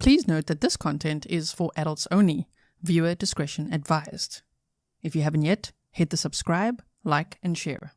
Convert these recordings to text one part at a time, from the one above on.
Please note that this content is for adults only. Viewer discretion advised. If you haven't yet, hit the subscribe, like, and share.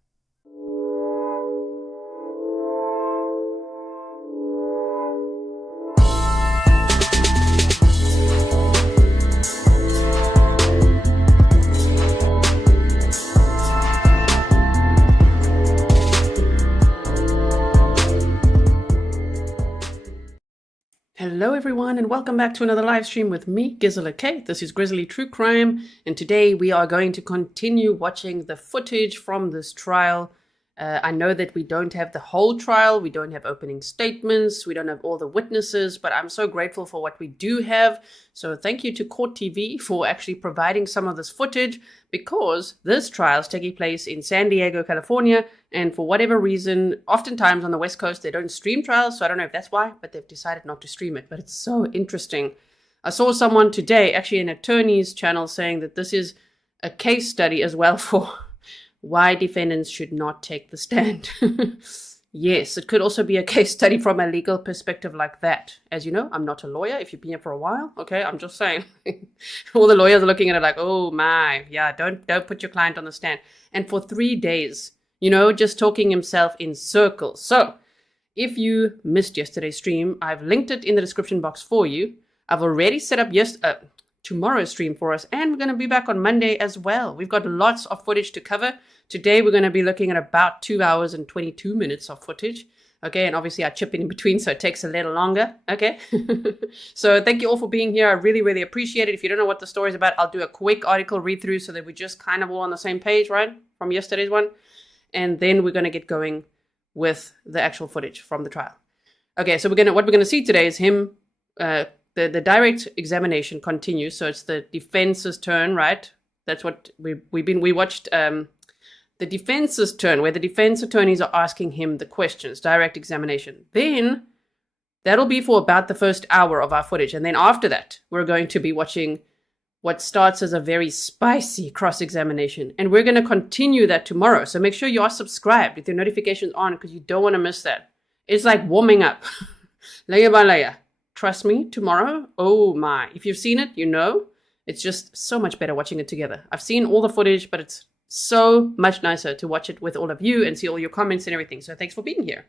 Hello everyone and welcome back to another live stream with me, Grizzly. This is Grizzly True Crime, and today we are going to continue watching the footage from this trial. I know that we don't have the whole trial, we don't have opening statements, we don't have all the witnesses, but I'm so grateful for what we do have. So thank you to Court TV for actually providing some of this footage, because this trial is taking place in San Diego, California, and for whatever reason, oftentimes on the West Coast, they don't stream trials, so I don't know if that's why, but they've decided not to stream it. But it's so interesting. I saw someone today, actually an attorney's channel, saying that this is a case study as well for why defendants should not take the stand. Yes, it could also be a case study from a legal perspective like that. As you know, I'm not a lawyer, if you've been here for a while. Okay, I'm just saying. All the lawyers are looking at it like, oh my, yeah, don't put your client on the stand. And for 3 days, just talking himself in circles. So, if you missed yesterday's stream, I've linked it in the description box for you. I've already set up tomorrow's stream for us, and we're going to be back on Monday as well. We've got lots of footage to cover. Today we're going to be looking at about 2 hours and 22 minutes of footage. Okay, and obviously I chip in between, so it takes a little longer. Okay, so thank you all for being here. I really, really appreciate it. If you don't know what the story is about, I'll do a quick article read through so that we're just kind of all on the same page, right, from yesterday's one. And then we're going to get going with the actual footage from the trial. Okay, so what we're going to see today is him. The direct examination continues, so it's the defense's turn, right? That's what we watched. The defense's turn, where the defense attorneys are asking him the questions, direct examination. Then that'll be for about the first hour of our footage, and then after that, we're going to be watching what starts as a very spicy cross-examination, and we're going to continue that tomorrow. So make sure you are subscribed with your notifications on, because you don't want to miss that. It's like warming up, layer by layer. Trust me, tomorrow, oh my. If you've seen it, you know. It's just so much better watching it together. I've seen all the footage, but it's so much nicer to watch it with all of you and see all your comments and everything. So thanks for being here.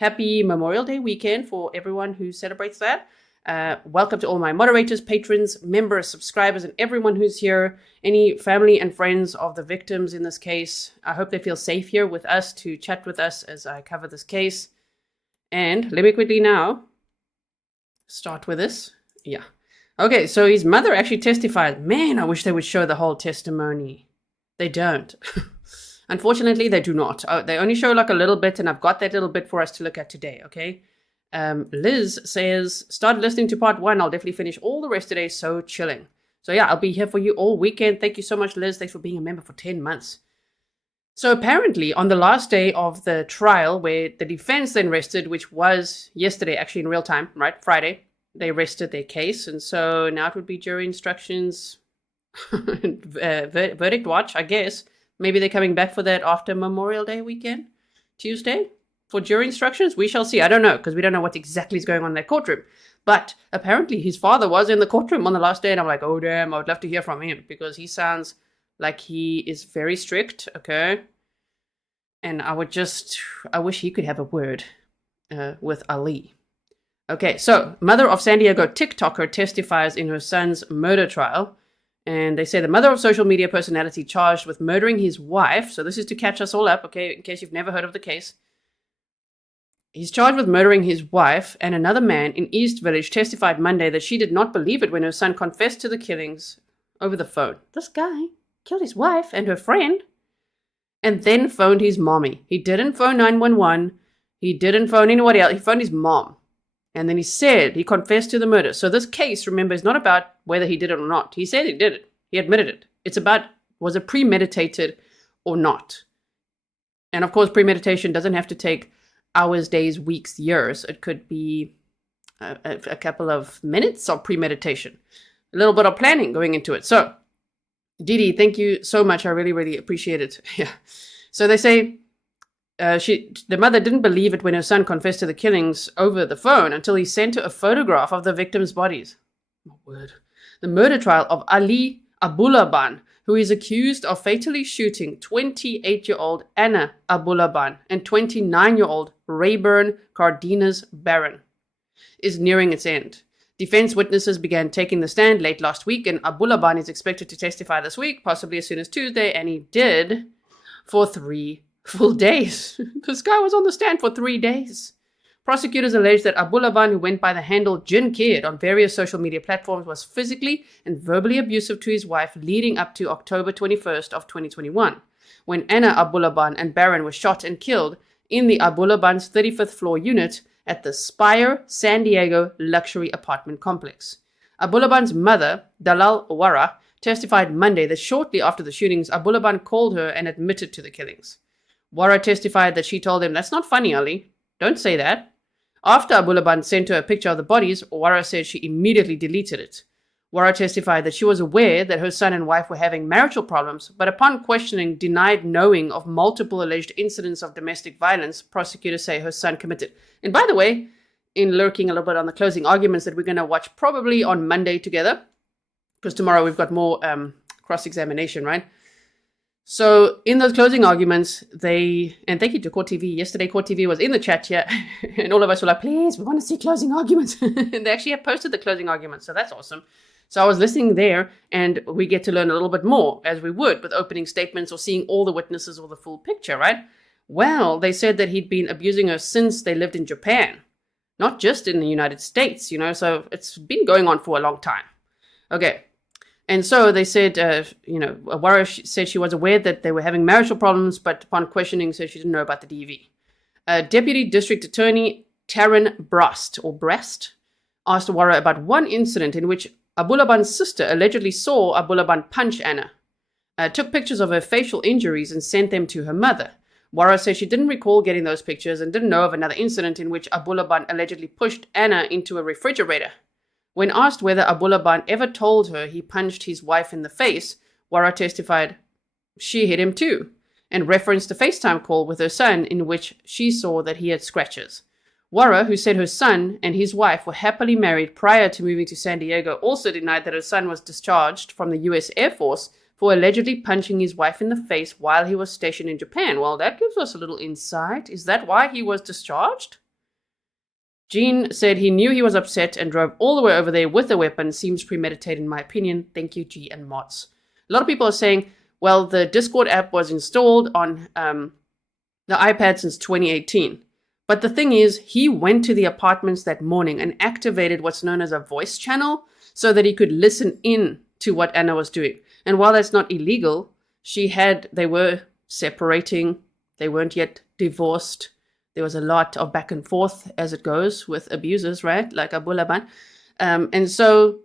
Happy Memorial Day weekend for everyone who celebrates that. Welcome to all my moderators, patrons, members, subscribers, and everyone who's here. Any family and friends of the victims in this case. I hope they feel safe here with us to chat with us as I cover this case. And let me quickly now start with this. Yeah. Okay, so his mother actually testified. Man, I wish they would show the whole testimony. They don't. Unfortunately, they do not. They only show like a little bit, and I've got that little bit for us to look at today, okay? Liz says, started listening to part 1. I'll definitely finish all the rest today, so chilling. So yeah, I'll be here for you all weekend. Thank you so much, Liz. Thanks for being a member for 10 months. So apparently, on the last day of the trial, where the defense then rested, which was yesterday, actually in real time, right? Friday, they rested their case. And so now it would be jury instructions, verdict watch, I guess. Maybe they're coming back for that after Memorial Day weekend, Tuesday, for jury instructions. We shall see. I don't know, because we don't know what exactly is going on in that courtroom. But apparently his father was in the courtroom on the last day, and I'm like, oh, damn, I would love to hear from him, because he sounds like he is very strict, okay? And I wish he could have a word with Ali. Okay, so mother of San Diego TikToker testifies in her son's murder trial. And they say the mother of social media personality charged with murdering his wife. So this is to catch us all up, okay, in case you've never heard of the case. He's charged with murdering his wife, and another man in East Village testified Monday that she did not believe it when her son confessed to the killings over the phone. This guy killed his wife and her friend, and then phoned his mommy. He didn't phone 911. He didn't phone anybody else. He phoned his mom. And then he confessed to the murder. So this case, remember, is not about whether he did it or not. He said he did it. He admitted it. It's about, was it premeditated or not? And of course, premeditation doesn't have to take hours, days, weeks, years. It could be a couple of minutes of premeditation. A little bit of planning going into it. So, Didi, thank you so much. I really, really appreciate it. Yeah. So they say The mother didn't believe it when her son confessed to the killings over the phone until he sent her a photograph of the victims' bodies. My word. The murder trial of Ana Abulaban, who is accused of fatally shooting 28-year-old Ana Abulaban and 29-year-old Rayburn Barron, is nearing its end. Defense witnesses began taking the stand late last week, and Abulaban is expected to testify this week, possibly as soon as Tuesday, and he did for 3 full days. This guy was on the stand for 3 days. Prosecutors allege that Abulaban, who went by the handle Jin Kid on various social media platforms, was physically and verbally abusive to his wife leading up to October 21st of 2021, when Ana Abulaban and Barron were shot and killed in the Abulaban's 35th floor unit at the Spied, San Diego luxury apartment complex. Abulaban's mother, Dalal Wara, testified Monday that shortly after the shootings, Abulaban called her and admitted to the killings. Wara testified that she told him, "That's not funny, Ali. Don't say that." After Abulaban sent her a picture of the bodies, Wara said she immediately deleted it. Wara testified that she was aware that her son and wife were having marital problems, but upon questioning denied knowing of multiple alleged incidents of domestic violence prosecutors say her son committed. And by the way, in lurking a little bit on the closing arguments that we're going to watch probably on Monday together, because tomorrow we've got more cross-examination, right? So in those closing arguments, and thank you to Court TV. Yesterday, Court TV was in the chat here, and all of us were like, please, we want to see closing arguments. And they actually have posted the closing arguments, so that's awesome. So I was listening there, and we get to learn a little bit more, as we would with opening statements or seeing all the witnesses or the full picture, right? Well, they said that he'd been abusing her since they lived in Japan, not just in the United States, so it's been going on for a long time. Okay. And so they said, Wara said she was aware that they were having marital problems, but upon questioning said she didn't know about the DV. Deputy District Attorney Taryn Breast asked Wara about one incident in which Abulaban's sister allegedly saw Abulaban punch Ana, took pictures of her facial injuries and sent them to her mother. Wara said she didn't recall getting those pictures and didn't know of another incident in which Abulaban allegedly pushed Ana into a refrigerator. When asked whether Abulaban ever told her he punched his wife in the face, Wara testified she hit him too, and referenced a FaceTime call with her son in which she saw that he had scratches. Wara, who said her son and his wife were happily married prior to moving to San Diego, also denied that her son was discharged from the U.S. Air Force for allegedly punching his wife in the face while he was stationed in Japan. Well, that gives us a little insight. Is that why he was discharged? Gene said he knew he was upset and drove all the way over there with a weapon. Seems premeditated in my opinion. Thank you, G and Mods. A lot of people are saying, well, the Discord app was installed on the iPad since 2018. But the thing is, he went to the apartments that morning and activated what's known as a voice channel so that he could listen in to what Ana was doing. And while that's not illegal, they were separating. They weren't yet divorced. There was a lot of back and forth as it goes with abusers, right? Like Abulaban. And so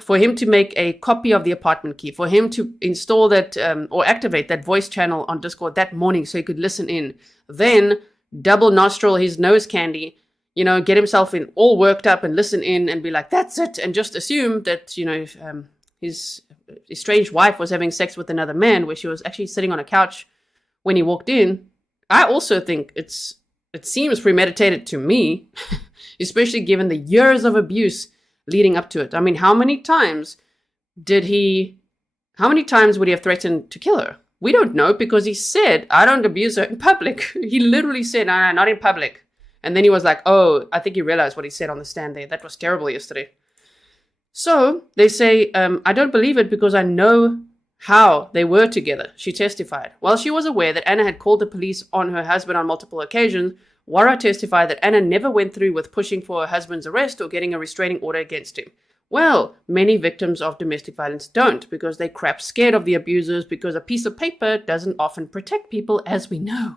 for him to make a copy of the apartment key, for him to install that or activate that voice channel on Discord that morning so he could listen in, then double nostril his nose candy, get himself in all worked up and listen in and be like, that's it. And just assume that, his estranged wife was having sex with another man where she was actually sitting on a couch when he walked in. I also think it seems premeditated to me, especially given the years of abuse leading up to it. I mean, how many times would he have threatened to kill her? We don't know because he said, I don't abuse her in public. He literally said, no, not in public. And then he was like, oh, I think he realized what he said on the stand there. That was terrible yesterday. So they say, I don't believe it because I know how they were together, she testified. While she was aware that Ana had called the police on her husband on multiple occasions, Wara testified that Ana never went through with pushing for her husband's arrest or getting a restraining order against him. Well, many victims of domestic violence don't because they crap scared of the abusers because a piece of paper doesn't often protect people, as we know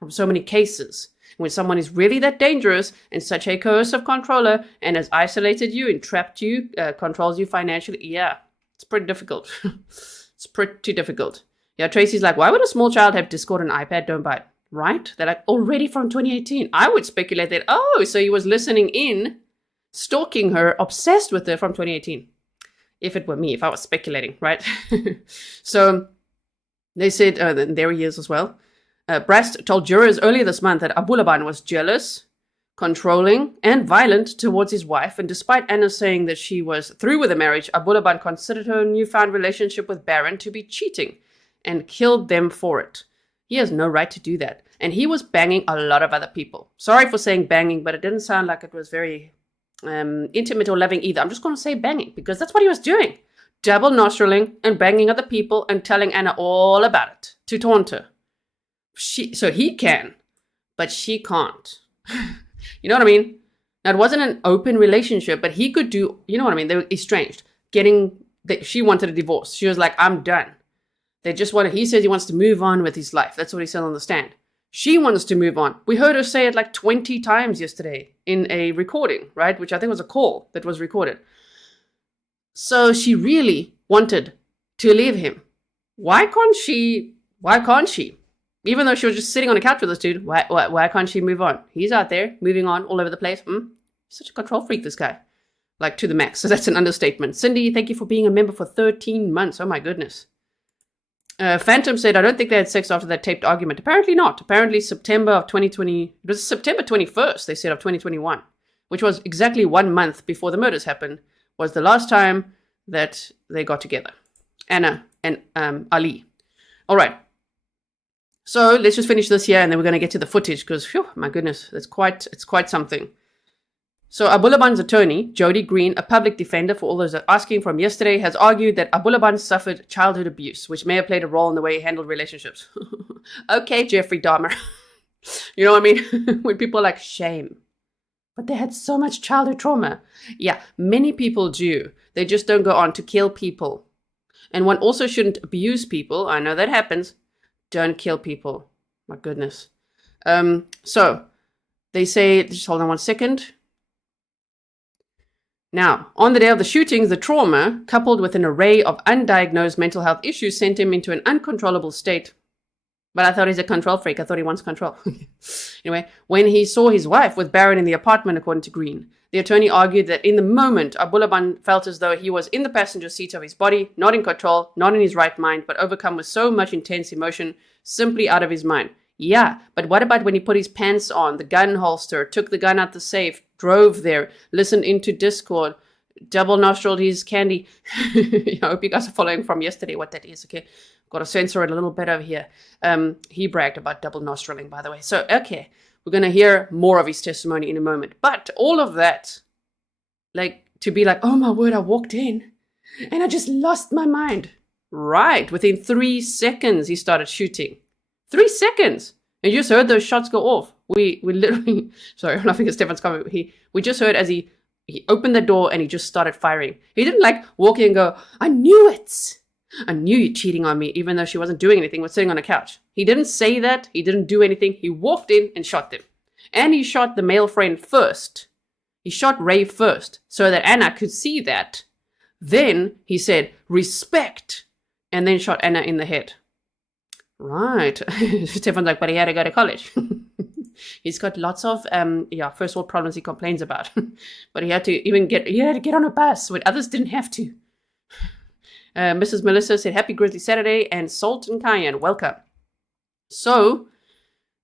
from so many cases. When someone is really that dangerous and such a coercive controller and has isolated you and trapped you, controls you financially, yeah, it's pretty difficult. It's pretty difficult. Yeah, Tracy's like, why would a small child have Discord and iPad? Don't buy it. Right? They're like, already from 2018. I would speculate that, so he was listening in, stalking her, obsessed with her from 2018. If it were me, if I was speculating, right? So they said, there he is as well. Brast told jurors earlier this month that Abulaban was jealous, controlling, and violent towards his wife, and despite Ana saying that she was through with the marriage, Abulaban considered her newfound relationship with Barron to be cheating and killed them for it. He has no right to do that. And he was banging a lot of other people. Sorry for saying banging, but it didn't sound like it was very intimate or loving either. I'm just going to say banging because that's what he was doing. Double nostrilling and banging other people and telling Ana all about it to taunt her. So he can, but she can't. You know what I mean? Now, it wasn't an open relationship, but he could do, you know what I mean? They were estranged. She wanted a divorce. She was like, I'm done. He says he wants to move on with his life. That's what he said on the stand. She wants to move on. We heard her say it like 20 times yesterday in a recording, right? Which I think was a call that was recorded. So she really wanted to leave him. Why can't she? Even though she was just sitting on a couch with this dude, why can't she move on? He's out there, moving on all over the place. Such a control freak, this guy. Like, to the max. So that's an understatement. Cindy, thank you for being a member for 13 months. Oh, my goodness. Phantom said, I don't think they had sex after that taped argument. Apparently not. Apparently September of 2020, it was September 21st, they said, of 2021, which was exactly 1 month before the murders happened, was the last time that they got together. Ana and Ali. All right. So let's just finish this here, and then we're going to get to the footage, because, my goodness, it's quite something. So Abulaban's attorney, Jody Green, a public defender for all those asking from yesterday, has argued that Abulaban suffered childhood abuse, which may have played a role in the way he handled relationships. Okay, Jeffrey Dahmer. You know what I mean? When people are like, shame. But they had so much childhood trauma. Yeah, many people do. They just don't go on to kill people. And one also shouldn't abuse people. I know that happens. Don't kill people. My goodness. So they say, just hold on 1 second. Now, on the day of the shootings, the trauma, coupled with an array of undiagnosed mental health issues, sent him into an uncontrollable state. But I thought he's a control freak. I thought he wants control. Anyway, when he saw his wife with Barron in the apartment, according to Green, the attorney argued that in the moment, Abulaban felt as though he was in the passenger seat of his body, not in control, not in his right mind, but overcome with so much intense emotion, simply out of his mind. Yeah, but what about when he put his pants on, the gun holster, took the gun out the safe, drove there, listened into Discord, double nostriled his candy? I hope you guys are following from yesterday what that is, okay? Got to censor it a little bit over here. He bragged about double nostrilling, by the way. So, okay, we're going to hear more of his testimony in a moment. But all of that, like, to be like, oh my word, I walked in and I just lost my mind. Right, within 3 seconds, he started shooting. 3 seconds. And you just heard those shots go off. We literally, sorry, I'm laughing at Stefan's comment. We just heard as he opened the door and he just started firing. He didn't like walk in and go, I knew it. I knew you cheating on me, even though she wasn't doing anything, was sitting on a couch. He didn't say that. He didn't do anything. He walked in and shot them. And he shot the male friend first. He shot Ray first so that Ana could see that. Then he said, respect, and then shot Ana in the head. Right. Stefan's like, but he had to go to college. He's got lots of first world problems he complains about. But he had to get on a bus when others didn't have to. Mrs. Melissa said, happy Grizzly Saturday, and Salt and Cayenne, welcome. So,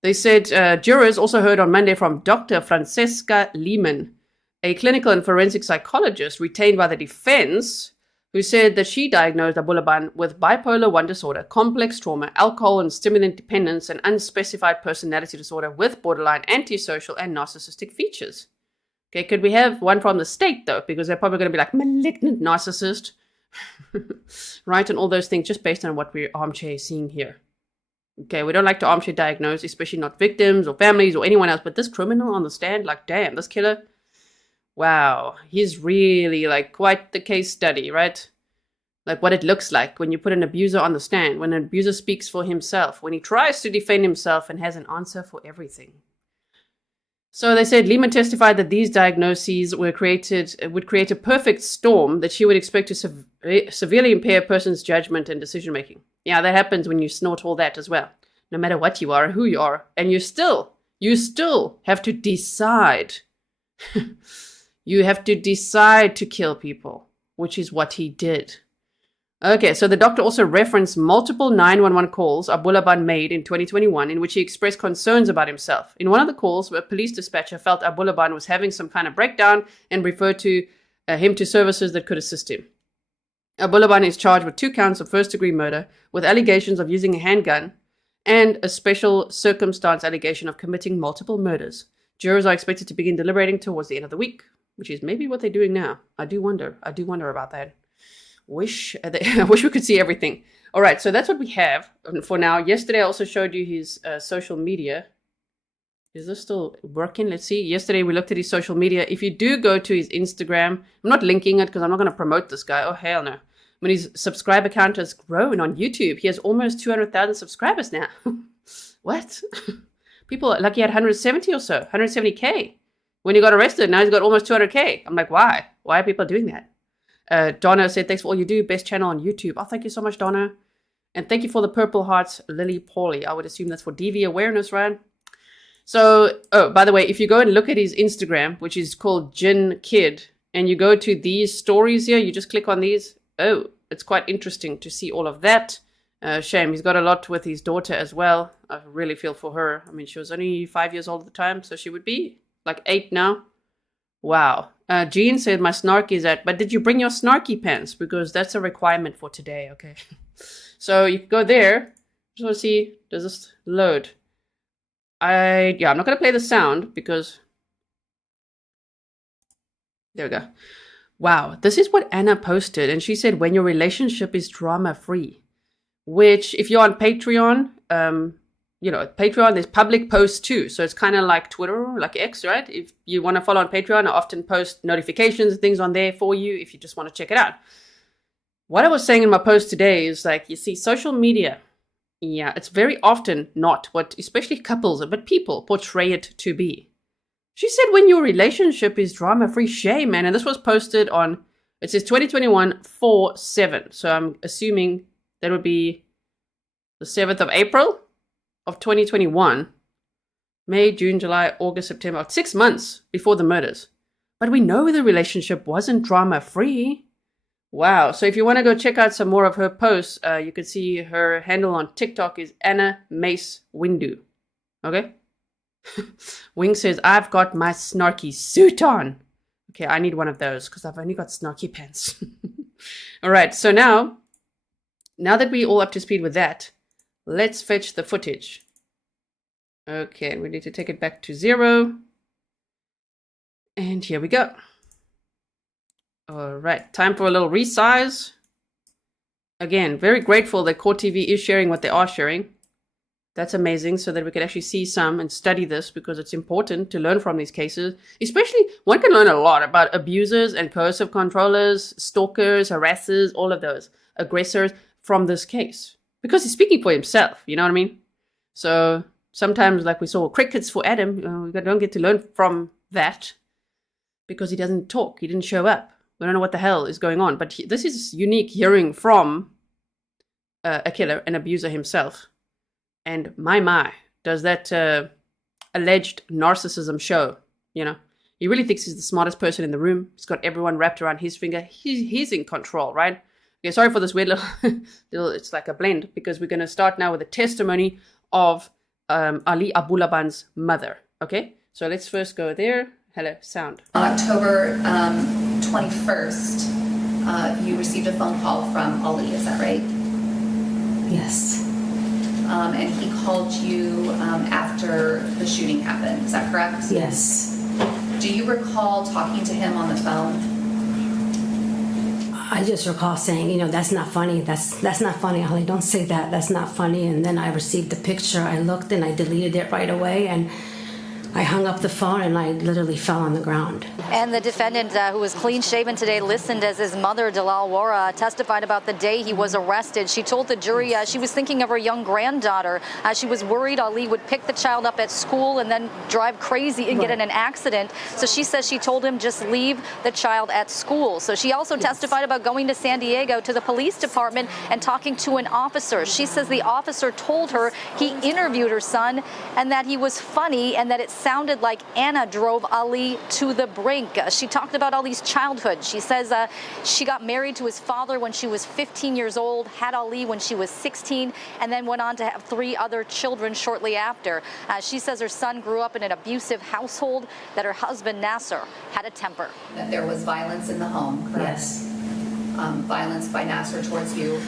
they said jurors also heard on Monday from Dr. Francesca Lehman, a clinical and forensic psychologist retained by the defense, who said that she diagnosed Abulaban with bipolar 1 disorder, complex trauma, alcohol and stimulant dependence, and unspecified personality disorder with borderline antisocial and narcissistic features. Okay, could we have one from the state, though? Because they're probably going to be like, malignant narcissist. Right, and all those things just based on what we're armchair seeing here. Okay, we don't like to armchair diagnose, especially not victims or families or anyone else, but this criminal on the stand, like, damn, this killer, wow, he's really like quite the case study, right? Like what it looks like when you put an abuser on the stand, when an abuser speaks for himself, when he tries to defend himself and has an answer for everything. So they said Lehman testified that these diagnoses would create a perfect storm that she would expect to severely impair a person's judgment and decision-making. Yeah, that happens when you snort all that as well. No matter what you are, who you are, and you still have to decide. You have to decide to kill people, which is what he did. Okay, so the doctor also referenced multiple 911 calls Abulaban made in 2021 in which he expressed concerns about himself. In one of the calls, a police dispatcher felt Abulaban was having some kind of breakdown and referred to him to services that could assist him. Abulaban is charged with 2 counts of first-degree murder with allegations of using a handgun and a special circumstance allegation of committing multiple murders. Jurors are expected to begin deliberating towards the end of the week, which is maybe what they're doing now. I do wonder about that. I wish we could see everything. All right, so that's what we have for now. Yesterday, I also showed you his social media. Is this still working? Let's see. Yesterday, we looked at his social media. If you do go to his Instagram, I'm not linking it because I'm not going to promote this guy. Oh, hell no. When his subscriber count has grown on YouTube, he has almost 200,000 subscribers now. What? People, like he had 170 or so, 170K. When he got arrested, now he's got almost 200K. I'm like, why? Why are people doing that? Donna said, thanks for all you do. Best channel on YouTube. Oh, thank you so much, Donna. And thank you for the purple hearts, Lily Pauly. I would assume that's for DV awareness, right? So, oh, by the way, if you go and look at his Instagram, which is called Jin Kid, and you go to these stories here, you just click on these. Oh, it's quite interesting to see all of that. Shame, he's got a lot with his daughter as well. I really feel for her. I mean, she was only 5 years old at the time, so she would be like 8 now. Wow. Jean said, my snarky is at, but did you bring your snarky pants? Because that's a requirement for today, okay? So you can go there. Just want to see, does this load? I'm not going to play the sound because... There we go. Wow, this is what Anna posted. And she said, when your relationship is drama-free. Which, if you're on Patreon, Patreon, there's public posts too. So it's kind of like Twitter, like X, right? If you want to follow on Patreon, I often post notifications and things on there for you if you just want to check it out. What I was saying in my post today is like, you see, social media, yeah, it's very often not what, especially couples, but people portray it to be. She said, when your relationship is drama-free, shame, man. And this was posted on, it says 2021 4/7. So I'm assuming that would be the 7th of April of 2021. May, June, July, August, September. 6 months before the murders. But we know the relationship wasn't drama-free. Wow. So if you want to go check out some more of her posts, you can see her handle on TikTok is Anna Mace Windu. Okay? Wing says, I've got my snarky suit on. Okay, I need one of those because I've only got snarky pants. All right, so now that we're all up to speed with that, let's fetch the footage. Okay, we need to take it back to 0. And here we go. All right, time for a little resize. Again, very grateful that Court TV is sharing what they are sharing. That's amazing, so that we can actually see some and study this because it's important to learn from these cases. Especially, one can learn a lot about abusers and coercive controllers, stalkers, harassers, all of those, aggressors from this case. Because he's speaking for himself, you know what I mean? So sometimes, like we saw crickets for Adam, we don't get to learn from that because he doesn't talk, he didn't show up. We don't know what the hell is going on. But this is unique hearing from a killer, an abuser himself. And my, does that alleged narcissism show, you know? He really thinks he's the smartest person in the room. He's got everyone wrapped around his finger. He's in control, right? Okay, sorry for this weird little it's like a blend, because we're going to start now with a testimony of Ali Abulaban's mother, okay? So let's first go there. Hello, sound. On October 21st, you received a phone call from Ali, is that right? Yes. And he called you after the shooting happened, is that correct? Yes. Do you recall talking to him on the phone? I just recall saying, that's not funny. That's not funny, Ali. Don't say that. That's not funny. And then I received the picture. I looked and I deleted it right away. And I hung up the phone and I literally fell on the ground. And the defendant, who was clean-shaven today, listened as his mother, Dalal Wara, testified about the day he was arrested. She told the jury she was thinking of her young granddaughter. She was worried Ali would pick the child up at school and then drive crazy and get in an accident. So she says she told him just leave the child at school. So she also testified about going to San Diego to the police department and talking to an officer. She says the officer told her he interviewed her son and that he was funny and that it sounded like Ana drove Ali to the brink. She talked about Ali's childhood. She says she got married to his father when she was 15 years old, had Ali when she was 16, and then went on to have 3 other children shortly after. She says her son grew up in an abusive household, that her husband Nasser had a temper. That there was violence in the home, correct? Yes. Violence by Nasser towards you.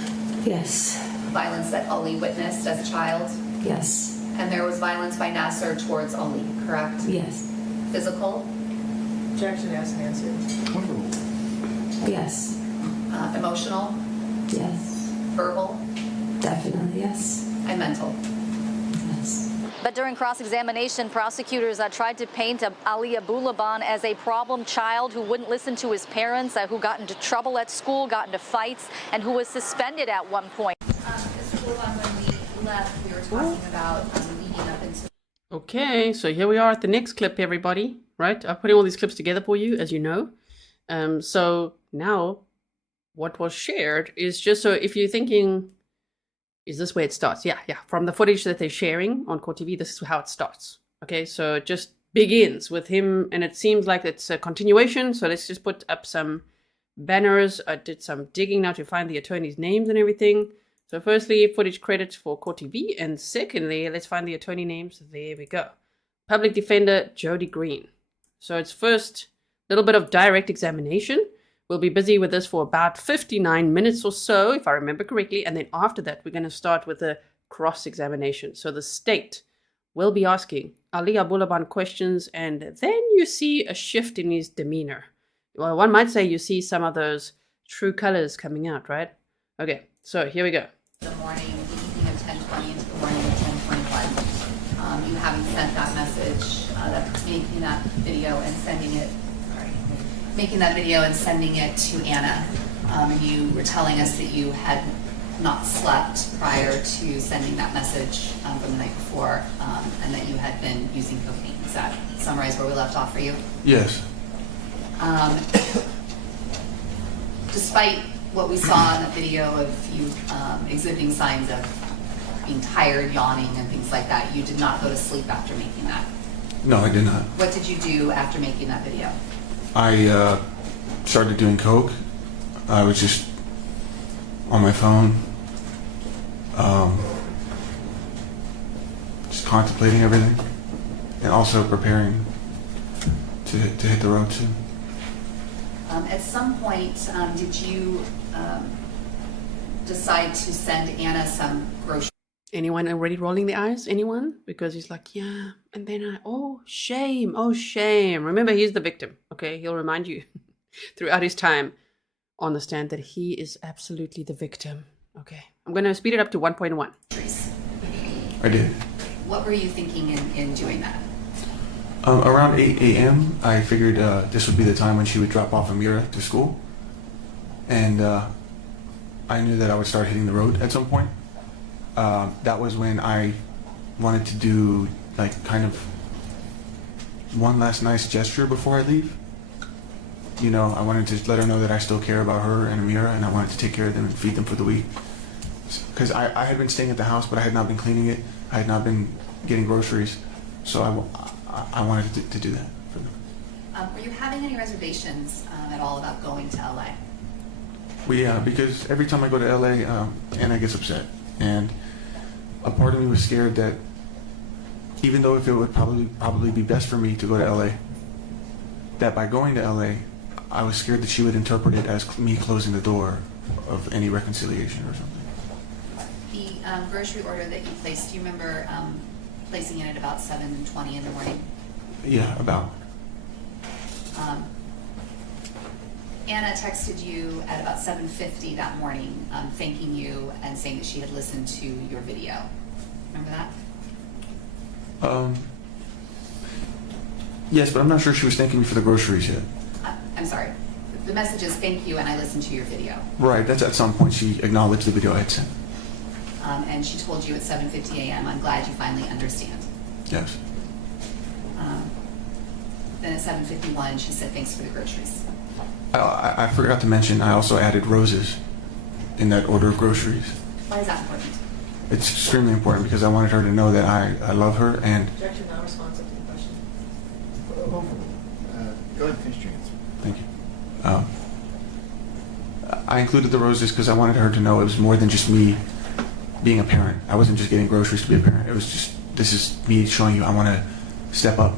Yes. Violence that Ali witnessed as a child. Yes. And there was violence by Nasser towards Ali, correct? Yes. Physical, Objection asked and answered. Yes. emotional, Yes. verbal, Definitely yes. and mental. Yes. But during cross-examination, prosecutors tried to paint Ana Abulaban as a problem child who wouldn't listen to his parents, who got into trouble at school, got into fights, and who was suspended at one point. Mr. Abulaban, when we left, we were talking about leading up into... Okay, so here we are at the next clip, everybody. Right? I'm putting all these clips together for you, as you know. So now what was shared is just so if you're thinking, is this where it starts? Yeah. From the footage that they're sharing on Court TV, this is how it starts. Okay, so it just begins with him, and it seems like it's a continuation. So let's just put up some banners. I did some digging now to find the attorneys' names and everything. So firstly, footage credits for Court TV, and secondly, let's find the attorney names. There we go. Public Defender Jody Green. So it's first little bit of direct examination. We'll be busy with this for about 59 minutes or so, if I remember correctly. And then after that, we're going to start with a cross-examination. So the state will be asking Ana Abulaban questions, and then you see a shift in his demeanor. Well, one might say you see some of those true colors coming out, right? Okay, so here we go. The morning, the evening of 10:20 into the morning of 10:21. You having sent that message, making that video and sending it, to Ana. And you were telling us that you had not slept prior to sending that message from the night before, and that you had been using cocaine. Does that summarize where we left off for you? Yes. Despite what we saw in the video of you exhibiting signs of being tired, yawning, and things like that, you did not go to sleep after making that. No, I did not. What did you do after making that video? I started doing coke. I was just on my phone, just contemplating everything, and also preparing to hit the road soon. At some point, did you decide to send Ana some groceries? Anyone already rolling the eyes? Anyone? Because he's like, yeah. And then oh, shame. Oh, shame. Remember, he's the victim. Okay, he'll remind you throughout his time on the stand that he is absolutely the victim. Okay, I'm going to speed it up to 1.1. I did. What were you thinking in doing that? Around 8 a.m., I figured this would be the time when she would drop off Amira to school. And I knew that I would start hitting the road at some point. That was when I wanted to do like kind of one last nice gesture before I leave. You know, I wanted to let her know that I still care about her and Amira, and I wanted to take care of them and feed them for the week. Because I had been staying at the house, but I had not been cleaning it. I had not been getting groceries. So I wanted to do that for them. Were you having any reservations at all about going to LA? Because every time I go to LA, Anna gets upset. And a part of me was scared that even though if it would probably be best for me to go to LA, that by going to LA, I was scared that she would interpret it as me closing the door of any reconciliation or something. The grocery order that you placed, do you remember placing it at about 7:20 in the morning? Yeah, about. Ana texted you at about 7:50 that morning, thanking you and saying that she had listened to your video. Remember that? Yes, but I'm not sure she was thanking me for the groceries yet. I'm sorry. The message is thank you and I listened to your video. Right, that's at some point she acknowledged the video I had sent. And she told you at 7:50 a.m., I'm glad you finally understand. Yes. Then at 7:51, she said thanks for the groceries. I forgot to mention, I also added roses in that order of groceries. Why is that important? It's extremely important because I wanted her to know that I love her and... Objection not responsive to the question. finish your answer. Thank you. I included the roses because I wanted her to know it was more than just me being a parent. I wasn't just getting groceries to be a parent. It was just, this is me showing you I want to step up.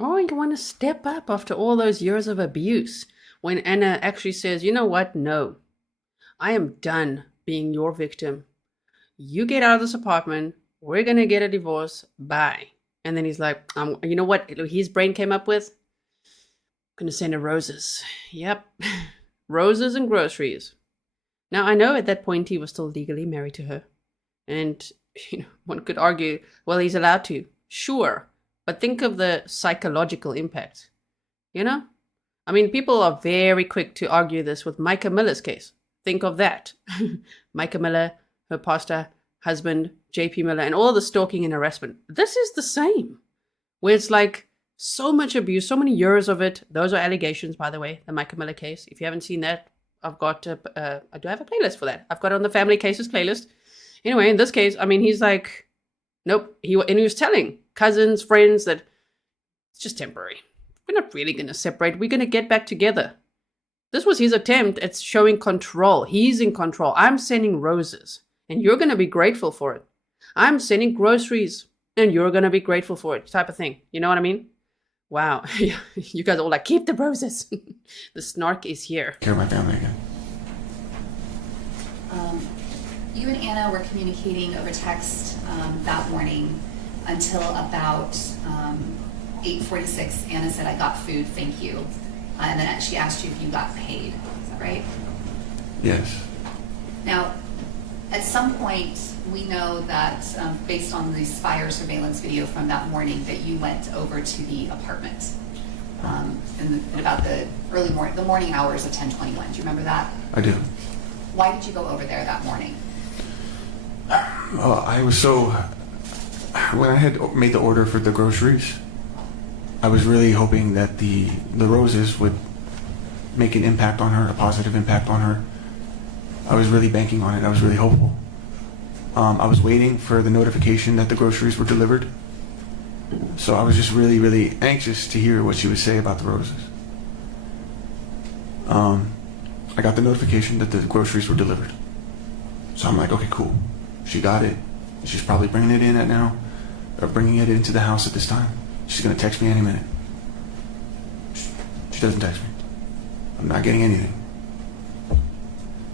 Oh, you want to step up after all those years of abuse. When Anna actually says, you know what? No, I am done being your victim. You get out of this apartment. We're going to get a divorce. Bye. And then he's like, you know what his brain came up with? I'm going to send her roses. Yep. Roses and groceries. Now, I know at that point he was still legally married to her. And, one could argue, well, he's allowed to. Sure. But think of the psychological impact. I mean, people are very quick to argue this with Micah Miller's case. Think of that. Micah Miller, her pastor, husband, JP Miller, and all the stalking and harassment. This is the same. Where it's like so much abuse, so many years of it. Those are allegations, by the way, the Micah Miller case. If you haven't seen that, I've got, I do have a playlist for that. I've got it on the family cases playlist. Anyway, in this case, I mean, he's like, nope. He was telling cousins, friends that it's just temporary. We're not really going to separate. We're going to get back together. This was his attempt at showing control. He's in control. I'm sending roses, and you're going to be grateful for it. I'm sending groceries, and you're going to be grateful for it, type of thing. You know what I mean? Wow. You guys are all like, keep the roses. The snark is here. Care of my family again. You and Anna were communicating over text that morning until about 8:46. Anna said, I got food, thank you. And then she asked you if you got paid. Is that right? Yes. Now, at some point, we know that based on the fire surveillance video from that morning, that you went over to the apartment in about the morning hours of 10:21. Do you remember that? I do. Why did you go over there that morning? I was when I had made the order for the groceries, I was really hoping that the roses would make an impact on her, a positive impact on her. I was really banking on it. I was really hopeful. I was waiting for the notification that the groceries were delivered. So I was just really, really anxious to hear what she would say about the roses. I got the notification that the groceries were delivered. So I'm like, okay, cool. She got it. She's probably bringing it in or bringing it into the house at this time. She's going to text me any minute. She doesn't text me. I'm not getting anything.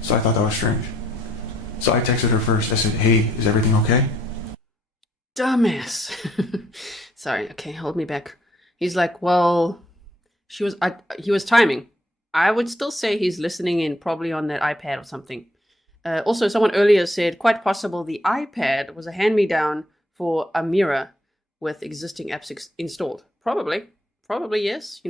So I thought that was strange. So I texted her first. I said, hey, is everything okay? Dumbass. Sorry, okay, hold me back. He's like, well, he was timing. I would still say he's listening in, probably on that iPad or something. Also, someone earlier said, quite possible the iPad was a hand-me-down for a mirror with existing apps installed. Probably, yes,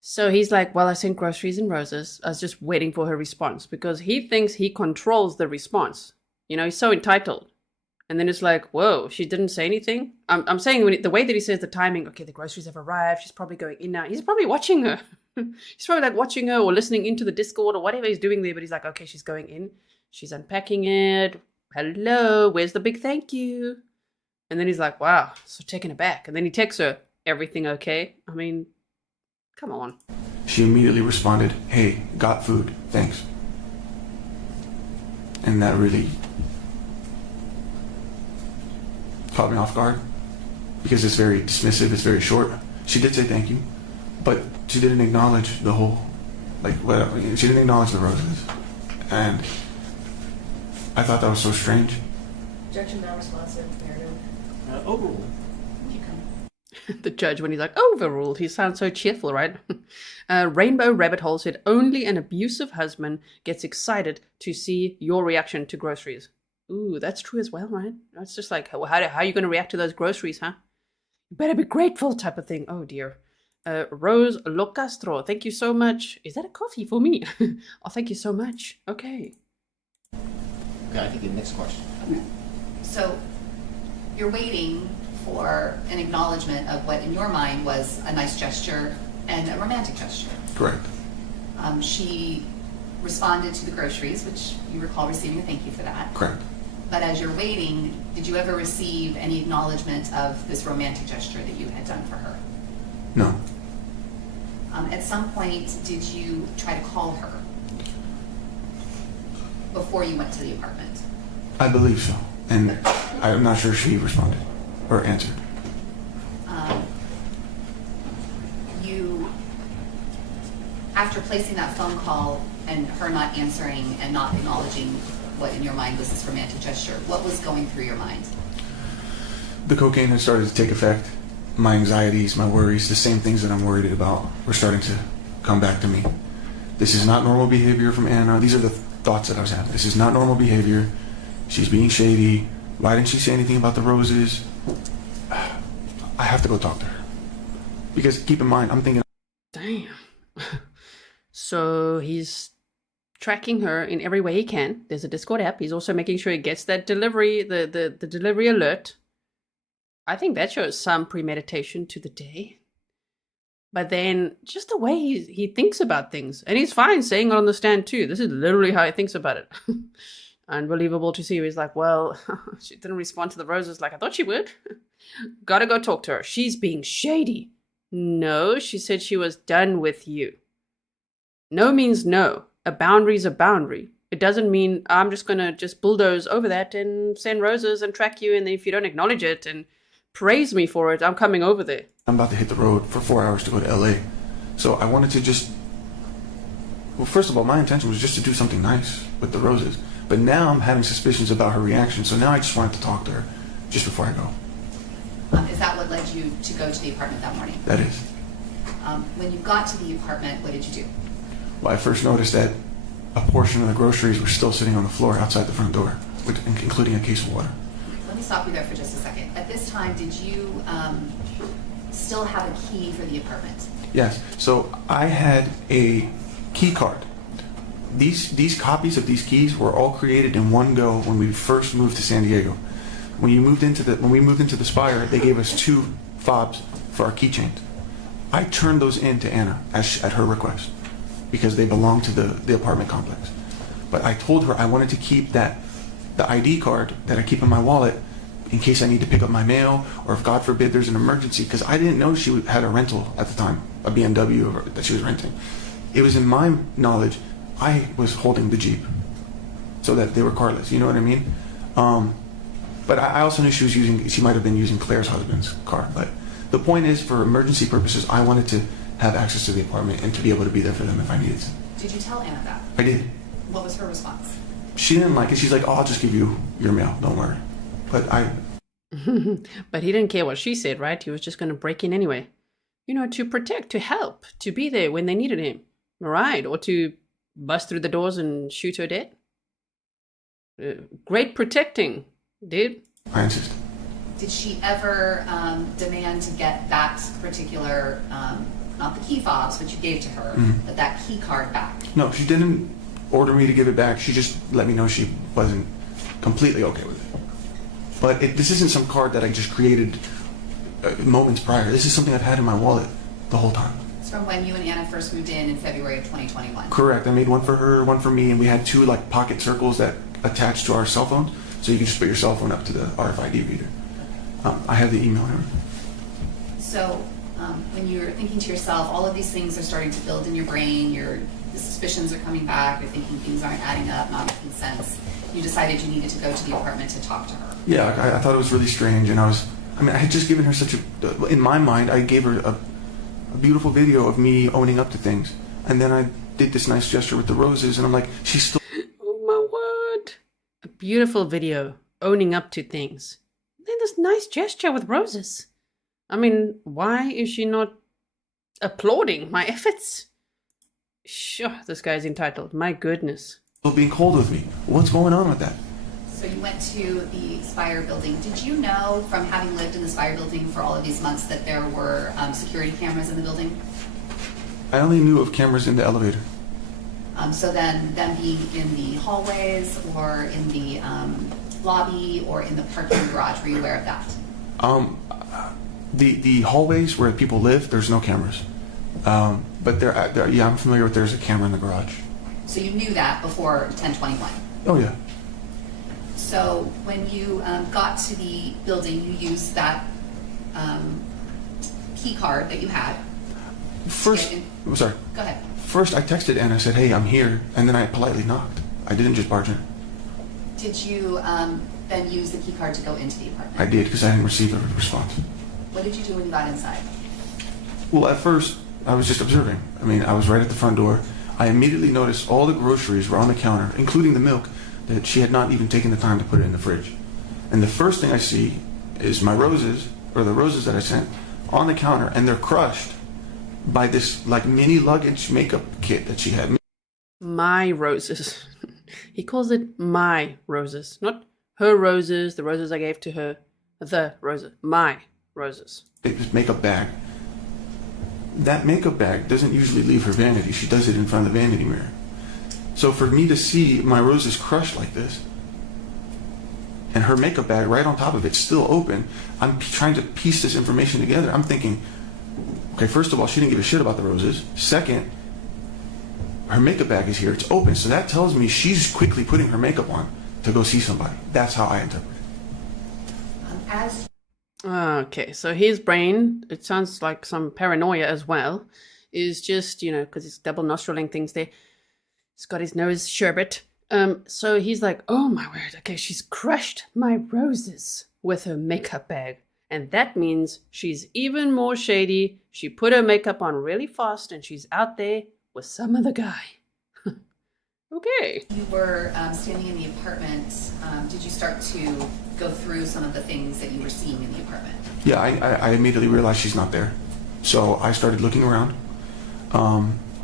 So he's like, well, I sent groceries and roses. I was just waiting for her response because he thinks he controls the response. He's so entitled. And then it's like, whoa, she didn't say anything. I'm saying the way that he says the timing, okay, the groceries have arrived. She's probably going in now. He's probably watching her. He's probably like watching her or listening into the Discord or whatever he's doing there. But he's like, okay, she's going in. She's unpacking it. Hello, where's the big thank you? And then he's like, wow, so taken aback. And then he texts her, everything okay? I mean, come on. She immediately responded, hey, got food, thanks. And that really caught me off guard because it's very dismissive, it's very short. She did say thank you, but she didn't acknowledge the whole, she didn't acknowledge the roses. And I thought that was so strange. Objection, not responsive, narrative. Overruled. The judge, when he's like, overruled, he sounds so cheerful, right? Rainbow Rabbit Hole said, only an abusive husband gets excited to see your reaction to groceries. Ooh, that's true as well, right? It's just like, how are you going to react to those groceries, huh? You better be grateful type of thing. Oh, dear. Rose Locastro, thank you so much. Is that a coffee for me? Oh, thank you so much. Okay. Okay, I think the next question. Okay. So you're waiting for an acknowledgement of what in your mind was a nice gesture and a romantic gesture. Correct. She responded to the groceries, which you recall receiving a thank you for that. Correct. But as you're waiting, did you ever receive any acknowledgement of this romantic gesture that you had done for her? No. At some point, did you try to call her before you went to the apartment? I believe so. And I'm not sure she responded or answered. You, after placing that phone call and her not answering and not acknowledging what in your mind was this romantic gesture, what was going through your mind? The cocaine had started to take effect. My anxieties, my worries, the same things that I'm worried about were starting to come back to me. This is not normal behavior from Ana. These are the thoughts that I was having. This is not normal behavior. She's being shady. Why didn't she say anything about the roses? I have to go talk to her. Because keep in mind, I'm thinking... Damn. So he's tracking her in every way he can. There's a Discord app. He's also making sure he gets that delivery, the delivery alert. I think that shows some premeditation to the day. But then just the way he thinks about things. And he's fine saying it on the stand too. This is literally how he thinks about it. Unbelievable to see. He's like, well, she didn't respond to the roses like I thought she would. Gotta go talk to her. She's being shady. No, she said she was done with you. No means no. A boundary's a boundary. It doesn't mean I'm just going to just bulldoze over that and send roses and track you. And if you don't acknowledge it and praise me for it, I'm coming over there. I'm about to hit the road for 4 hours to go to LA. So I wanted to just... Well, first of all, my intention was just to do something nice with the roses. But now I'm having suspicions about her reaction. So now I just wanted to talk to her just before I go. Is that what led you to go to the apartment that morning? That is. When you got to the apartment, what did you do? Well, I first noticed that a portion of the groceries were still sitting on the floor outside the front door, including a case of water. Let me stop you there for just a second. At this time, did you still have a key for the apartment? Yes. So I had a key card. These copies of these keys were all created in one go when we first moved to San Diego. When we moved into the Spire, they gave us 2 fobs for our keychains. I turned those in to Ana at her request because they belong to the apartment complex. But I told her I wanted to keep the ID card that I keep in my wallet in case I need to pick up my mail or if God forbid there's an emergency, because I didn't know she had a rental at the time, a BMW that she was renting. It was in my knowledge I was holding the Jeep so that they were carless, you know what I mean? But I also knew she might have been using Claire's husband's car. But the point is, for emergency purposes, I wanted to have access to the apartment and to be able to be there for them if I needed to. Did you tell Ana that? I did. What was her response? She didn't like it. She's like, oh, I'll just give you your mail, don't worry. But But he didn't care what she said, right? He was just going to break in anyway. You know, to protect, to help, to be there when they needed him. Right? Or to bust through the doors and shoot her dead. Great protecting, dude. I insist. Did she ever demand to get that particular, not the key fobs, which you gave to her, but that key card back? No, she didn't order me to give it back. She just let me know she wasn't completely okay with it. But this isn't some card that I just created moments prior. This is something I've had in my wallet the whole time. It's from when you and Ana first moved in February of 2021. Correct. I made one for her, one for me, and we had 2 like pocket circles that attached to our cell phones, so you can just put your cell phone up to the RFID reader. I have the email here. So when you're thinking to yourself, all of these things are starting to build in your brain, the suspicions are coming back, you're thinking things aren't adding up, not making sense, you decided you needed to go to the apartment to talk to her. Yeah, I thought it was really strange, and I had just given her such a, in my mind, I gave her a beautiful video of me owning up to things, and then I did this nice gesture with the roses, and I'm like, she's still... Oh my word. A beautiful video, owning up to things. Then this nice gesture with roses. I mean, why is she not applauding my efforts? Sure, this guy's entitled. My goodness. Still being cold with me. What's going on with that? So you went to the Spire building. Did you know from having lived in the Spire building for all of these months that there were security cameras in the building? I only knew of cameras in the elevator. So then them being in the hallways or in the lobby or in the parking garage, were you aware of that? The hallways where people live, there's no cameras. But yeah, I'm familiar with there's a camera in the garage. So you knew that before 10/21? Oh yeah. So when you got to the building, you used that key card that you had? First, Yeah, I'm sorry. Go ahead. First, I texted Anna, said, "Hey, I'm here," and then I politely knocked. I didn't just barge in. Did you then use the key card to go into the apartment? I did because I didn't receive a response. What did you do when you got inside? Well, at first, I was just observing. I mean, I was right at the front door. I immediately noticed all the groceries were on the counter, including the milk, that she had not even taken the time to put it in the fridge. And the first thing I see is my roses, or the roses that I sent, on the counter, and they're crushed by this like mini luggage makeup kit that she had. My roses. He calls it my roses, not her roses, the roses I gave to her, the roses, my roses. This makeup bag. That makeup bag doesn't usually leave her vanity. She does it in front of the vanity mirror. So for me to see my roses crushed like this, and her makeup bag right on top of it still open, I'm trying to piece this information together. I'm thinking, okay, first of all, she didn't give a shit about the roses. Second, her makeup bag is here. It's open. So that tells me she's quickly putting her makeup on to go see somebody. That's how I interpret it. Okay, so his brain, it sounds like some paranoia as well, is just, because he's double nostriling things there. He's got his nose sherbet. So he's like, oh my word, okay, she's crushed my roses with her makeup bag. And that means she's even more shady. She put her makeup on really fast and she's out there with some other guy. Okay. You were standing in the apartment. Did you start to go through some of the things that you were seeing in the apartment? Yeah, I immediately realized she's not there. So I started looking around.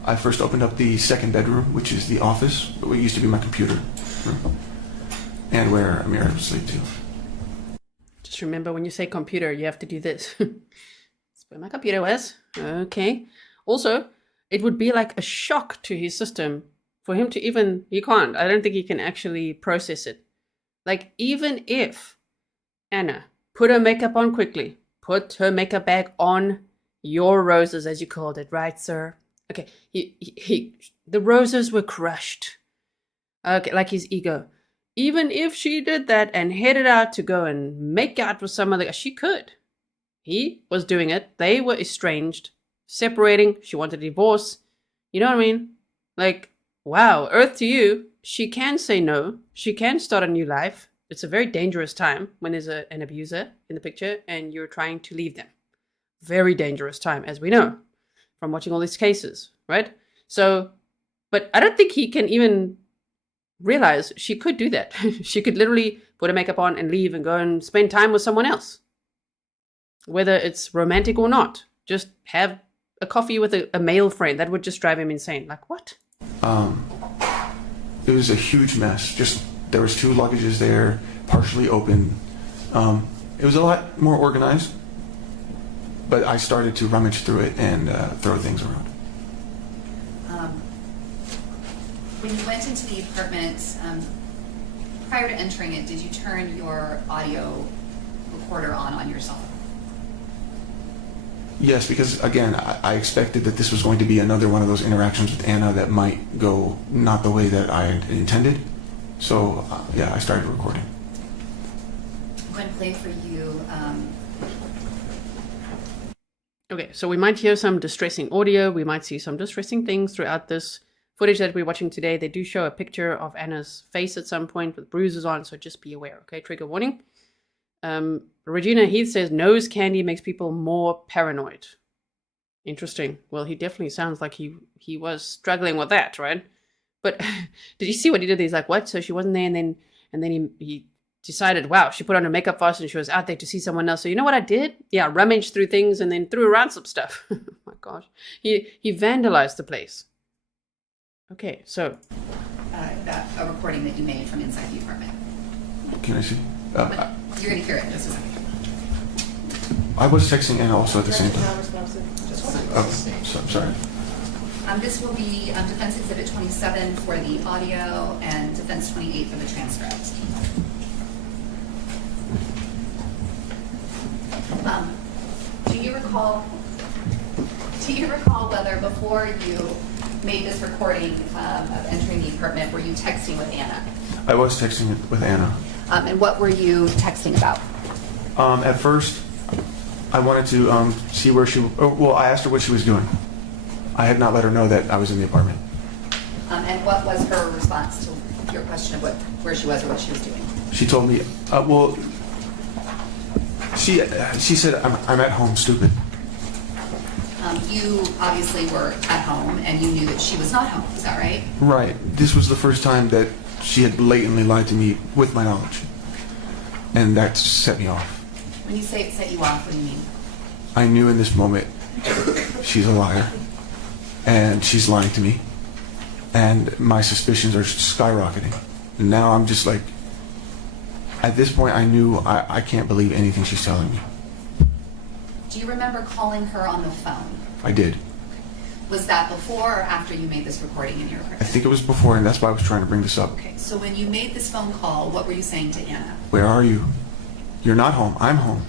I first opened up the second bedroom, which is the office, what used to be my computer room, and where Amira would sleep too. Just remember when you say computer, you have to do this. That's where my computer was. Okay. Also, it would be like a shock to his system for him to even, I don't think he can actually process it. Like, even if Anna put her makeup on quickly, put her makeup bag on your roses, as you called it, right, sir? Okay, the roses were crushed. Okay, like his ego. Even if she did that and headed out to go and make out with some other guy, she could. He was doing it. They were estranged, separating. She wanted a divorce. You know what I mean? Like, wow, earth to you. She can say no. She can start a new life. It's a very dangerous time when there's an abuser in the picture and you're trying to leave them. Very dangerous time, as we know from watching all these cases, right? So, but I don't think he can even realize she could do that. She could literally put her makeup on and leave and go and spend time with someone else. Whether it's romantic or not. Just have a coffee with a male friend. That would just drive him insane. Like, what? It was a huge mess. Just, there was 2 luggages there, partially open. It was a lot more organized, but I started to rummage through it and throw things around. When you went into the apartment, prior to entering it, did you turn your audio recorder on your cell phone? Yes, because again, I expected that this was going to be another one of those interactions with Anna that might go not the way that I had intended. So, yeah, I started recording. I'm going to play for you. Okay, so we might hear some distressing audio. We might see some distressing things throughout this footage that we're watching today. They do show a picture of Anna's face at some point with bruises on, so just be aware, okay? Trigger warning. Regina Heath says nose candy makes people more paranoid. Interesting. Well, he definitely sounds like he was struggling with that, right? But did you see what he did? He's like, what? So she wasn't there, and then he decided, wow, she put on her makeup first and she was out there to see someone else. So you know what I did? Yeah, rummaged through things and then threw around some stuff. Oh my gosh. He vandalized the place. Okay, so. A recording that you made from inside the apartment. Can I see? You're going to hear it in just a second. I was texting Anna also at the same time. Non-responsive. Oh, sorry. This will be Defense Exhibit 27 for the audio and Defense 28 for the transcript. Do you recall whether before you made this recording of entering the apartment, were you texting with Anna? I was texting with Anna. And what were you texting about? At first, I wanted to see where I asked her what she was doing. I had not let her know that I was in the apartment. And what was her response to your question of where she was or what she was doing? She told me, well, she said, I'm at home, stupid. You obviously were at home and you knew that she was not home, is that right? Right. This was the first time that she had blatantly lied to me with my knowledge. And that set me off. When you say it set you off, what do you mean? I knew in this moment she's a liar and she's lying to me. And my suspicions are skyrocketing. And now I'm just like, at this point I knew I can't believe anything she's telling me. Do you remember calling her on the phone? I did. Was that before or after you made this recording in your apartment? I think it was before, and that's why I was trying to bring this up. Okay, so when you made this phone call, what were you saying to Anna? Where are you? You're not home. I'm home.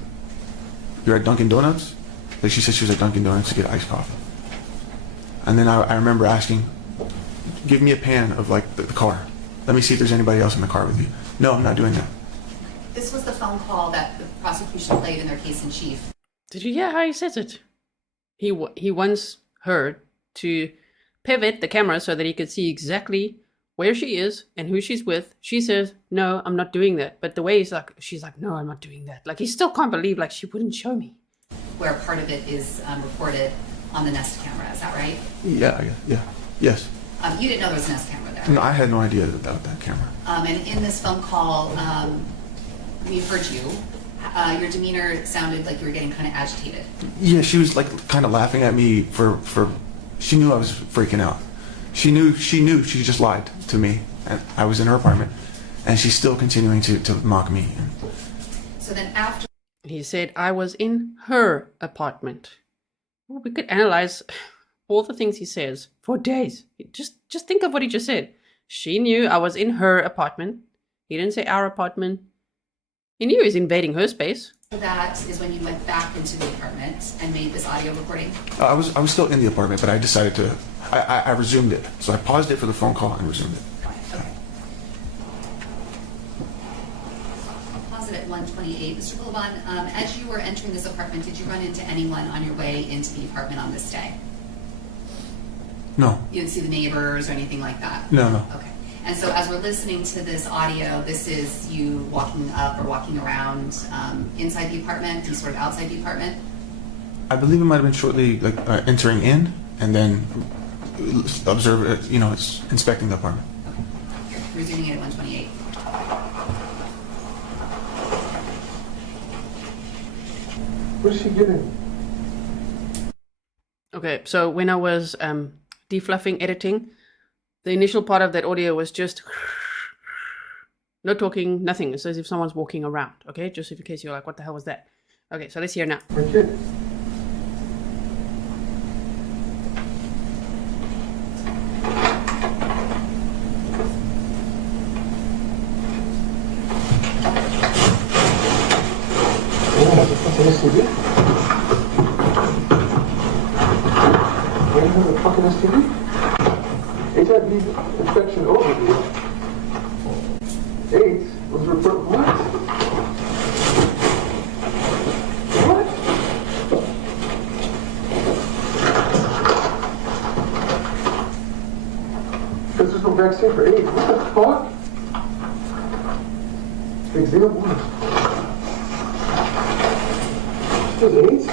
You're at Dunkin' Donuts? Like she said she was at Dunkin' Donuts to get iced coffee. And then I remember asking, give me a pan of like the car. Let me see if there's anybody else in the car with you. No, I'm not doing that. This was the phone call that the prosecution played in their case in chief. Did you hear how he says it? He wants her to pivot the camera so that he could see exactly where she is and who she's with. She says, no, I'm not doing that. But the way she's like, no, I'm not doing that. Like, he still can't believe, like, she wouldn't show me. Where part of it is recorded on the Nest camera, is that right? Yeah, yes. You didn't know there was a Nest camera there? No, I had no idea about that camera. And in this phone call, we heard you. Your demeanor sounded like you were getting kind of agitated. Yeah, she was like kind of laughing at me for she knew I was freaking out. She knew she just lied to me. And I was in her apartment and she's still continuing to mock me. So then after He said I was in her apartment. Well, we could analyze all the things he says for days. Just think of what he just said. She knew I was in her apartment. He didn't say our apartment. He knew he was invading her space. that is when you went back into the apartment and made this audio recording? I was still in the apartment, but I decided to, I resumed it. So I paused it for the phone call and resumed it. Okay. Pause it at 1:28. Mr. Abulaban, as you were entering this apartment, did you run into anyone on your way into the apartment on this day? No. You didn't see the neighbors or anything like that? No. Okay. And so as we're listening to this audio, this is you walking up or walking around inside the apartment and sort of outside the apartment? I believe it might have been shortly entering in and then inspecting the apartment. Okay. Resuming it at 1:28. What is she giving? Okay, so when I was defluffing, editing, the initial part of that audio was just no talking, nothing. It's as if someone's walking around, okay? Just in case you're like, what the hell was that? Okay, so let's hear now. My kid. Oh, that's a fucking STD? You have a fucking STD? HIV infection overview. AIDS was referred. What? What? Because there's no vaccine for AIDS. What the fuck? Example. There's AIDS?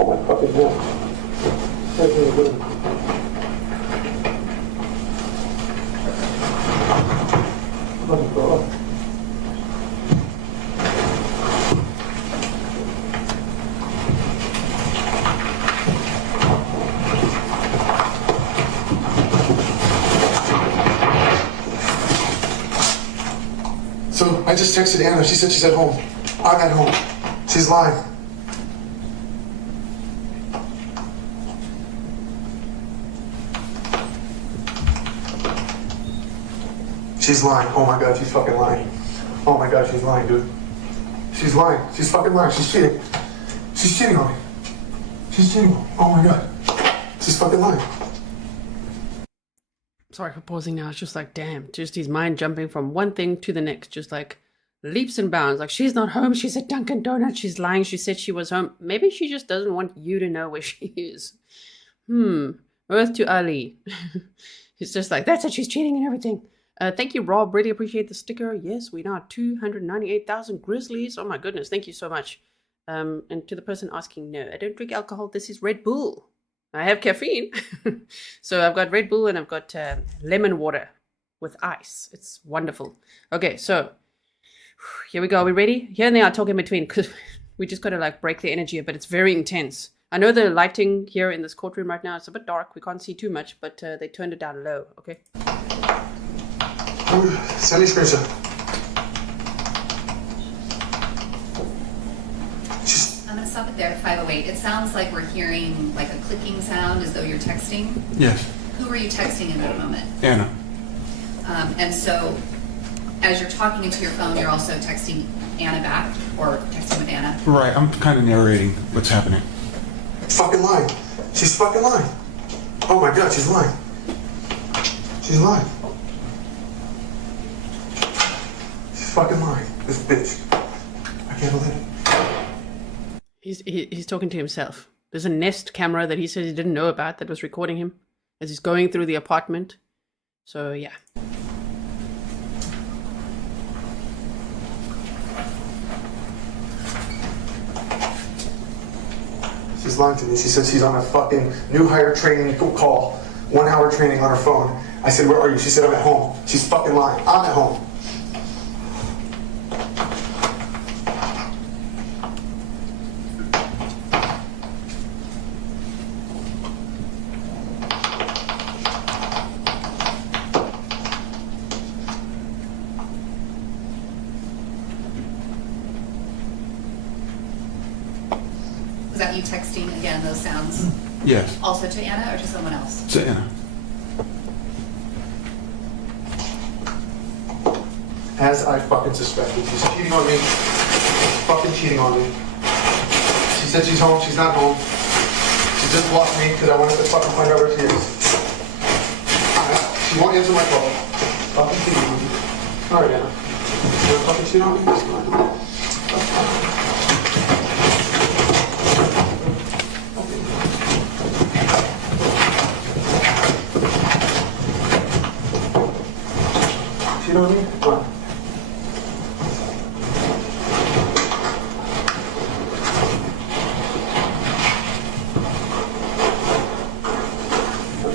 Oh my fucking God. That's really good. Let me go up. texted Anna. She said she's at home. I'm at home. She's lying. She's lying. Oh my God, she's fucking lying. Oh my God, she's lying, dude. She's lying. She's fucking lying. She's cheating. She's cheating on me. She's cheating on me. Oh my God. She's fucking lying. Sorry for pausing now. It's just like, damn, just his mind jumping from one thing to the next, just like leaps and bounds. Like, she's not home. She's at Dunkin' Donuts. She's lying. She said she was home. Maybe she just doesn't want you to know where she is. Earth to Ali. It's just like, that's it. She's cheating and everything. Thank you, Rob. Really appreciate the sticker. Yes, we now have 298,000 Grizzlies. Oh my goodness. Thank you so much. And to the person asking, no, I don't drink alcohol. This is Red Bull. I have caffeine. So I've got Red Bull and I've got lemon water with ice. It's wonderful. Okay, so here we go. Are we ready? Here and there, I'll talk in between because we just got to like break the energy, but it's very intense. I know the lighting here in this courtroom right now, it's a bit dark. We can't see too much, but they turned it down low. Okay. Send me a screenshot. I'm going to stop it there at 508. It sounds like we're hearing like a clicking sound as though you're texting. Yes. Who are you texting in that moment? Anna. And so as you're talking into your phone, you're also texting Anna back or texting with Anna? Right, I'm kind of narrating what's happening. Fucking lying. She's fucking lying. Oh my God, she's lying. She's lying. She's fucking lying. This bitch. I can't believe it. He's talking to himself. There's a Nest camera that he says he didn't know about that was recording him as he's going through the apartment. So, yeah. She's lying to me. She said she's on a fucking new hire training call. 1 hour training on her phone. I said, where are you? She said, I'm at home. She's fucking lying. I'm at home. Was that you texting again those sounds? Yes. Also to Anna or to someone else? To Anna. As I fucking suspected. She's cheating on me. She's fucking cheating on me. She said she's home. She's not home. She just blocked me because I wanted to fucking find out where she is. She won't answer my call. Fucking cheating on me. All right, Anna. You want to fucking cheat on me? That's fine. That's fine. Cheat on me? Fine.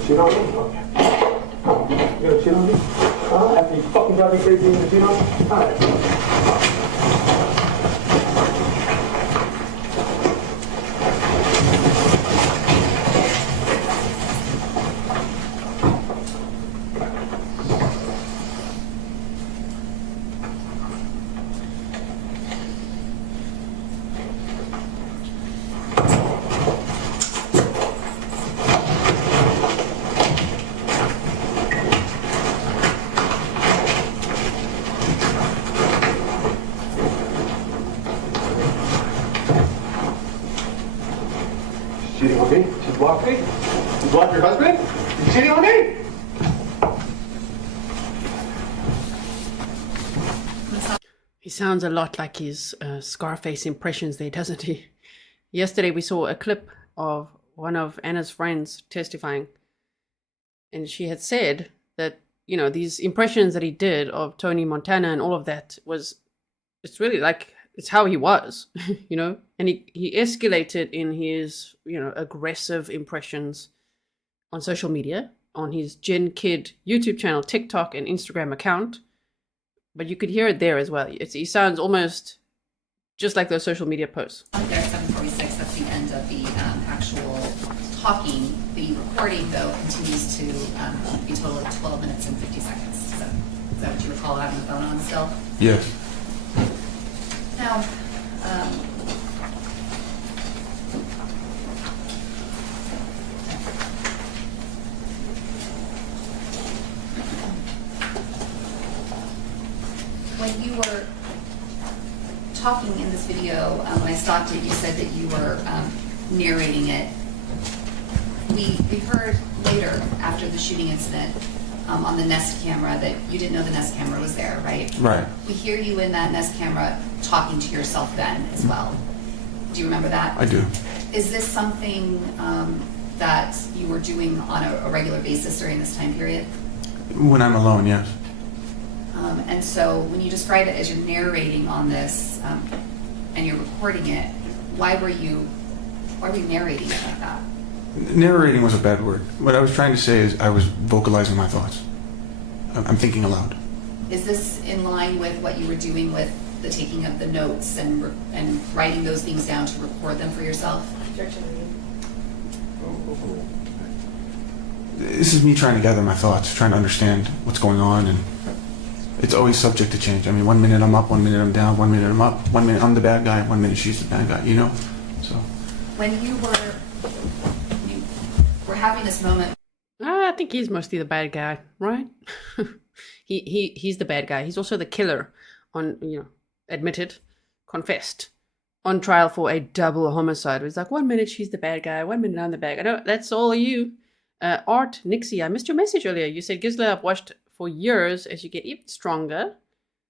Cheat on me? Okay. You gonna cheat on me? After you fucking drive me crazy, you gonna cheat on me? Alright. Cheating on me? She blocked me? You blocked your husband? You cheating on me? He sounds a lot like his Scarface impressions there, doesn't he? Yesterday we saw a clip of one of Anna's friends testifying. And she had said that, you know, these impressions that he did of Tony Montana and all of that it's really like, it's how he was, you know? And he escalated in his, you know, aggressive impressions on social media, on his Gen Kid YouTube channel, TikTok, and Instagram account. But you could hear it there as well. He sounds almost just like those social media posts. There, 7:46, that's the end of the actual talking. The recording, though, continues to be a total of 12 minutes and 50 seconds. So, is that what you recall having the phone on still? Yes. Now, when you were talking in this video, when I stopped it, you said that you were narrating it. We heard later, after the shooting incident, on the Nest camera, that you didn't know the Nest camera was there, right? Right. We hear you in that Nest camera talking to yourself then as well. Do you remember that? I do. Is this something that you were doing on a regular basis during this time period? When I'm alone, yes. And so when you describe it as you're narrating on this and you're recording it, why were you narrating it like that? Narrating was a bad word. What I was trying to say is I was vocalizing my thoughts. I'm thinking aloud. Is this in line with what you were doing with the taking of the notes and writing those things down to record them for yourself? Objection. This is me trying to gather my thoughts, trying to understand what's going on, and it's always subject to change. I mean, 1 minute I'm up, 1 minute I'm down, 1 minute I'm up, 1 minute I'm the bad guy, 1 minute she's the bad guy, you know? So. When you were having this moment. I think he's mostly the bad guy, right? He's the bad guy. He's also the killer admitted, confessed, on trial for a double homicide. It was like 1 minute she's the bad guy, 1 minute I'm the bad guy. No, that's all you. Art, Nixie, I missed your message earlier. You said, Grizzly, I've watched for years as you get even stronger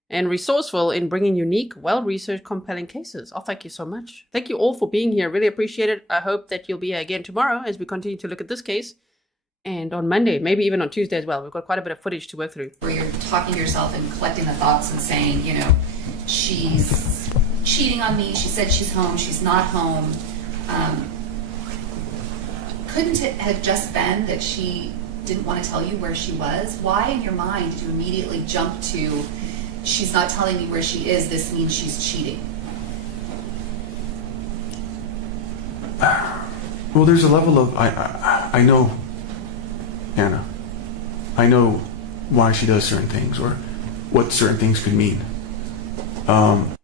and resourceful in bringing unique, well-researched, compelling cases. Oh, thank you so much. Thank you all for being here. Really appreciate it. I hope that you'll be here again tomorrow as we continue to look at this case. And on Monday, maybe even on Tuesday as well. We've got quite a bit of footage to work through. Where you're talking to yourself and collecting the thoughts and saying, she's cheating on me. She said she's home. She's not home. Couldn't it have just been that she didn't want to tell you where she was? Why in your mind did you immediately jump to, she's not telling me where she is, this means she's cheating? Well, there's a level of, I know Anna. I know why she does certain things or what certain things could mean. An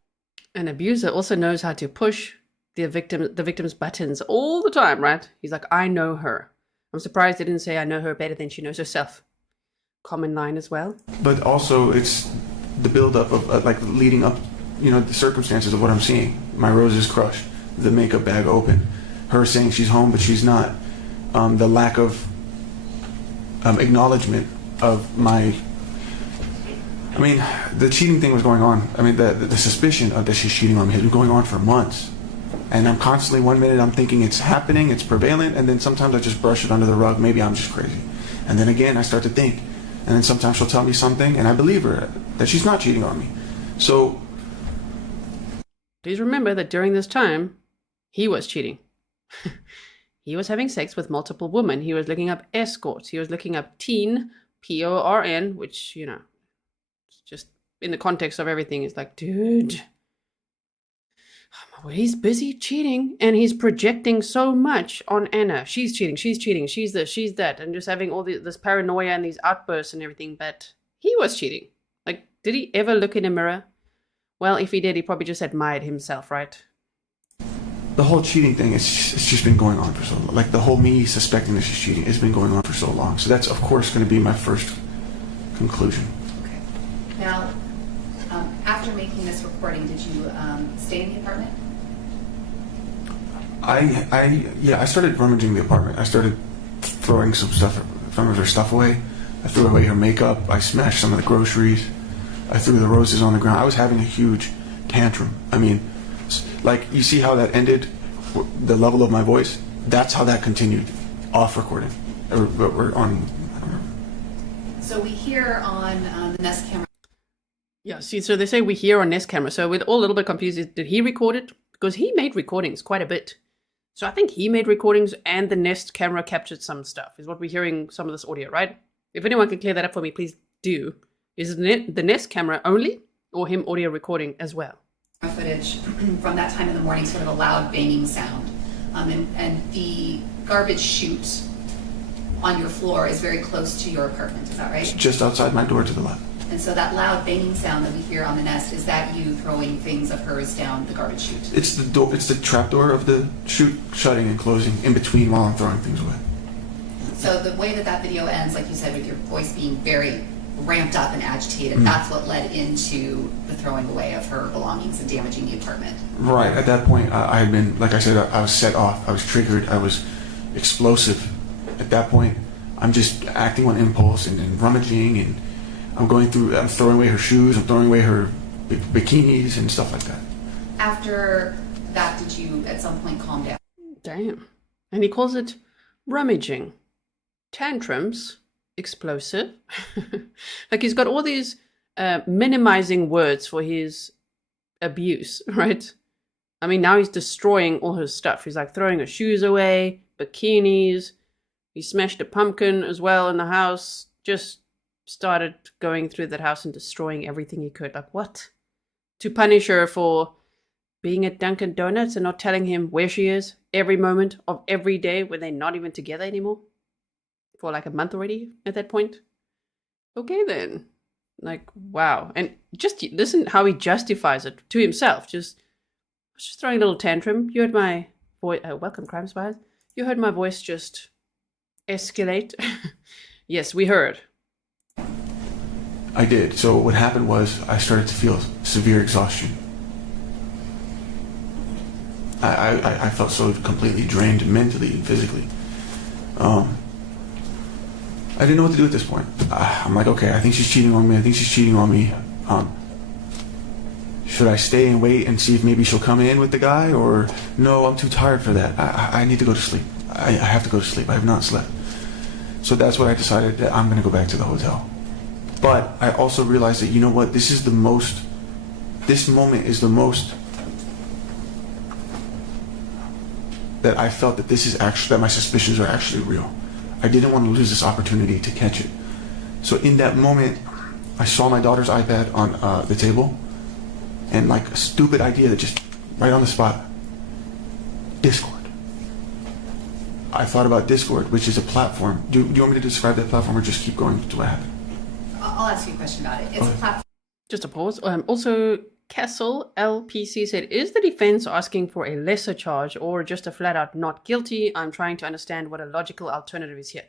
abuser also knows how to push the victim's buttons all the time, right? He's like, I know her. I'm surprised they didn't say, I know her better than she knows herself. Common line as well. But also, it's the buildup of, leading up, the circumstances of what I'm seeing. My rose is crushed, the makeup bag open, her saying she's home, but she's not. The lack of acknowledgement of my... the cheating thing was going on. The suspicion of that she's cheating on me has been going on for months. And I'm constantly, 1 minute I'm thinking it's happening, it's prevalent, and then sometimes I just brush it under the rug. Maybe I'm just crazy. And then again, I start to think. And then sometimes she'll tell me something, and I believe her, that she's not cheating on me. So... Please remember that during this time, he was cheating. He was having sex with multiple women. He was looking up escorts. He was looking up teen, PORN, which, just in the context of everything, is like, dude... Well, he's busy cheating, and he's projecting so much on Anna. She's cheating, she's this, she's that, and just having all this paranoia and these outbursts and everything. But he was cheating. Like, did he ever look in a mirror? Well, if he did, he probably just admired himself, right? The whole cheating thing, it's just been going on for so long. Like, the whole me suspecting that she's cheating, it's been going on for so long. So that's, of course, going to be my first conclusion. Okay. Now, after making this recording, did you stay in the apartment? I started rummaging the apartment. I started throwing some of her stuff away. I threw away her makeup. I smashed some of the groceries. I threw the roses on the ground. I was having a huge tantrum. You see how that ended, the level of my voice? That's how that continued off recording. Or on, I don't remember. So we hear on the Nest camera. Yeah, see, so they say we hear on Nest camera. So we're all a little bit confused. Did he record it? Because he made recordings quite a bit. So I think he made recordings and the Nest camera captured some stuff, is what we're hearing some of this audio, right? If anyone can clear that up for me, please do. Is it the Nest camera only or him audio recording as well? Footage from that time in the morning, sort of a loud banging sound. And the garbage chute on your floor is very close to your apartment, is that right? Just outside my door to the left. And so that loud banging sound that we hear on the nest, is that you throwing things of hers down the garbage chute? It's the door. It's the trap door of the chute shutting and closing in between while I'm throwing things away. So the way that that video ends, like you said, with your voice being very ramped up and agitated, that's what led into the throwing away of her belongings and damaging the apartment. Right. At that point, I had been, like I said, I was set off. I was triggered. I was explosive. At that point, I'm just acting on impulse and rummaging, and I'm throwing away her shoes. I'm throwing away her bikinis and stuff like that. After that, did you at some point calm down? Damn. And he calls it rummaging. Tantrums. Explosive. Like he's got all these minimizing words for his abuse, right? I mean, now he's destroying all her stuff. He's like throwing her shoes away, bikinis. He smashed a pumpkin as well in the house. Just started going through that house and destroying everything he could. Like, what? To punish her for being at Dunkin' Donuts and not telling him where she is every moment of every day when they're not even together anymore? For like a month already at that point? Okay then. Like, wow. And just listen how he justifies it to himself. I was just throwing a little tantrum. You heard my voice. Welcome, Crime Spies. You heard my voice just escalate. Yes, we heard. I did. So what happened was I started to feel severe exhaustion. I felt so completely drained mentally and physically. I didn't know what to do at this point. I'm like, okay, I think she's cheating on me. Should I stay and wait and see if maybe she'll come in with the guy? Or no, I'm too tired for that. I need to go to sleep. I have to go to sleep. I have not slept. So that's what I decided, that I'm going to go back to the hotel. But I also realized that, you know what, this moment is the most that I felt that that my suspicions are actually real. I didn't want to lose this opportunity to catch it. So in that moment, I saw my daughter's iPad on the table, and like a stupid idea that just right on the spot, Discord. I thought about Discord, which is a platform. Do you want me to describe that platform or just keep going to what happened? I'll ask you a question about it. It's a platform. Just a pause. Also, Castle LPC said, is the defense asking for a lesser charge or just a flat out not guilty? I'm trying to understand what a logical alternative is here.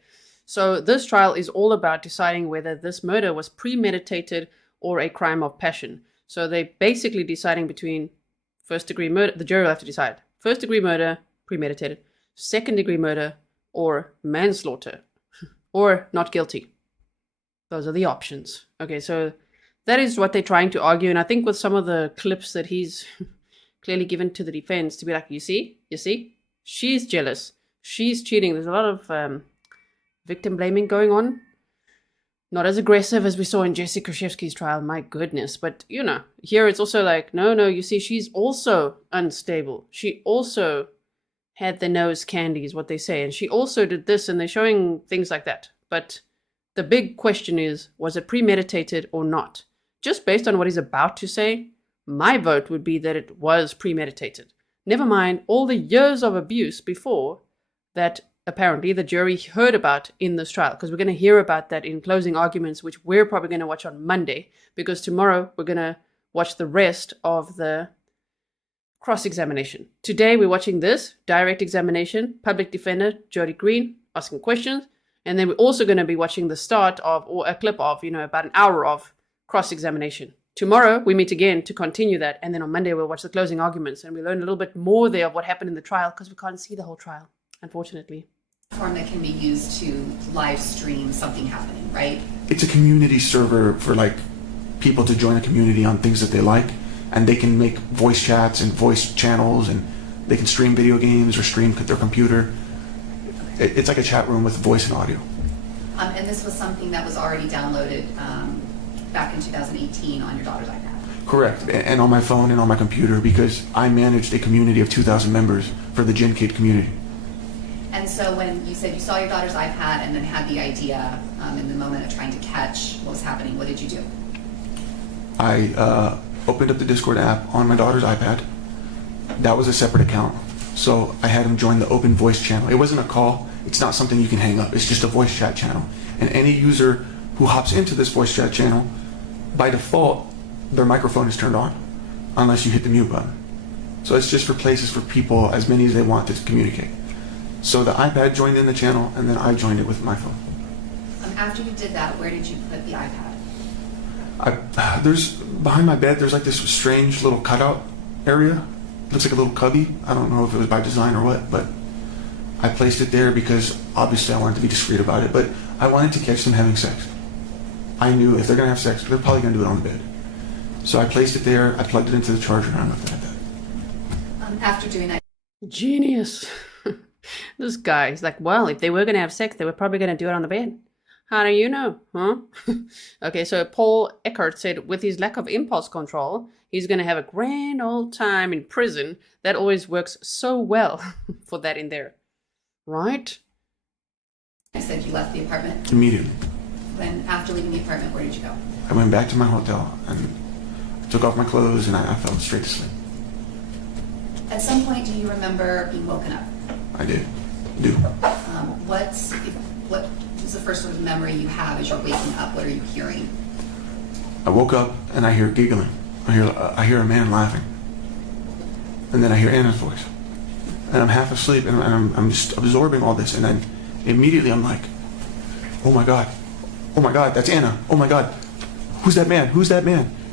So this trial is all about deciding whether this murder was premeditated or a crime of passion. So they're basically deciding between first degree murder. The jury will have to decide first degree murder, premeditated, second degree murder, or manslaughter, or not guilty. Those are the options. Okay, so that is what they're trying to argue. And I think with some of the clips that he's clearly given to the defense, to be like, you see, she's jealous. She's cheating. There's a lot of victim blaming going on. Not as aggressive as we saw in Jesse Krzyzewski's trial, my goodness. But, here it's also like, no, you see, she's also unstable. She also had the nose candy is what they say. And she also did this, and they're showing things like that. But the big question is, was it premeditated or not? Just based on what he's about to say, my vote would be that it was premeditated. Never mind all the years of abuse before that apparently the jury heard about in this trial, because we're going to hear about that in closing arguments, which we're probably going to watch on Monday, because tomorrow we're going to watch the rest of the cross-examination. Today we're watching this direct examination, public defender Jody Green asking questions, and then we're also going to be watching the start of, or a clip of, about an hour of cross-examination. Tomorrow we meet again to continue that, and then on Monday we'll watch the closing arguments, and we learn a little bit more there of what happened in the trial, because we can't see the whole trial, unfortunately. Platform that can be used to live stream something happening, right? It's a community server for like people to join a community on things that they like, and they can make voice chats and voice channels, and they can stream video games or stream their computer. It's like a chat room with voice and audio. And this was something that was already downloaded back in 2018 on your daughter's iPad. Correct, and on my phone and on my computer, because I managed a community of 2,000 members for the Gen Kid community. And so when you said you saw your daughter's iPad and then had the idea in the moment of trying to catch what was happening, what did you do? I opened up the Discord app on my daughter's iPad. That was a separate account. So I had him join the open voice channel. It wasn't a call. It's not something you can hang up. It's just a voice chat channel. And any user who hops into this voice chat channel by default, their microphone is turned on, unless you hit the mute button. So it's just for places for people, as many as they want to communicate. So the iPad joined in the channel, and then I joined it with my phone. After you did that, where did you put the iPad? There's behind my bed. There's like this strange little cutout area. Looks like a little cubby. I don't know if it was by design or what, but I placed it there because obviously I wanted to be discreet about it. But I wanted to catch them having sex. I knew if they're gonna have sex, they're probably gonna do it on the bed. So I placed it there. I plugged it into the charger, and I left it at that. After doing that, Genius. This guy, he's like, well, if they were going to have sex, they were probably going to do it on the bed. How do you know, huh? Okay, so Paul Eckert said with his lack of impulse control, he's going to have a grand old time in prison. That always works so well for that in there. Right? I said you left the apartment. Immediately. When after leaving the apartment, where did you go? I went back to my hotel and took off my clothes, and I fell straight to sleep. At some point, do you remember being woken up? I do. What is the first sort of memory you have as you're waking up? What are you hearing? I woke up and I hear giggling. I hear a man laughing, and then I hear Anna's voice, and I'm half asleep, and I'm just absorbing all this, and then immediately I'm like, oh my god, that's Anna. Oh my god, who's that man?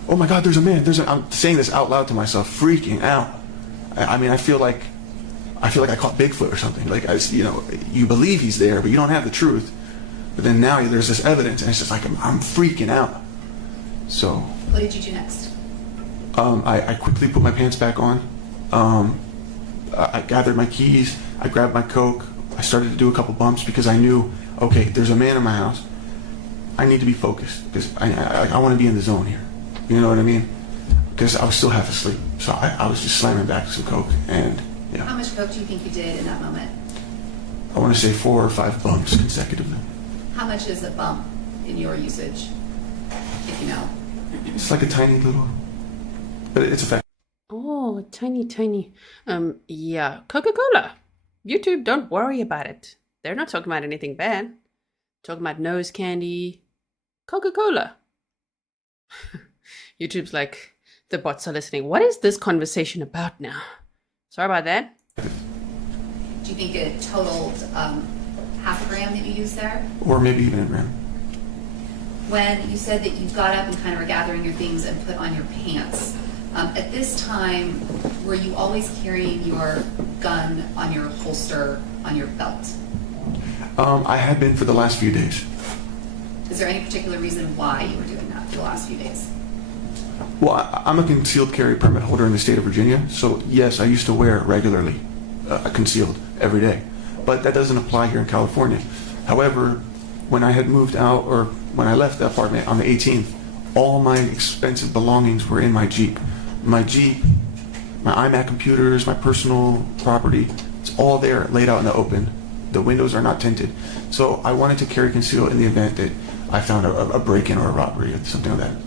Oh my god, there's a man. I'm saying this out loud to myself, freaking out. I mean, I feel like I caught Bigfoot or something. Like, you believe he's there, but you don't have the truth. But then now there's this evidence, and it's just like I'm freaking out. So. What did you do next? I quickly put my pants back on. I gathered my keys. I grabbed my Coke. I started to do a couple bumps because I knew, okay, there's a man in my house. I need to be focused because I want to be in the zone here. You know what I mean? Because I was still half asleep. So I was just slamming back some Coke, and yeah. How much Coke do you think you did in that moment? I want to say 4 or 5 bumps consecutively. How much is a bump in your usage, if you know? It's like a tiny little, but it's effective. Oh, tiny. Yeah, Coca-Cola. YouTube, don't worry about it. They're not talking about anything bad. Talking about nose candy. Coca-Cola. YouTube's like, the bots are listening. What is this conversation about now? Sorry about that. Do you think it totaled half a gram that you used there? Or maybe even a gram. When you said that you got up and kind of were gathering your things and put on your pants, at this time, were you always carrying your gun on your holster on your belt? I had been for the last few days. Is there any particular reason why you were doing that for the last few days? Well, I'm a concealed carry permit holder in the state of Virginia, so yes, I used to wear it regularly, concealed every day. But that doesn't apply here in California. However, when I had moved out, or when I left the apartment on the 18th, all my expensive belongings were in my Jeep. My Jeep, my iMac computers, my personal property, it's all there, laid out in the open. The windows are not tinted. So I wanted to carry concealed in the event that I found a break-in or a robbery or something like that.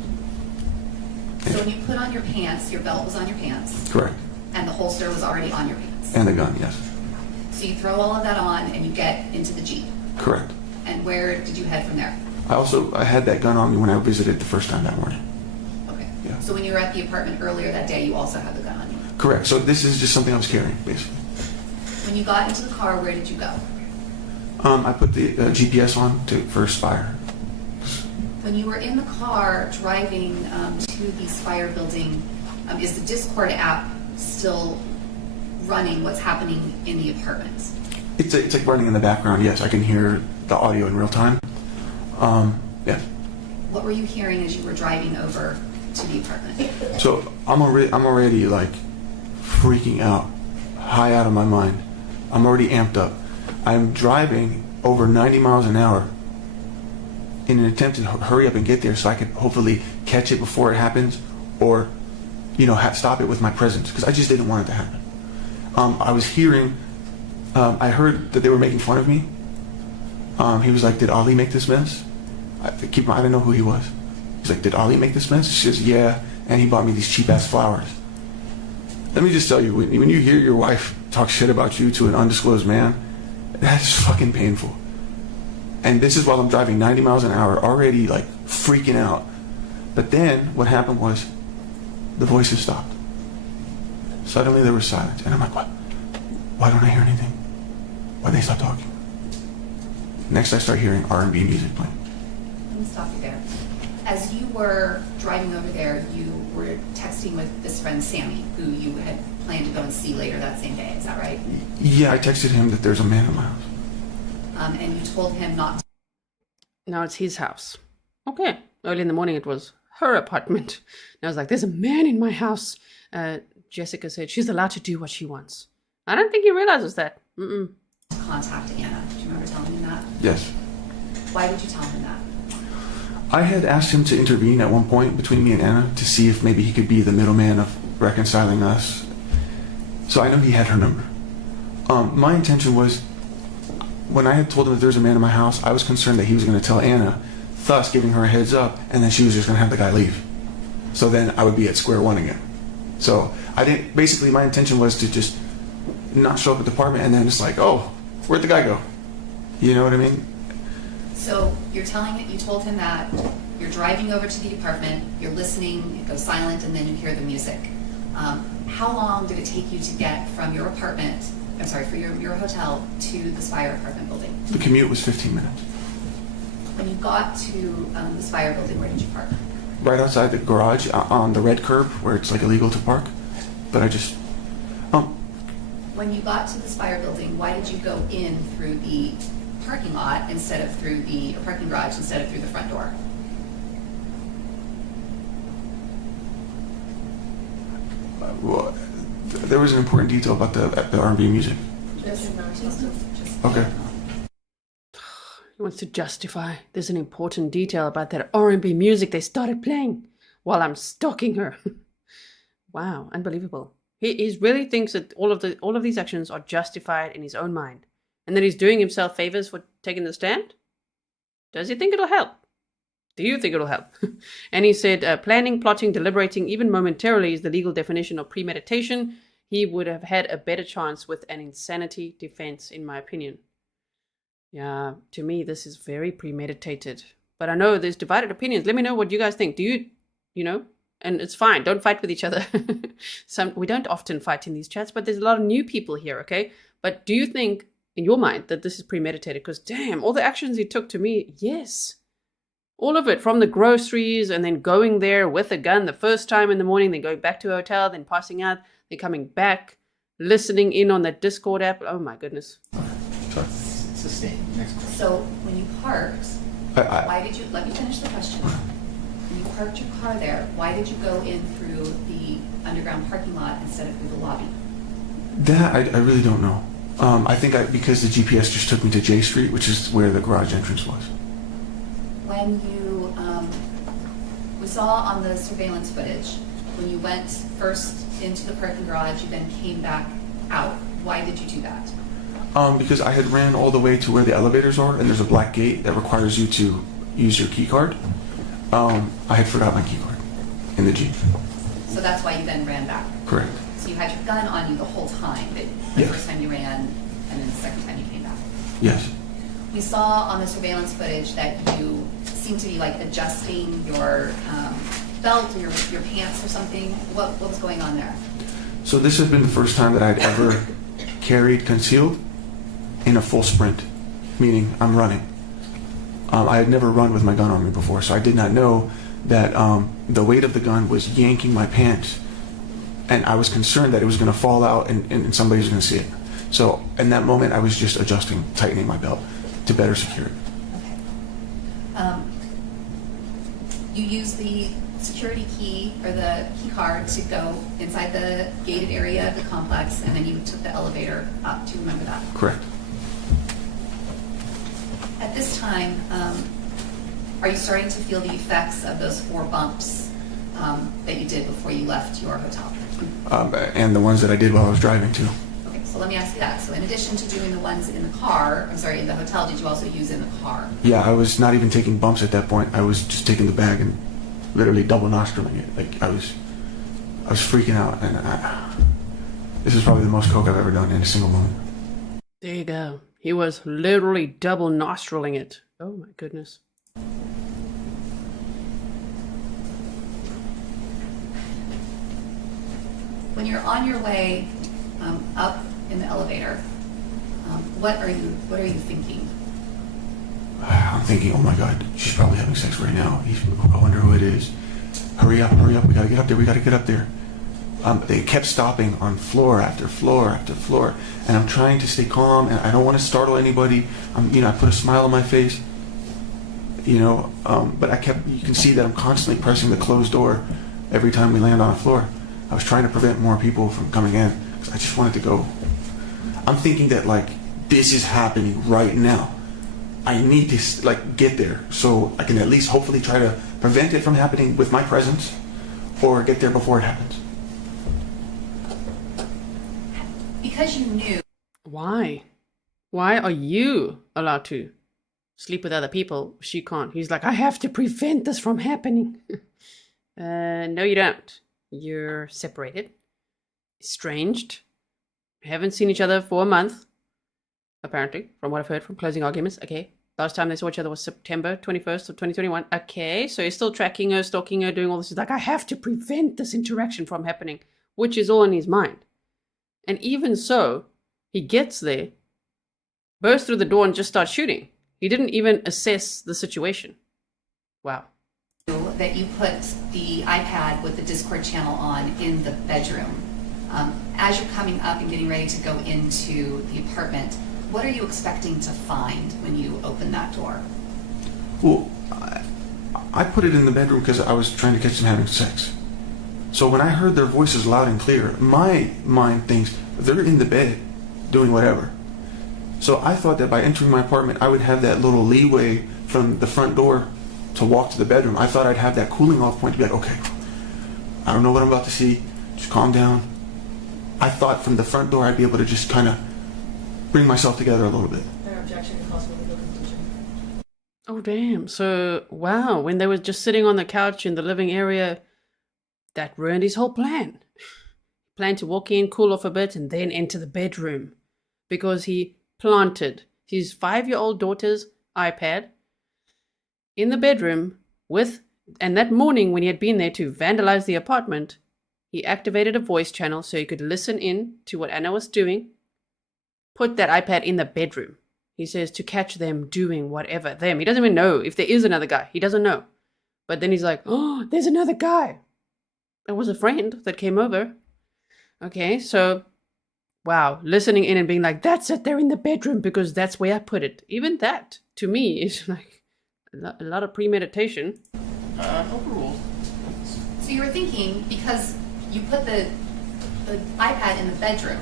So when you put on your pants, your belt was on your pants? Correct. And the holster was already on your pants? And the gun, yes. So you throw all of that on and you get into the Jeep? Correct. And where did you head from there? I had that gun on me when I visited the first time that morning. Okay. Yeah. So when you were at the apartment earlier that day, you also had the gun on you? Correct. So this is just something I was carrying, basically. When you got into the car, where did you go? I put the GPS on for Spire. When you were in the car driving to the Spied building, is the Discord app still running what's happening in the apartment? It's like running in the background, yes. I can hear the audio in real time. Yeah. What were you hearing as you were driving over to the apartment? So I'm already like freaking out, high out of my mind. I'm already amped up. I'm driving over 90 miles an hour in an attempt to hurry up and get there so I could hopefully catch it before it happens, or stop it with my presence, because I just didn't want it to happen. I was hearing, I heard that they were making fun of me. He was like, "Did Ali make this mess?" I didn't know who he was. He's like, "Did Ali make this mess?" She says, "Yeah," and he bought me these cheap ass flowers. Let me just tell you, when you hear your wife talk shit about you to an undisclosed man, that's fucking painful. And this is while I'm driving 90 miles an hour, already like freaking out. But then what happened was the voices stopped. Suddenly there was silence. And I'm like, what? Why don't I hear anything? Why'd they stop talking? Next I start hearing R&B music playing. Let me stop you there. As you were driving over there, you were texting with this friend Sammy, who you had planned to go and see later that same day. Is that right? Yeah, I texted him that there's a man in my house. And you told him not to. Now it's his house. Okay. Early in the morning, it was her apartment. And I was like, there's a man in my house. Jessica said she's allowed to do what she wants. I don't think he realizes that. Contact Anna. Do you remember telling him that? Yes. Why did you tell him that? I had asked him to intervene at one point between me and Anna to see if maybe he could be the middleman of reconciling us. So I know he had her number. My intention was, when I had told him that there's a man in my house, I was concerned that he was going to tell Anna, thus giving her a heads up, and then she was just going to have the guy leave. So then I would be at square one again. So I didn't, basically my intention was to just not show up at the apartment and then just like, oh, where'd the guy go? You know what I mean? So you told him that you're driving over to the apartment, you're listening, it goes silent, and then you hear the music. How long did it take you to get from your apartment, from your hotel to the Spire apartment building? The commute was 15 minutes. When you got to the Spire building, where did you park? Right outside the garage on the red curb where it's like illegal to park. But I just, When you got to the Spire building, why did you go in through the parking lot instead of through the parking garage instead of through the front door? well, there was an important detail about the R&B music. Okay. He wants to justify. There's an important detail about that R&B music they started playing while I'm stalking her. Wow, unbelievable. He really thinks that all of these actions are justified in his own mind, and that he's doing himself favors for taking the stand. Does he think it'll help? Do you think it'll help? And he said, planning, plotting, deliberating, even momentarily is the legal definition of premeditation. He would have had a better chance with an insanity defense, in my opinion. Yeah, to me, this is very premeditated. But I know there's divided opinions. Let me know what you guys think. Do you know? And it's fine. Don't fight with each other. We don't often fight in these chats, but there's a lot of new people here, okay? But do you think, in your mind, that this is premeditated? Because, damn, all the actions he took to me, yes. All of it, from the groceries and then going there with a gun the first time in the morning, then going back to a hotel, then passing out, then coming back, listening in on that Discord app. Oh, my goodness. Sorry. Sustain. Next question. So when you parked, why did you, let me finish the question. When you parked your car there, why did you go in through the underground parking lot instead of through the lobby? That, I really don't know. I think because the GPS just took me to J Street, which is where the garage entrance was. When you, we saw on the surveillance footage, when you went first into the parking garage, you then came back out. Why did you do that? Because I had ran all the way to where the elevators are, and there's a black gate that requires you to use your key card. I had forgot my key card in the Jeep. So that's why you then ran back? Correct. So you had your gun on you the whole time, but the Yes. first time you ran, and then the second time you came back? Yes. We saw on the surveillance footage that you seemed to be like adjusting your belt or your pants or something. What was going on there? So this had been the first time that I'd ever carried concealed in a full sprint, meaning I'm running. I had never run with my gun on me before, so I did not know that the weight of the gun was yanking my pants, and I was concerned that it was going to fall out and somebody was going to see it. So in that moment, I was just adjusting, tightening my belt to better secure it. Okay. You used the security key or the key card to go inside the gated area of the complex, and then you took the elevator up. Do you remember that? Correct. At this time, are you starting to feel the effects of those 4 bumps that you did before you left your hotel? And the ones that I did while I was driving too. Okay, so let me ask you that. So in addition to doing the ones in the car, in the hotel, did you also use in the car? Yeah, I was not even taking bumps at that point. I was just taking the bag and literally double nostrilling it. Like I was freaking out, and this is probably the most coke I've ever done in a single moment. There you go. He was literally double nostriling it. Oh my goodness. when you're on your way up in the elevator, what are you thinking? I'm thinking, oh my God, she's probably having sex right now. I wonder who it is. Hurry up, we gotta get up there. They kept stopping on floor after floor after floor, and I'm trying to stay calm, and I don't want to startle anybody. I put a smile on my face, but you can see that I'm constantly pressing the closed door every time we land on a floor. I was trying to prevent more people from coming in, because I just wanted to go. I'm thinking that, this is happening right now. I need to, get there, so I can at least hopefully try to prevent it from happening with my presence, or get there before it happens. Because you knew. Why? Why are you allowed to sleep with other people? She can't. He's like, I have to prevent this from happening. No, you don't. You're separated, estranged, haven't seen each other for a month, apparently, from what I've heard from closing arguments. Okay. Last time they saw each other was September 21st of 2021. Okay. So he's still tracking her, stalking her, doing all this. He's like, I have to prevent this interaction from happening, which is all in his mind. And even so, he gets there, bursts through the door, and just starts shooting. He didn't even assess the situation. Wow. That you put the iPad with the Discord channel on in the bedroom. As you're coming up and getting ready to go into the apartment, what are you expecting to find when you open that door? Well, I put it in the bedroom because I was trying to catch them having sex. So when I heard their voices loud and clear, my mind thinks they're in the bed doing whatever. So I thought that by entering my apartment, I would have that little leeway from the front door to walk to the bedroom. I thought I'd have that cooling off point to be like, okay, I don't know what I'm about to see, just calm down. I thought from the front door I'd be able to just kind of bring myself together a little bit. Their objection to possible legal conclusion. Oh, damn. So, wow, when they were just sitting on the couch in the living area, that ruined his whole plan. Planned to walk in, cool off a bit, and then enter the bedroom. Because he planted his 5-year-old daughter's iPad in the bedroom and that morning when he had been there to vandalize the apartment, he activated a voice channel so he could listen in to what Ana was doing, put that iPad in the bedroom. He says to catch them doing whatever. He doesn't even know if there is another guy. He doesn't know. But then he's like, oh, there's another guy. It was a friend that came over. Okay, so, wow, listening in and being like, that's it, they're in the bedroom because that's where I put it. Even that, to me, is like a lot of premeditation. Overruled. So you were thinking, because you put the iPad in the bedroom,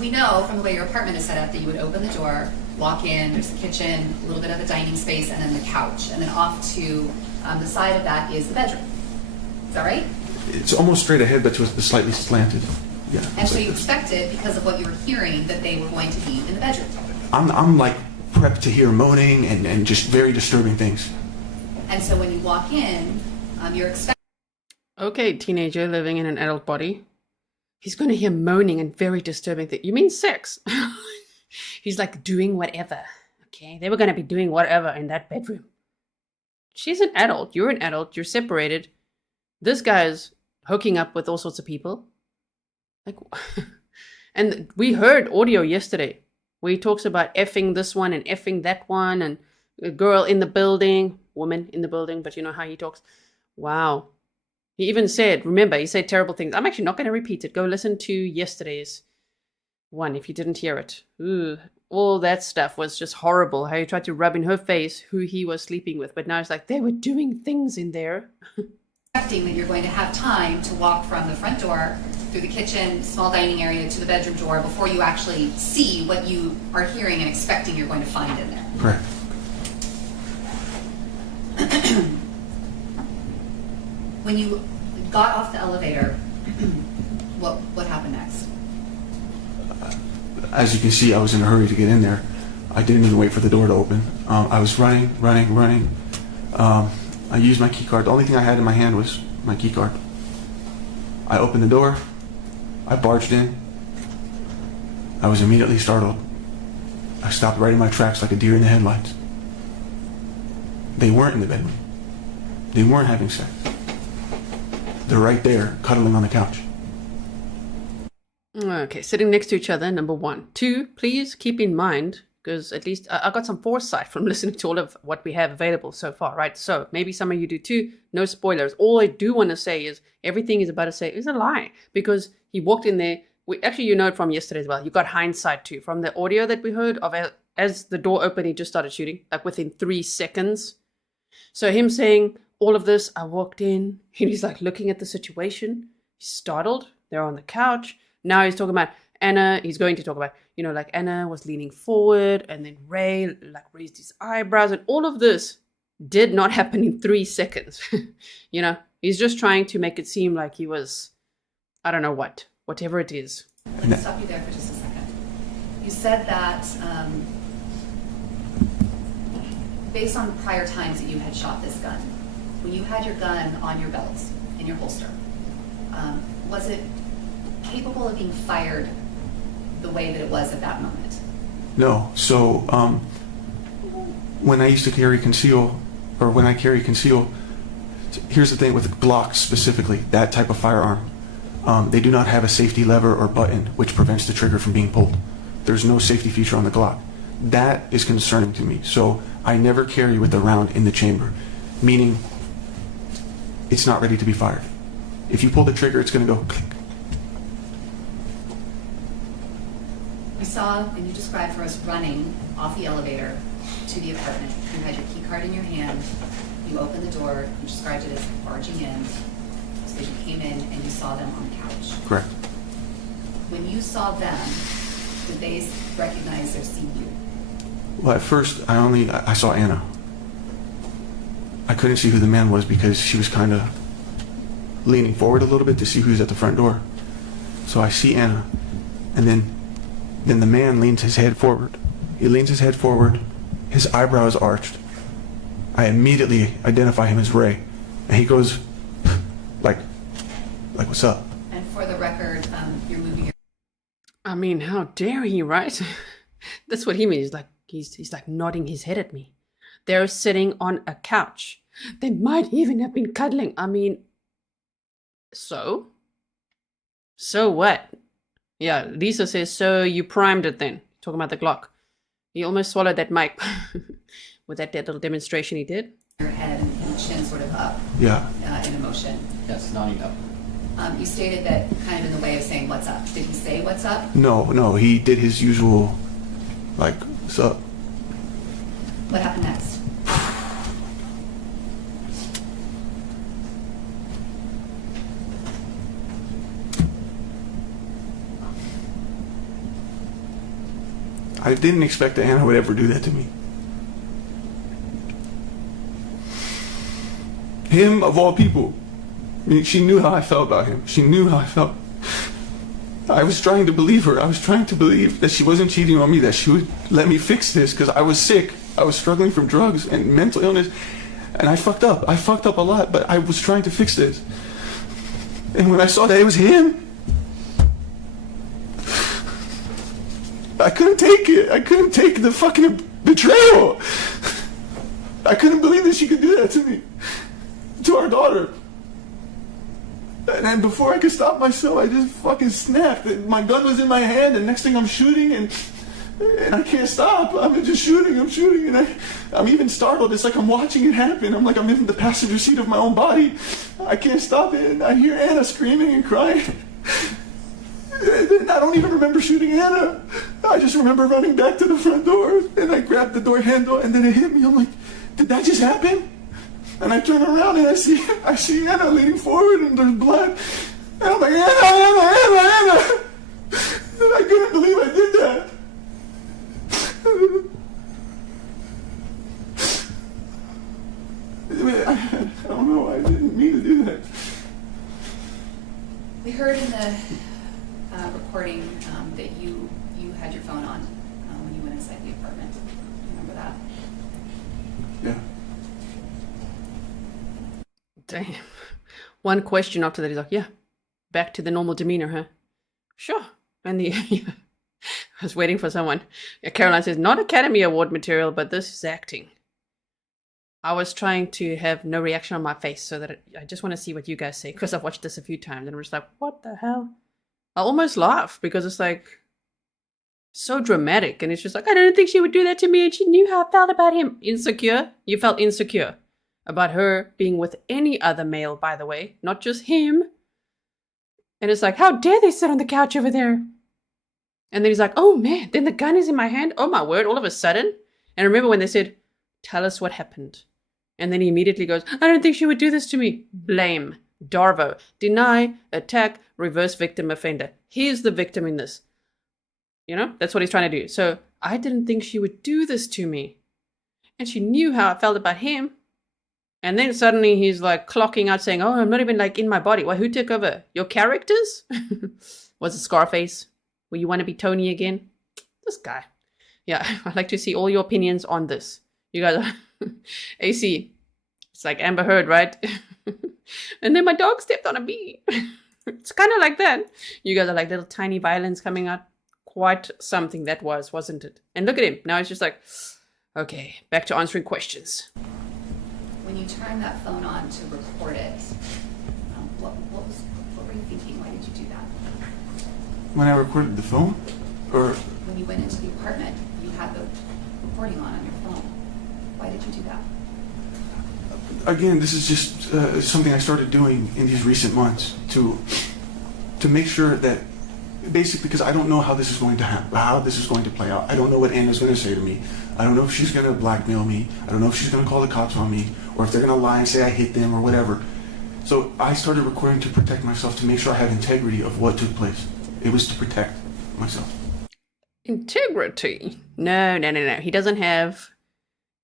we know from the way your apartment is set up that you would open the door, walk in, there's the kitchen, a little bit of a dining space, and then the couch. And then off to the side of that is the bedroom. Is that right? It's almost straight ahead, but just slightly slanted. Yeah. And so you expected, because of what you were hearing, that they were going to be in the bedroom. I'm like prepped to hear moaning and just very disturbing things. And so when you walk in, you're expecting. Okay, teenager living in an adult body. He's going to hear moaning and very disturbing things. You mean sex? He's like doing whatever. Okay, they were going to be doing whatever in that bedroom. She's an adult. You're an adult. You're separated. This guy's hooking up with all sorts of people. Like, and we heard audio yesterday where he talks about effing this one and effing that one and a girl in the building, woman in the building, but you know how he talks. Wow. He even said, remember, he said terrible things. I'm actually not going to repeat it. Go listen to yesterday's one if you didn't hear it. Ooh, all that stuff was just horrible. How he tried to rub in her face who he was sleeping with. But now it's like they were doing things in there. Expecting that you're going to have time to walk from the front door through the kitchen, small dining area to the bedroom door before you actually see what you are hearing and expecting you're going to find in there. Correct. When you got off the elevator, what happened next? As you can see, I was in a hurry to get in there. I didn't even wait for the door to open. I was running. I used my key card. The only thing I had in my hand was my key card. I opened the door. I barged in. I was immediately startled. I stopped right in my tracks like a deer in the headlights. They weren't in the bedroom. They weren't having sex. They're right there, cuddling on the couch. Okay, sitting next to each other, number one. Two, please keep in mind, because at least I got some foresight from listening to all of what we have available so far, right? So maybe some of you do too. No spoilers. All I do want to say is everything he's about to say is a lie, because he walked in there. Actually, you know it from yesterday as well. You got hindsight too from the audio that we heard of as the door opened, he just started shooting, like within 3 seconds. So him saying all of this, I walked in, he's like looking at the situation. He's startled. They're on the couch. Now he's talking about Anna. He's going to talk about, like Anna was leaning forward and then Ray like raised his eyebrows, and all of this did not happen in 3 seconds. He's just trying to make it seem like he was, I don't know whatever it is. Let me stop you there for just a second. You said that based on prior times that you had shot this gun, when you had your gun on your belt, in your holster, was it capable of being fired the way that it was at that moment? No. So when I used to carry conceal, or when I carry conceal, here's the thing with Glocks specifically, that type of firearm, they do not have a safety lever or button which prevents the trigger from being pulled. There's no safety feature on the Glock. That is concerning to me. So I never carry with the round in the chamber, meaning it's not ready to be fired. If you pull the trigger, it's going to go click. We saw, and you described for us, running off the elevator to the apartment. You had your key card in your hand. You opened the door. You described it as barging in. So you came in and you saw them on the couch. Correct. When you saw them, did they recognize or see you? Well, at first, I saw Anna. I couldn't see who the man was because she was kind of leaning forward a little bit to see who's at the front door. So I see Anna, and then the man leans his head forward. He leans his head forward, his eyebrows arched. I immediately identify him as Ray, and he goes, like what's up? And for the record, you're moving your... I mean, how dare he, right? That's what he means. He's like nodding his head at me. They're sitting on a couch. They might even have been cuddling. I mean, so what? Yeah, Lisa says, so you primed it then. Talking about the Glock. He almost swallowed that mic with that little demonstration he did. Your head and chin sort of up. Yeah. In a motion. Yes, nodding up. You stated that kind of in the way of saying what's up. Did he say what's up? No, he did his usual, what's up? What happened next? I didn't expect that Anna would ever do that to me. Him, of all people. I mean, she knew how I felt about him. She knew how I felt. I was trying to believe her. I was trying to believe that she wasn't cheating on me, that she would let me fix this, because I was sick. I was struggling from drugs and mental illness, and I fucked up. I fucked up a lot, but I was trying to fix this. And when I saw that it was him, I couldn't take it. I couldn't take the fucking betrayal. I couldn't believe that she could do that to me, to our daughter. And then before I could stop myself, I just fucking snapped. My gun was in my hand, and next thing I'm shooting, and I can't stop. I'm just shooting, and I'm even startled. It's like I'm watching it happen. I'm in the passenger seat of my own body. I can't stop it, and I hear Anna screaming and crying. And I don't even remember shooting Anna. I just remember running back to the front door, and I grabbed the door handle, and then it hit me. I'm like, did that just happen? And I turn around and I see Anna leaning forward, and there's blood. And I'm like, Anna! And I couldn't believe I did that. I don't know. I didn't mean to do that. We heard in the recording that you had your phone on when you went inside the apartment. Do you remember that? Yeah. Damn. One question after that, he's like, yeah, back to the normal demeanor, huh? Sure. And I was waiting for someone. Yeah, Caroline says, not Academy Award material, but this is acting. I was trying to have no reaction on my face so that I just want to see what you guys say, because I've watched this a few times and I'm just like, what the hell? I almost laugh because it's like so dramatic. And it's just like, I don't think she would do that to me. And she knew how I felt about him. Insecure. You felt insecure about her being with any other male, by the way, not just him. And it's like, how dare they sit on the couch over there? And then he's like, oh man, then the gun is in my hand. Oh my word, all of a sudden. And remember when they said, tell us what happened. And then he immediately goes, I don't think she would do this to me. Blame. DARVO. Deny, attack, reverse victim offender. He's the victim in this. You know, that's what he's trying to do. So I didn't think she would do this to me. And she knew how I felt about him. And then suddenly he's like clocking out saying, oh, I'm not even like in my body. Well, who took over? Your characters? Was it Scarface? Will you want to be Tony again? This guy. Yeah, I'd like to see all your opinions on this. You guys are AC. It's like Amber Heard, right? And then my dog stepped on a bee. It's kind of like that. You guys are like little tiny violins coming out. Quite something that was, wasn't it? And look at him. Now it's just like, okay, back to answering questions. When you turned that phone on to record it, what were you thinking? Why did you do that? When I recorded the phone? Or When you went into the apartment, you had the recording on your phone. Why did you do that? again, this is just something I started doing in these recent months to make sure that, basically, because I don't know how this is going to happen, how this is going to play out. I don't know what Anna's going to say to me. I don't know if she's going to blackmail me. I don't know if she's going to call the cops on me, or if they're going to lie and say I hit them or whatever. So I started recording to protect myself, to make sure I have integrity of what took place. It was to protect myself. Integrity? No. He doesn't have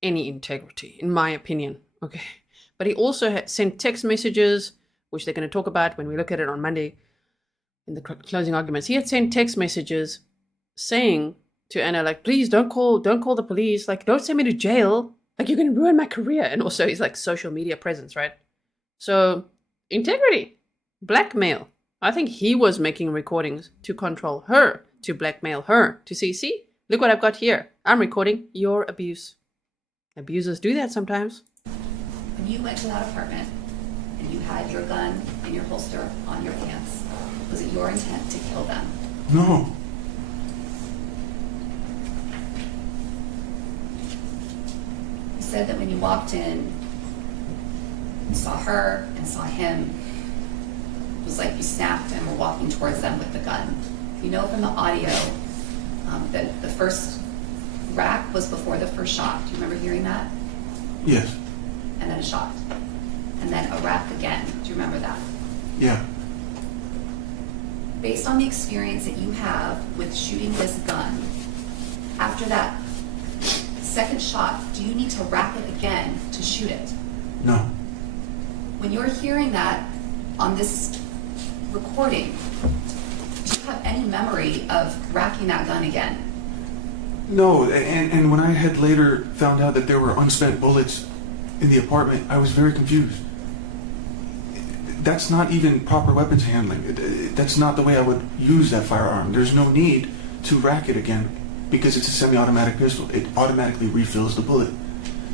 any integrity, in my opinion. Okay. But he also sent text messages, which they're going to talk about when we look at it on Monday in the closing arguments. He had sent text messages saying to Anna, like, please don't call the police. Like, don't send me to jail. Like, you're going to ruin my career. And also his like social media presence, right? So integrity, blackmail. I think he was making recordings to control her, to blackmail her, to see, look what I've got here. I'm recording your abuse. Abusers do that sometimes. When you went to that apartment and you had your gun in your holster on your pants, was it your intent to kill them? No. You said that when you walked in, you saw her and saw him. It was like you snapped and were walking towards them with the gun. You know from the audio that the first rack was before the first shot. Do you remember hearing that? Yes. And then a shot. And then a rack again. Do you remember that? Yeah. Based on the experience that you have with shooting this gun, after that second shot, do you need to rack it again to shoot it? No. When you're hearing that on this recording, do you have any memory of racking that gun again? No, and when I had later found out that there were unspent bullets in the apartment, I was very confused. That's not even proper weapons handling. That's not the way I would use that firearm. There's no need to rack it again because it's a semi-automatic pistol. It automatically refills the bullet.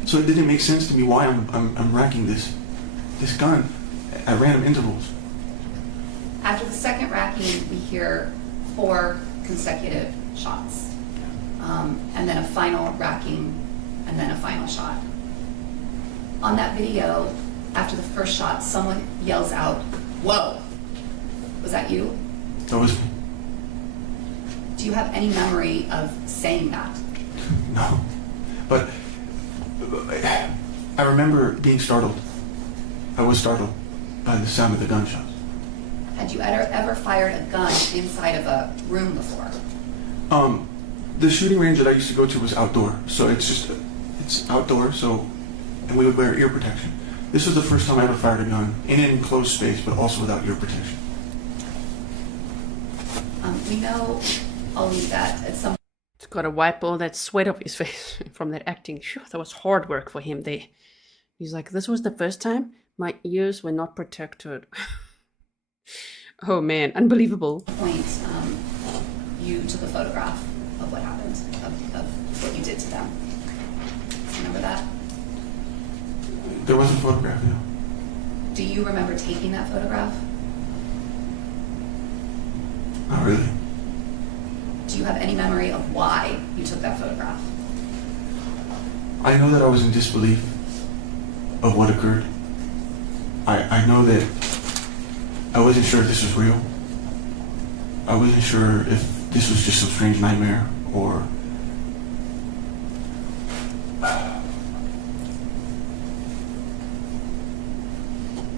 So it didn't make sense to me why I'm racking this gun at random intervals. After the second racking, we hear 4 consecutive shots. And then a final racking, and then a final shot. On that video, after the first shot, someone yells out, "Whoa!" Was that you? That was me. Do you have any memory of saying that? No. But I remember being startled. I was startled by the sound of the gunshots. Had you ever fired a gun inside of a room before? The shooting range that I used to go to was outdoor, so it's outdoor, and we would wear ear protection. This was the first time I ever fired a gun in an enclosed space, but also without ear protection. We know, Ali, that at some He's got to wipe all that sweat off his face from that acting. Sure, that was hard work for him there. He's like, this was the first time my ears were not protected. Oh man, unbelievable. point, you took a photograph of what happened, of what you did to them. Remember that? There was a photograph, yeah. Do you remember taking that photograph? Not really. Do you have any memory of why you took that photograph? I know that I was in disbelief of what occurred. I know that I wasn't sure if this was real. I wasn't sure if this was just some strange nightmare or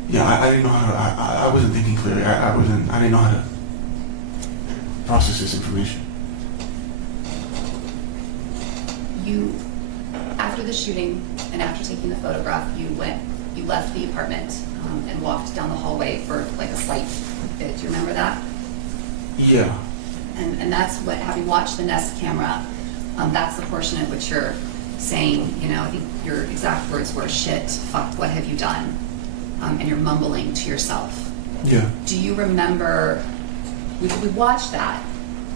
yeah, I didn't know how to, I wasn't thinking clearly. I didn't know how to process this information. You, after the shooting and after taking the photograph, you left the apartment and walked down the hallway for like a slight bit. Do you remember that? Yeah. And that's what, having watched the Nest camera, that's the portion at which you're saying, you know, I think your exact words were, shit, fuck, what have you done? And you're mumbling to yourself. Yeah. Do you remember, we watched that,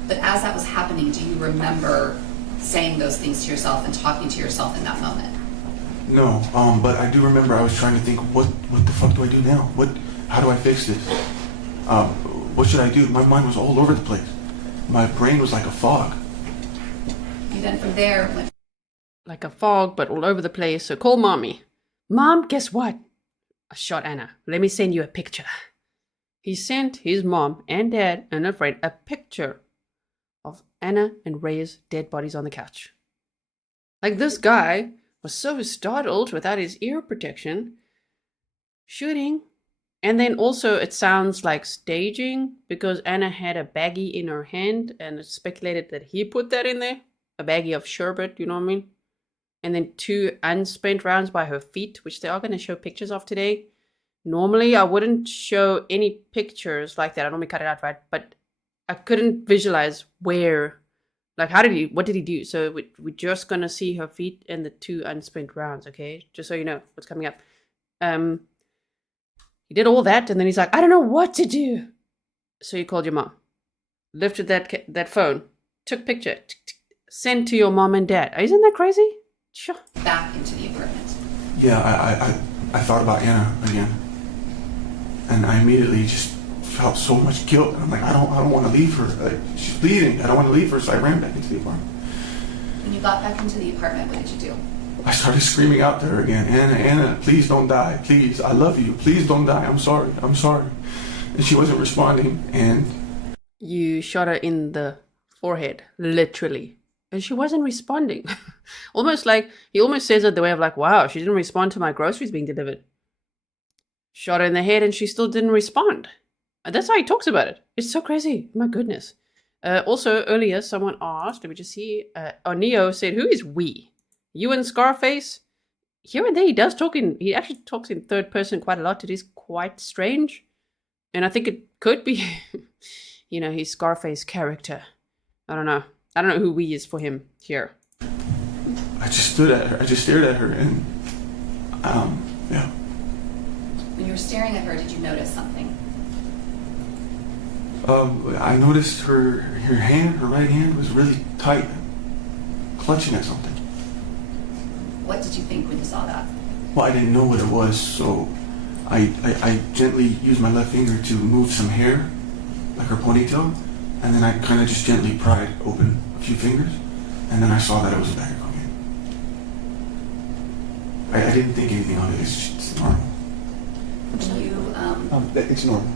but as that was happening, do you remember saying those things to yourself and talking to yourself in that moment? No, but I do remember I was trying to think, what the fuck do I do now? How do I fix this? What should I do? My mind was all over the place. My brain was like a fog. You then from there went... Like a fog, but all over the place. So call mommy. Mom, guess what? I shot Anna. Let me send you a picture. He sent his mom and dad and a friend a picture of Anna and Ray's dead bodies on the couch. Like, this guy was so startled without his ear protection, shooting. And then also it sounds like staging, because Anna had a baggie in her hand and it's speculated that he put that in there. A baggie of sherbet, you know what I mean? And then 2 unspent rounds by her feet, which they are going to show pictures of today. Normally, I wouldn't show any pictures like that. I normally cut it out, right? But I couldn't visualize where, like, what did he do? So we're just going to see her feet and the 2 unspent rounds, okay? Just so you know what's coming up. He did all that, and then he's like, I don't know what to do. So he called your mom, lifted that phone, took picture, sent to your mom and dad. Isn't that crazy? Sure. Back into the apartment. Yeah, I thought about Anna again, and I immediately just felt so much guilt. And I'm like, I don't want to leave her. Like, she's bleeding. I don't want to leave her. So I ran back into the apartment. When you got back into the apartment, what did you do? I started screaming out to her again, Anna, please don't die. Please, I love you. Please don't die. I'm sorry. And she wasn't responding, and... You shot her in the forehead, literally. And she wasn't responding. Almost like, he almost says it the way of like, wow, she didn't respond to my groceries being delivered. Shot her in the head and she still didn't respond. And that's how he talks about it. It's so crazy. My goodness. Also, earlier, someone asked, let me just see, Neo said, who is we? You and Scarface? Here and there, he actually talks in third person quite a lot. It is quite strange. And I think it could be, you know, his Scarface character. I don't know who we is for him here. I just stood at her. I just stared at her, and, yeah. When you were staring at her, did you notice something? I noticed her hand, her right hand, was really tight, clutching at something. What did you think when you saw that? Well, I didn't know what it was, so I gently used my left finger to move some hair, like her ponytail, and then I kind of just gently pried open a few fingers, and then I saw that it was a bag of cocaine. I didn't think anything of it. It's normal. It's normal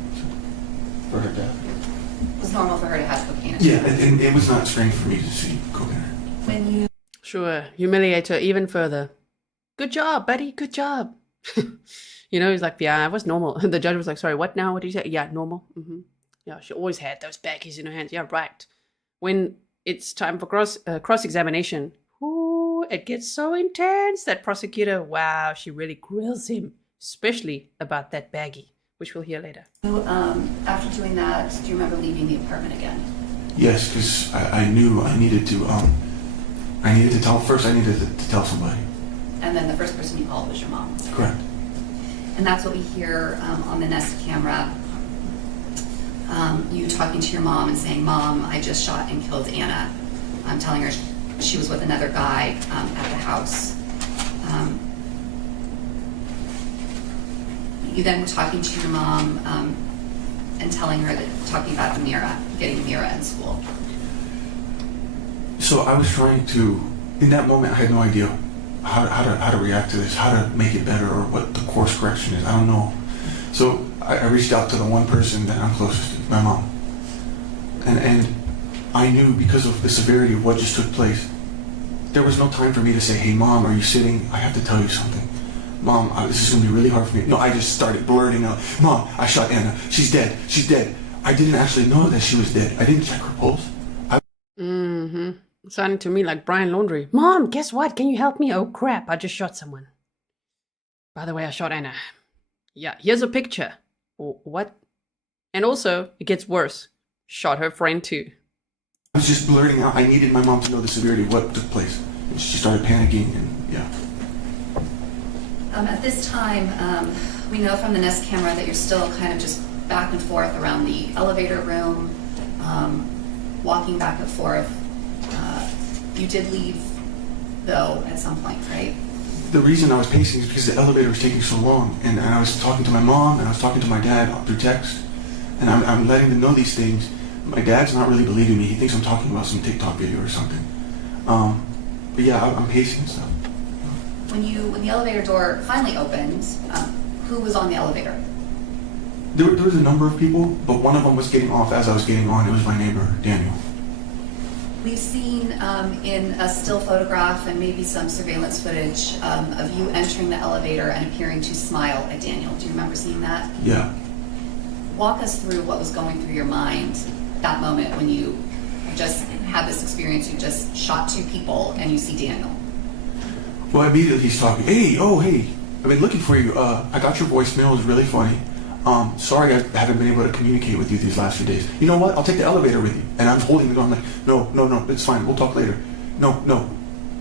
for her to have. It was normal for her to have cocaine. Yeah, and it was not strange for me to see cocaine. When you... Sure, humiliate her even further. Good job, buddy, good job. You know, he's like, yeah, it was normal. The judge was like, sorry, what now? What did you say? Yeah, normal. Mm-hmm. Yeah, she always had those baggies in her hands. Yeah, right. When it's time for cross-examination, it gets so intense. That prosecutor, wow, she really grills him, especially about that baggie, which we'll hear later. After doing that, do you remember leaving the apartment again? Yes, because I knew I needed to tell somebody. And then the first person you called was your mom. Correct. And that's what we hear on the Nest camera. You talking to your mom and saying, Mom, I just shot and killed Anna. I'm telling her she was with another guy at the house. You then were talking to your mom and telling her that, talking about the mirror, getting a mirror in school? So I was trying to, in that moment, I had no idea how to react to this, how to make it better, or what the course correction is. I don't know. So I reached out to the one person that I'm closest to, my mom. And I knew because of the severity of what just took place, there was no time for me to say, hey, Mom, are you sitting? I have to tell you something. Mom, this is going to be really hard for me. No, I just started blurting out, Mom, I shot Anna. She's dead. She's dead. I didn't actually know that she was dead. I didn't check her pulse. Sounding to me like Brian Laundrie. Mom, guess what? Can you help me? Oh, crap. I just shot someone. By the way, I shot Anna. Yeah, here's a picture. What? And also, it gets worse. Shot her friend too. I was just blurting out. I needed my mom to know the severity of what took place. And she started panicking, and yeah. At this time, we know from the Nest camera that you're still kind of just back and forth around the elevator room, walking back and forth. You did leave, though, at some point, right? The reason I was pacing is because the elevator was taking so long, and I was talking to my mom, and I was talking to my dad through text, and I'm letting them know these things. My dad's not really believing me. He thinks I'm talking about some TikTok video or something. But yeah, I'm pacing and stuff. When the elevator door finally opened, who was on the elevator? There was a number of people, but one of them was getting off as I was getting on. It was my neighbor, Daniel. We've seen in a still photograph and maybe some surveillance footage of you entering the elevator and appearing to smile at Daniel. Do you remember seeing that? Yeah. Walk us through what was going through your mind that moment when you just had this experience. You just shot two people and you see Daniel. Well, immediately he's talking. Hey, I've been looking for you. I got your voicemail. It was really funny. Sorry I haven't been able to communicate with you these last few days. You know what? I'll take the elevator with you. And I'm holding the door. I'm like, no, it's fine. We'll talk later. No.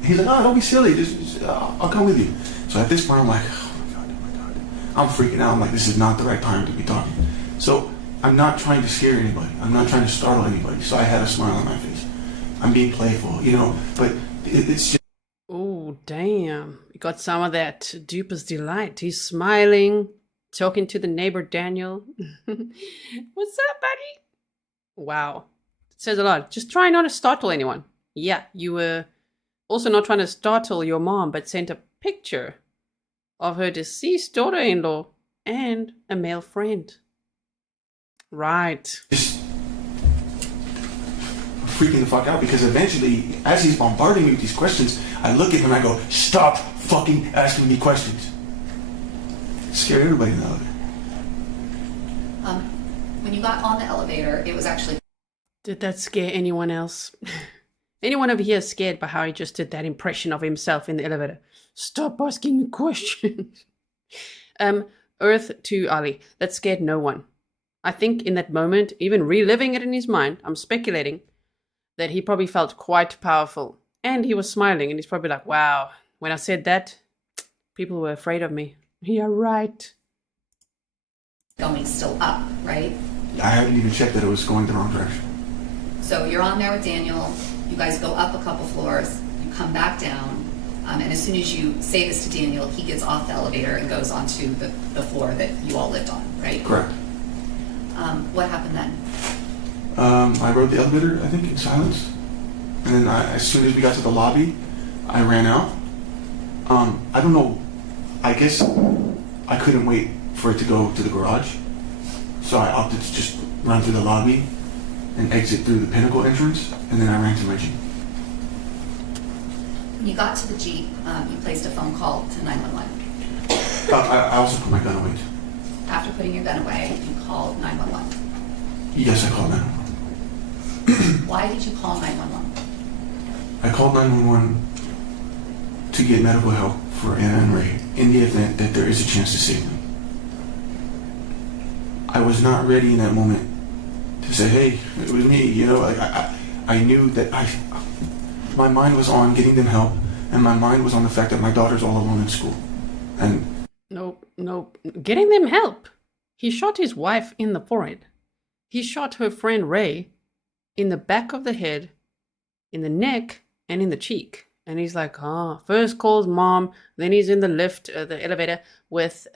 He's like, don't be silly. Just I'll come with you. So at this point, I'm like, oh my God. I'm freaking out. I'm like, this is not the right time to be talking. So I'm not trying to scare anybody. I'm not trying to startle anybody. So I had a smile on my face. I'm being playful, but it's just... Oh, damn. You got some of that deepest delight. He's smiling, talking to the neighbor, Daniel. What's up, buddy? Wow. It says a lot. Just try not to startle anyone. Yeah, you were also not trying to startle your mom, but sent a picture of her deceased daughter-in-law and a male friend. Right. Just freaking the fuck out, because eventually, as he's bombarding me with these questions, I look at him and I go, stop fucking asking me questions. It scared everybody in the elevator. When you got on the elevator, it was actually... Did that scare anyone else? Anyone over here scared by how he just did that impression of himself in the elevator? Stop asking me questions. Earth to Ali. That scared no one. I think in that moment, even reliving it in his mind, I'm speculating that he probably felt quite powerful. And he was smiling, and he's probably like, wow, when I said that, people were afraid of me. You're right. going still up, right? I hadn't even checked that it was going the wrong direction. So you're on there with Daniel, you guys go up a couple floors, you come back down, and as soon as you say this to Daniel, he gets off the elevator and goes onto the floor that you all lived on, right? Correct. What happened then? I rode the elevator, I think, in silence. And then as soon as we got to the lobby, I ran out. I don't know, I guess I couldn't wait for it to go to the garage. So I opted to just run through the lobby and exit through the Pinnacle entrance, and then I ran to my Jeep. When you got to the Jeep, you placed a phone call to 911. I also put my gun away. After putting your gun away, you called 911. Yes, I called 911. Why did you call 911? I called 911 to get medical help for Anna and Ray in the event that there is a chance to save them. I was not ready in that moment to say, hey, it was me, you know, like I knew that my mind was on getting them help, and my mind was on the fact that my daughter's all alone in school. And Nope. Getting them help. He shot his wife in the forehead. He shot her friend Ray in the back of the head, in the neck, and in the cheek. And he's like, first calls mom, then he's in the lift, the elevator with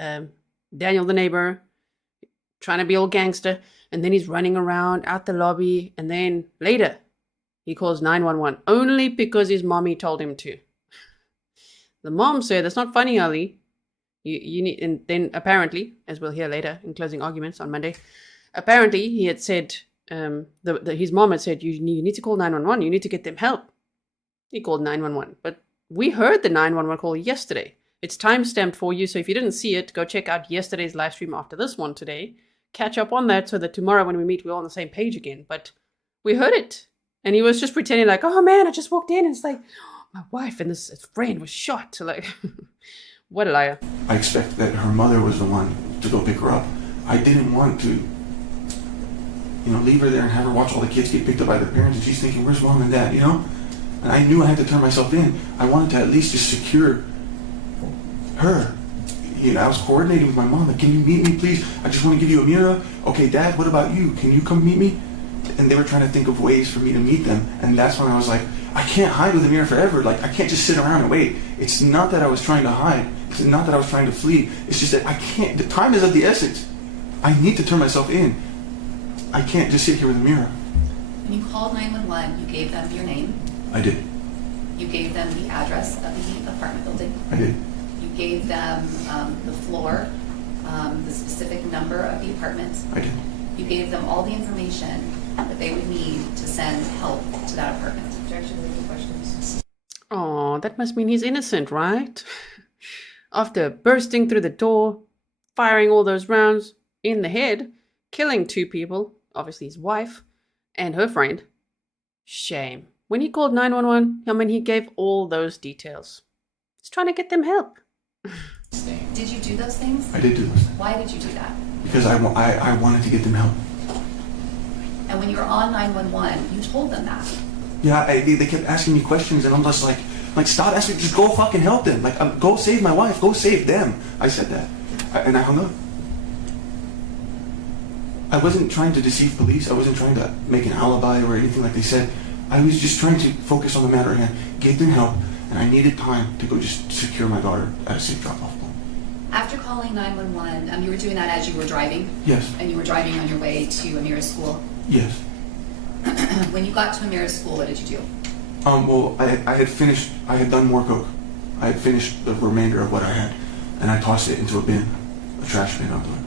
Daniel the neighbor, trying to be all gangster, and then he's running around out the lobby, and then later he calls 911 only because his mommy told him to. The mom said, "That's not funny, Ali. You need," and then apparently, as we'll hear later in closing arguments on Monday, apparently he had said, his mom had said, you need to call 911, you need to get them help. He called 911, but we heard the 911 call yesterday. It's time-stamped for you, so if you didn't see it, go check out yesterday's live stream after this one today. Catch up on that so that tomorrow when we meet, we're all on the same page again. But we heard it, and he was just pretending like, "Oh man, I just walked in, and it's like, oh, my wife and this friend was shot." Like, what a liar. I expect that her mother was the one to go pick her up. I didn't want to, leave her there and have her watch all the kids get picked up by their parents, and she's thinking, "Where's mom and dad?" And I knew I had to turn myself in. I wanted to at least just secure her. I was coordinating with my mom, like, "Can you meet me, please? I just want to give you a mirror. Okay, Dad, what about you? Can you come meet me?" And they were trying to think of ways for me to meet them. And that's when I was like, I can't hide with Amira forever. Like, I can't just sit around and wait. It's not that I was trying to hide. It's not that I was trying to flee. It's just that I can't. The time is of the essence. I need to turn myself in. I can't just sit here with Amira. When you called 911, you gave them your name. I did. You gave them the address of the apartment building. I did. You gave them the floor, the specific number of the apartment. I did. You gave them all the information that they would need to send help to that apartment. Objection, legal questions. Oh, that must mean he's innocent, right? After bursting through the door, firing all those rounds in the head, killing 2 people, obviously his wife and her friend. Shame. When he called 911, he gave all those details. He's trying to get them help. Did you do those things? I did do those things. Why did you do that? Because I wanted to get them help. And when you were on 911, you told them that. Yeah, they kept asking me questions, and I'm just like, stop asking, just go fucking help them. Like, go save my wife, go save them. I said that, and I hung up. I wasn't trying to deceive police. I wasn't trying to make an alibi or anything like they said. I was just trying to focus on the matter at hand, get them help, and I needed time to go just secure my daughter at a safe drop-off point. After calling 911, you were doing that as you were driving? Yes. And you were driving on your way to Amira's school? Yes. When you got to Amira's school, what did you do? Well, I had done more coke. I had finished the remainder of what I had, and I tossed it into a bin, a trash bin out there.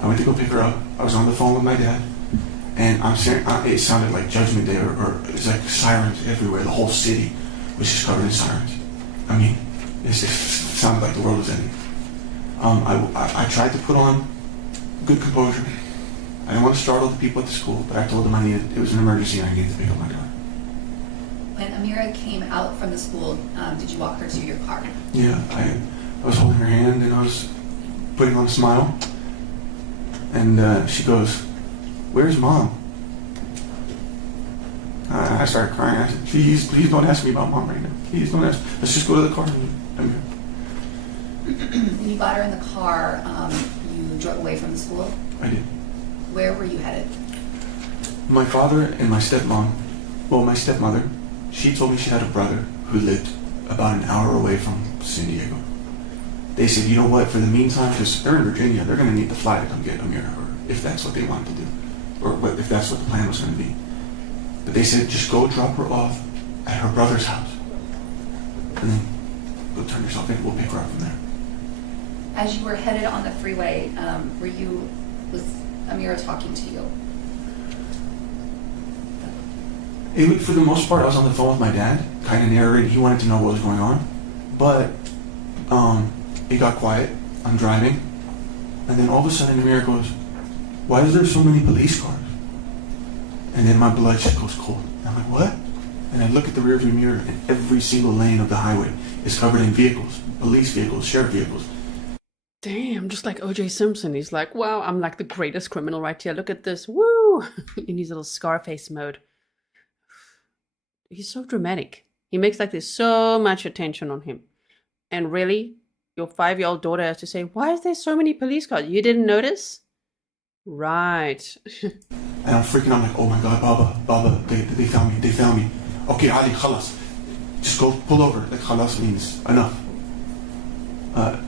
I went to go pick her up. I was on the phone with my dad, and it sounded like Judgment Day, or it was like sirens everywhere. The whole city was just covered in sirens. I mean, it sounded like the world was ending. I tried to put on good composure. I didn't want to startle the people at the school, but I told them it was an emergency and I needed to pick up my daughter. When Amira came out from the school, did you walk her to your car? Yeah, I was holding her hand and I was putting on a smile. And she goes, "Where's Mom?" I started crying. I said, please don't ask me about Mom right now. Please don't ask. Let's just go to the car. When you got her in the car, you drove away from the school? I did. Where were you headed? My father and my stepmother, she told me she had a brother who lived about an hour away from San Diego. They said, "You know what, for the meantime, because they're in Virginia, they're going to need to fly to come get Amira, or if that's what they wanted to do, or if that's what the plan was going to be." But they said, "Just go drop her off at her brother's house, and then go turn yourself in, we'll pick her up from there." As you were headed on the freeway, was Amira talking to you? For the most part, I was on the phone with my dad, kind of narrating. He wanted to know what was going on, but it got quiet. I'm driving, and then all of a sudden, Amira goes, "Why is there so many police cars?" And then my blood just goes cold. And I'm like, "What?" And I look at the rearview mirror, and every single lane of the highway is covered in vehicles, police vehicles, sheriff vehicles. Damn, just like O.J. Simpson. He's like, "Wow, I'm like the greatest criminal right here. Look at this. Woo!" In his little Scarface mode. He's so dramatic. He makes like there's so much attention on him. And really, your 5-year-old daughter has to say, "Why is there so many police cars? You didn't notice?" Right. And I'm freaking out like, "Oh my God, Baba, they found me. Okay, Ali, khalas. Just go pull over." Like, khalas means enough. Khalas.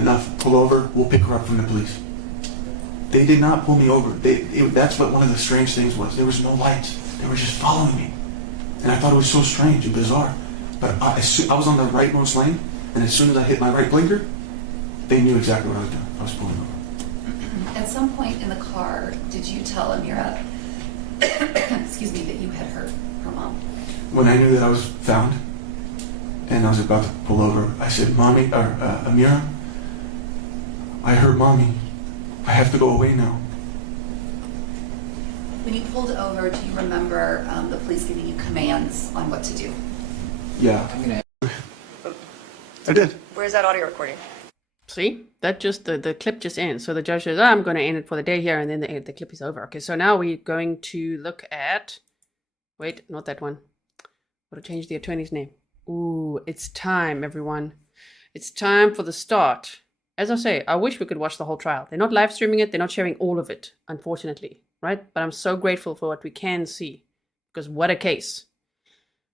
enough, pull over, we'll pick her up from the police. They did not pull me over. That's what one of the strange things was. There was no lights. They were just following me. And I thought it was so strange and bizarre. But I was on the rightmost lane, and as soon as I hit my right blinker, they knew exactly what I was doing. I was pulling over. At some point in the car, did you tell Amira, excuse me, that you had hurt her mom? When I knew that I was found, and I was about to pull over, I said, Mommy, or Amira, I hurt Mommy. I have to go away now. When you pulled over, do you remember the police giving you commands on what to do? Yeah. I'm gonna. I did. Where's that audio recording? See, that just the clip just ends. So the judge says, I'm going to end it for the day here, and then the clip is over. Okay, so now we're going to look at. Wait, not that one. Got to change the attorney's name. Ooh, it's time, everyone. It's time for the start. As I say, I wish we could watch the whole trial. They're not live streaming it. They're not sharing all of it, unfortunately, right? But I'm so grateful for what we can see, because what a case.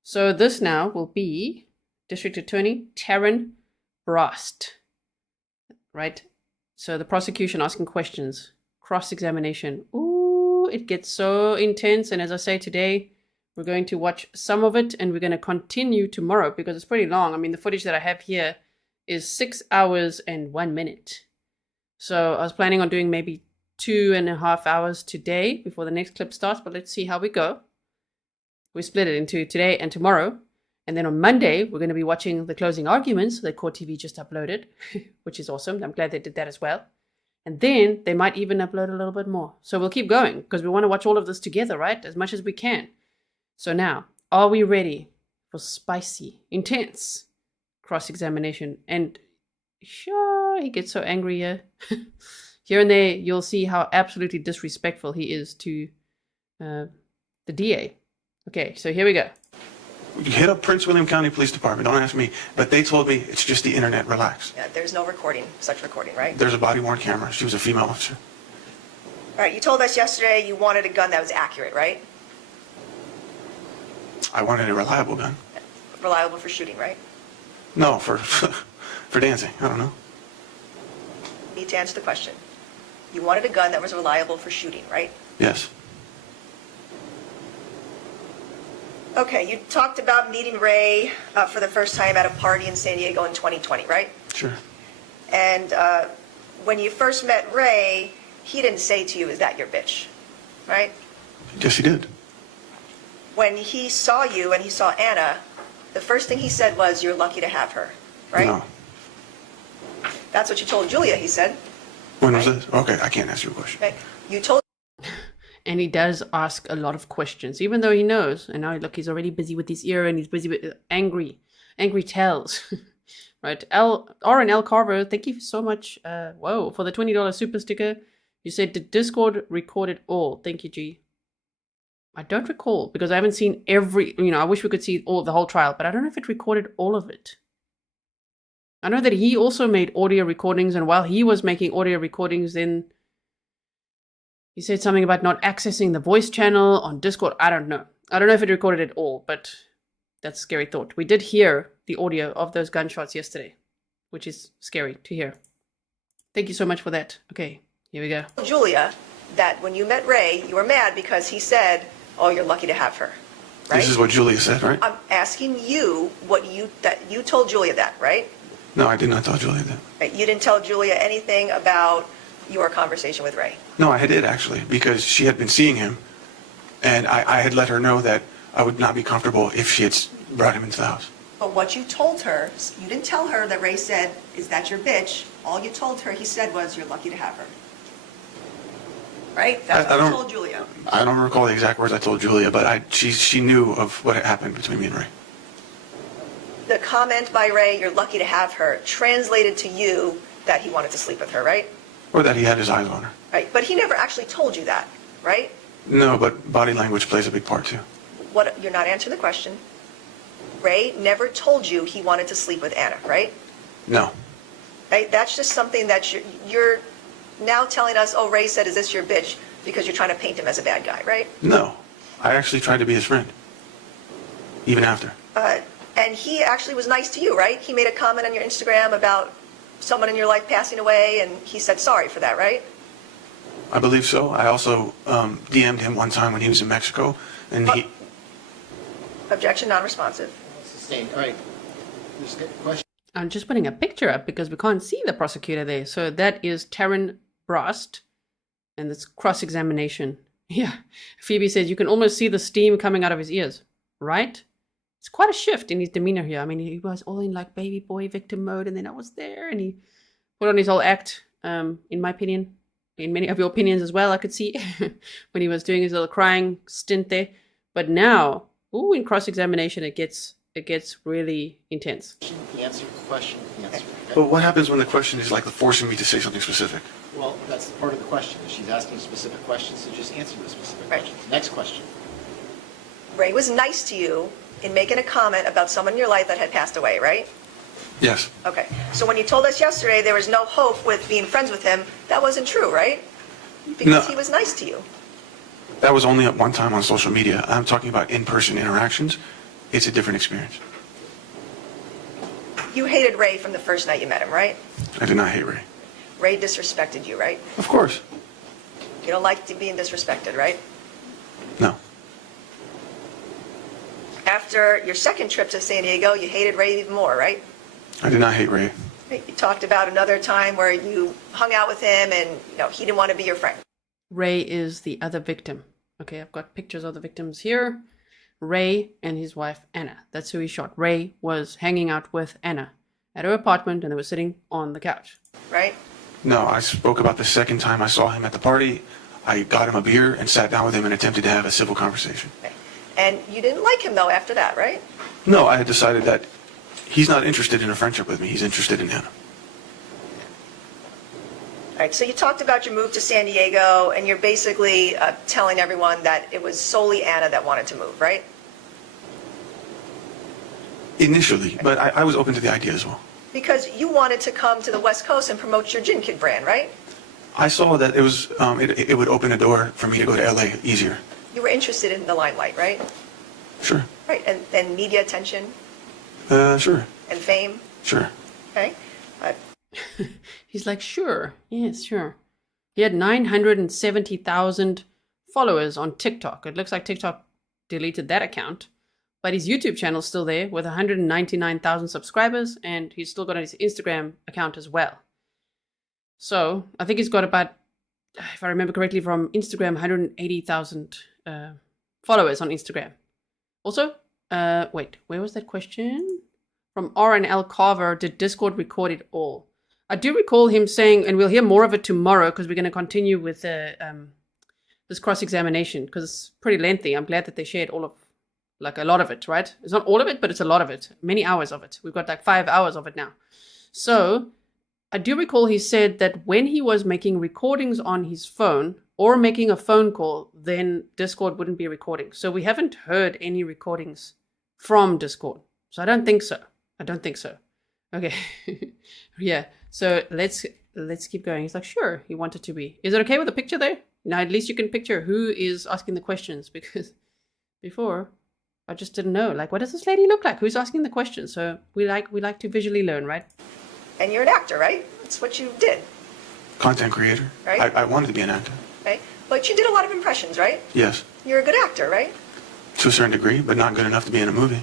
So this now will be District Attorney Taryn Brast, right? So the prosecution asking questions, cross-examination. Ooh, it gets so intense. And as I say today, we're going to watch some of it, and we're going to continue tomorrow because it's pretty long. I mean, the footage that I have here is 6 hours and 1 minute. So I was planning on doing maybe 2.5 hours today before the next clip starts, but let's see how we go. We split it into today and tomorrow. And then on Monday, we're going to be watching the closing arguments that Court TV just uploaded, which is awesome. I'm glad they did that as well. And then they might even upload a little bit more. So we'll keep going because we want to watch all of this together, right? As much as we can. So now, are we ready for spicy, intense cross-examination? And sure, he gets so angry here. Here and there, you'll see how absolutely disrespectful he is to the DA. Okay, so here we go. You hit up Prince William County Police Department, don't ask me, but they told me it's just the internet, relax. Yeah, there's no recording, such recording, right? There's a body-worn camera. She was a female officer. All right, you told us yesterday you wanted a gun that was accurate, right? I wanted a reliable gun. Reliable for shooting, right? No, for dancing, I don't know. Need to answer the question. You wanted a gun that was reliable for shooting, right? Yes. Okay, you talked about meeting Ray for the first time at a party in San Diego in 2020, right? Sure. And when you first met Ray, he didn't say to you, "Is that your bitch?" Right? Yes, he did. When he saw you and he saw Ana, the first thing he said was, "You're lucky to have her," right? No. That's what you told Julia, he said. When was this? Okay, I can't answer your question. Okay. You told And he does ask a lot of questions, even though he knows. And now, look, he's already busy with his ear, and he's busy with angry tells. Right? R&L Carver, thank you so much. Whoa, for the $20 super sticker. You said, did Discord record it all? Thank you, G. I don't recall, because I haven't seen I wish we could see the whole trial, but I don't know if it recorded all of it. I know that he also made audio recordings, and while he was making audio recordings, then he said something about not accessing the voice channel on Discord. I don't know. I don't know if it recorded it all, but that's a scary thought. We did hear the audio of those gunshots yesterday, which is scary to hear. Thank you so much for that. Okay, here we go. Julia that when you met Ray, you were mad because he said, "Oh, you're lucky to have her." Right? This is what Julia said, right? I'm asking you that you told Julia that, right? No, I did not tell Julia that. Right? You didn't tell Julia anything about your conversation with Ray. No, I did actually, because she had been seeing him, and I had let her know that I would not be comfortable if she had brought him into the house. But what you told her, you didn't tell her that Ray said, "Is that your bitch?" All you told her, he said, was, "You're lucky to have her." Right? That's what you told Julia. I don't recall the exact words I told Julia, but she knew of what had happened between me and Ray. The comment by Ray, "You're lucky to have her," translated to you that he wanted to sleep with her, right? Or that he had his eyes on her. Right. But he never actually told you that, right? No, but body language plays a big part too. You're not answering the question. Ray never told you he wanted to sleep with Ana, right? No. Right? That's just something that you're now telling us, "Oh, Ray said, is this your bitch?" because you're trying to paint him as a bad guy, right? No. I actually tried to be his friend. Even after. And he actually was nice to you, right? He made a comment on your Instagram about someone in your life passing away, and he said sorry for that, right? I believe so. I also DM'd him one time when he was in Mexico, and he... Objection, non-responsive. Sustained. All right. There's a question. I'm just putting a picture up because we can't see the prosecutor there. So that is Taryn Brast, and it's cross-examination. Yeah. Phoebe says you can almost see the steam coming out of his ears, right? It's quite a shift in his demeanor here. I mean, he was all in like baby boy victim mode, and then I was there, and he put on his whole act, in my opinion, in many of your opinions as well, I could see, when he was doing his little crying stint there. But now, ooh, in cross-examination, it gets really intense. The answer, question, the answer. Okay? But what happens when the question is like forcing me to say something specific? Well, that's part of the question. She's asking specific questions, so just answer the specific Right. questions. Next question. Ray was nice to you in making a comment about someone in your life that had passed away, right? Yes. Okay. So when you told us yesterday there was no hope with being friends with him, that wasn't true, right? Because No. he was nice to you. That was only at one time on social media. I'm talking about in-person interactions. It's a different experience. You hated Ray from the first night you met him, right? I did not hate Ray. Ray disrespected you, right? Of course. You don't like being disrespected, right? No. After your second trip to San Diego, you hated Ray even more, right? I did not hate Ray. You talked about another time where you hung out with him and he didn't want to be your friend. Ray is the other victim. Okay, I've got pictures of the victims here. Ray and his wife, Anna. That's who he shot. Ray was hanging out with Anna at her apartment, and they were sitting on the couch. Right? No, I spoke about the second time I saw him at the party. I got him a beer and sat down with him and attempted to have a civil conversation. Okay. And you didn't like him, though, after that, right? No, I had decided that he's not interested in a friendship with me. He's interested in Anna. All right, so you talked about your move to San Diego, and you're basically telling everyone that it was solely Anna that wanted to move, right? Initially, but I was open to the idea as well. Because you wanted to come to the West Coast and promote your Gin Kid brand, right? I saw that it was it would open a door for me to go to LA easier. You were interested in the limelight, right? Sure. Right, and media attention Sure. and fame, Sure. okay? He's like, sure, yes, sure. He had 970,000 followers on TikTok. It looks like TikTok deleted that account, but his YouTube channel's still there with 199,000 subscribers, and he's still got his Instagram account as well. So I think he's got about, if I remember correctly, from Instagram, 180,000 followers on Instagram. Also, wait, where was that question? From R&L Carver, did Discord record it all? I do recall him saying, and we'll hear more of it tomorrow because we're going to continue with this cross-examination because it's pretty lengthy. I'm glad that they shared all of, like a lot of it, right? It's not all of it, but it's a lot of it. Many hours of it. We've got like 5 hours of it now. So I do recall he said that when he was making recordings on his phone or making a phone call, then Discord wouldn't be recording. So we haven't heard any recordings from Discord. So I don't think so. Okay. Yeah. So let's keep going. He's like, sure, he wanted to be. Is it okay with the picture there? Now at least you can picture who is asking the questions, because before I just didn't know. Like, what does this lady look like? Who's asking the questions? So we like to visually learn, right? And you're an actor, right? That's what you did, Content creator. Right. I wanted to be an actor. right? But you did a lot of impressions, right? Yes. You're a good actor, right? To a certain degree, but not good enough to be in a movie.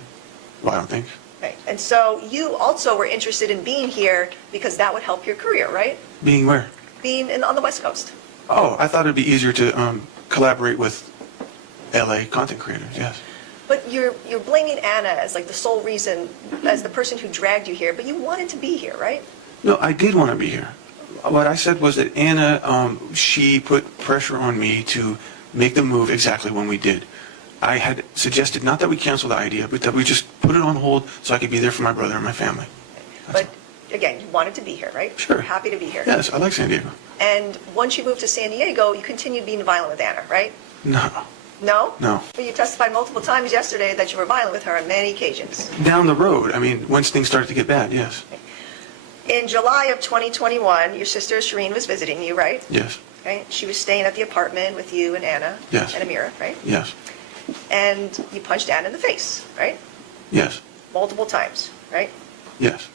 Well, I don't think. Right. And so you also were interested in being here because that would help your career, right? Being where? Being on the West Coast. Oh, I thought it'd be easier to collaborate with LA content creators, yes. But you're blaming Anna as like the sole reason, as the person who dragged you here, but you wanted to be here, right? No, I did want to be here. What I said was that Anna, she put pressure on me to make the move exactly when we did. I had suggested not that we cancel the idea, but that we just put it on hold so I could be there for my brother and my family. But again, you wanted to be here, right? Sure. You're happy to be here. Yes, I like San Diego. And once you moved to San Diego, you continued being violent with Anna, right? No. No? No. But you testified multiple times yesterday that you were violent with her on many occasions. Down the road, I mean, once things started to get bad, yes. In July of 2021, your sister Shireen was visiting you, right? Yes. Okay. She was staying at the apartment with you and Anna. Yes. And Amira, right? Yes. And you punched Anna in the face, right? Yes. Multiple times, right? Yes.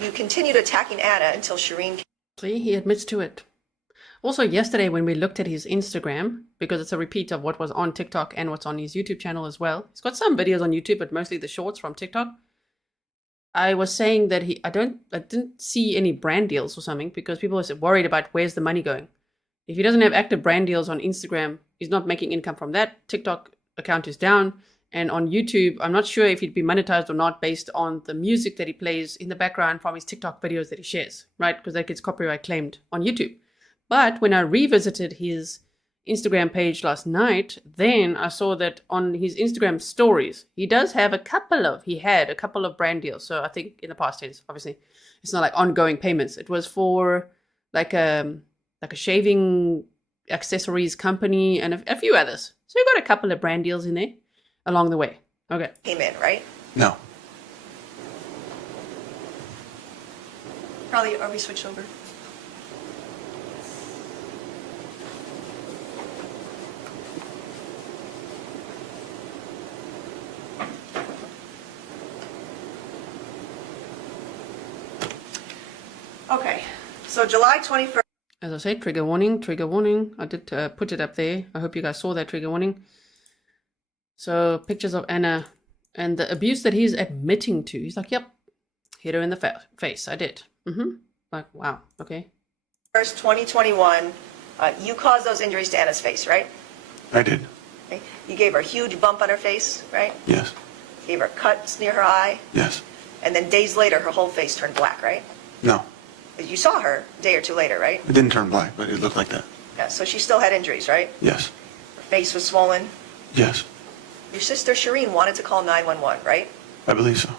You continued attacking Ana until Shireen. See, he admits to it. Also, yesterday when we looked at his Instagram, because it's a repeat of what was on TikTok and what's on his YouTube channel as well. He's got some videos on YouTube, but mostly the shorts from TikTok. I was saying that I didn't see any brand deals or something because people are worried about where's the money going. If he doesn't have active brand deals on Instagram, he's not making income from that. TikTok account is down. And on YouTube, I'm not sure if he'd be monetized or not based on the music that he plays in the background from his TikTok videos that he shares, right? Because that gets copyright claimed on YouTube. But when I revisited his Instagram page last night, then I saw that on his Instagram stories, he had a couple of brand deals. So I think in the past tense, obviously, it's not like ongoing payments. It was for like a shaving accessories company and a few others. So you got a couple of brand deals in there along the way. Okay. Came in, right? No. Probably, are we switched over? Okay, so July 21st. As I said, trigger warning, trigger warning. I did put it up there. I hope you guys saw that trigger warning. So pictures of Ana and the abuse that he's admitting to. He's like, yep, hit her in the face. I did. Like, wow, okay. 1st, 2021, you caused those injuries to Ana's face, right? I did. Okay. You gave her a huge bump on her face, right? Yes. Gave her cuts near her eye. Yes. And then days later, her whole face turned black, right? No. You saw her a day or two later, right? It didn't turn black, but it looked like that. Yeah, so she still had injuries, right? Yes. Her face was swollen. Yes. Your sister Shireen wanted to call 911, right? I believe so.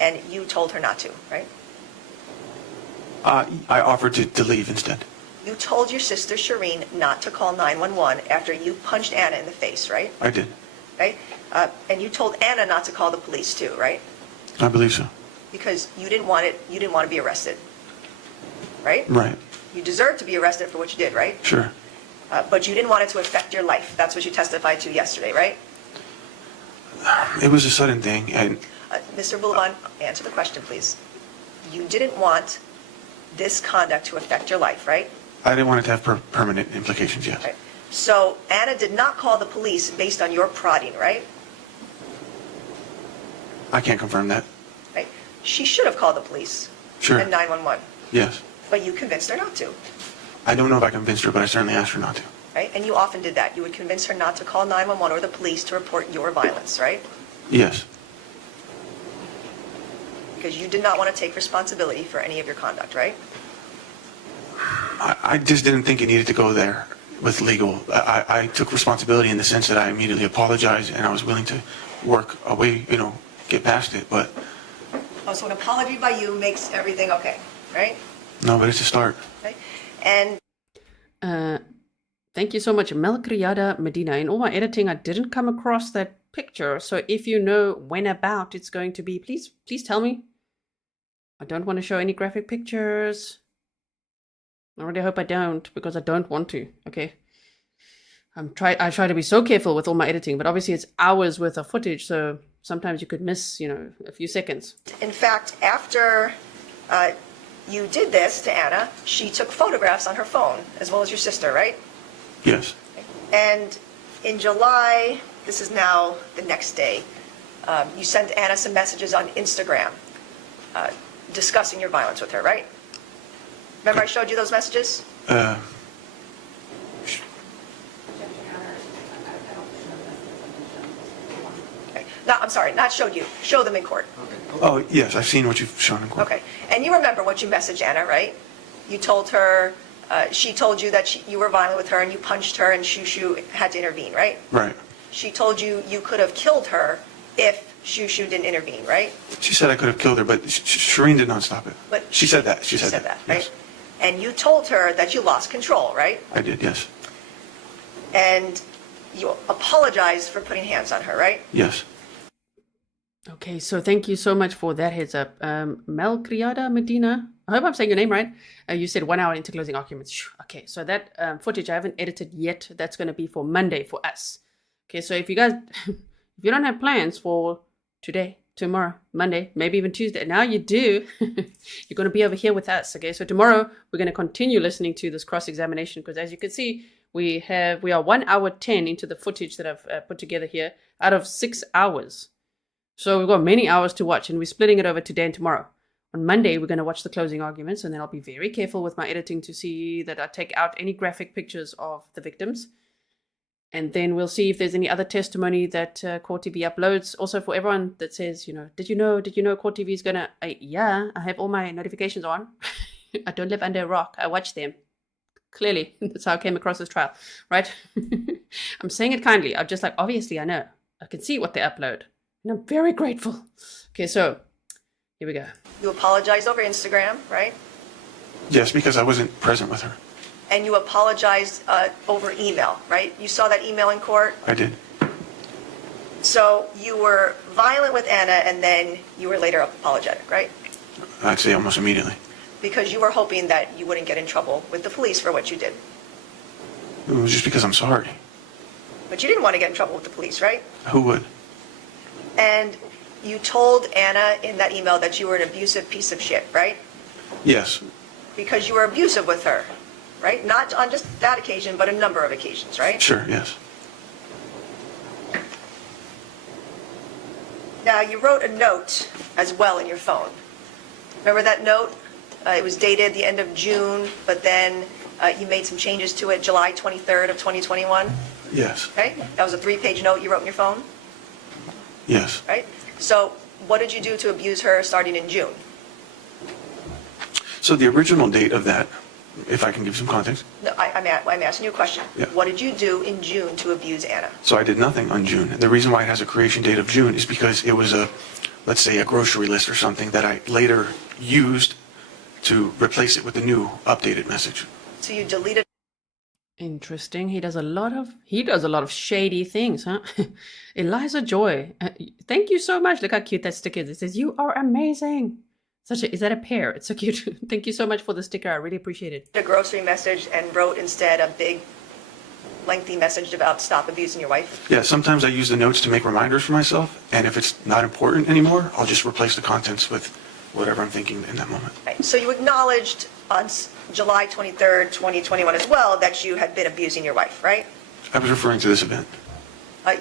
And you told her not to, right? I offered to leave instead. You told your sister Shireen not to call 911 after you punched Ana in the face, right? I did. Right? And you told Ana not to call the police too, right? I believe so. Because you didn't want to be arrested, right? Right. You deserved to be arrested for what you did, right? Sure. But you didn't want it to affect your life. That's what you testified to yesterday, right? It was a sudden thing, and Mr. Abulaban, answer the question, please. You didn't want this conduct to affect your life, right? I didn't want it to have permanent implications, yes. Right. So Ana did not call the police based on your prodding, right? I can't confirm that. Right. She should have called the police. Sure. And 911. Yes. But you convinced her not to. I don't know if I convinced her, but I certainly asked her not to. Right? And you often did that. You would convince her not to call 911 or the police to report your violence, right? Yes. Because you did not want to take responsibility for any of your conduct, right? I just didn't think it needed to go there with legal. I took responsibility in the sense that I immediately apologized and I was willing to work away, get past it, but... Oh, so an apology by you makes everything okay, right? No, but it's a start. Okay. And... Thank you so much, Melcriada Medina. In all my editing, I didn't come across that picture. So if you know when about it's going to be, please tell me. I don't want to show any graphic pictures. I really hope I don't, because I don't want to, okay? I try to be so careful with all my editing, but obviously it's hours worth of footage, so sometimes you could miss, a few seconds. In fact, after you did this to Ana, she took photographs on her phone, as well as your sister, right? Yes. And in July, this is now the next day, you sent Ana some messages on Instagram discussing your violence with her, right? Remember I showed you those messages? Okay. No, I'm sorry, not showed you. Show them in court. Oh, yes, I've seen what you've shown in court. Okay. And you remember what you messaged Ana, right? You told her, she told you that you were violent with her and you punched her and Shushu had to intervene, right? Right. She told you you could have killed her if Shushu didn't intervene, right? She said I could have killed her, but Shireen did not stop it. But she said that. She said said that, yes. right? And you told her that you lost control, right? I did, yes. And you apologized for putting hands on her, right? Yes. Okay, so thank you so much for that heads up. Melcriada Medina, I hope I'm saying your name right. You said 1 hour into closing arguments. Okay, so that footage I haven't edited yet. That's going to be for Monday for us. Okay, so if you guys, if you don't have plans for today, tomorrow, Monday, maybe even Tuesday. Now you do. You're going to be over here with us, okay? So tomorrow we're going to continue listening to this cross-examination because as you can see, we are 1 hour 10 into the footage that I've put together here out of 6 hours. So we've got many hours to watch and we're splitting it over today and tomorrow. On Monday, we're going to watch the closing arguments and then I'll be very careful with my editing to see that I take out any graphic pictures of the victims. And then we'll see if there's any other testimony that Court TV uploads. Also for everyone that says, did you know Court TV is going to... yeah, I have all my notifications on. I don't live under a rock. I watch them. Clearly, that's how I came across this trial, right? I'm saying it kindly. I'm just like, obviously, I know. I can see what they upload. And I'm very grateful. Okay, so here we go. You apologized over Instagram, right? Yes, because I wasn't present with her. And you apologized over email, right? You saw that email in court? I did. So you were violent with Ana and then you were later apologetic, right? I'd say almost immediately. Because you were hoping that you wouldn't get in trouble with the police for what you did. It was just because I'm sorry. But you didn't want to get in trouble with the police, right? Who would? And you told Ana in that email that you were an abusive piece of shit, right? Yes. Because you were abusive with her, right? Not on just that occasion, but a number of occasions, right? Sure, yes. Now, you wrote a note as well in your phone. Remember that note? It was dated the end of June, but then you made some changes to it July 23rd of 2021. Yes. Okay? That was a 3-page note you wrote in your phone, Yes. right? So what did you do to abuse her starting in June? So the original date of that, if I can give some context. No, I'm asking you a question. Yeah. What did you do in June to abuse Ana? So I did nothing on June. The reason why it has a creation date of June is because it was let's say a grocery list or something that I later used to replace it with a new updated message. So you deleted. Interesting. He does a lot of shady things, huh? Eliza Joy. Thank you so much. Look how cute that sticker is. It says, "You are amazing." Is that a pear? It's so cute. Thank you so much for the sticker. I really appreciate it. A grocery message and wrote instead a big, lengthy message about stop abusing your wife? Yeah, sometimes I use the notes to make reminders for myself, and if it's not important anymore, I'll just replace the contents with whatever I'm thinking in that moment. Right. So you acknowledged on July 23rd, 2021 as well that you had been abusing your wife, right? I was referring to this event.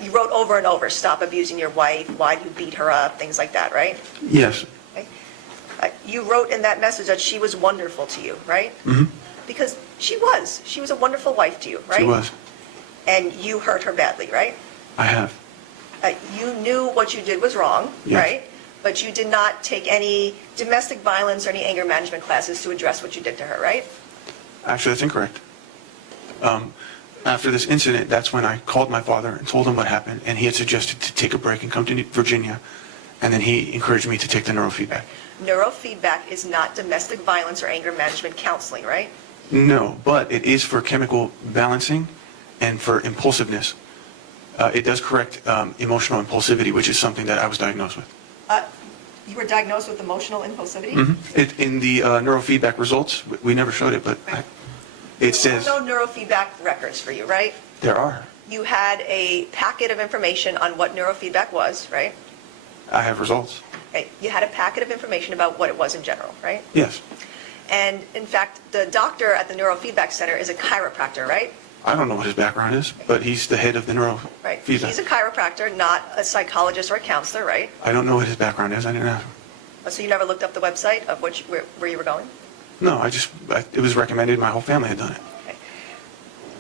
You wrote over and over, stop abusing your wife, why do you beat her up, things like that, right? Yes. Okay. You wrote in that message that she was wonderful to you, right? Mm-hmm. Because she was a wonderful wife to you, right? She was. And you hurt her badly, right? I have. You knew what you did was wrong, Yes. right? But you did not take any domestic violence or any anger management classes to address what you did to her, right? Actually, that's incorrect. After this incident, that's when I called my father and told him what happened, and he had suggested to take a break and come to Virginia, and then he encouraged me to take the neurofeedback. Neurofeedback is not domestic violence or anger management counseling, right? No, but it is for chemical balancing and for impulsiveness. It does correct emotional impulsivity, which is something that I was diagnosed with. You were diagnosed with emotional impulsivity? Mm-hmm. In the neurofeedback results, we never showed it, but it says... No neurofeedback records for you, right? There are. You had a packet of information on what neurofeedback was, right? I have results. Okay. You had a packet of information about what it was in general, right? Yes. And in fact, the doctor at the neurofeedback center is a chiropractor, right? I don't know what his background is, but he's the head of the neurofeedback. Right. He's a chiropractor, not a psychologist or a counselor, right? I don't know what his background is. I didn't ask him. So you never looked up the website of where you were going? No, it was recommended. My whole family had done it. Okay.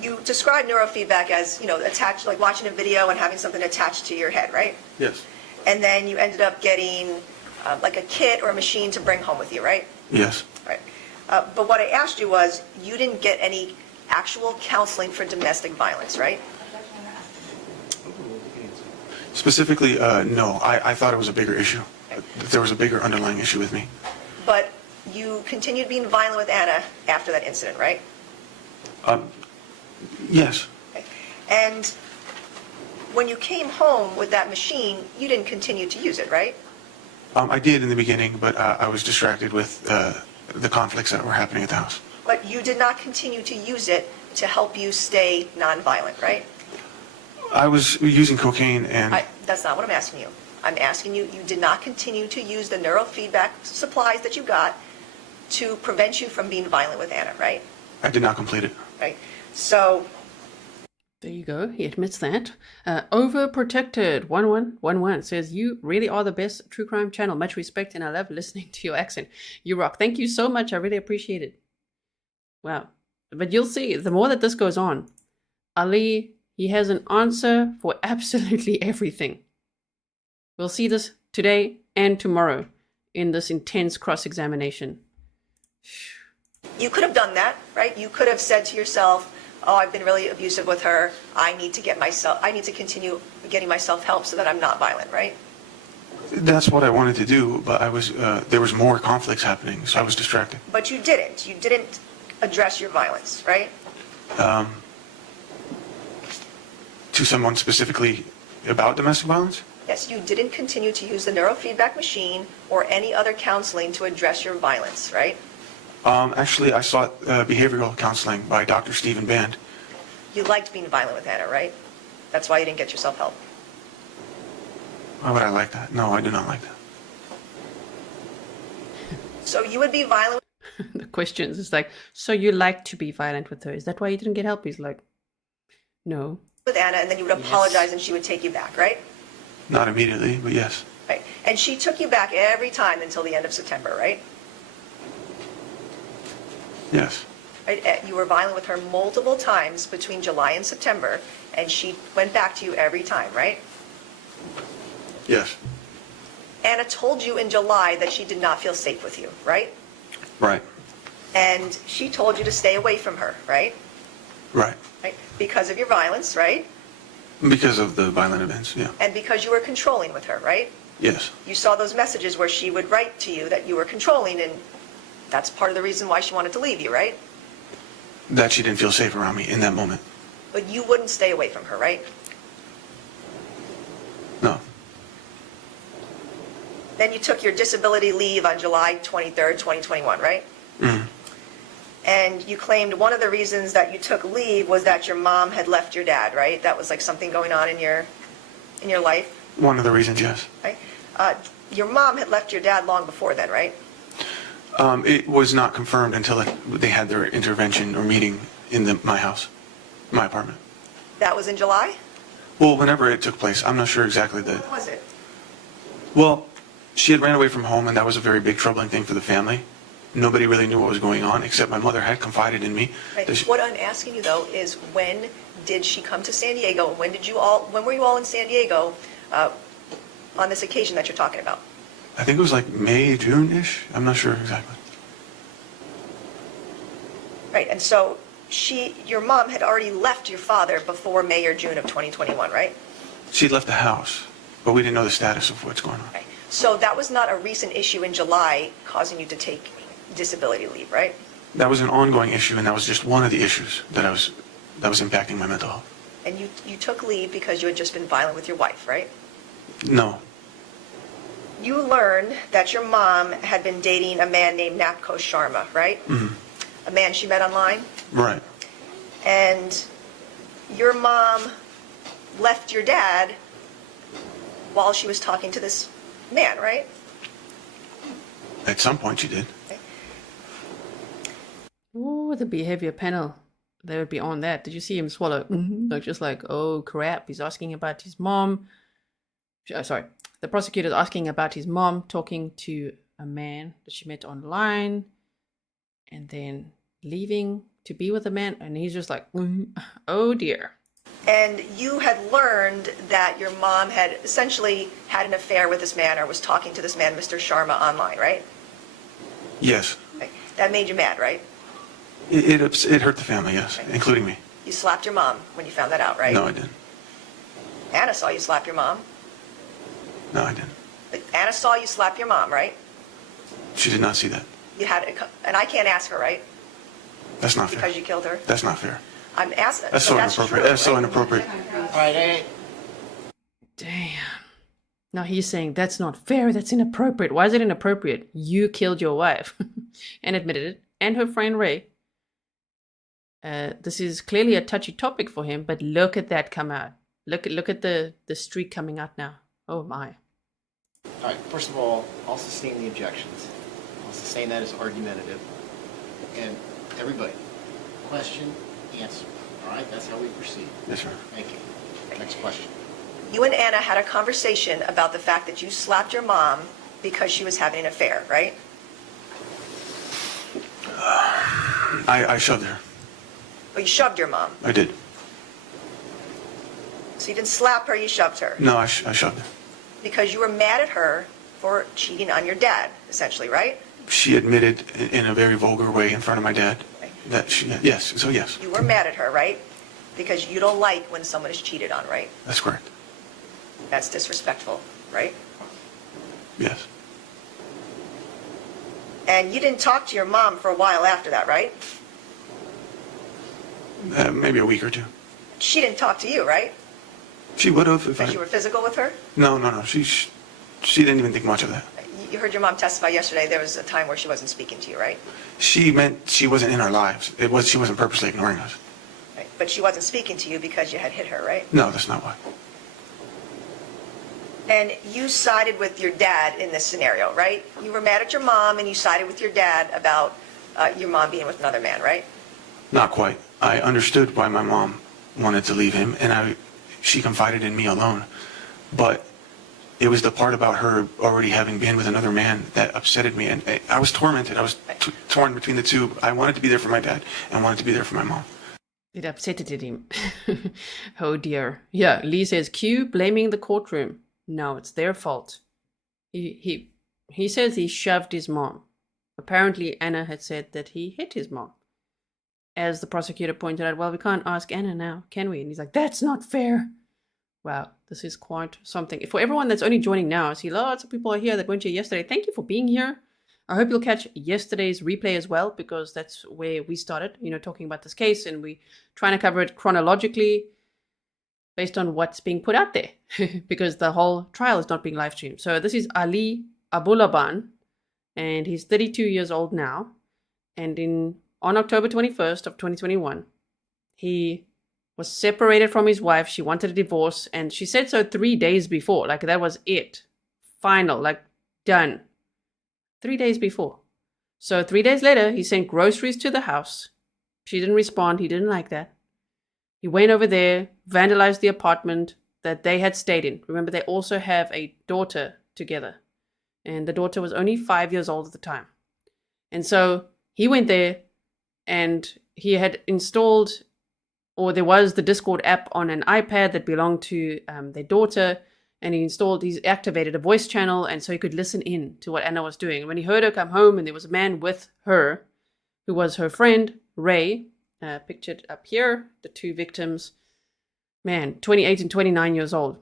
You described neurofeedback as, attached, like watching a video and having something attached to your head, right? Yes. And then you ended up getting like a kit or a machine to bring home with you, right? Yes. Right. But what I asked you was, you didn't get any actual counseling for domestic violence, right? Specifically, no. I thought it was a bigger issue. There was a bigger underlying issue with me. But you continued being violent with Ana after that incident, right? Yes. Okay. And when you came home with that machine, you didn't continue to use it, right? I did in the beginning, but I was distracted with the conflicts that were happening at the house. But you did not continue to use it to help you stay nonviolent, right? I was using cocaine and... That's not what I'm asking you. I'm asking you, you did not continue to use the neurofeedback supplies that you got to prevent you from being violent with Ana, right? I did not complete it. Right. So There you go. He admits that. Overprotected 1111 says, you really are the best true crime channel. Much respect, and I love listening to your accent. You rock. Thank you so much. I really appreciate it. Wow. But you'll see, the more that this goes on, Ali, he has an answer for absolutely everything. We'll see this today and tomorrow in this intense cross-examination. you could have done that, right? You could have said to yourself, oh, I've been really abusive with her. I need to continue getting myself help so that I'm not violent, right? That's what I wanted to do, but there was more conflicts happening, so I was distracted. But you didn't. You didn't address your violence, right? To someone specifically about domestic violence? Yes, you didn't continue to use the neurofeedback machine or any other counseling to address your violence, right? Actually, I sought behavioral counseling by Dr. Stephen Band. You liked being violent with Ana, right? That's why you didn't get yourself help. Why would I like that? No, I do not like that. So you would be violent The questions is like, so you like to be violent with her? Is that why you didn't get help? He's like, no. with Ana, and then you would apologize and she would take you back, right? Not immediately, but yes. Right. And she took you back every time until the end of September, right? Yes. Right? You were violent with her multiple times between July and September, and she went back to you every time, right? Yes. Ana told you in July that she did not feel safe with you, right? Right. And she told you to stay away from her, right? Right. Right? Because of your violence, right? Because of the violent events, yeah. And because you were controlling with her, right? Yes. You saw those messages where she would write to you that you were controlling, and that's part of the reason why she wanted to leave you, right? That she didn't feel safe around me in that moment. But you wouldn't stay away from her, right? No. Then you took your disability leave on July 23rd, 2021, right? Mm. And you claimed one of the reasons that you took leave was that your mom had left your dad, right? That was like something going on in your life, One of the reasons, yes. right? Your mom had left your dad long before then, right? It was not confirmed until they had their intervention or meeting in my house, my apartment. That was in July? Well, whenever it took place, I'm not sure exactly the... When was it? Well, she had ran away from home, and that was a very big troubling thing for the family. Nobody really knew what was going on, except my mother had confided in me. Right. that she- What I'm asking you, though, is when did she come to San Diego? When were you all in San Diego on this occasion that you're talking about? I think it was like May, June-ish. I'm not sure exactly. Right, and so your mom had already left your father before May or June of 2021, right? She'd left the house, but we didn't know the status of what's going on. Right. So that was not a recent issue in July causing you to take disability leave, right? That was an ongoing issue, and that was just one of the issues that was impacting my mental health. And you took leave because you had just been violent with your wife, right? No. You learned that your mom had been dating a man named Napko Sharma, right? Mm-hmm. A man she met online. Right. And your mom left your dad while she was talking to this man, right? At some point she did. Ooh, the behavior panel. They would be on that. Did you see him swallow? Like, just like, oh crap. He's asking about his mom. Sorry. The prosecutor's asking about his mom talking to a man that she met online and then leaving to be with a man. And he's just like, oh dear. And you had learned that your mom had essentially had an affair with this man or was talking to this man, Mr. Sharma, online, right? Yes. Right. That made you mad, right? It hurt the family, yes, Right. including me. You slapped your mom when you found that out, right? No, I didn't. Ana saw you slap your mom. No, I didn't. But Ana saw you slap your mom, right? She did not see that. And I can't ask her, right? That's not fair. Because you killed her. That's not fair. I'm asking. That's so inappropriate. That's so inappropriate. Damn. Now he's saying that's not fair, that's inappropriate. Why is it inappropriate? You killed your wife and admitted it, and her friend Ray. This is clearly a touchy topic for him, but look at that come out. Look at the streak coming out now. Oh my. All right, first of all, I'll sustain the objections. I'll sustain that as argumentative. And everybody, question, answer. All right, that's how we proceed. Yes, sir. Thank you. Next question. You and Anna had a conversation about the fact that you slapped your mom because she was having an affair, right? I shoved her. Or you shoved your mom. I did. So you didn't slap her, you shoved her. No, I shoved her. Because you were mad at her for cheating on your dad, essentially, right? She admitted in a very vulgar way in front of my dad that she, yes, so yes. You were mad at her, right? Because you don't like when someone is cheated on, right? That's correct. That's disrespectful, right? Yes. And you didn't talk to your mom for a while after that, right? Maybe a week or two. She didn't talk to you, right? She would have if Because you were physical with her? No. She didn't even think much of that. You heard your mom testify yesterday there was a time where she wasn't speaking to you, right? She meant she wasn't in our lives. She wasn't purposely ignoring us. Right. But she wasn't speaking to you because you had hit her, right? No, that's not why. And you sided with your dad in this scenario, right? You were mad at your mom and you sided with your dad about your mom being with another man, right? Not quite. I understood why my mom wanted to leave him, and she confided in me alone. But it was the part about her already having been with another man that upsetted me, and I was tormented. I was torn between the two. I wanted to be there for my dad and wanted to be there for my mom. It upsetted him. Oh dear. Yeah, Lee says, Q blaming the courtroom. No, it's their fault. He says he shoved his mom. Apparently Anna had said that he hit his mom. As the prosecutor pointed out, well, we can't ask Anna now, can we? And he's like, that's not fair. Wow, this is quite something. For everyone that's only joining now, I see lots of people are here that weren't here yesterday. Thank you for being here. I hope you'll catch yesterday's replay as well, because that's where we started, talking about this case, and we trying to cover it chronologically based on what's being put out there, because the whole trial is not being live streamed. So this is Ana Abulaban, and he's 32 years old now, and on October 21st of 2021, he was separated from his wife. She wanted a divorce, and she said so 3 days before. Like, that was it. Final, like, done. 3 days before. So 3 days later, he sent groceries to the house. She didn't respond. He didn't like that. He went over there, vandalized the apartment that they had stayed in. Remember, they also have a daughter together. And the daughter was only 5 years old at the time. And so he went there, and he had installed, or there was the Discord app on an iPad that belonged to their daughter, and he's activated a voice channel, and so he could listen in to what Anna was doing. And when he heard her come home, and there was a man with her, who was her friend, Ray, pictured up here, the two victims, 28 and 29 years old.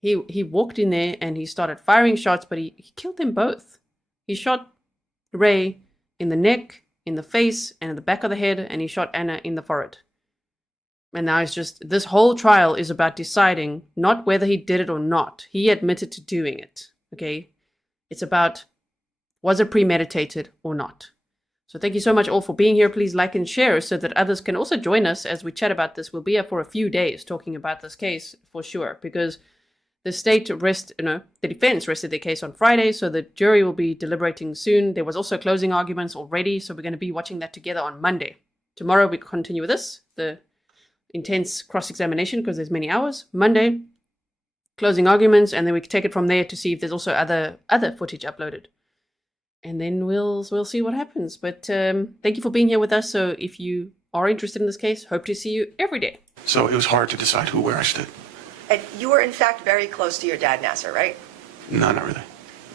He walked in there, and he started firing shots, but he killed them both. He shot Ray in the neck, in the face, and in the back of the head, and he shot Anna in the forehead. And now it's just, this whole trial is about deciding not whether he did it or not. He admitted to doing it, okay? It's about, was it premeditated or not? So thank you so much all for being here. Please like and share so that others can also join us as we chat about this. We'll be here for a few days talking about this case for sure, because the defense rested their case on Friday, so the jury will be deliberating soon. There was also closing arguments already, so we're going to be watching that together on Monday. Tomorrow we continue with this, the intense cross-examination, because there's many hours. Monday, closing arguments, and then we can take it from there to see if there's also other footage uploaded. And then we'll see what happens. But thank you for being here with us. So if you are interested in this case, hope to see you every day. So it was hard to decide where I stood. And you were, in fact, very close to your dad, Nasser, right? No, not really.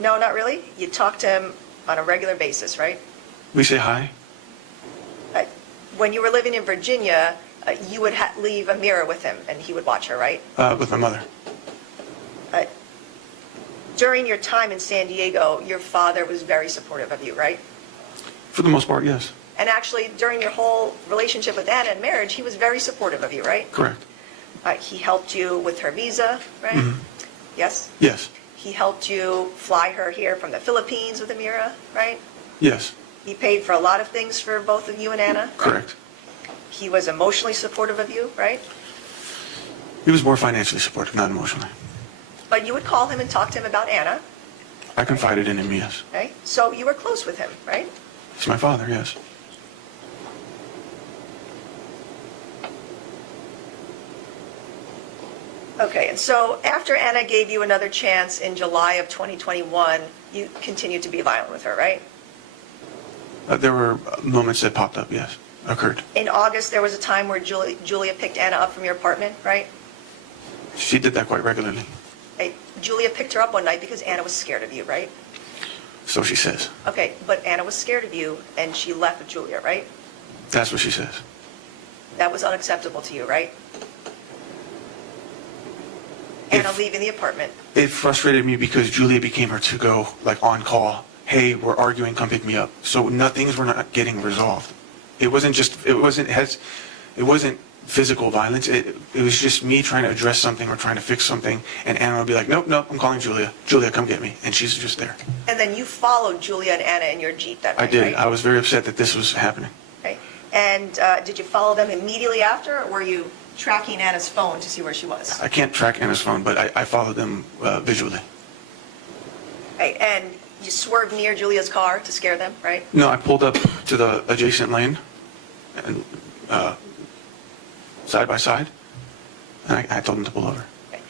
No, not really? You talked to him on a regular basis, right? We say hi. When you were living in Virginia, you would leave a mirror with him, and he would watch her, right? With my mother. During your time in San Diego, your father was very supportive of you, right? For the most part, yes. And actually, during your whole relationship with Anna and marriage, he was very supportive of you, right? Correct. He helped you with her visa, right? Mm-hmm. Yes? Yes. He helped you fly her here from the Philippines with Amira, right? Yes. He paid for a lot of things for both of you and Anna. Right? Correct. He was emotionally supportive of you, right? He was more financially supportive, not emotionally. But you would call him and talk to him about Ana, I confided in him, yes. okay? So you were close with him, right? He's my father, yes. Okay, and so after Ana gave you another chance in July of 2021, you continued to be violent with her, right? There were moments that popped up, yes, occurred. In August, there was a time where Julia picked Ana up from your apartment, right? She did that quite regularly. Hey, Julia picked her up one night because Ana was scared of you, right? So she says. Okay, but Ana was scared of you and she left with Julia, right? That's what she says. That was unacceptable to you, right? If- Ana leaving the apartment. It frustrated me because Julia became her to-go, like on call. Hey, we're arguing, come pick me up. So things were not getting resolved. It wasn't physical violence. It was just me trying to address something or trying to fix something, and Ana would be like, nope, I'm calling Julia. Julia, come get me. And she's just there. And then you followed Julia and Ana in your Jeep that night, I did. right? I was very upset that this was happening. Okay. And did you follow them immediately after, or were you tracking Ana's phone to see where she was? I can't track Ana's phone, but I followed them visually. Okay, and you swerved near Julia's car to scare them, right? No, I pulled up to the adjacent lane, and side by side, and I told them to pull over. Okay.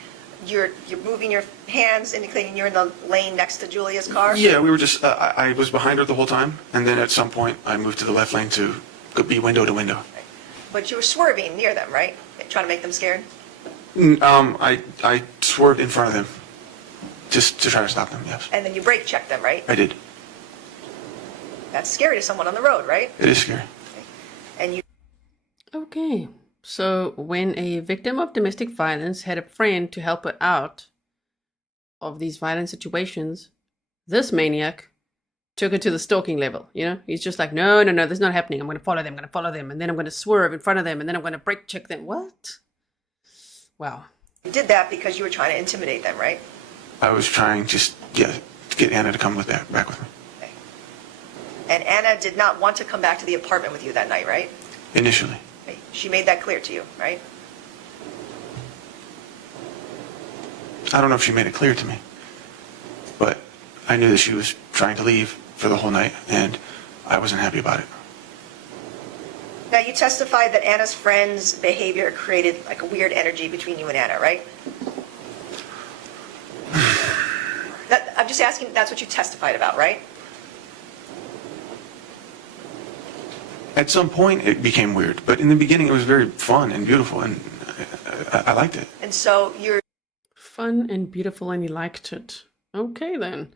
You're moving your hands indicating you're in the lane next to Julia's car? Yeah, we were just, I was behind her the whole time, and then at some point, I moved to the left lane to be window to window. Okay. But you were swerving near them, right? Trying to make them scared? I swerved in front of them, just to try to stop them, yes. And then you brake checked them, right? I did. That's scary to someone on the road, right? It is scary. And you Okay, so when a victim of domestic violence had a friend to help her out of these violent situations, this maniac took her to the stalking level. You know, he's just like, no, this is not happening. I'm going to follow them, and then I'm going to swerve in front of them, and then I'm going to brake check them. What? Wow. did that because you were trying to intimidate them, right? I was trying to get Ana to come back with me. Okay. And Ana did not want to come back to the apartment with you that night, right? Initially. Okay. She made that clear to you, right? I don't know if she made it clear to me, but I knew that she was trying to leave for the whole night, and I wasn't happy about it. Now, you testified that Anna's friend's behavior created like a weird energy between you and Ana, right? I'm just asking, that's what you testified about, right? At some point, it became weird, but in the beginning, it was very fun and beautiful, and I liked it. And so you're Fun and beautiful, and he liked it. Okay, then.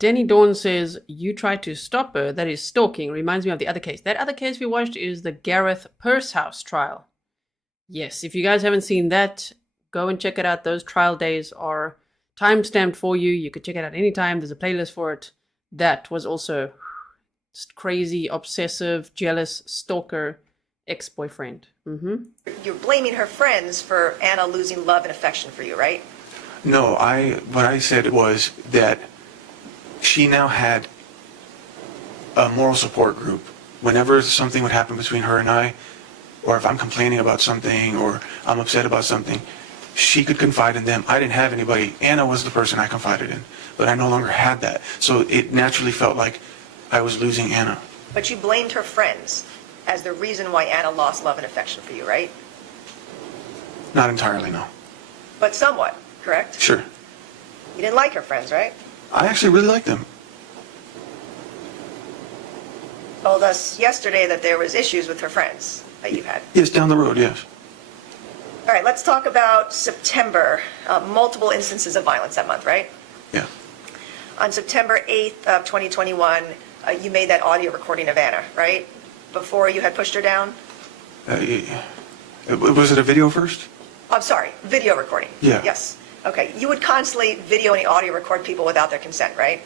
Denny Dawn says, you tried to stop her. That is stalking. Reminds me of the other case. That other case we watched is the Gareth Pursehouse trial. Yes, if you guys haven't seen that, go and check it out. Those trial days are time-stamped for you. You could check it out anytime. There's a playlist for it. That was also crazy, obsessive, jealous, stalker, ex-boyfriend. you're blaming her friends for Ana losing love and affection for you, right? No, what I said was that she now had a moral support group. Whenever something would happen between her and I, or if I'm complaining about something or I'm upset about something, she could confide in them. I didn't have anybody. Ana was the person I confided in, but I no longer had that. So it naturally felt like I was losing Ana. But you blamed her friends as the reason why Ana lost love and affection for you, right? Not entirely, no. But somewhat, correct? Sure. You didn't like her friends, right? I actually really liked them. Told us yesterday that there was issues with her friends that you've had. Yes, down the road, yes. All right, let's talk about September. Multiple instances of violence that month, right? Yeah. On September 8th of 2021, you made that audio recording of Ana, right? Before you had pushed her down? Was it a video first? I'm sorry, video recording. Yeah. Yes. Okay, you would constantly video and audio record people without their consent, right?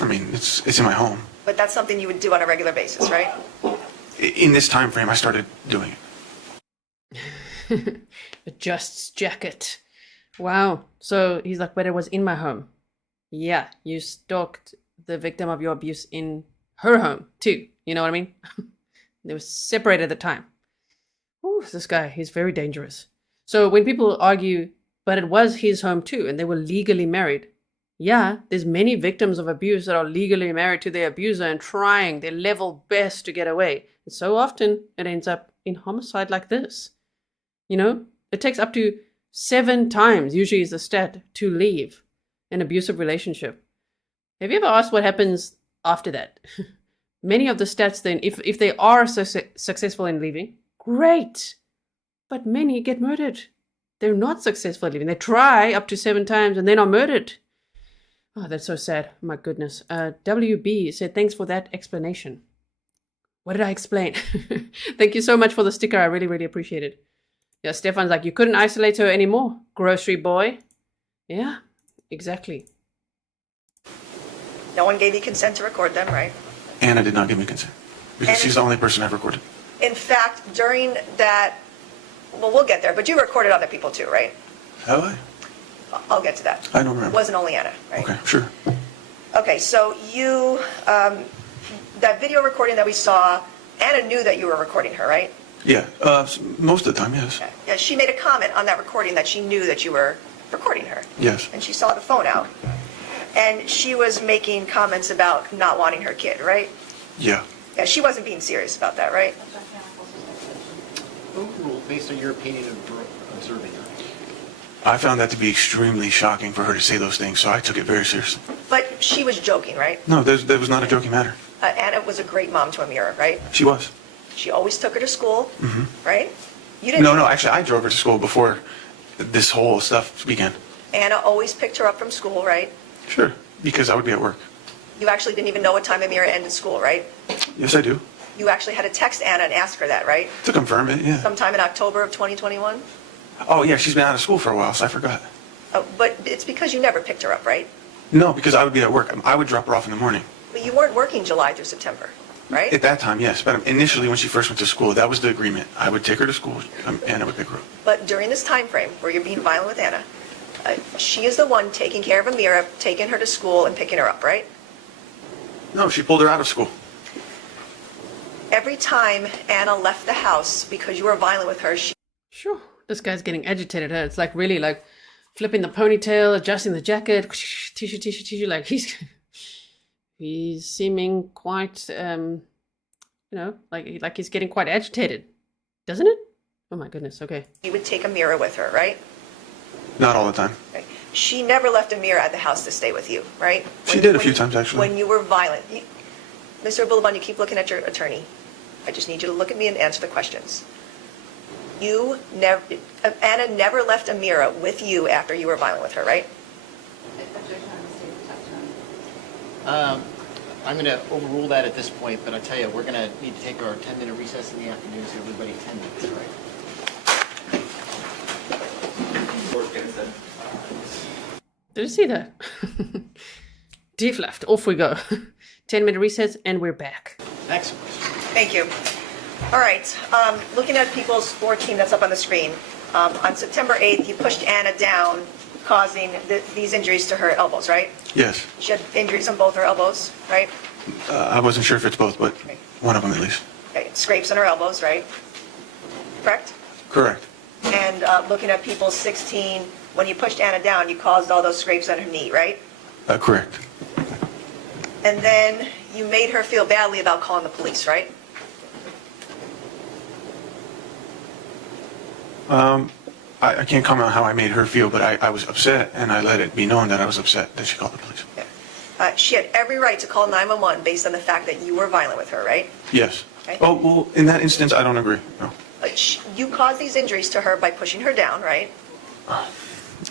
I mean, it's in my home. But that's something you would do on a regular basis, right? In this time frame, I started doing it. Adjusts jacket. Wow. So he's like, but it was in my home. Yeah, you stalked the victim of your abuse in her home too. You know what I mean? They were separated at the time. Ooh, this guy, he's very dangerous. So when people argue But it was his home too, and they were legally married. Yeah, there's many victims of abuse that are legally married to their abuser and trying their level best to get away. And so often it ends up in homicide like this. You know, it takes up to 7 times, usually is the stat, to leave an abusive relationship. Have you ever asked what happens after that? Many of the stats then, if they are successful in leaving, great. But many get murdered. They're not successful in leaving. They try up to 7 times and then are murdered. Oh, that's so sad. My goodness. WB said, thanks for that explanation. What did I explain? Thank you so much for the sticker. I really, really appreciate it. Yeah, Stefan's like, you couldn't isolate her anymore, grocery boy. Yeah, exactly. No one gave you consent to record them, right? Anna did not give me consent because she's the only person I've recorded. In fact, during that, well, we'll get there, but you recorded other people too, right? Have I? I'll get to that. I don't remember. It wasn't only Anna, right? Okay, sure. Okay, so you, that video recording that we saw, Anna knew that you were recording her, right? Yeah, most of the time, yes. Yeah, she made a comment on that recording that she knew that you were recording her. Yes. And she saw the phone out. And she was making comments about not wanting her kid, right? Yeah. Yeah, she wasn't being serious about that, right? Overruled, based on your opinion of observing her. I found that to be extremely shocking for her to say those things, so I took it very seriously. But she was joking, right? No, that was not a joking matter. Anna was a great mom to Amira, right? She was. She always took her to school, right? You No, actually, I drove her to school before this whole stuff began. Anna always picked her up from school, right? Sure, because I would be at work. You actually didn't even know what time Amira ended school, right? Yes, I do. You actually had to text Anna and ask her that, right? To confirm it, yeah. Sometime in October of 2021? Oh, yeah, she's been out of school for a while, so I forgot. But it's because you never picked her up, right? No, because I would be at work. I would drop her off in the morning. But you weren't working July through September, right? At that time, yes. But initially, when she first went to school, that was the agreement. I would take her to school, and I would pick her up. But during this time frame where you're being violent with Anna, she is the one taking care of Amira, taking her to school and picking her up, right? No, she pulled her out of school. Every time Anna left the house because you were violent with her, she... Sure, this guy's getting agitated. Huh? It's like really like flipping the ponytail, adjusting the jacket, tissue, like he's seeming quite, like he's getting quite agitated, doesn't it? Oh my goodness, okay. You would take Amira with her, right? Not all the time. Okay. She never left Amira at the house to stay with you, right? She did a few times, actually. When you were violent. Mr. Abulaban, you keep looking at your attorney. I just need you to look at me and answer the questions. Anna never left Amira with you after you were violent with her, right? I'm going to overrule that at this point, but I tell you, we're going to need to take our 10-minute recess in the afternoon, so everybody 10 minutes, all right? Did you see that? Deflect, off we go. 10-minute recess and we're back. Next. Thank you. All right, looking at people's 14 that's up on the screen. On September 8th, you pushed Anna down, causing these injuries to her elbows, right? Yes. She had injuries on both her elbows, right? I wasn't sure if it's both, but one of them at least. Okay, scrapes on her elbows, right? Correct? Correct. And looking at people 16, when you pushed Anna down, you caused all those scrapes on her knee, right? Correct. And then you made her feel badly about calling the police, right? I can't comment on how I made her feel, but I was upset, and I let it be known that I was upset that she called the police. Yeah. She had every right to call 911 based on the fact that you were violent with her, right? Yes. Okay. Oh, well, in that instance, I don't agree. No. You caused these injuries to her by pushing her down, right?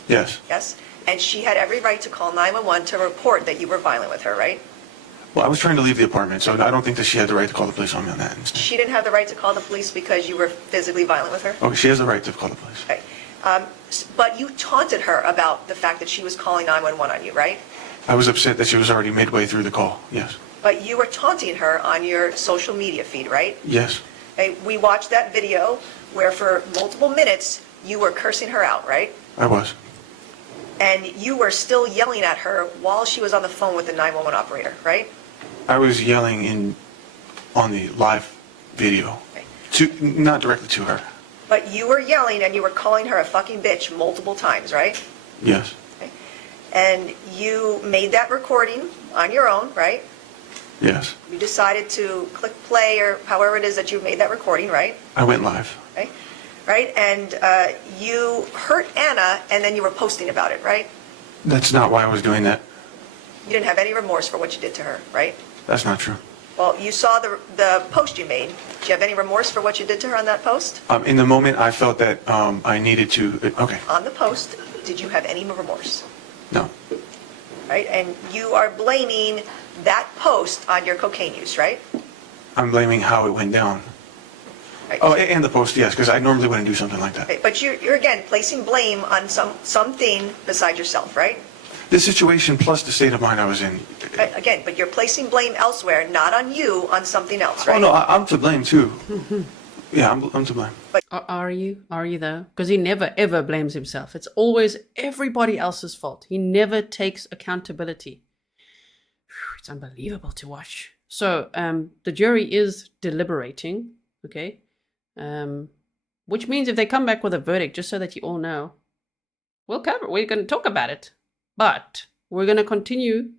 Yes. Yes. And she had every right to call 911 to report that you were violent with her, right? Well, I was trying to leave the apartment, so I don't think that she had the right to call the police on me on that instance. She didn't have the right to call the police because you were physically violent with her? Okay, she has the right to call the police. Okay. But you taunted her about the fact that she was calling 911 on you, right? I was upset that she was already midway through the call, yes. But you were taunting her on your social media feed, right? Yes. Okay. We watched that video where for multiple minutes you were cursing her out, right? I was. And you were still yelling at her while she was on the phone with the 911 operator, right? I was yelling on the live video, Okay. not directly to her. But you were yelling and you were calling her a fucking bitch multiple times, right? Yes. Okay. And you made that recording on your own, right? Yes. You decided to click play or however it is that you made that recording, right? I went live. Okay. Right? And you hurt Ana and then you were posting about it, right? That's not why I was doing that. You didn't have any remorse for what you did to her, right? That's not true. Well, you saw the post you made. Do you have any remorse for what you did to her on that post? In the moment, I felt that I needed to. Okay. On the post, did you have any remorse? No. Right? And you are blaming that post on your cocaine use, right? I'm blaming how it went down. Right. Oh, and the post, yes, because I normally wouldn't do something like that. Okay, but you're again placing blame on something besides yourself, right? The situation plus the state of mind I was in. Again, but you're placing blame elsewhere, not on you, on something else, right? Oh, no, I'm to blame, too. Yeah, I'm to blame. Are you? Are you though? Because he never ever blames himself. It's always everybody else's fault. He never takes accountability. It's unbelievable to watch. So the jury is deliberating, okay? Which means if they come back with a verdict, just so that you all know, we're going to talk about it. But we're going to continue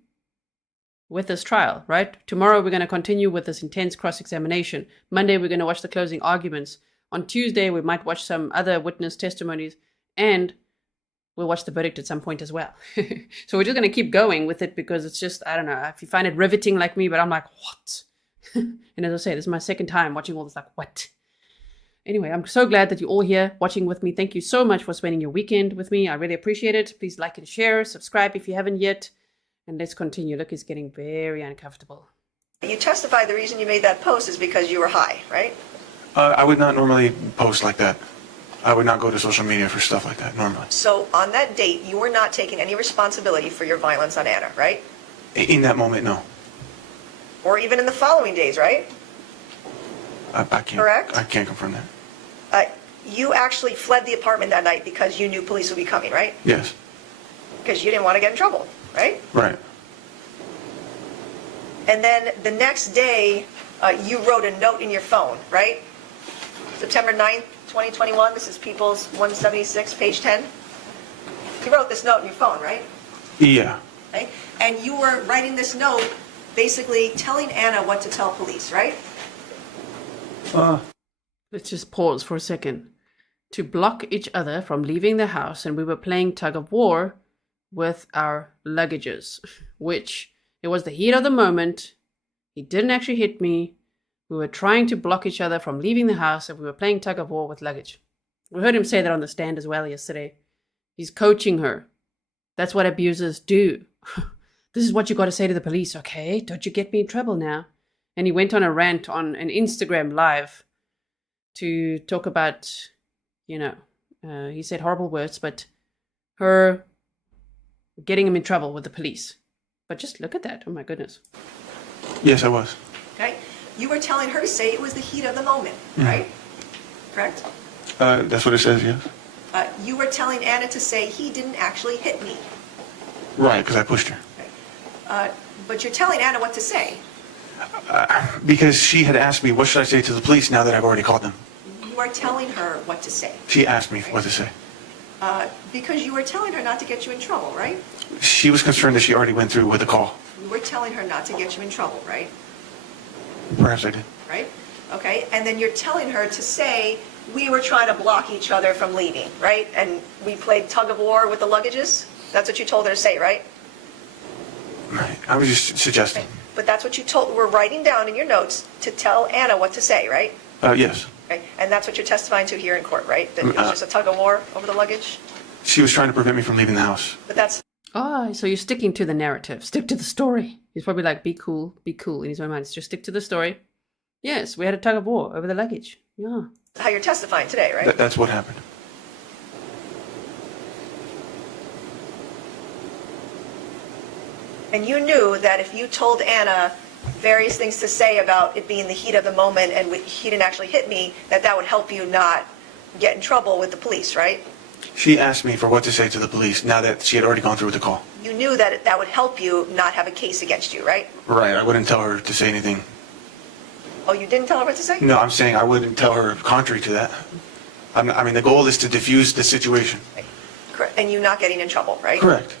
with this trial, right? Tomorrow we're going to continue with this intense cross-examination. Monday we're going to watch the closing arguments. On Tuesday we might watch some other witness testimonies, and we'll watch the verdict at some point as well. So we're just going to keep going with it because it's just, I don't know, if you find it riveting like me, but I'm like, what? And as I say, this is my second time watching all this, like, what? Anyway, I'm so glad that you're all here watching with me. Thank you so much for spending your weekend with me. I really appreciate it. Please like and share, subscribe if you haven't yet. And let's continue. Look, it's getting very uncomfortable. You testified the reason you made that post is because you were high, right? I would not normally post like that. I would not go to social media for stuff like that, normally. So on that date, you were not taking any responsibility for your violence on Ana, right? In that moment, no. Or even in the following days, right? I can't. Correct? I can't confirm that. You actually fled the apartment that night because you knew police would be coming, right? Yes. Because you didn't want to get in trouble, right? Right. And then the next day, you wrote a note in your phone, right? September 9th, 2021, this is People's 176, page 10. You wrote this note in your phone, right? Yeah. Okay? And you were writing this note basically telling Ana what to tell police, right? Let's just pause for a second. To block each other from leaving the house, and we were playing tug of war with our luggages, which it was the heat of the moment. He didn't actually hit me. We were trying to block each other from leaving the house, and we were playing tug of war with luggage. We heard him say that on the stand as well yesterday. He's coaching her. That's what abusers do. This is what you got to say to the police, okay? Don't you get me in trouble now. And he went on a rant on an Instagram live to talk about, he said horrible words, but her getting him in trouble with the police. But just look at that. Oh, my goodness. Yes, I was. Okay? You were telling her to say it was the heat of the moment, right? Correct? That's what it says, yes. You were telling Ana to say he didn't actually hit me. Right, because I pushed her. But you're telling Ana what to say. Because she had asked me, what should I say to the police now that I've already called them? You are telling her what to say. She asked me what to say. Because you were telling her not to get you in trouble, right? She was concerned that she already went through with the call. You were telling her not to get you in trouble, right? Perhaps I did. Right? Okay, and then you're telling her to say, we were trying to block each other from leaving, right? And we played tug of war with the luggages? That's what you told her to say, right? Right. I was just suggesting. Okay. But that's what you were writing down in your notes to tell Ana what to say, right? Yes. Right? And that's what you're testifying to here in court, right? That it was just a tug of war over the luggage? She was trying to prevent me from leaving the house. But that's... Oh, so you're sticking to the narrative. Stick to the story. He's probably like, be cool, be cool. In his own mind, it's just stick to the story. Yes, we had a tug of war over the luggage. Yeah. how you're testifying today, right? That's what happened. And you knew that if you told Ana various things to say about it being the heat of the moment and he didn't actually hit me, that would help you not get in trouble with the police, right? She asked me for what to say to the police now that she had already gone through with the call. You knew that that would help you not have a case against you, right? Right, I wouldn't tell her to say anything. Oh, you didn't tell her what to say? No, I'm saying I wouldn't tell her contrary to that. I mean, the goal is to diffuse the situation. Correct. And you not getting in trouble, right? Correct.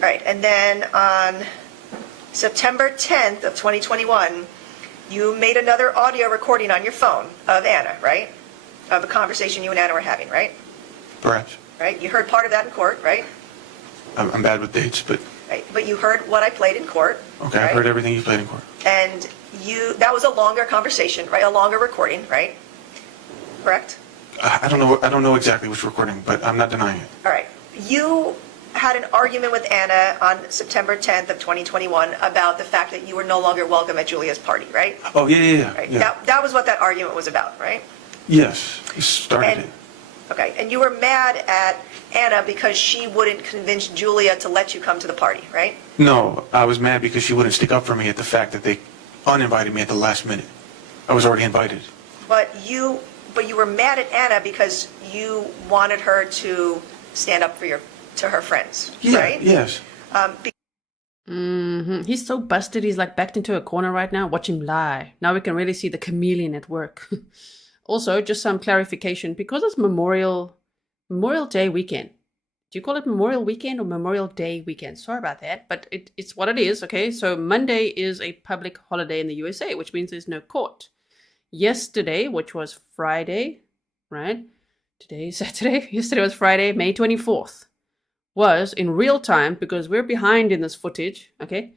Right. And then on September 10th of 2021, you made another audio recording on your phone of Ana, right? Of a conversation you and Ana were having, right? Perhaps. Right? You heard part of that in court, right? I'm bad with dates, but Right. But you heard what I played in court. okay, right? I've heard everything you played in court. And that was a longer conversation, right? A longer recording, right? Correct? I don't know exactly which recording, but I'm not denying it. All right. You had an argument with Ana on September 10th of 2021 about the fact that you were no longer welcome at Julia's party, right? Oh, yeah. Right. Yeah. That was what that argument was about, right? Yes, you started And, it. okay. And you were mad at Ana because she wouldn't convince Julia to let you come to the party, right? No, I was mad because she wouldn't stick up for me at the fact that they uninvited me at the last minute. I was already invited. But you were mad at Ana because you wanted her to stand up to her friends, Yeah, right? yes. He's so busted. He's like backed into a corner right now. Watch him lie. Now we can really see the chameleon at work. Also, just some clarification, because it's Memorial Day weekend. Do you call it Memorial Weekend or Memorial Day weekend? Sorry about that, but it's what it is, okay? So Monday is a public holiday in the USA, which means there's no court. Yesterday, which was Friday, right? Today is Saturday. Yesterday was Friday, May 24th. Was in real time, because we're behind in this footage, okay?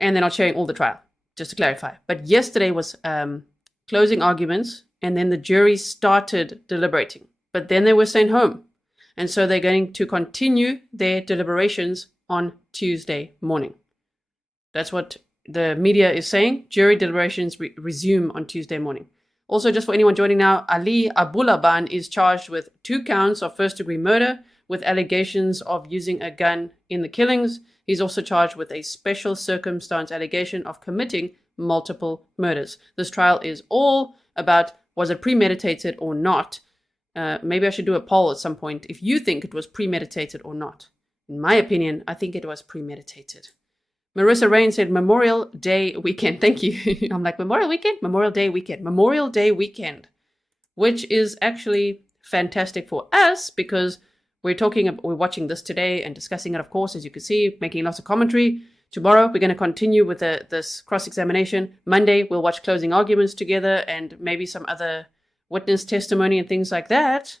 And they're not showing all the trial, just to clarify. But yesterday was closing arguments, and then the jury started deliberating. But then they were sent home. And so they're going to continue their deliberations on Tuesday morning. That's what the media is saying. Jury deliberations resume on Tuesday morning. Also, just for anyone joining now, Ana Abulaban is charged with 2 counts of first-degree murder with allegations of using a gun in the killings. He's also charged with a special circumstance allegation of committing multiple murders. This trial is all about, was it premeditated or not? Maybe I should do a poll at some point if you think it was premeditated or not. In my opinion, I think it was premeditated. Marissa Rain said Memorial Day weekend. Thank you. I'm like, Memorial weekend? Memorial Day weekend. Memorial Day weekend. Which is actually fantastic for us because we're watching this today and discussing it, of course, as you can see, making lots of commentary. Tomorrow, we're going to continue with this cross-examination. Monday, we'll watch closing arguments together and maybe some other witness testimony and things like that.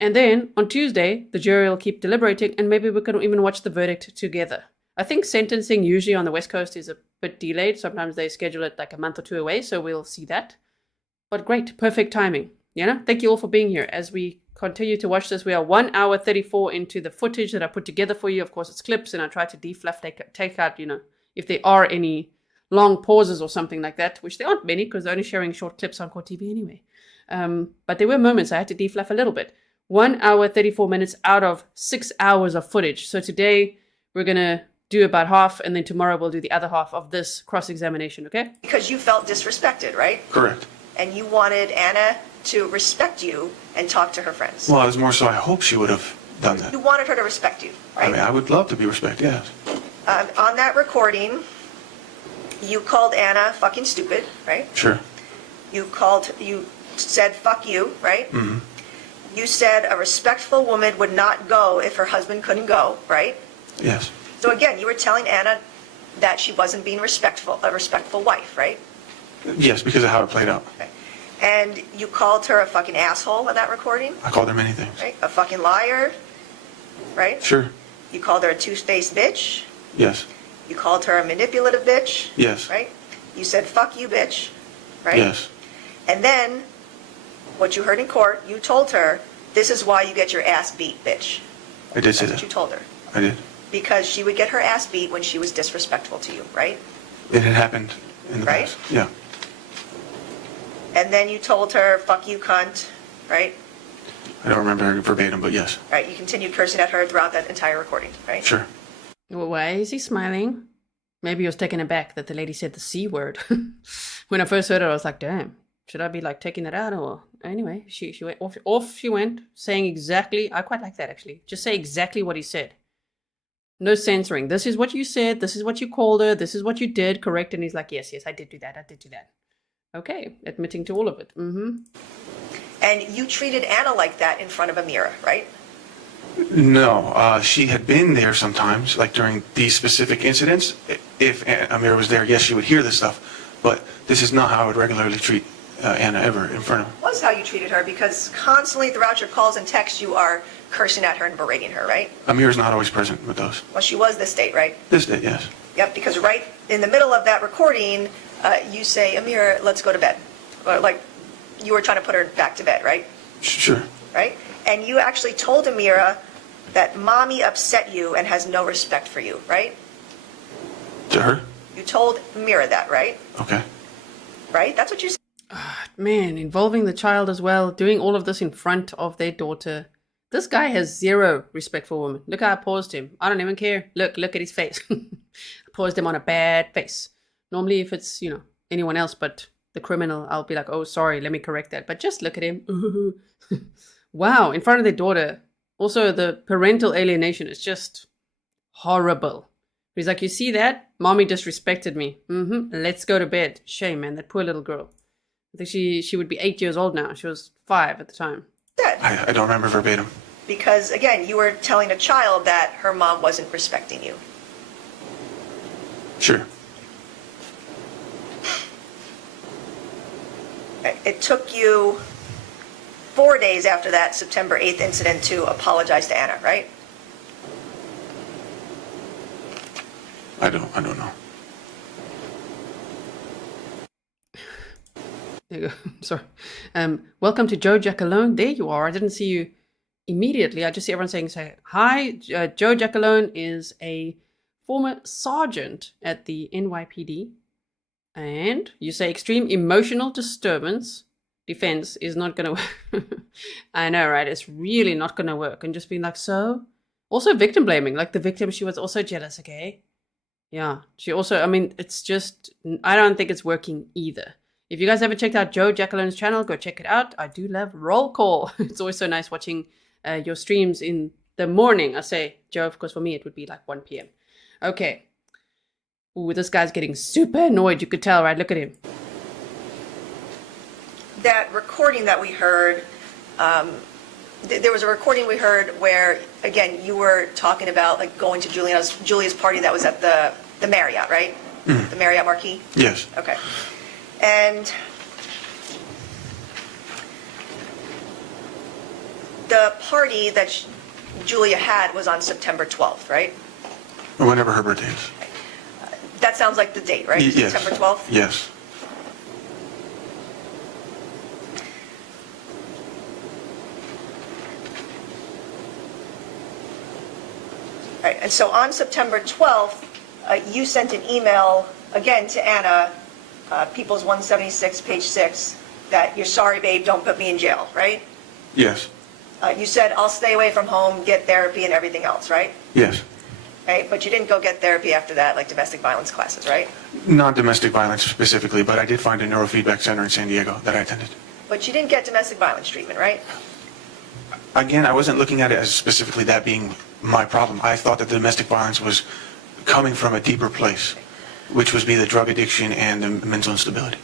And then on Tuesday, the jury will keep deliberating and maybe we can even watch the verdict together. I think sentencing usually on the West Coast is a bit delayed. Sometimes they schedule it like a month or 2 away, so we'll see that. But great, perfect timing. Thank you all for being here. As we continue to watch this, we are 1 hour 34 into the footage that I put together for you. Of course, it's clips, and I try to defluff, take out, if there are any long pauses or something like that, which there aren't many because they're only sharing short clips on Court TV anyway. But there were moments I had to defluff a little bit. 1 hour 34 minutes out of 6 hours of footage. So today we're going to do about half, and then tomorrow we'll do the other half of this cross-examination, okay? Because you felt disrespected, right? Correct. And you wanted Ana to respect you and talk to her friends. Well, it was more so I hope she would have done that. You wanted her to respect you, right? I mean, I would love to be respected, yes. On that recording, you called Ana fucking stupid, right? Sure. You said fuck you, right? Mm-hmm. You said a respectful woman would not go if her husband couldn't go, right? Yes. So again, you were telling Ana that she wasn't being a respectful wife, right? Yes, because of how it played out. Okay. And you called her a fucking asshole in that recording, I called her many things. right? A fucking liar, right? Sure. You called her a two-faced bitch. Yes. You called her a manipulative bitch. Yes. Right? You said fuck you, bitch. Right? Yes. And then, what you heard in court, you told her, this is why you get your ass beat, bitch. I did say That's what that. you told her. I did. Because she would get her ass beat when she was disrespectful to you, right? It had happened in the Right? past. Yeah. And then you told her, fuck you, cunt, right? I don't remember her verbatim, but yes. Right, you continued cursing at her throughout that entire recording, right? Sure. Well, why is he smiling? Maybe he was taken aback that the lady said the C word. When I first heard it, I was like, damn, should I be like taking that out? Or anyway, she went off she went, saying exactly, I quite like that actually. Just say exactly what he said. No censoring. This is what you said, this is what you called her, this is what you did, correct? And he's like, yes, I did do that. Okay, admitting to all of it. And you treated Anna like that in front of Amira, right? No, she had been there sometimes, like during these specific incidents. If Amira was there, yes, she would hear this stuff. But this is not how I would regularly treat Anna ever in front of her. Was how you treated her, because constantly throughout your calls and texts you are cursing at her and berating her, right? Amira's not always present with those. Well, she was this date, right? This day, yes. Yep, because right in the middle of that recording, you say, Amira, let's go to bed. Or, like, you were trying to put her back to bed, right? Sure. Right? And you actually told Amira that mommy upset you and has no respect for you, right? To her? You told Amira that, right? Okay. Right? That's what you said. Man, involving the child as well, doing all of this in front of their daughter. This guy has zero respect for women. Look how I paused him. I don't even care. Look at his face. I paused him on a bad face. Normally if it's, anyone else but the criminal, I'll be like, oh, sorry, let me correct that. But just look at him. Wow, in front of their daughter. Also, the parental alienation is just horrible. He's like, you see that? Mommy disrespected me. Let's go to bed. Shame, man, that poor little girl. I think she would be 8 years old now. She was 5 at the time. I don't remember verbatim. Because, again, you were telling a child that her mom wasn't respecting you. Sure. It took you 4 days after that September 8th incident to apologize to Anna, right? I don't know. There you go. Sorry. Welcome to Joe Jackalone. There you are. I didn't see you immediately. I just see everyone say, hi. Joe Jackalone is a former sergeant at the NYPD. And you say extreme emotional disturbance defense is not going to work. I know, right? It's really not going to work. And just being like, so? Also victim blaming. Like the victim, she was also jealous, okay? Yeah. She also, it's just, I don't think it's working either. If you guys ever checked out Joe Jackalone's channel, go check it out. I do love roll call. It's always so nice watching your streams in the morning. I say, Joe, of course, for me, it would be like 1 p.m. Okay. Ooh, this guy's getting super annoyed. You could tell, right? Look at him. That recording that we heard, there was a recording we heard where, again, you were talking about like going to Julia's party that was at the Marriott, right? The Marriott Marquis? Yes. Okay. And the party that Julia had was on September 12th, right? Or whenever her birthday is. That sounds like the date, right? Yes. September 12th? Yes. Right. And so on September 12th, you sent an email again to Anna, People's 176, page 6, that you're sorry, babe, don't put me in jail, right? Yes. You said, I'll stay away from home, get therapy and everything else, right? Yes. Right, but you didn't go get therapy after that, like domestic violence classes, right? Not domestic violence specifically, but I did find a neurofeedback center in San Diego that I attended. But you didn't get domestic violence treatment, right? Again, I wasn't looking at it as specifically that being my problem. I thought that the domestic violence was coming from a deeper place, which was be the drug addiction and the mental instability.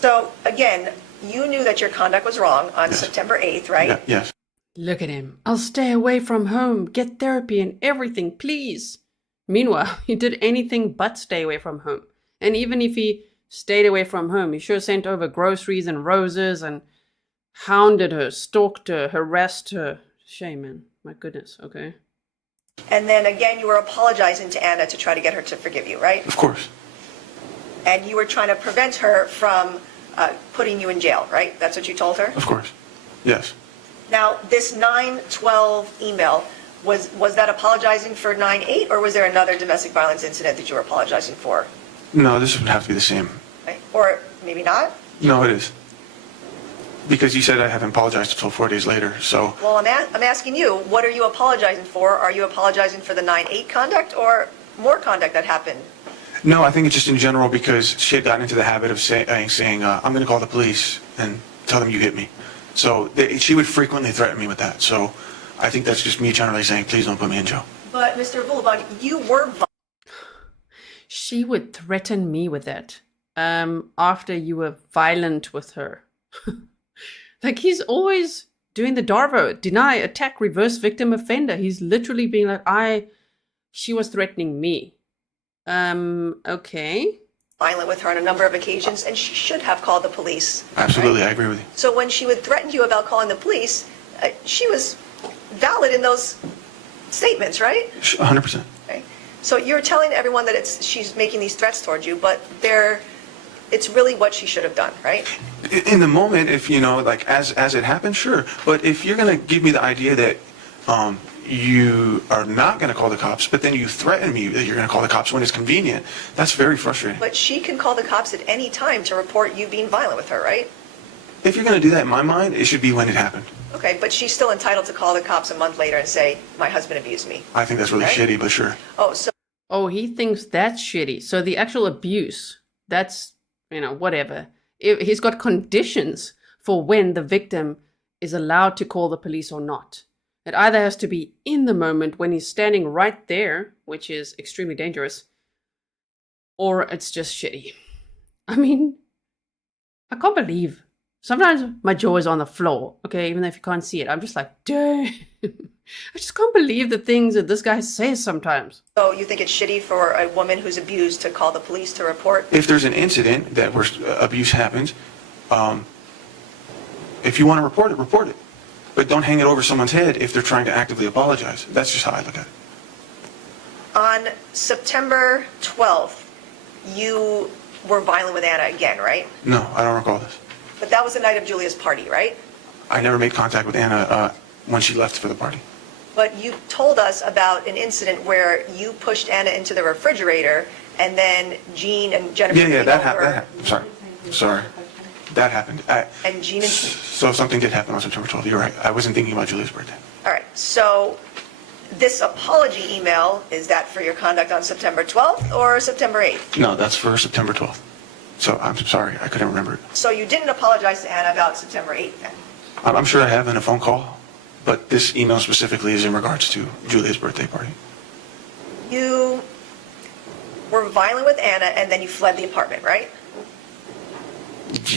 So, again, you knew that your conduct was wrong on Yes. September 8th, right? Yeah, yes. Look at him. I'll stay away from home, get therapy and everything, please. Meanwhile, he did anything but stay away from home. And even if he stayed away from home, he sure sent over groceries and roses and hounded her, stalked her, harassed her. Shame, man. My goodness, okay. And then again, you were apologizing to Anna to try to get her to forgive you, right? Of course. And you were trying to prevent her from putting you in jail, right? That's what you told her? Of course. Yes. Now, this 9/12 email, was that apologizing for 9/8, or was there another domestic violence incident that you were apologizing for? No, this would have to be the same. Right? Or maybe not? No, it is. Because you said I haven't apologized until 4 days later, so... Well, I'm asking you, what are you apologizing for? Are you apologizing for the 9/8 conduct or more conduct that happened? No, I think it's just in general because she had gotten into the habit of saying I'm going to call the police and tell them you hit me. So she would frequently threaten me with that. So I think that's just me generally saying, please don't put me in jail. But, Mr. Abulaban, you were... She would threaten me with that. after you were violent with her. Like, he's always doing the DARVO, deny, attack, reverse victim offender. He's literally being like, she was threatening me. Okay. Violent with her on a number of occasions, and she should have called the police. Absolutely, right? I agree with you. So when she would threaten you about calling the police, she was valid in those statements, right? 100%. Right. So you're telling everyone that she's making these threats towards you, but it's really what she should have done, right? In the moment, if like as it happened, sure. But if you're gonna give me the idea that you are not gonna call the cops, but then you threaten me that you're gonna call the cops when it's convenient, that's very frustrating. But she can call the cops at any time to report you being violent with her, right? If you're gonna do that, in my mind, it should be when it happened. Okay, but she's still entitled to call the cops a month later and say, my husband abused me. I think that's really Right? shitty, but sure. Oh, he thinks that's shitty. So the actual abuse, that's, whatever. He's got conditions for when the victim is allowed to call the police or not. It either has to be in the moment when he's standing right there, which is extremely dangerous, or it's just shitty. I mean, I can't believe. Sometimes my jaw is on the floor, okay, even though if you can't see it. I'm just like, damn. I just can't believe the things that this guy says sometimes. So you think it's shitty for a woman who's abused to call the police to report? If there's an incident that where abuse happens, if you want to report it. But don't hang it over someone's head if they're trying to actively apologize. That's just how I look at it. On September 12th, you were violent with Ana again, right? No, I don't recall this. But that was the night of Julia's party, right? I never made contact with Ana when she left for the party. But you told us about an incident where you pushed Ana into the refrigerator and then Jean and Jennifer Yeah, came that over. happened. Sorry. That happened. And Jean and... So something did happen on September 12th. You're right. I wasn't thinking about Julia's birthday. All right, so this apology email, is that for your conduct on September 12th or September 8th? No, that's for September 12th. So I'm sorry. I couldn't remember it. So you didn't apologize to Ana about September 8th then? I'm sure I have in a phone call, but this email specifically is in regards to Julia's birthday party. You were violent with Ana and then you fled the apartment, right?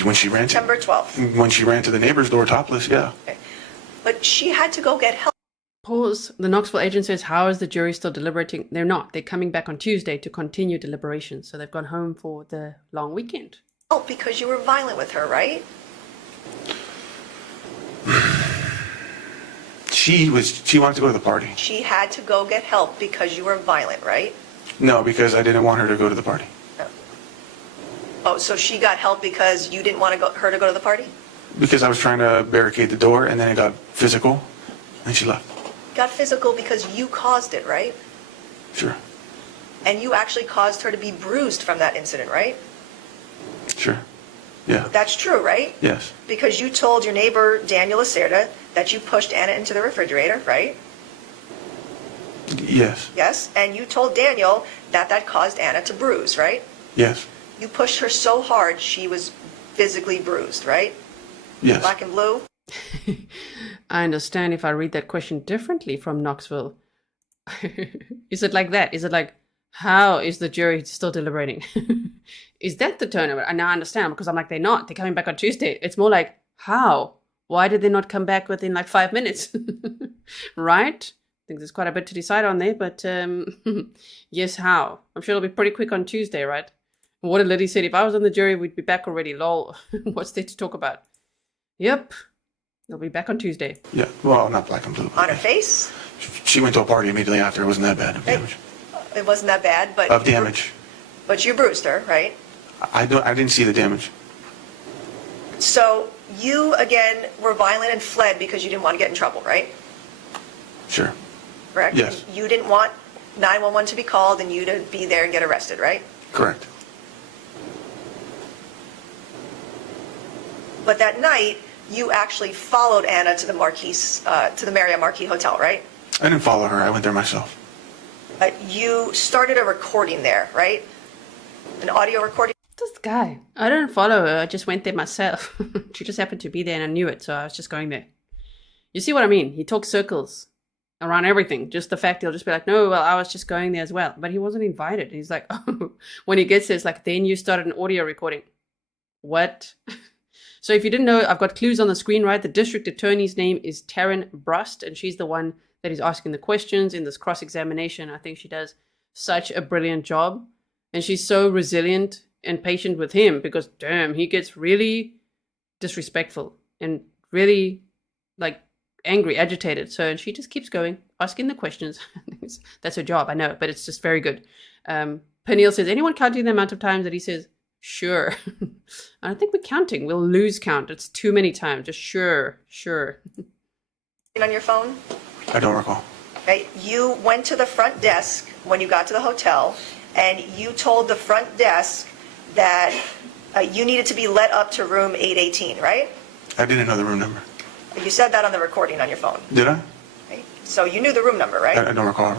When she ran September 12th. When she ran to the neighbor's door topless, yeah. Okay. But she had to go get help. Pause. The Knoxville agent says, how is the jury still deliberating? They're not. They're coming back on Tuesday to continue deliberations. So they've gone home for the long weekend. Oh, because you were violent with her, right? She wanted to go to the party. She had to go get help because you were violent, right? No, because I didn't want her to go to the party. Oh, so she got help because you didn't want her to go to the party? Because I was trying to barricade the door, and then it got physical, and she left. Got physical because you caused it, right? Sure. And you actually caused her to be bruised from that incident, right? Sure. Yeah. That's true, right? Yes. Because you told your neighbor, Daniel Lacerda, that you pushed Ana into the refrigerator, right? Yes. Yes. And you told Daniel that caused Ana to bruise, right? Yes. You pushed her so hard she was physically bruised, right? Yes. Black and blue? I understand if I read that question differently from Knoxville. Is it like that? Is it like, how is the jury still deliberating? Is that the tone of it? And now I understand because I'm like, they're not. They're coming back on Tuesday. It's more like, how? Why did they not come back within like 5 minutes? Right? I think there's quite a bit to decide on there, but yes, how? I'm sure it'll be pretty quick on Tuesday, right? What did Liddy said? If I was on the jury, we'd be back already. Lol. What's there to talk about? Yep. They'll be back on Tuesday. Yeah. Well, not black and blue. On her face? She went to a party immediately after. It wasn't that bad of damage. It wasn't that bad, but... Of damage. But you bruised her, right? I didn't see the damage. So you, again, were violent and fled because you didn't want to get in trouble, right? Sure. Correct? Yes. You didn't want 911 to be called and you to be there and get arrested, right? Correct. But that night, you actually followed Ana to the Marriott Marquis Hotel, right? I didn't follow her. I went there myself. You started a recording there, right? An audio recording? This guy. I didn't follow her. I just went there myself. She just happened to be there and I knew it. So I was just going there. You see what I mean? He talks circles. around everything. Just the fact he'll just be like, no, well, I was just going there as well. But he wasn't invited. He's like, oh, when he gets there, it's like, then you started an audio recording. What? So if you didn't know, I've got clues on the screen, right? The district attorney's name is Taryn Brust, and she's the one that is asking the questions in this cross-examination. I think she does such a brilliant job. And she's so resilient and patient with him because, damn, he gets really disrespectful and really, like, angry, agitated. So she just keeps going, asking the questions. That's her job, I know, but it's just very good. Peniel says, anyone counting the amount of times that he says, sure? I don't think we're counting. We'll lose count. It's too many times. Just sure. On your phone? I don't recall. Okay. You went to the front desk when you got to the hotel, and you told the front desk that you needed to be let up to room 818, right? I didn't know the room number. You said that on the recording on your phone. Did I? Okay. So you knew the room number, right? I don't recall.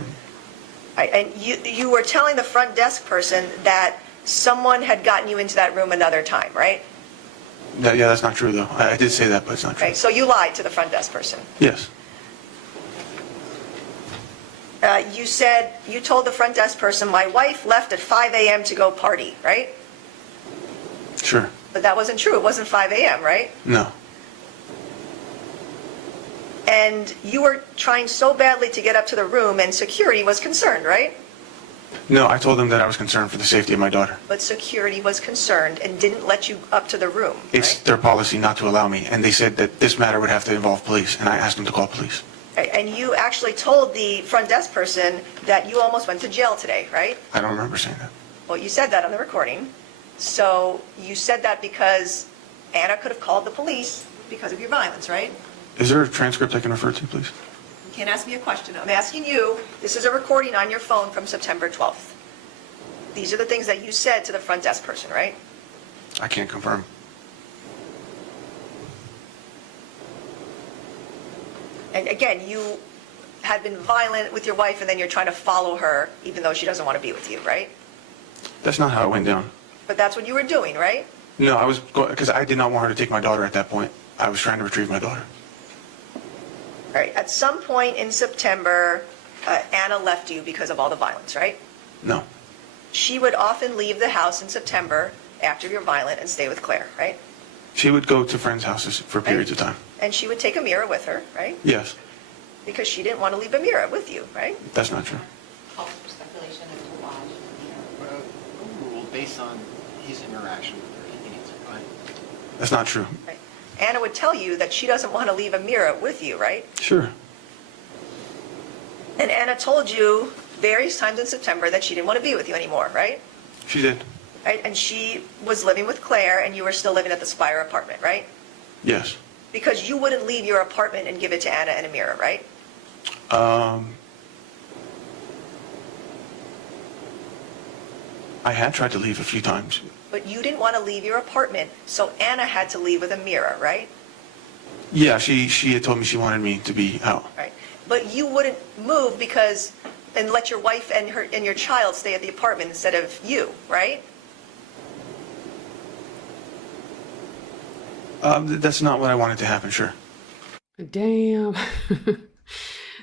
Right. And you were telling the front desk person that someone had gotten you into that room another time, right? Yeah, that's not true, though. I did say that, but it's not true. Okay. So you lied to the front desk person. Yes. You told the front desk person, my wife left at 5 a.m. to go party, right? Sure. But that wasn't true. It wasn't 5 a.m., right? No. And you were trying so badly to get up to the room, and security was concerned, right? No, I told them that I was concerned for the safety of my daughter. But security was concerned and didn't let you up to the room, It's right? their policy not to allow me, and they said that this matter would have to involve police, and I asked them to call police. Okay. And you actually told the front desk person that you almost went to jail today, right? I don't remember saying that. Well, you said that on the recording. So you said that because Anna could have called the police because of your violence, right? Is there a transcript I can refer to, please? You can't ask me a question. I'm asking you. This is a recording on your phone from September 12th. These are the things that you said to the front desk person, right? I can't confirm. And again, you had been violent with your wife, and then you're trying to follow her, even though she doesn't want to be with you, right? That's not how it went down. But that's what you were doing, right? No, I was because I did not want her to take my daughter at that point. I was trying to retrieve my daughter. All right. At some point in September, Anna left you because of all the violence, right? No. She would often leave the house in September after you're violent and stay with Claire, right? She would go to friends' houses for periods of time. And she would take Amira with her, right? Yes. Because she didn't want to leave Amira with you, right? That's not true. Call for speculation as to why. Overruled based on his interaction with her. He can answer. Go ahead. That's not true. Right. Anna would tell you that she doesn't want to leave Amira with you, right? Sure. And Anna told you various times in September that she didn't want to be with you anymore, right? She did. Right? And she was living with Claire, and you were still living at the Spire apartment, right? Yes. Because you wouldn't leave your apartment and give it to Anna and Amira, right? I had tried to leave a few times. But you didn't want to leave your apartment, so Anna had to leave with Amira, right? Yeah, she had told me she wanted me to be out. Right. But you wouldn't move because and let your wife and your child stay at the apartment instead of you, right? That's not what I wanted to happen, sure. Damn.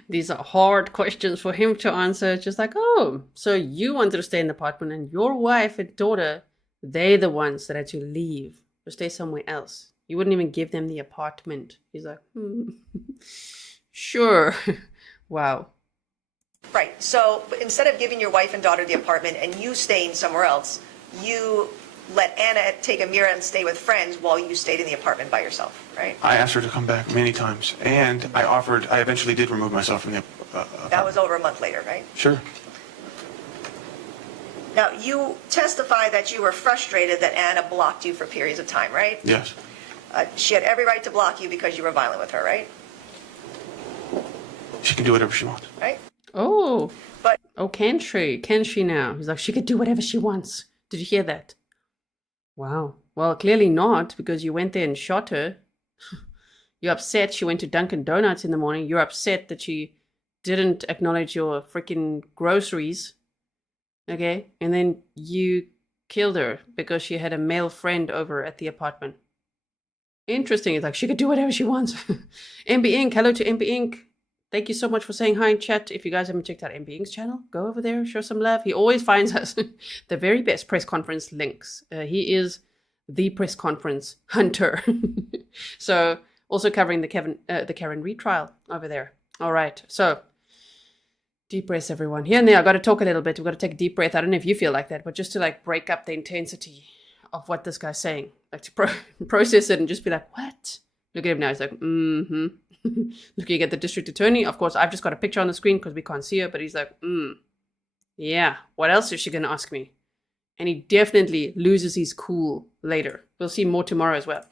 These are hard questions for him to answer. Just like, oh, so you wanted to stay in the apartment and your wife and daughter, they're the ones that had to leave or stay somewhere else. You wouldn't even give them the apartment. He's like, sure. Wow. Right. So instead of giving your wife and daughter the apartment and you staying somewhere else, you let Anna take Amira and stay with friends while you stayed in the apartment by yourself, right? I asked her to come back many times, and I eventually did remove myself from the That was over a month later, right? Sure. Now, you testify that you were frustrated that Anna blocked you for periods of time, right? Yes. She had every right to block you because you were violent with her, right? She can do whatever she wants. Right? Oh. But Oh, can she? Can she now? He's like, she could do whatever she wants. Did you hear that? Wow. Well, clearly not, because you went there and shot her. You're upset she went to Dunkin' Donuts in the morning. You're upset that she didn't acknowledge your freaking groceries. Okay? And then you killed her because she had a male friend over at the apartment. Interesting. It's like, she could do whatever she wants. MB Inc. Hello to MB Inc. Thank you so much for saying hi in chat. If you guys haven't checked out MBing's channel, go over there, show some love. He always finds us the very best press conference links. He is the press conference hunter. So also covering the Karen retrial over there. All right, so deep breaths, everyone. Here and there, I've got to talk a little bit. We've got to take a deep breath. I don't know if you feel like that, but just to like break up the intensity of what this guy's saying, like to process it and just be like, what? Look at him now. He's like, mm-hmm. Looking at the district attorney. Of course, I've just got a picture on the screen because we can't see her, but he's like, yeah, what else is she going to ask me? And he definitely loses his cool later. We'll see more tomorrow as well.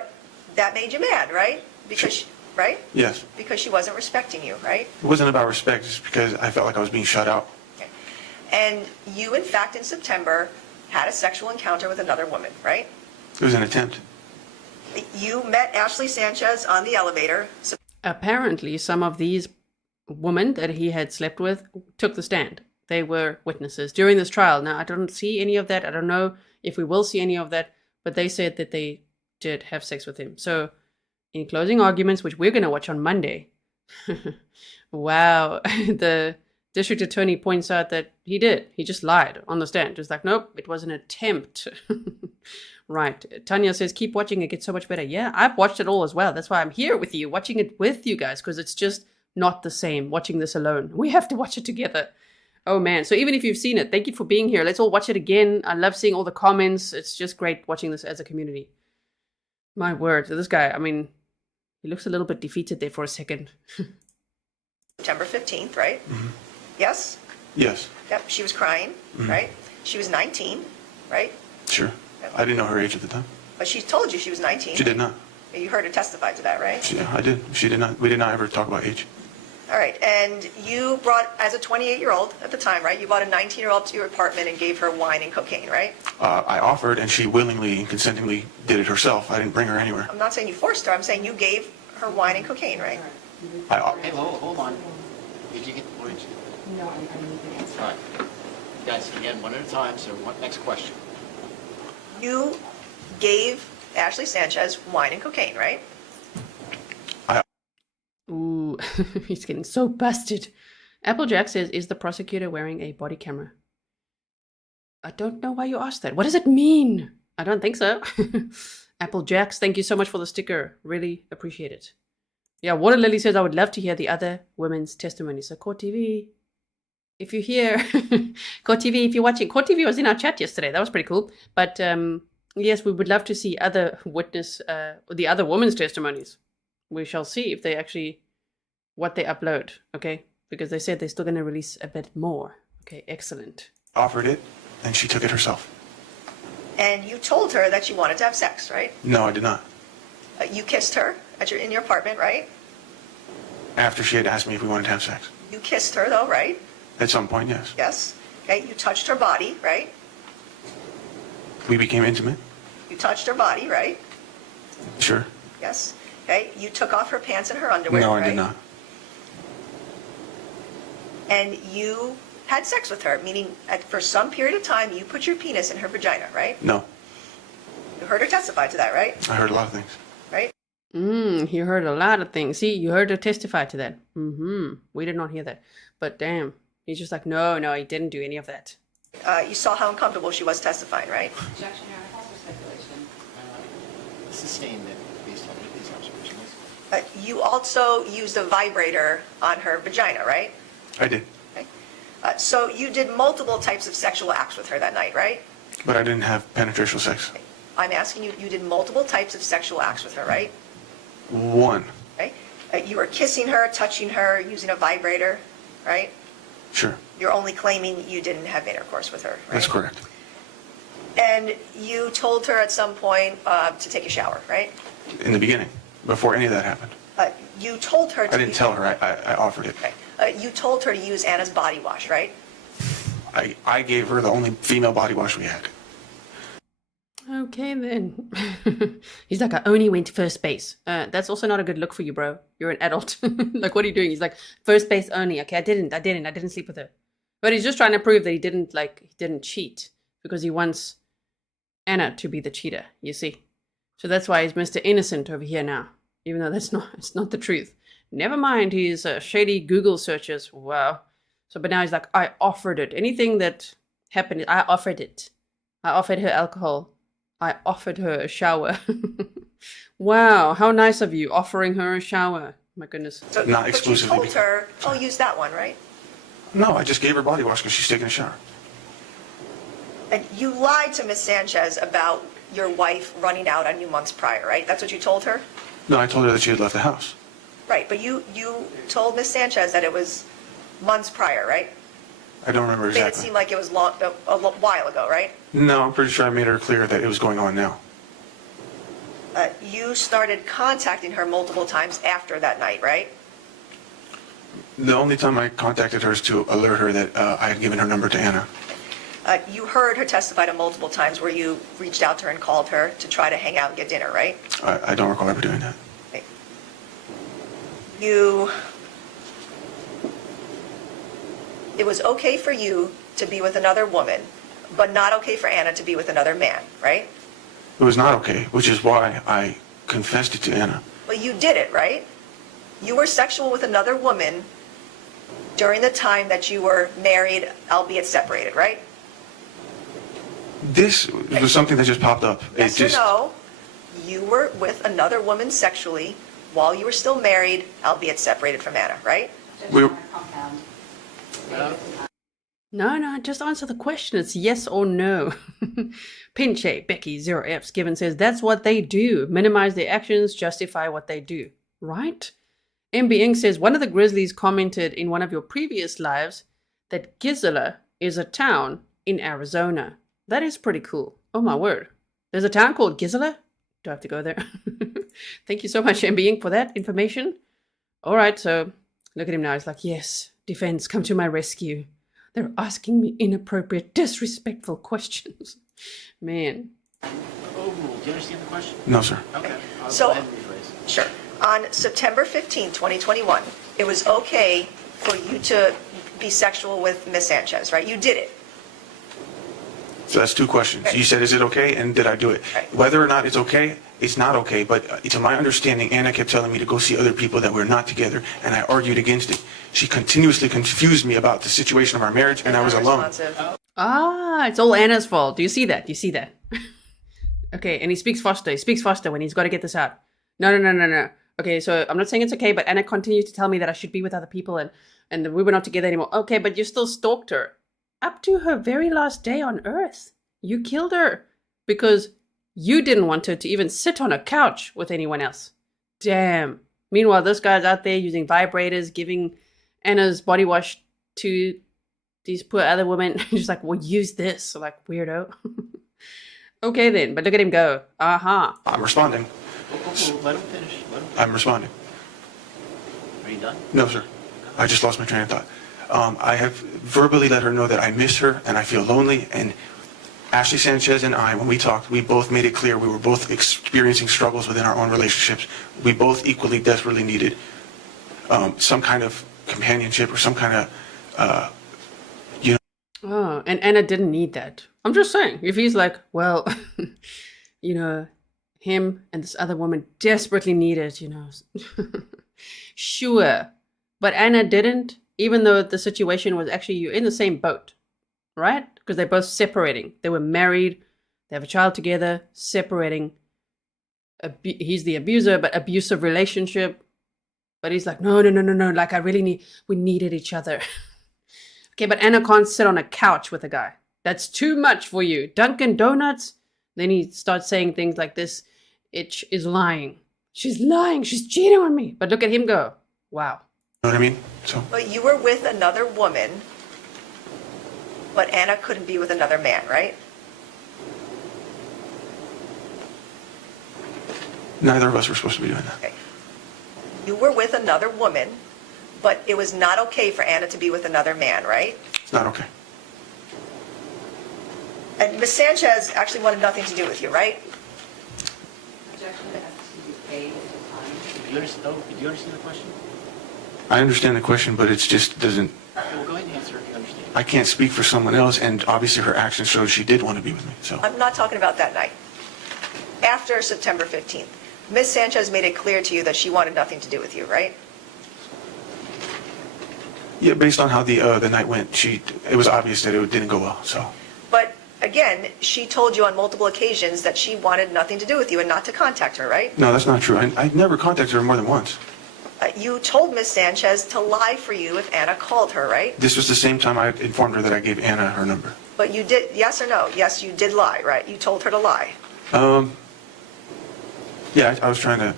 That made you mad, right? Because, right? Yes. Because she wasn't respecting you, right? It wasn't about respect, it's because I felt like I was being shut out. Okay. And you, in fact, in September, had a sexual encounter with another woman, right? It was an attempt. You met Ashley Sanchez on the elevator. Apparently, some of these women that he had slept with took the stand. They were witnesses during this trial. Now, I don't see any of that. I don't know if we will see any of that, but they said that they did have sex with him. So, in closing arguments, which we're going to watch on Monday, wow, the district attorney points out that he did. He just lied on the stand. Just like, nope, it was an attempt. Right. Tanya says, keep watching. It gets so much better. Yeah, I've watched it all as well. That's why I'm here with you, watching it with you guys, because it's just not the same watching this alone. We have to watch it together. Oh, man. So even if you've seen it, thank you for being here. Let's all watch it again. I love seeing all the comments. It's just great watching this as a community. My word. This guy, I mean, he looks a little bit defeated there for a second. September 15th, right? Mm-hmm. Yes? Yes. Yep, she was crying, right? She was 19, right? Sure. I didn't know her age at the time. But she told you she was 19. She did not. You heard her testify to that, right? Yeah, I did. She did not. We did not ever talk about age. All right, and you brought, as a 28-year-old at the time, right? You brought a 19-year-old to your apartment and gave her wine and cocaine, right? I offered, and she willingly and consentingly did it herself. I didn't bring her anywhere. I'm not saying you forced her. I'm saying you gave her wine and cocaine, right? Hey, hold on. Did you get the point? No, I didn't. All right. Guys, again, one at a time, so next question. You gave Ashley Sanchez wine and cocaine, right? Ooh, he's getting so busted. Applejack says, is the prosecutor wearing a body camera? I don't know why you asked that. What does it mean? I don't think so. Applejacks, thank you so much for the sticker. Really appreciate it. Yeah, Water Lily says, I would love to hear the other women's testimony. So Court TV, if you're here, Court TV, if you're watching, Court TV was in our chat yesterday. That was pretty cool. But yes, we would love to see other the other women's testimonies. We shall see if they actually, what they upload, okay? Because they said they're still going to release a bit more. Okay, excellent. Offered it, and she took it herself. And you told her that you wanted to have sex, right? No, I did not. You kissed her in your apartment, right? After she had asked me if we wanted to have sex. You kissed her, though, right? At some point, yes. Yes. Okay, you touched her body, right? We became intimate. You touched her body, right? Sure. Yes. Okay, you took off her pants and her underwear, No, right? I did not. And you had sex with her, meaning for some period of time you put your penis in her vagina, right? No. You heard her testify to that, right? I heard a lot of things. Right? He heard a lot of things. See, you heard her testify to that. We did not hear that. But damn, he's just like, no, he didn't do any of that. You saw how uncomfortable she was testifying, right? Objection, Your Honor, also speculation. Sustained it based on these observations. You also used a vibrator on her vagina, right? I did. Okay. So you did multiple types of sexual acts with her that night, right? But I didn't have penetration sex. I'm asking you, you did multiple types of sexual acts with her, right? One. Okay. You were kissing her, touching her, using a vibrator, right? Sure. You're only claiming you didn't have intercourse with her, right? That's correct. And you told her at some point to take a shower, right? In the beginning, before any of that happened. You told her to... I didn't tell her. I offered it. Okay. You told her to use Anna's body wash, right? I gave her the only female body wash we had. Okay, then. He's like, I only went to first base. That's also not a good look for you, bro. You're an adult. Like, what are you doing? He's like, first base only. Okay, I didn't sleep with her. But he's just trying to prove that he didn't cheat because he wants Anna to be the cheater, you see. So that's why he's Mr. Innocent over here now, even though it's not the truth. Never mind his shady Google searches. Wow. So, but now he's like, I offered it. Anything that happened, I offered it. I offered her alcohol. I offered her a shower. Wow, how nice of you, offering her a shower. My goodness. So, Not exclusively. But you told her, oh, use that one, right? No, I just gave her body wash because she's taking a shower. And you lied to Miss Sanchez about your wife running out on you months prior, right? That's what you told her? No, I told her that she had left the house. Right, but you told Miss Sanchez that it was months prior, right? I don't remember Made it exactly. seem like it was a while ago, right? No, I'm pretty sure I made her clear that it was going on now. You started contacting her multiple times after that night, right? The only time I contacted her is to alert her that I had given her number to Ana. You heard her testify to multiple times where you reached out to her and called her to try to hang out and get dinner, right? I don't recall ever doing that. Okay. It was okay for you to be with another woman, but not okay for Ana to be with another man, right? It was not okay, which is why I confessed it to Ana. Well, you did it, right? You were sexual with another woman during the time that you were married, albeit separated, right? This was something that just popped up. Yes or no? You were with another woman sexually while you were still married, albeit separated from Ana, right? We- No, just answer the question. It's yes or no. Pinche, Becky, 0Fs, Given says, that's what they do. Minimize their actions, justify what they do. Right? MB Inc. says, one of the Grizzlies commented in one of your previous lives that Grizzly is a town in Arizona. That is pretty cool. Oh my word. There's a town called Grizzly? Do I have to go there? Thank you so much, MB Inc. for that information. All right, so look at him now. He's like, yes, defense, come to my rescue. They're asking me inappropriate, disrespectful questions. Man. Overruled. Do you understand the question? No, sir. Okay. I'll So- go ahead and rephrase. Sure. On September 15, 2021, it was okay for you to be sexual with Miss Sanchez, right? You did it. So that's two questions. Okay. You said, is it okay? And did I do it? Right. Whether or not it's okay, it's not okay. But to my understanding, Ana kept telling me to go see other people that were not together, and I argued against it. She continuously confused me about the situation of our marriage, and I was alone. Unresponsive. Ah, it's all Anna's fault. Do you see that? Do you see that? Okay, and he speaks faster. He speaks faster when he's got to get this out. No. Okay, so I'm not saying it's okay, but Ana continued to tell me that I should be with other people and we were not together anymore. Okay, but you still stalked her. Up to her very last day on Earth. You killed her because you didn't want her to even sit on a couch with anyone else. Damn. Meanwhile, this guy's out there using vibrators, giving Anna's body wash to these poor other women. Just like, well, use this. Like, weirdo. Okay then, but look at him go. Uh-huh. I'm responding. Let him finish. Let him. I'm responding. Are you done? No, sir. I just lost my train of thought. I have verbally let her know that I miss her and I feel lonely. And Ashley Sanchez and I, when we talked, we both made it clear we were both experiencing struggles within our own relationships. We both equally desperately needed some kind of companionship or some kind of, Oh, and Anna didn't need that. I'm just saying, if he's like, well, him and this other woman desperately need it, Sure. But Anna didn't, even though the situation was actually you're in the same boat, right? Because they're both separating. They were married, they have a child together, separating. He's the abuser, but abusive relationship. But he's like, no, like we needed each other. Okay, but Anna can't sit on a couch with a guy. That's too much for you. Dunkin' Donuts? Then he starts saying things like this. Itch is lying. She's lying. She's cheating on me. But look at him go. Wow. you know what I mean? So, But you were with another woman, but Anna couldn't be with another man, right? neither of us were supposed to be doing that. Okay. You were with another woman, but it was not okay for Anna to be with another man, right? It's not okay. And Ms. Sanchez actually wanted nothing to do with you, right? Objection has to be paid at the time. Do you understand the question? I understand the question, but it just doesn't. Okay, well, go ahead and answer if you understand. I can't speak for someone else, and obviously her actions showed she did want to be with me. So, I'm not talking about that night. After September 15th, Ms. Sanchez made it clear to you that she wanted nothing to do with you, right? Yeah, based on how the night went, it was obvious that it didn't go well. So. But again, she told you on multiple occasions that she wanted nothing to do with you and not to contact her, right? No, that's not true. I never contacted her more than once. You told Ms. Sanchez to lie for you if Anna called her, right? This was the same time I informed her that I gave Anna her number. But you did, yes or no? Yes, you did lie, right? You told her to lie. Yeah, I was trying to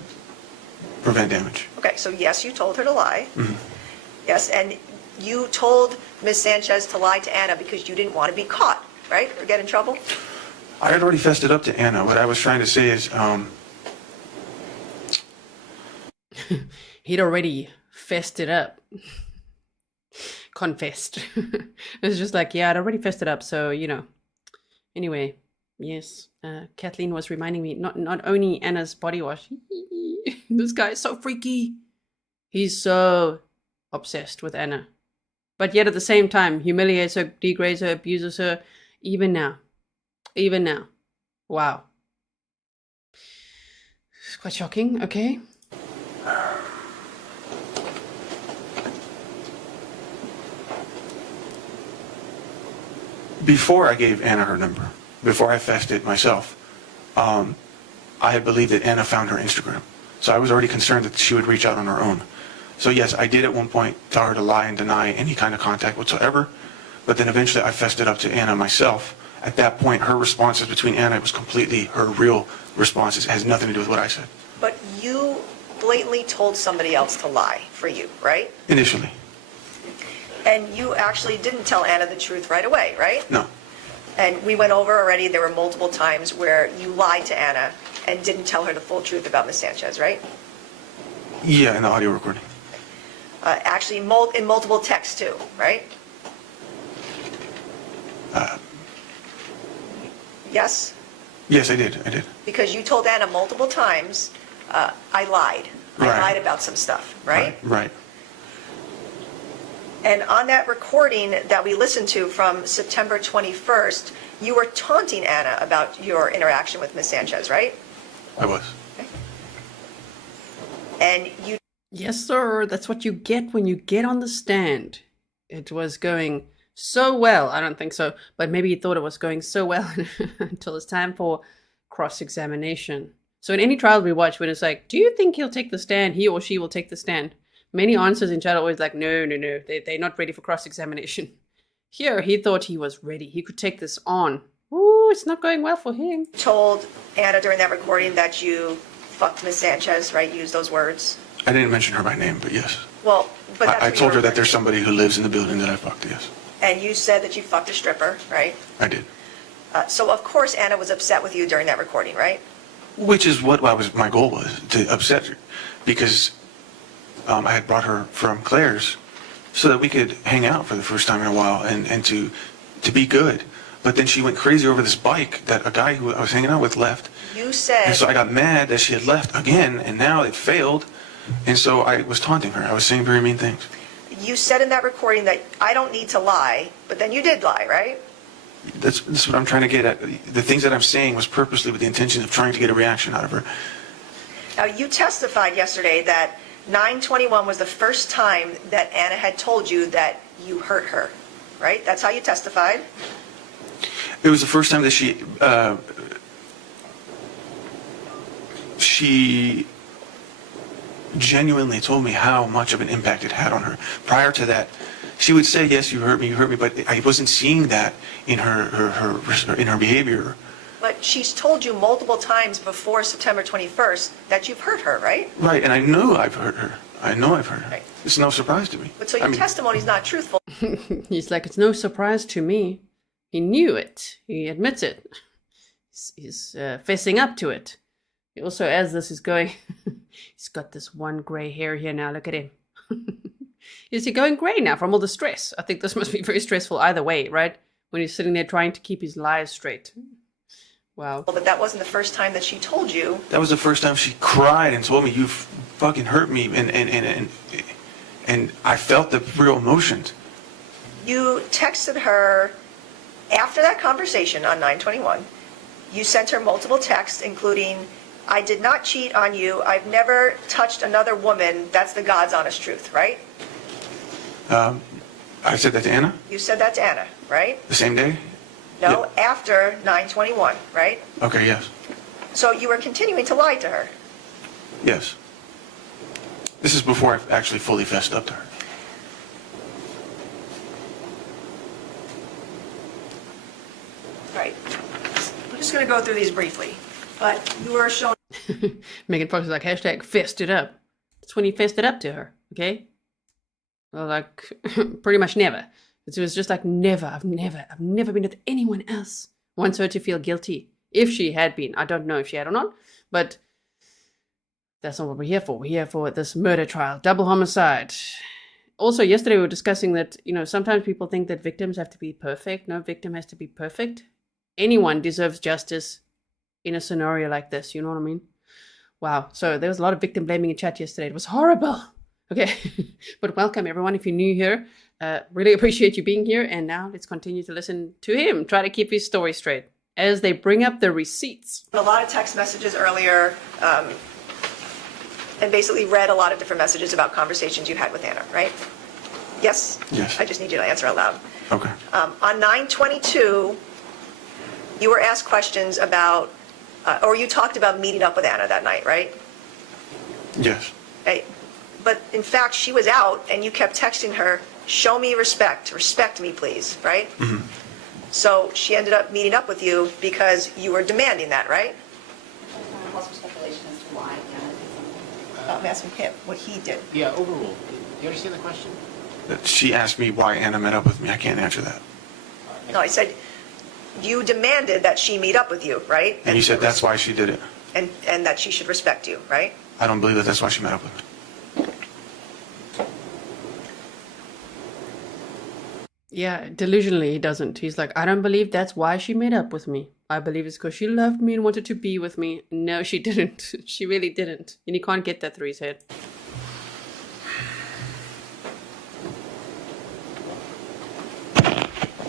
prevent damage. Okay, so yes, you told her to lie. Mm-hmm. Yes, and you told Ms. Sanchez to lie to Anna because you didn't want to be caught, right? Or get in trouble? I had already fessed it up to Anna. What I was trying to say is, He'd already fessed it up. Confessed. It's just like, yeah, I'd already fessed it up, so, you know. Anyway, yes, Kathleen was reminding me, not only Anna's body wash. This guy is so freaky. He's so obsessed with Anna. But yet at the same time, humiliates her, degrades her, abuses her, even now. Even now. Wow. It's quite shocking, okay? Before I gave Anna her number, before I fessed it myself, I had believed that Anna found her Instagram. So I was already concerned that she would reach out on her own. So yes, I did at one point tell her to lie and deny any kind of contact whatsoever, but then eventually I fessed it up to Anna myself. At that point, her responses between Anna was completely her real responses. It has nothing to do with what I said. But you blatantly told somebody else to lie for you, right? Initially. And you actually didn't tell Anna the truth right away, right? No. And we went over already, there were multiple times where you lied to Anna and didn't tell her the full truth about Ms. Sanchez, right? Yeah, in the audio recording. Actually, in multiple texts too, right? Yes? Yes, I did. Because you told Anna multiple times, I lied. I Right. lied about some stuff, right? Right. And on that recording that we listened to from September 21st, you were taunting Anna about your interaction with Ms. Sanchez, right? I was. And you... Yes, sir. That's what you get when you get on the stand. It was going so well. I don't think so, but maybe he thought it was going so well until it's time for cross-examination. So in any trial we watch, when it's like, do you think he'll take the stand? He or she will take the stand. Many answers in chat are always like, no. They're not ready for cross-examination. Here, he thought he was ready. He could take this on. Ooh, it's not going well for him. told Anna during that recording that you fucked Ms. Sanchez, right? You used those words. I didn't mention her by name, but yes. Well, but that's I what you told were her that there's referring somebody who lives in the building that I fucked, yes. to. And you said that you fucked a stripper, right? I did. So of course Anna was upset with you during that recording, right? Which is what my goal was, to upset her. Because I had brought her from Claire's so that we could hang out for the first time in a while and to be good. But then she went crazy over this bike that a guy who I was hanging out with left. You said... And so I got mad that she had left again, and now it failed. And so I was taunting her. I was saying very mean things. You said in that recording that I don't need to lie, but then you did lie, right? That's what I'm trying to get at. The things that I'm saying was purposely with the intention of trying to get a reaction out of her. Now, you testified yesterday that 9/21 was the first time that Anna had told you that you hurt her, right? That's how you testified? It was the first time that she genuinely told me how much of an impact it had on her. Prior to that, she would say, yes, you hurt me, but I wasn't seeing that in her behavior. But she's told you multiple times before September 21st that you've hurt her, right? Right, and I know I've hurt her. Right. It's no surprise to me. But so your testimony's not truthful. He's like, it's no surprise to me. He knew it. He admits it. He's fessing up to it. He also, as this is going, he's got this one gray hair here now. Look at him. Is he going gray now from all the stress? I think this must be very stressful either way, right? When he's sitting there trying to keep his lies straight. Wow. But that wasn't the first time that she told you. That was the first time she cried and told me, you fucking hurt me. And I felt the real emotions. You texted her after that conversation on 9/21. You sent her multiple texts, including, I did not cheat on you. I've never touched another woman. That's the God's honest truth, right? I said that to Anna You said that to Anna, right? the same day? No, after 9/21, right? Okay, yes. So you were continuing to lie to her. Yes. This is before I actually fully fessed up to her. Right. I'm just going to go through these briefly. But you were showing Megan Fox is like, hashtag fessed it up. That's when he fessed it up to her, okay? Well, like, pretty much never. It was just like, never, I've never been with anyone else. Wants her to feel guilty. If she had been. I don't know if she had or not, but that's not what we're here for. We're here for this murder trial, double homicide. Also, yesterday we were discussing that, sometimes people think that victims have to be perfect. No victim has to be perfect. Anyone deserves justice in a scenario like this, you know what I mean? Wow. So there was a lot of victim blaming in chat yesterday. It was horrible. Okay. But welcome everyone. If you're new here, really appreciate you being here. And now let's continue to listen to him. Try to keep his story straight as they bring up the receipts. a lot of text messages earlier and basically read a lot of different messages about conversations you had with Anna, right? Yes? Yes. I just need you to answer out loud. Okay. On 9/22, you were asked questions about, or you talked about meeting up with Anna that night, right? Yes. Right. But in fact, she was out and you kept texting her, show me respect me, please, right? Mm-hmm. So she ended up meeting up with you because you were demanding that, right? What's your speculation as to why Anna did something? I'm asking him what he did. Yeah, overruled. Do you understand the question? She asked me why Anna met up with me. I can't answer that. No, I said, you demanded that she meet up with you, right? And you said that's why she did it. And that she should respect you, right? I don't believe that that's why she met up with me. Yeah, delusionally he doesn't. He's like, I don't believe that's why she made up with me. I believe it's because she loved me and wanted to be with me. No, she didn't. She really didn't. And he can't get that through his head.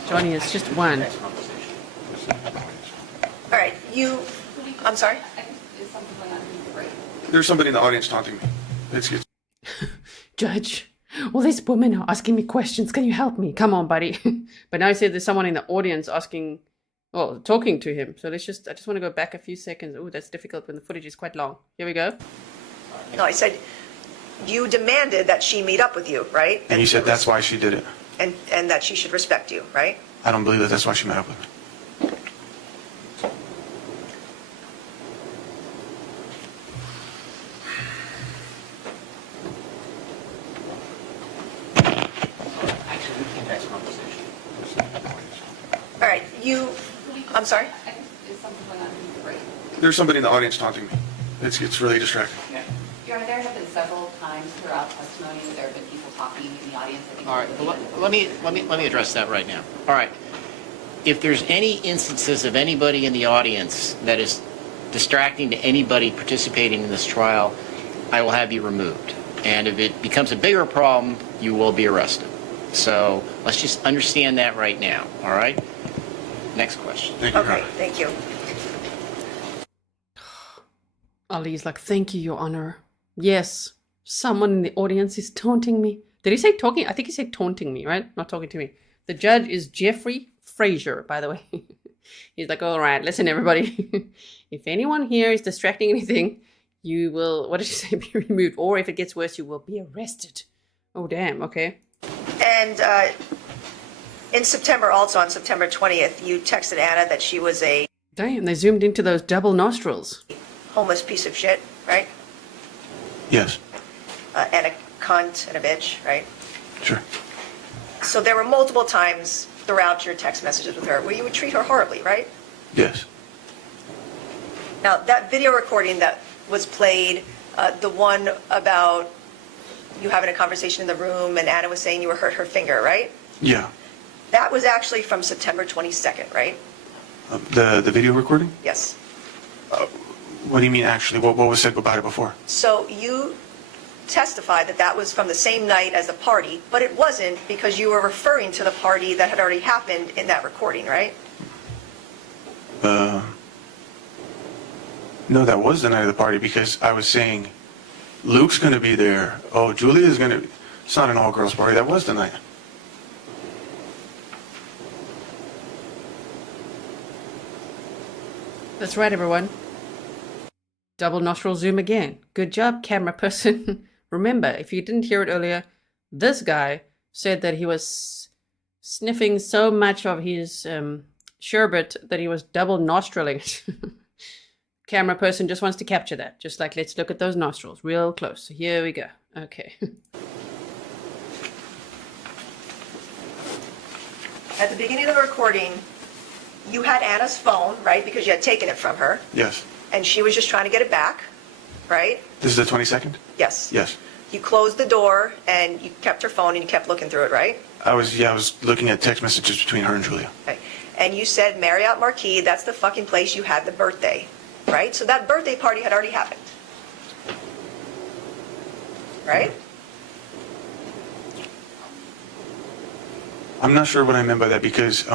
Johnny, it's just one. Next conversation. All right, I'm sorry? Is something going on in your brain? There's somebody in the audience taunting me. It's Judge, all these women are asking me questions. Can you help me? Come on, buddy. But now he said there's someone in the audience talking to him. So I just want to go back a few seconds. Oh, that's difficult when the footage is quite long. Here we go. No, I said, you demanded that she meet up with you, right? and you said that's why she did it. And that she should respect you, right? I don't believe that that's why she met up with me. Actually, we can't next conversation. All right, I'm sorry? Is something going on in your brain? There's somebody in the audience taunting me. It's really distracting. Your Honor, there have been several times throughout testimony where there have been people talking in the audience. I think All right, well, let me address that right now. All right, if there's any instances of anybody in the audience that is distracting to anybody participating in this trial, I will have you removed. And if it becomes a bigger problem, you will be arrested. So let's just understand that right now, all right? Next question. Thank you, Your Okay, Honor. thank you. Ali's like, thank you, Your Honor. Yes, someone in the audience is taunting me. Did he say talking? I think he said taunting me, right? Not talking to me. The judge is Jeffrey Frazier, by the way. He's like, all right, listen, everybody. If anyone here is distracting anything, you will, what did you say, be removed? Or if it gets worse, you will be arrested. Oh, damn, okay. And in September, also on September 20th, you texted Anna that she was a Damn, they zoomed into those double nostrils. homeless piece of shit, right? Yes. And a cunt and a bitch, right? Sure. So there were multiple times throughout your text messages with her where you would treat her horribly, right? Yes. Now, that video recording that was played, the one about you having a conversation in the room and Anna was saying you were hurt her finger, right? Yeah. That was actually from September 22nd, right? The video recording? Yes. What do you mean actually? What was said about it before? So you testified that that was from the same night as the party, but it wasn't because you were referring to the party that had already happened in that recording, right? No, that was the night of the party because I was saying Luke's going to be there. Oh, Julia's going to be. It's not an all-girls party. That was the night. That's right, everyone. Double nostril zoom again. Good job, camera person. Remember, if you didn't hear it earlier, this guy said that he was sniffing so much of his sherbet that he was double nostriling it. Camera person just wants to capture that. Just like, let's look at those nostrils real close. So here we go. Okay. At the beginning of the recording, you had Anna's phone, right? Because you had taken it from her. Yes. And she was just trying to get it back, right? This is the 22nd? Yes. Yes. You closed the door and you kept her phone and you kept looking through it, right? I was looking at text messages between her and Julia. Okay. And you said Marriott Marquis, that's the fucking place you had the birthday, right? So that birthday party had already happened. Right? I'm not sure what I meant by that because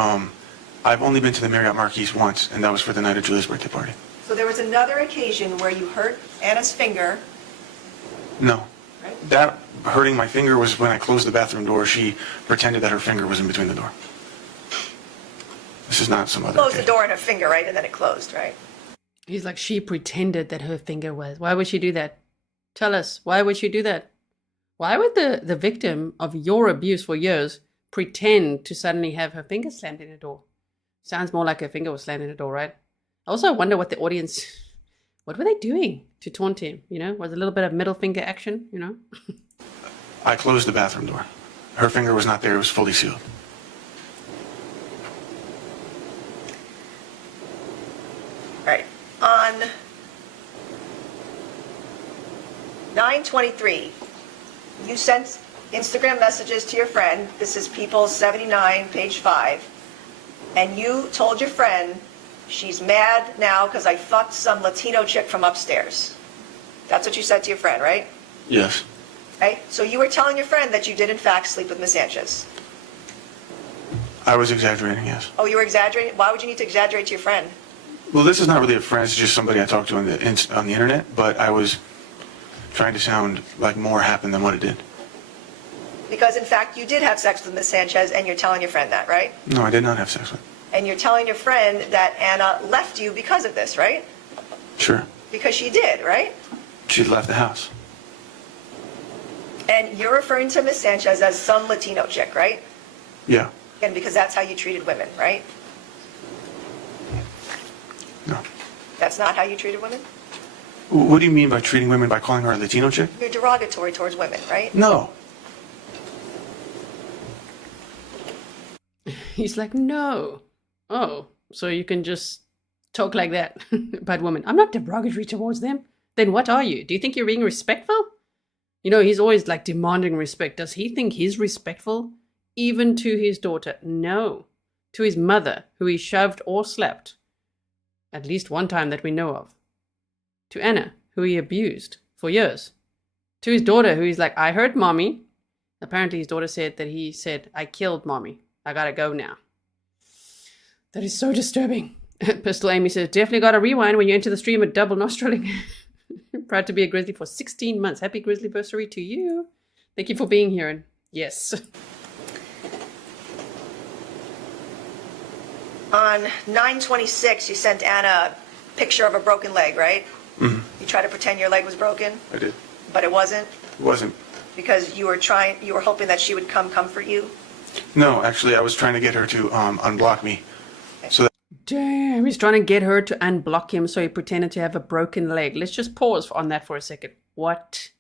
I've only been to the Marriott Marquis once, and that was for the night of Julia's birthday party. So there was another occasion where you hurt Anna's finger. No. Right. That hurting my finger was when I closed the bathroom door. She pretended that her finger was in between the door. This is not some other Closed the occasion. door on her finger, right? And then it closed, right? He's like, she pretended that her finger was. Why would she do that? Tell us, why would she do that? Why would the victim of your abuse for years pretend to suddenly have her finger slammed in a door? Sounds more like her finger was slammed in a door, right? I also wonder what the audience, what were they doing to taunt him? You know, was a little bit of middle finger action, you know? I closed the bathroom door. Her finger was not there. It was fully sealed. Right. On 9/23, you sent Instagram messages to your friend. This is People's 79, page 5. And you told your friend, she's mad now because I fucked some Latino chick from upstairs. That's what you said to your friend, right? Yes. Right? So you were telling your friend that you did in fact sleep with Miss Sanchez. I was exaggerating, yes. Oh, you were exaggerating? Why would you need to exaggerate to your friend? Well, this is not really a friend. It's just somebody I talked to on the internet, but I was trying to sound like more happened than what it did. Because in fact, you did have sex with Miss Sanchez and you're telling your friend that, right? No, I did not have sex with her. And you're telling your friend that Anna left you because of this, right? Sure. Because she did, right? She'd left the house. And you're referring to Miss Sanchez as some Latino chick, right? Yeah. And because that's how you treated women, right? No. That's not how you treated women? What do you mean by treating women by calling her a Latino chick? You're derogatory towards women, right? No. He's like, no. Oh, so you can just talk like that about women. I'm not derogatory towards them. Then what are you? Do you think you're being respectful? You know, he's always like demanding respect. Does he think he's respectful? Even to his daughter? No. To his mother, who he shoved or slapped. At least one time that we know of. To Anna, who he abused for years. To his daughter, who he's like, I hurt mommy. Apparently his daughter said that he said, I killed mommy. I gotta go now. That is so disturbing. Pistol Amy says, definitely gotta rewind when you enter the stream at double nostriling. Proud to be a Grizzly for 16 months. Happy Grizzly anniversary to you. Thank you for being here. And yes. On 9/26, you sent Anna a picture of a broken leg, right? Mm-hmm. You tried to pretend your leg was broken, I did. but it wasn't? It wasn't. Because you were hoping that she would come comfort you? No, actually, I was trying to get her to unblock me. So that Damn, he's trying to get her to unblock him, so he pretended to have a broken leg. Let's just pause on that for a second. What?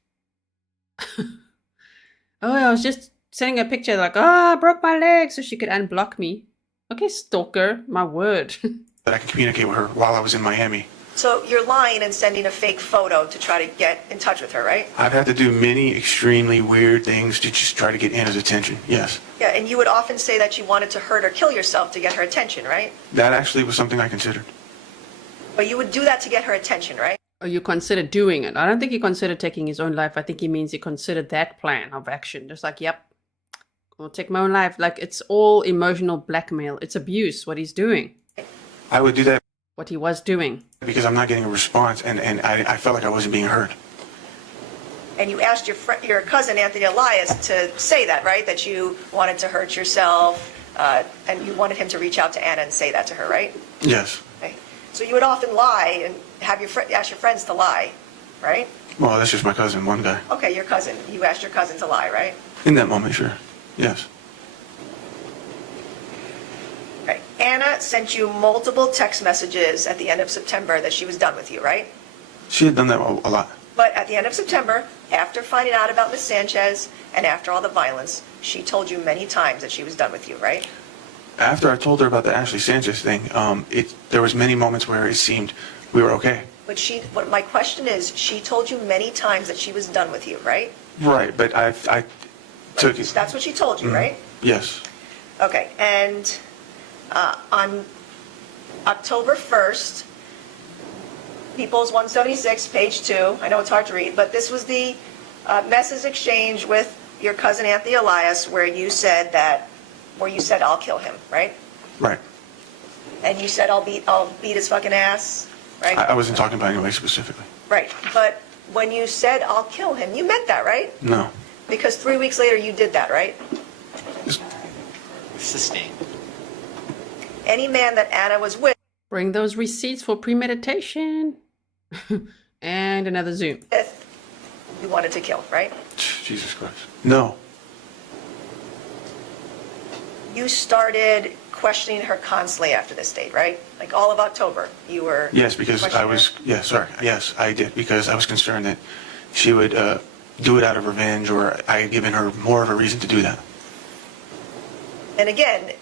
Oh, I was just sending a picture like, I broke my leg so she could unblock me. Okay, stalker, my word. I can communicate with her while I was in Miami. So you're lying and sending a fake photo to try to get in touch with her, right? I've had to do many extremely weird things to just try to get Anna's attention, yes. Yeah, and you would often say that you wanted to hurt or kill yourself to get her attention, right? That actually was something I considered. But you would do that to get her attention, right? Or you consider doing it. I don't think he considered taking his own life. I think he means he considered that plan of action. Just like, yep, I'll take my own life. Like, it's all emotional blackmail. It's abuse, what he's doing. I would do that What he was doing. because I'm not getting a response, and I felt like I wasn't being heard. And you asked your cousin, Anthony Elias, to say that, right? That you wanted to hurt yourself, and you wanted him to reach out to Anna and say that to her, right? Yes. Okay. So you would often lie and have ask your friends to lie, right? Well, that's just my cousin, one guy. Okay, your cousin. You asked your cousin to lie, right? In that moment, sure. Yes. Right. Anna sent you multiple text messages at the end of September that she was done with you, right? She had done that a lot. But at the end of September, after finding out about Miss Sanchez and after all the violence, she told you many times that she was done with you, right? After I told her about the Ashley Sanchez thing, there was many moments where it seemed we were okay. But my question is, she told you many times that she was done with you, right? Right, but I took it. That's what she told you, right? Yes. Okay, and on October 1st, People's 176, page 2, I know it's hard to read, but this was the message exchange with your cousin Anthony Elias where you said, I'll kill him, right? Right. And you said, I'll beat his fucking ass, right? I wasn't talking about anybody specifically. Right, but when you said, I'll kill him, you meant that, right? No. Because 3 weeks later you did that, right? Sustained. Any man that Anna was with, Bring those receipts for premeditation. And another zoom. you wanted to kill, right? Jesus Christ. No. You started questioning her constantly after this date, right? Like all of October, you were... Yes, because I was, yes, sorry. Yes, I did, because I was concerned that she would do it out of revenge, or I had given her more of a reason to do that. And again,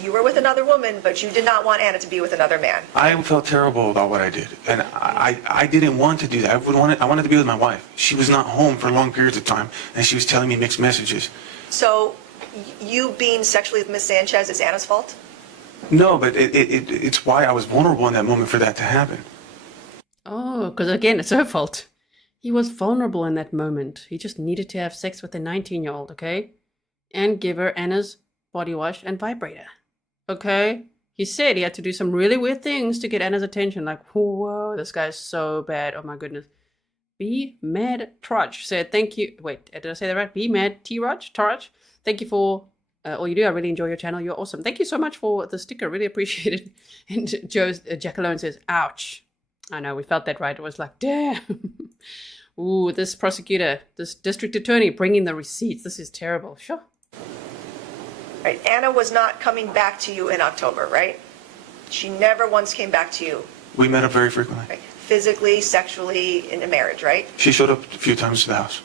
you were with another woman, but you did not want Anna to be with another man. I felt terrible about what I did, and I didn't want to do that. I wanted to be with my wife. She was not home for long periods of time, and she was telling me mixed messages. So you being sexually with Miss Sanchez is Anna's fault? No, but it's why I was vulnerable in that moment for that to happen. Oh, because again, it's her fault. He was vulnerable in that moment. He just needed to have sex with a 19-year-old, okay? And give her Anna's body wash and vibrator. Okay? He said he had to do some really weird things to get Anna's attention. Like, whoa, this guy's so bad. Oh my goodness. Be Mad Trudge said, thank you. Wait, did I say that right? Be Mad T-Rudge? Tarudge? Thank you for all you do. I really enjoy your channel. You're awesome. Thank you so much for the sticker. Really appreciate it. And Jack Alone says, ouch. I know, we felt that right. It was like, damn. Ooh, this prosecutor, this district attorney bringing the receipts. This is terrible. Sure. Right. Anna was not coming back to you in October, right? She never once came back to you. We met up very frequently. Right? Physically, sexually, in a marriage, right? She showed up a few times to the house.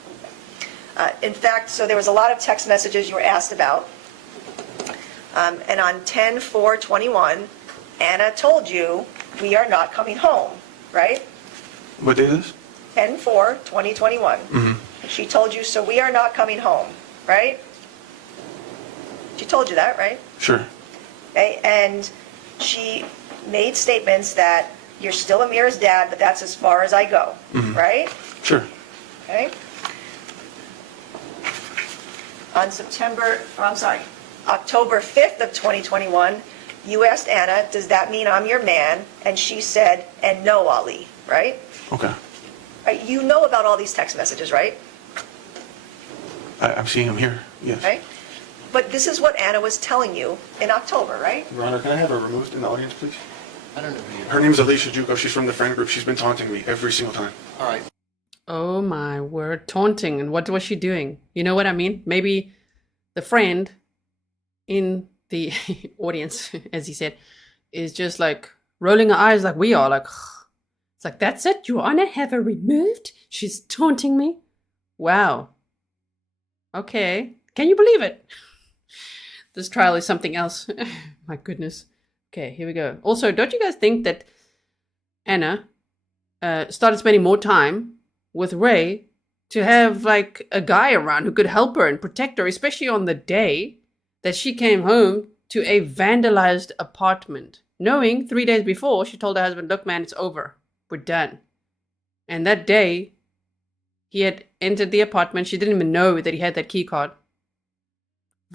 In fact, so there was a lot of text messages you were asked about. And on 10/4/21, Anna told you, we are not coming home, right? What day is this? 10/4/2021. Mm-hmm. She told you, so we are not coming home, right? She told you that, right? Sure. Okay, and she made statements that you're still Amira's dad, but that's as far as I go, right? Sure. Okay? On October 5th of 2021, you asked Anna, does that mean I'm your man? And she said, and no, Ali, right? Okay. Right, you know about all these text messages, right? I'm seeing him here, yes. Right? But this is what Anna was telling you in October, right? Your Honor, can I have her removed in the audience, please? I don't know who you are. Her name is Alicia Juco. She's from the friend group. She's been taunting me every single time. All right. Oh my word, taunting. And what was she doing? You know what I mean? Maybe the friend in the audience, as he said, is just like rolling her eyes like we are. Like, it's like, that's it? You want to have her removed? She's taunting me? Wow. Okay. Can you believe it? This trial is something else. My goodness. Okay, here we go. Also, don't you guys think that Anna started spending more time with Ray to have like a guy around who could help her and protect her, especially on the day that she came home to a vandalized apartment, knowing 3 days before she told her husband, look, man, it's over. We're done. And that day, he had entered the apartment. She didn't even know that he had that key card.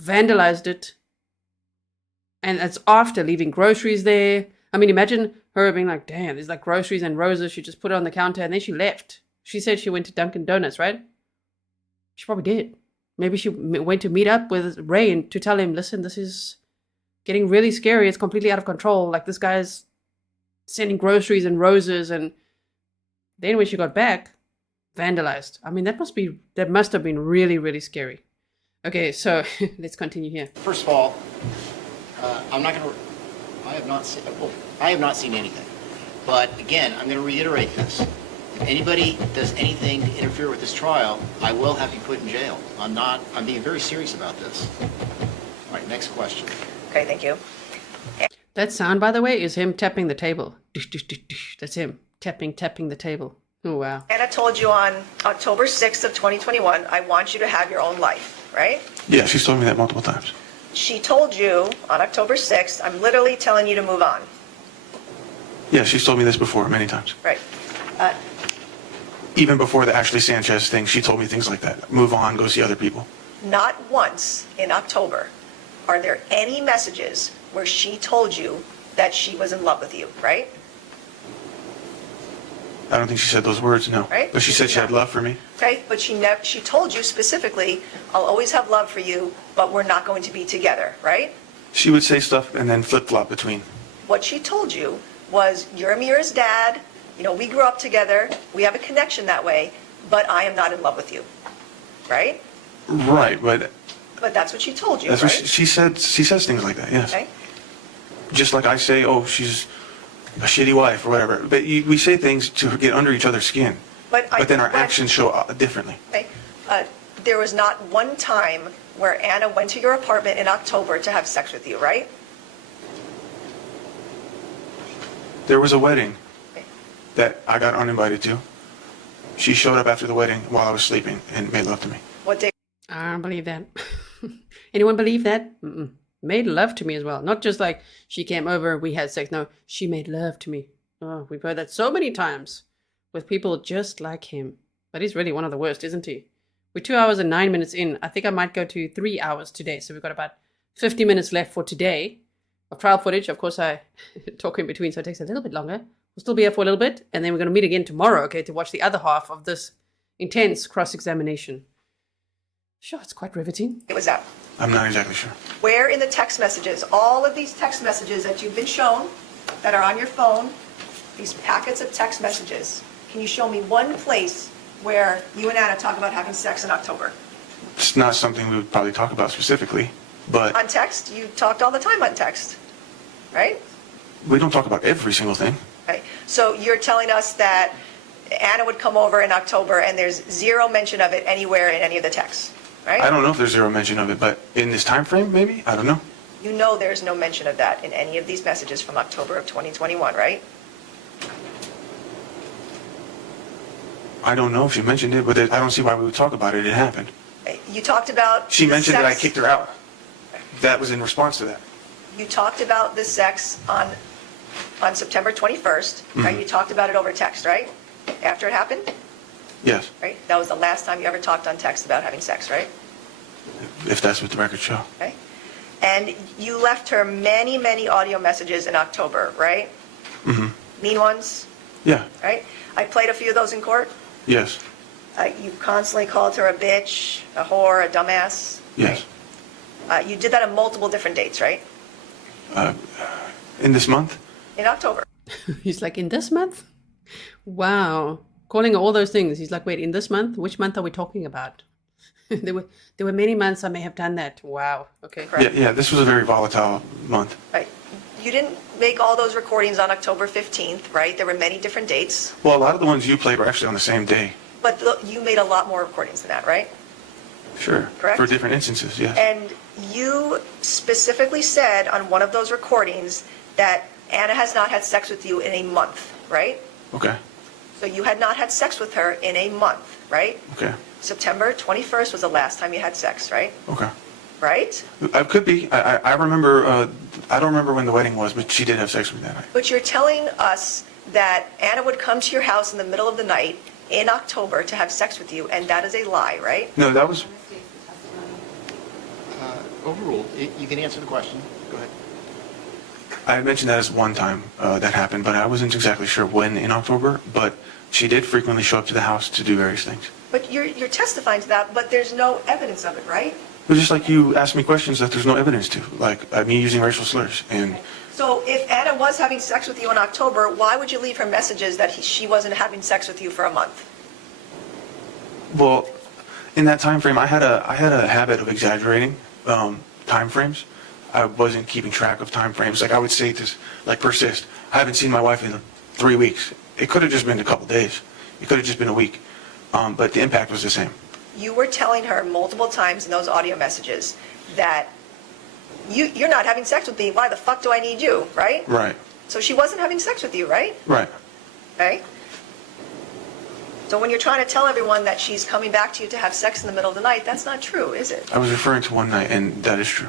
Vandalized it. And that's after leaving groceries there. I mean, imagine her being like, damn, there's like groceries and roses. She just put it on the counter and then she left. She said she went to Dunkin' Donuts, right? She probably did. Maybe she went to meet up with Ray and to tell him, listen, this is getting really scary. It's completely out of control. Like, this guy's sending groceries and roses, and then when she got back, vandalized. I mean, that must have been really, really scary. Okay, so let's continue here. First of all, I have not seen anything. But again, I'm going to reiterate this. If anybody does anything to interfere with this trial, I will have you put in jail. I'm being very serious about this. All right, next question. Okay, thank you. That sound, by the way, is him tapping the table. That's him tapping the table. Oh, wow. Anna told you on October 6th of 2021, I want you to have your own life, right? Yeah, she's told me that multiple times. She told you on October 6th, I'm literally telling you to move on. Yeah, she's told me this before many times. Right. Even before the Ashley Sanchez thing, she told me things like that. Move on, go see other people. Not once in October are there any messages where she told you that she was in love with you, right? I don't think she said those words, no. Right? But she said she had love for me. Okay, but she told you specifically, I'll always have love for you, but we're not going to be together, right? She would say stuff and then flip-flop between. What she told you was, you're Amira's dad, we grew up together, we have a connection that way, but I am not in love with you, right? Right, but But that's what she told you, that's right? what she said. She says things like that, yes. Okay, Just like I say, oh, she's a shitty wife or whatever. But we say things to get under each other's skin. But Then our actions show differently. okay. There was not one time where Anna went to your apartment in October to have sex with you, right? There was a wedding Okay. that I got uninvited to. She showed up after the wedding while I was sleeping and made love to me. What day? I don't believe that. Anyone believe that? Mm-mm. Made love to me as well. Not just like she came over, we had sex. No, she made love to me. Oh, we've heard that so many times with people just like him. But he's really one of the worst, isn't he? We're 2 hours and 9 minutes in. I think I might go to 3 hours today. So we've got about 50 minutes left for today of trial footage. Of course, I talk in between, so it takes a little bit longer. We'll still be here for a little bit. And then we're going to meet again tomorrow, okay, to watch the other half of this intense cross-examination. Sure, it's quite riveting. It was that. I'm not exactly sure. Where in the text messages, all of these text messages that you've been shown, that are on your phone, these packets of text messages, can you show me one place where you and Anna talk about having sex in October? It's not something we would probably talk about specifically, but On text? You talked all the time on text, right? we don't talk about every single thing. Right. So you're telling us that Anna would come over in October and there's zero mention of it anywhere in any of the texts, right? I don't know if there's zero mention of it, but in this time frame, maybe? I don't know. You know there's no mention of that in any of these messages from October of 2021, right? I don't know if she mentioned it, but I don't see why we would talk about it. It happened. You talked about She the mentioned that I sex- kicked her out. That was in response to that. You talked about the sex on September 21st, right? You talked about it over text, right? After it happened, Yes, right? That was the last time you ever talked on text about having sex, right? if that's what the records show. Okay? And you left her many, many audio messages in October, right? Mm-hmm. Mean ones, Yeah, right? I played a few of those in court. yes, You constantly called her a bitch, a whore, a dumbass. yes. Right? You did that on multiple different dates, right? In this month? In October. He's like, in this month? Wow. Calling her all those things. He's like, wait, in this month? Which month are we talking about? There were many months I may have done that. Wow. Okay. Correct. Yeah, this was a very volatile month. Right. You didn't make all those recordings on October 15th, right? There were many different dates. Well, a lot of the ones you played were actually on the same day. But you made a lot more recordings than that, right? Sure. Correct. For different instances, yes. And you specifically said on one of those recordings that Anna has not had sex with you in a month, right? Okay, So you had not had sex with her in a month, right? okay, September 21st was the last time you had sex, right? okay. Right? I could be. I remember, I don't remember when the wedding was, but she did have sex with me that night. But you're telling us that Anna would come to your house in the middle of the night in October to have sex with you, and that is a lie, right? No, that was, Overruled. You can answer the question. Go ahead. I had mentioned that as one time that happened, but I wasn't exactly sure when in October, but she did frequently show up to the house to do various things. But you're testifying to that, but there's no evidence of it, right? It was just like you asked me questions that there's no evidence to, like me using racial slurs and So if Anna was having sex with you in October, why would you leave her messages that she wasn't having sex with you for a month? Well, in that time frame, I had a habit of exaggerating time frames. I wasn't keeping track of time frames. Like I would say to, like, persist. I haven't seen my wife in 3 weeks. It could have just been a couple days. It could have just been a week. But the impact was the same. You were telling her multiple times in those audio messages that you're not having sex with me. Why the fuck do I need you, right? Right. So she wasn't having sex with you, right? Right. Okay. So when you're trying to tell everyone that she's coming back to you to have sex in the middle of the night, that's not true, is it? I was referring to one night, and that is true.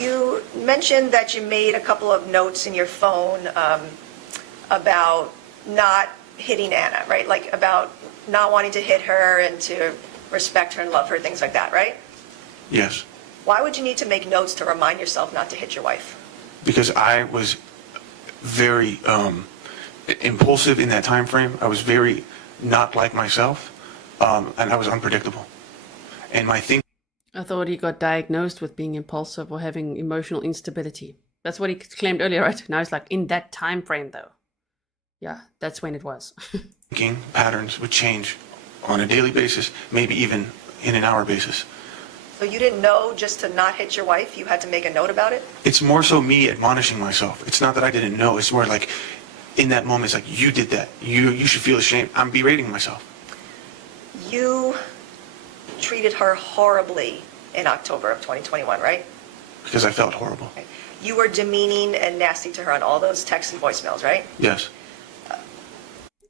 You mentioned that you made a couple of notes in your phone about not hitting Anna, right? Like about not wanting to hit her and to respect her and love her, things like that, right? Yes. Why would you need to make notes to remind yourself not to hit your wife? Because I was very impulsive in that time frame. I was very not like myself, and I was unpredictable. And my thinking. I thought he got diagnosed with being impulsive or having emotional instability. That's what he claimed earlier, right? Now it's like in that time frame, though. Yeah, that's when it was. Thinking patterns would change on a daily basis, maybe even in an hour basis. So you didn't know just to not hit your wife? You had to make a note about it? It's more so me admonishing myself. It's not that I didn't know. It's more like in that moment, it's like, you did that. You should feel ashamed. I'm berating myself. You treated her horribly in October of 2021, right? Because I felt horrible. You were demeaning and nasty to her on all those texts and voicemails, right? Yes.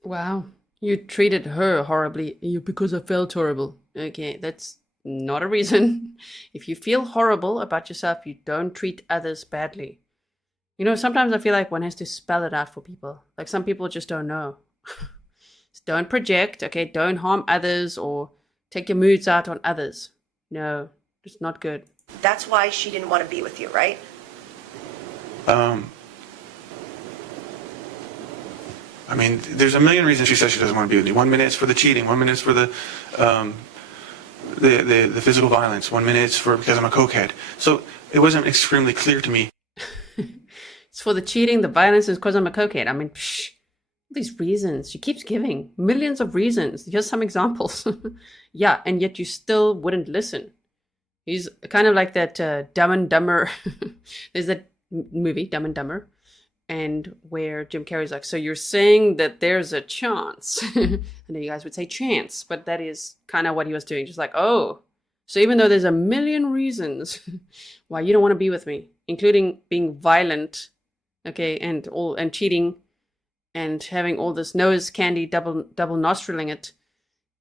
Wow. You treated her horribly because I felt horrible. Okay, that's not a reason. If you feel horrible about yourself, you don't treat others badly. You know, sometimes I feel like one has to spell it out for people. Like some people just don't know. Just don't project, okay? Don't harm others or take your moods out on others. No, it's not good. That's why she didn't want to be with you, right? I mean, there's a million reasons she says she doesn't want to be with me. 1 minute it's for the cheating. 1 minute it's for the physical violence. 1 minute it's for because I'm a cokehead. So it wasn't extremely clear to me. It's for the cheating, the violence, is because I'm a cokehead. I mean, these reasons. She keeps giving millions of reasons. Here's some examples. Yeah, and yet you still wouldn't listen. He's kind of like that Dumb and Dumber. There's that movie, Dumb and Dumber, and where Jim Carrey's like, so you're saying that there's a chance. I know you guys would say chance, but that is kind of what he was doing. Just like, oh, so even though there's a million reasons why you don't want to be with me, including being violent, okay, and cheating, and having all this nose candy, double nostriling it,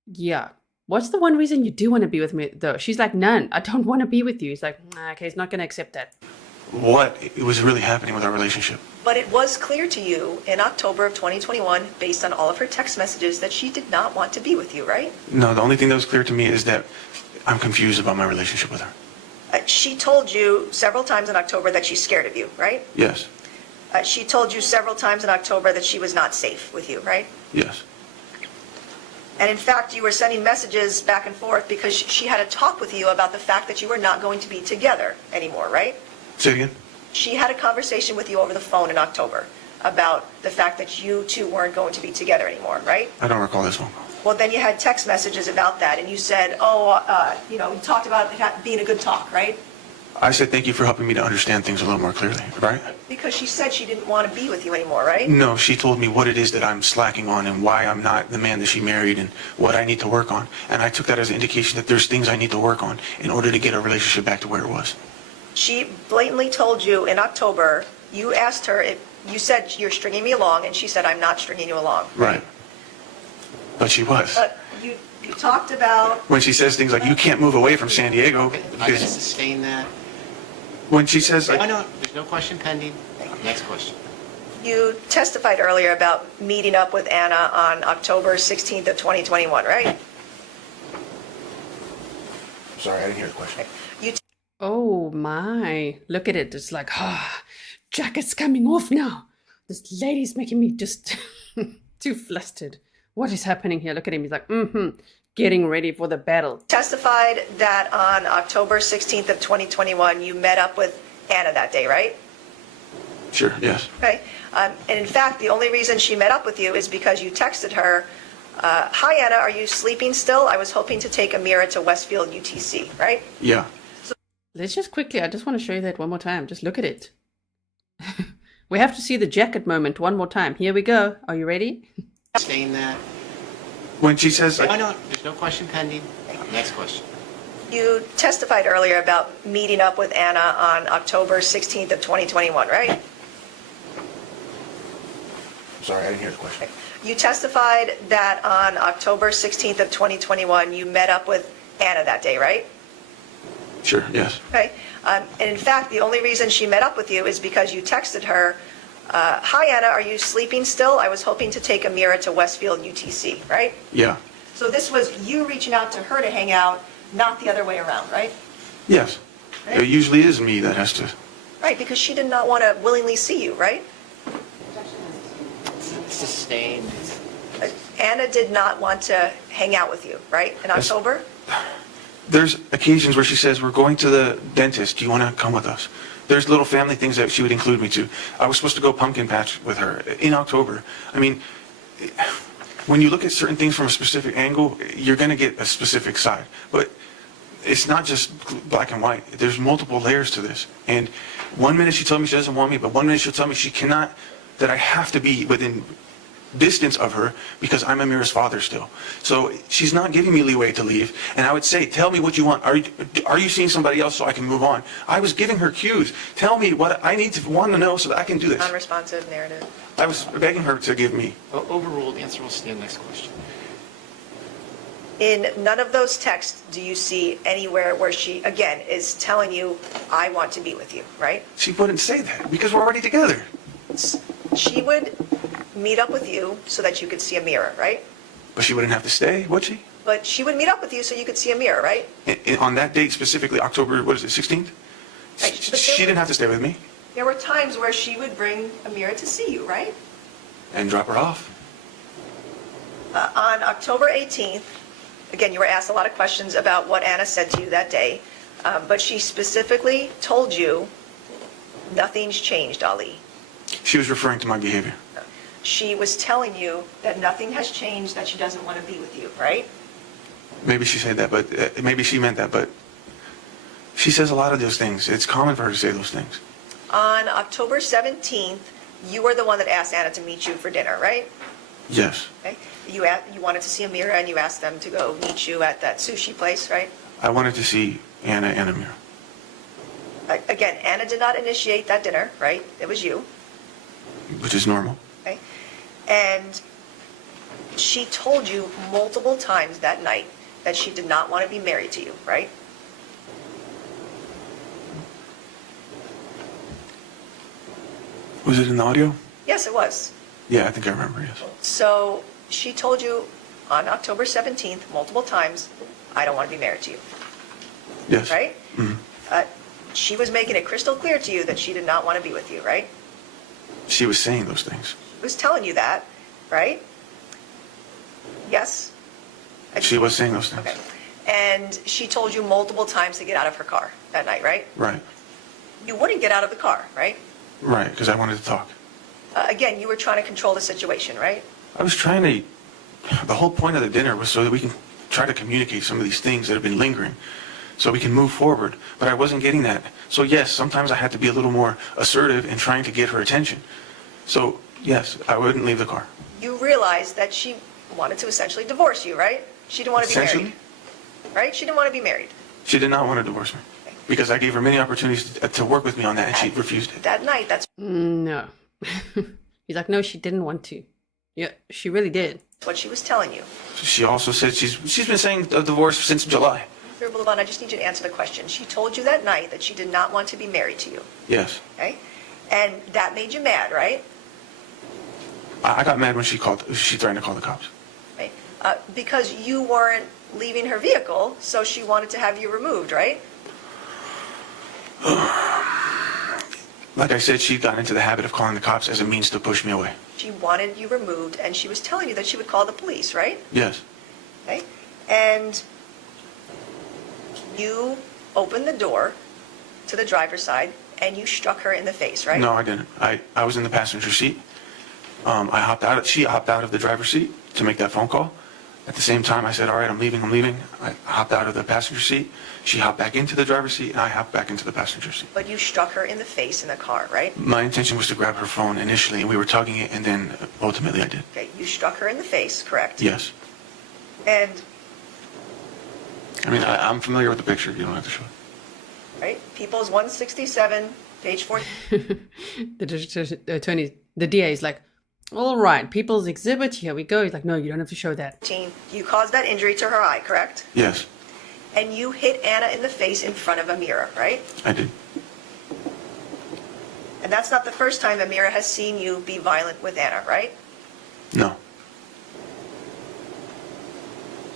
yeah. What's the one reason you do want to be with me, though? She's like, none. I don't want to be with you. He's like, okay, he's not going to accept that. What was really happening with our relationship? But it was clear to you in October of 2021, based on all of her text messages, that she did not want to be with you, right? No, the only thing that was clear to me is that I'm confused about my relationship with her. She told you several times in October that she's scared of you, right? Yes. She told you several times in October that she was not safe with you, right? Yes. And in fact, you were sending messages back and forth because she had a talk with you about the fact that you were not going to be together anymore, right? Say it again? She had a conversation with you over the phone in October about the fact that you two weren't going to be together anymore, right? I don't recall this phone call. Well, then you had text messages about that, and you said, you talked about it being a good talk, right? I said thank you for helping me to understand things a little more clearly, right? Because she said she didn't want to be with you anymore, right? No, she told me what it is that I'm slacking on and why I'm not the man that she married and what I need to work on. And I took that as an indication that there's things I need to work on in order to get our relationship back to where it was. She blatantly told you in October, you asked her, you said you're stringing me along, and she said, I'm not stringing you along. Right. But she was. But you talked about... When she says things like, you can't move away from San Diego. I'm going to sustain that. When she says like... Oh, no, there's no question pending. Next question. You testified earlier about meeting up with Anna on October 16th of 2021, right? Sorry, I didn't hear the question. Oh my, look at it. It's like, jacket's coming off now. This lady's making me just too flustered. what is happening here? Look at him. He's like, getting ready for the battle. Testified that on October 16th of 2021, you met up with Ana that day, right? Sure, yes. Okay. And in fact, the only reason she met up with you is because you texted her, hi, Ana, are you sleeping still? I was hoping to take Amira to Westfield UTC, right? Yeah. Let's just quickly, I just want to show you that one more time. Just look at it. We have to see the jacket moment one more time. Here we go. Are you ready? Saying that. When she says, No, no, there's no question pending. Next question. You testified earlier about meeting up with Ana on October 16th of 2021, right? sorry, I didn't hear the question. You testified that on October 16th of 2021, you met up with Ana that day, right? Sure, yes. Okay. And in fact, the only reason she met up with you is because you texted her, hi, Ana, are you sleeping still? I was hoping to take Amira to Westfield UTC, right? Yeah. So this was you reaching out to her to hang out, not the other way around, right? Yes. It usually is me that has to. Right, because she did not want to willingly see you, right? Sustained. Ana did not want to hang out with you, right, in October? There's occasions where she says, we're going to the dentist. Do you want to come with us? There's little family things that she would include me to. I was supposed to go pumpkin patch with her in October. I mean, when you look at certain things from a specific angle, you're going to get a specific side. But it's not just black and white. There's multiple layers to this. And one minute she told me she doesn't want me, but one minute she'll tell me she cannot, that I have to be within distance of her because I'm Amira's father still. So she's not giving me leeway to leave. And I would say, tell me what you want. Are you seeing somebody else so I can move on? I was giving her cues. Tell me what I need to want to know so that I can do this. Unresponsive narrative. I was begging her to give me. Overruled. Answer will stand. Next question. In none of those texts do you see anywhere where she, again, is telling you, I want to be with you, right? She wouldn't say that because we're already together. She would meet up with you so that you could see Amira, right? But she wouldn't have to stay, would she? But she would meet up with you so you could see Amira, right? On that date specifically, October, what is it, 16th? Right, but She didn't have to stay with me There were times where she would bring Amira to see you, right? and drop her off. On October 18th, again, you were asked a lot of questions about what Ana said to you that day, but she specifically told you, nothing's changed, Ali. She was referring to my behavior. She was telling you that nothing has changed, that she doesn't want to be with you, right? Maybe she said that, but maybe she meant that, but she says a lot of those things. It's common for her to say those things. On October 17th, you were the one that asked Ana to meet you for dinner, right? Yes. Okay. You wanted to see Amira and you asked them to go meet you at that sushi place, right? I wanted to see Ana and Amira, Again, Ana did not initiate that dinner, right? It was you, which is normal. okay? And she told you multiple times that night that she did not want to be married to you, right? Was it in the audio? Yes, it was. Yeah, I think I remember, yes. So she told you on October 17th multiple times, I don't want to be married to you, Yes. right? Mhm. She was making it crystal clear to you that she did not want to be with you, right? She was saying those things. She was telling you that, right? Yes? She was saying those things. Okay. And she told you multiple times to get out of her car that night, right? Right. You wouldn't get out of the car, right? Right, because I wanted to talk. Again, you were trying to control the situation, right? I was trying to, the whole point of the dinner was so that we can try to communicate some of these things that have been lingering, so we can move forward. But I wasn't getting that. So yes, sometimes I had to be a little more assertive in trying to get her attention. So yes, I wouldn't leave the car. You realized that she wanted to essentially divorce you, right? She didn't want to be married, Essentially, right? She didn't want to be married. she did not want to divorce me because I gave her many opportunities to work with me on that, and she refused it. That night, that's No. He's like, no, she didn't want to. Yeah, she really did. what she was telling you. She also said she's been saying a divorce since July. Mr. Abulaban, I just need you to answer the question. She told you that night that she did not want to be married to you, Yes. okay? And that made you mad, right? I got mad when she threatened to call the cops. Right? Because you weren't leaving her vehicle, so she wanted to have you removed, right? Like I said, she got into the habit of calling the cops as a means to push me away. She wanted you removed, and she was telling you that she would call the police, right? Yes. Okay? And you opened the door to the driver's side, and you struck her in the face, right? No, I didn't. I was in the passenger seat. She hopped out of the driver's seat to make that phone call. At the same time, I said, all right, I'm leaving. I hopped out of the passenger seat. She hopped back into the driver's seat, and I hopped back into the passenger seat. But you struck her in the face in the car, right? My intention was to grab her phone initially, and we were tugging it, and then ultimately I did. Okay, you struck her in the face, correct? Yes. And, I mean, I'm familiar with the picture. You don't have to show it. right, People's 167, page 4. The attorney, the DA is like, all right, People's Exhibit, here we go. He's like, no, you don't have to show that. You caused that injury to her eye, correct? Yes, And you hit Ana in the face in front of Amira, right? I did. And that's not the first time Amira has seen you be violent with Ana, right? No.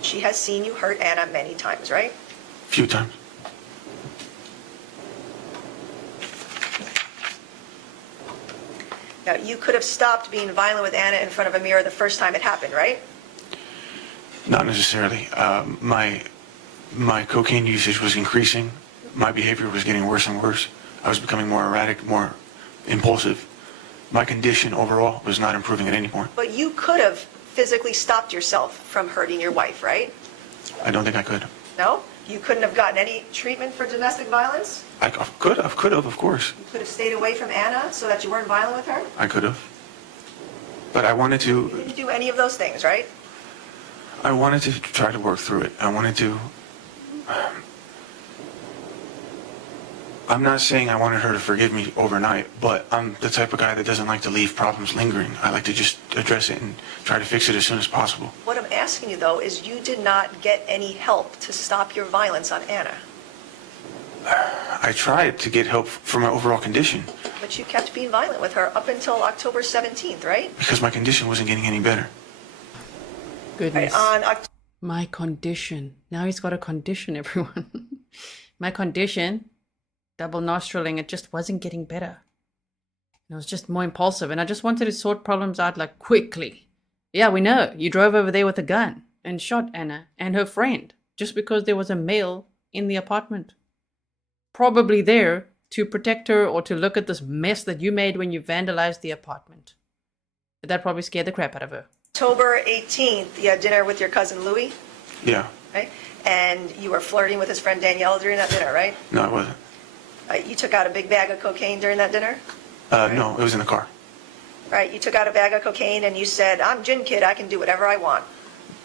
She has seen you hurt Ana many times, right? A few times. Now, you could have stopped being violent with Ana in front of Amira the first time it happened, right? Not necessarily. My cocaine usage was increasing. My behavior was getting worse and worse. I was becoming more erratic, more impulsive. My condition overall was not improving at any point. But you could have physically stopped yourself from hurting your wife, right? I don't think I could. No? You couldn't have gotten any treatment for domestic violence? I could have, of course. You could have stayed away from Ana so that you weren't violent with her? I could have. But I wanted You to, didn't do any of those things, right? try to work through it. I'm not saying I wanted her to forgive me overnight, but I'm the type of guy that doesn't like to leave problems lingering. I like to just address it and try to fix it as soon as possible. What I'm asking you, though, is you did not get any help to stop your violence on Ana, I tried to get help for my overall condition but you kept being violent with her up until October 17th, right? because my condition wasn't getting any better. Goodness. On October My condition. Now he's got a condition, everyone. My condition, double nostriling, it just wasn't getting better. It was just more impulsive, and I just wanted to sort problems out like quickly. Yeah, we know. You drove over there with a gun and shot Ana and her friend just because there was a male in the apartment. Probably there to protect her or to look at this mess that you made when you vandalized the apartment. But that probably scared the crap out of her. October 18th, you had dinner with your cousin Louis, Yeah. right? And you were flirting with his friend Danielle during that dinner, right? No, I wasn't. You took out a big bag of cocaine during that dinner? No, it was in the car. Right, you took out a bag of cocaine and you said, I'm Gin Kid, I can do whatever I want.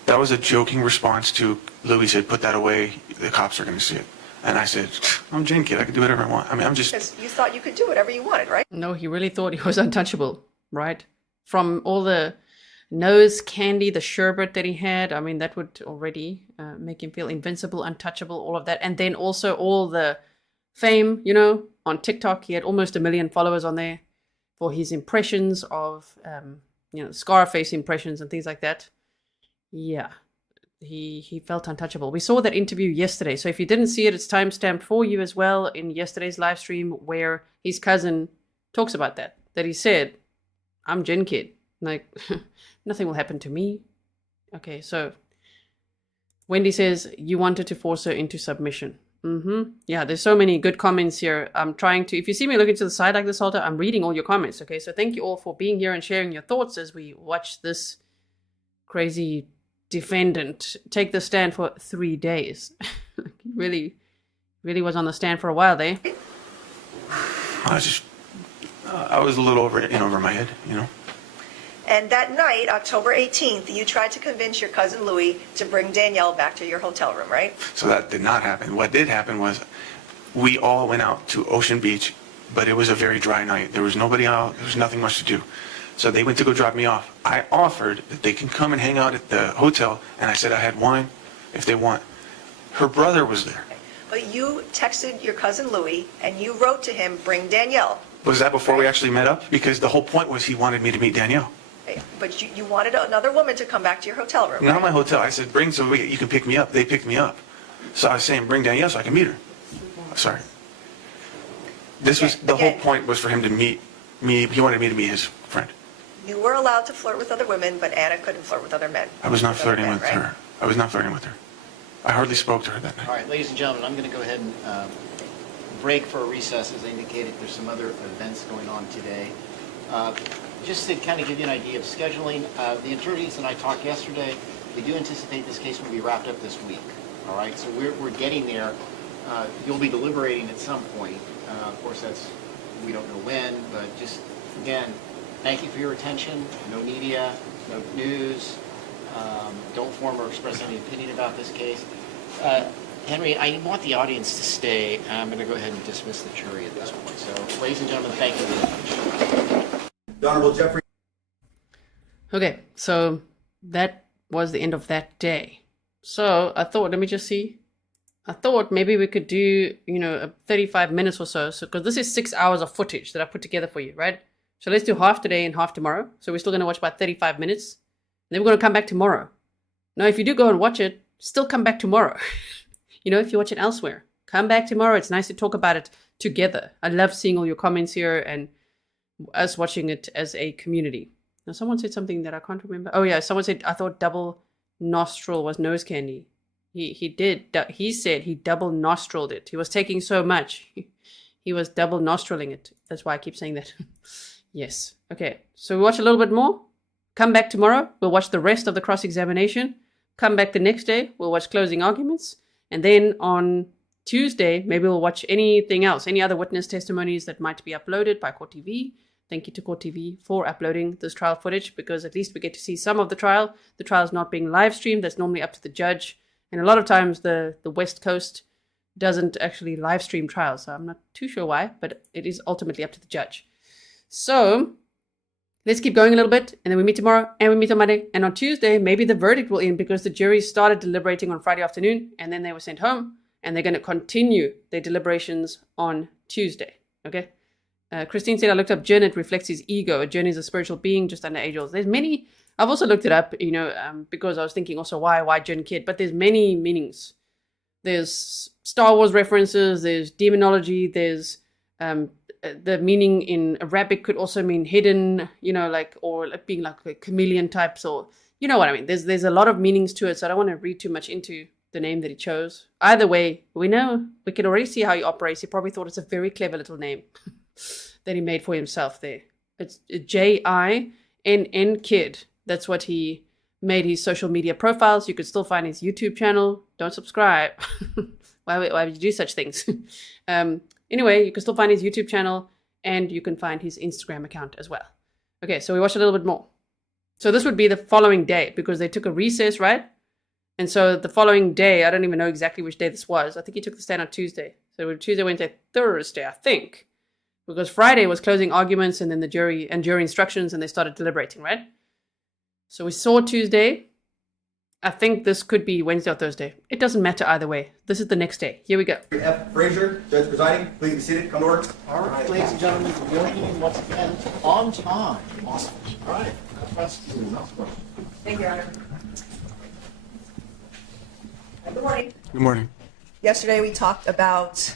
That was a joking response to Louis said, put that away, the cops are going to see it. And I said, I'm Gin Kid, I can do whatever I want. I mean, I'm just... Because you thought you could do whatever you wanted, right? No, he really thought he was untouchable, right? From all the nose candy, the sherbet that he had, I mean, that would already make him feel invincible, untouchable, all of that. And then also all the fame, you know, on TikTok. He had almost 1 million followers on there for his impressions of, Scarface impressions and things like that. Yeah, he felt untouchable. We saw that interview yesterday. So if you didn't see it, it's timestamped for you as well in yesterday's live stream where his cousin talks about that he said, I'm Gin Kid. Like, nothing will happen to me. Okay, so Wendy says, you wanted to force her into submission. Yeah, there's so many good comments here. I'm trying to, if you see me looking to the side like this, Halter, I'm reading all your comments, okay? So thank you all for being here and sharing your thoughts as we watch this crazy defendant take the stand for 3 days. Really was on the stand for a while there. I was a little over my head, you know? And that night, October 18th, you tried to convince your cousin Louis to bring Danielle back to your hotel room, right? So that did not happen. What did happen was we all went out to Ocean Beach, but it was a very dry night. There was nobody out. There was nothing much to do. So they went to go drop me off. I offered that they can come and hang out at the hotel, and I said I had wine if they want. Her brother was there. But you texted your cousin Louis, and you wrote to him, bring Danielle. Was that before we actually met up? Because the whole point was he wanted me to meet Danielle. But you wanted another woman to come back to your hotel room, Not right? my hotel. I said, bring so you can pick me up. They picked me up. So I was saying, bring Danielle so I can meet her. Sorry. This was, Again- the whole again- point was for him to meet me. He wanted me to be his friend. You were allowed to flirt with other women, but Anna couldn't flirt with other men. I was not other flirting men, with right? her. I was not flirting with her. I hardly spoke to her that night. All right, ladies and gentlemen, I'm going to go ahead and break for a recess. As I indicated, there's some other events going on today. Just to kind of give you an idea of scheduling, the attorneys and I talked yesterday. We do anticipate this case will be wrapped up this week. All right, so we're getting there. You'll be deliberating at some point. Of course, we don't know when, but just, again, thank you for your attention. No media, no news. Don't form or express any opinion about this case. Henry, I want the audience to stay. I'm going to go ahead and dismiss the jury at this point. So, ladies and gentlemen, thank you very much. The Honorable Jeffrey. Okay, so that was the end of that day. So I thought, let me just see. I thought maybe we could do, 35 minutes or so. So, because this is 6 hours of footage that I put together for you, right? So let's do half today and half tomorrow. So we're still going to watch about 35 minutes. And then we're going to come back tomorrow. Now, if you do go and watch it, still come back tomorrow. If you watch it elsewhere, come back tomorrow. It's nice to talk about it together. I love seeing all your comments here and us watching it as a community. Now, someone said something that I can't remember. Oh, yeah, someone said, I thought double nostril was nose candy. He said he double nostriled it. He was taking so much. He was double nostriling it. That's why I keep saying that. Yes. Okay, so we watch a little bit more. Come back tomorrow. We'll watch the rest of the cross-examination. Come back the next day. We'll watch closing arguments. And then on Tuesday, maybe we'll watch anything else, any other witness testimonies that might be uploaded by Court TV. Thank you to Court TV for uploading this trial footage, because at least we get to see some of the trial. The trial is not being live streamed. That's normally up to the judge. And a lot of times the West Coast doesn't actually live stream trials. So I'm not too sure why, but it is ultimately up to the judge. So let's keep going a little bit, and then we meet tomorrow, and we meet on Monday, and on Tuesday, maybe the verdict will end, because the jury started deliberating on Friday afternoon, and then they were sent home, and they're going to continue their deliberations on Tuesday. Okay. Christine said, I looked up jinn. It reflects his ego. A jinn is a spiritual being just under angels. There's many. I've also looked it up, because I was thinking also why jinn kid, but there's many meanings. There's Star Wars references. There's demonology. There's the meaning in Arabic could also mean hidden, or being like a chameleon types, or you know what I mean. There's a lot of meanings to it, so I don't want to read too much into the name that he chose. Either way, we can already see how he operates. He probably thought it's a very clever little name that he made for himself there. It's JINN Kid. That's what he made his social media profiles. You could still find his YouTube channel. Don't subscribe. Why would you do such things? Anyway, you can still find his YouTube channel, and you can find his Instagram account as well. Okay, so we watched a little bit more. So this would be the following day, because they took a recess, right? And so the following day, I don't even know exactly which day this was. I think he took the stand on Tuesday. So it was Tuesday, Wednesday, Thursday, I think. Because Friday was closing arguments, and then the jury instructions, and they started deliberating, right? So we saw Tuesday. I think this could be Wednesday or Thursday. It doesn't matter either way. This is the next day. Here we go. F. Frazier, judge presiding. Please be seated. Come to order. All right, ladies and gentlemen, we're meeting once again on time. Awesome. All right. Thank you, Your Honor. Good morning. Good morning. Yesterday, we talked about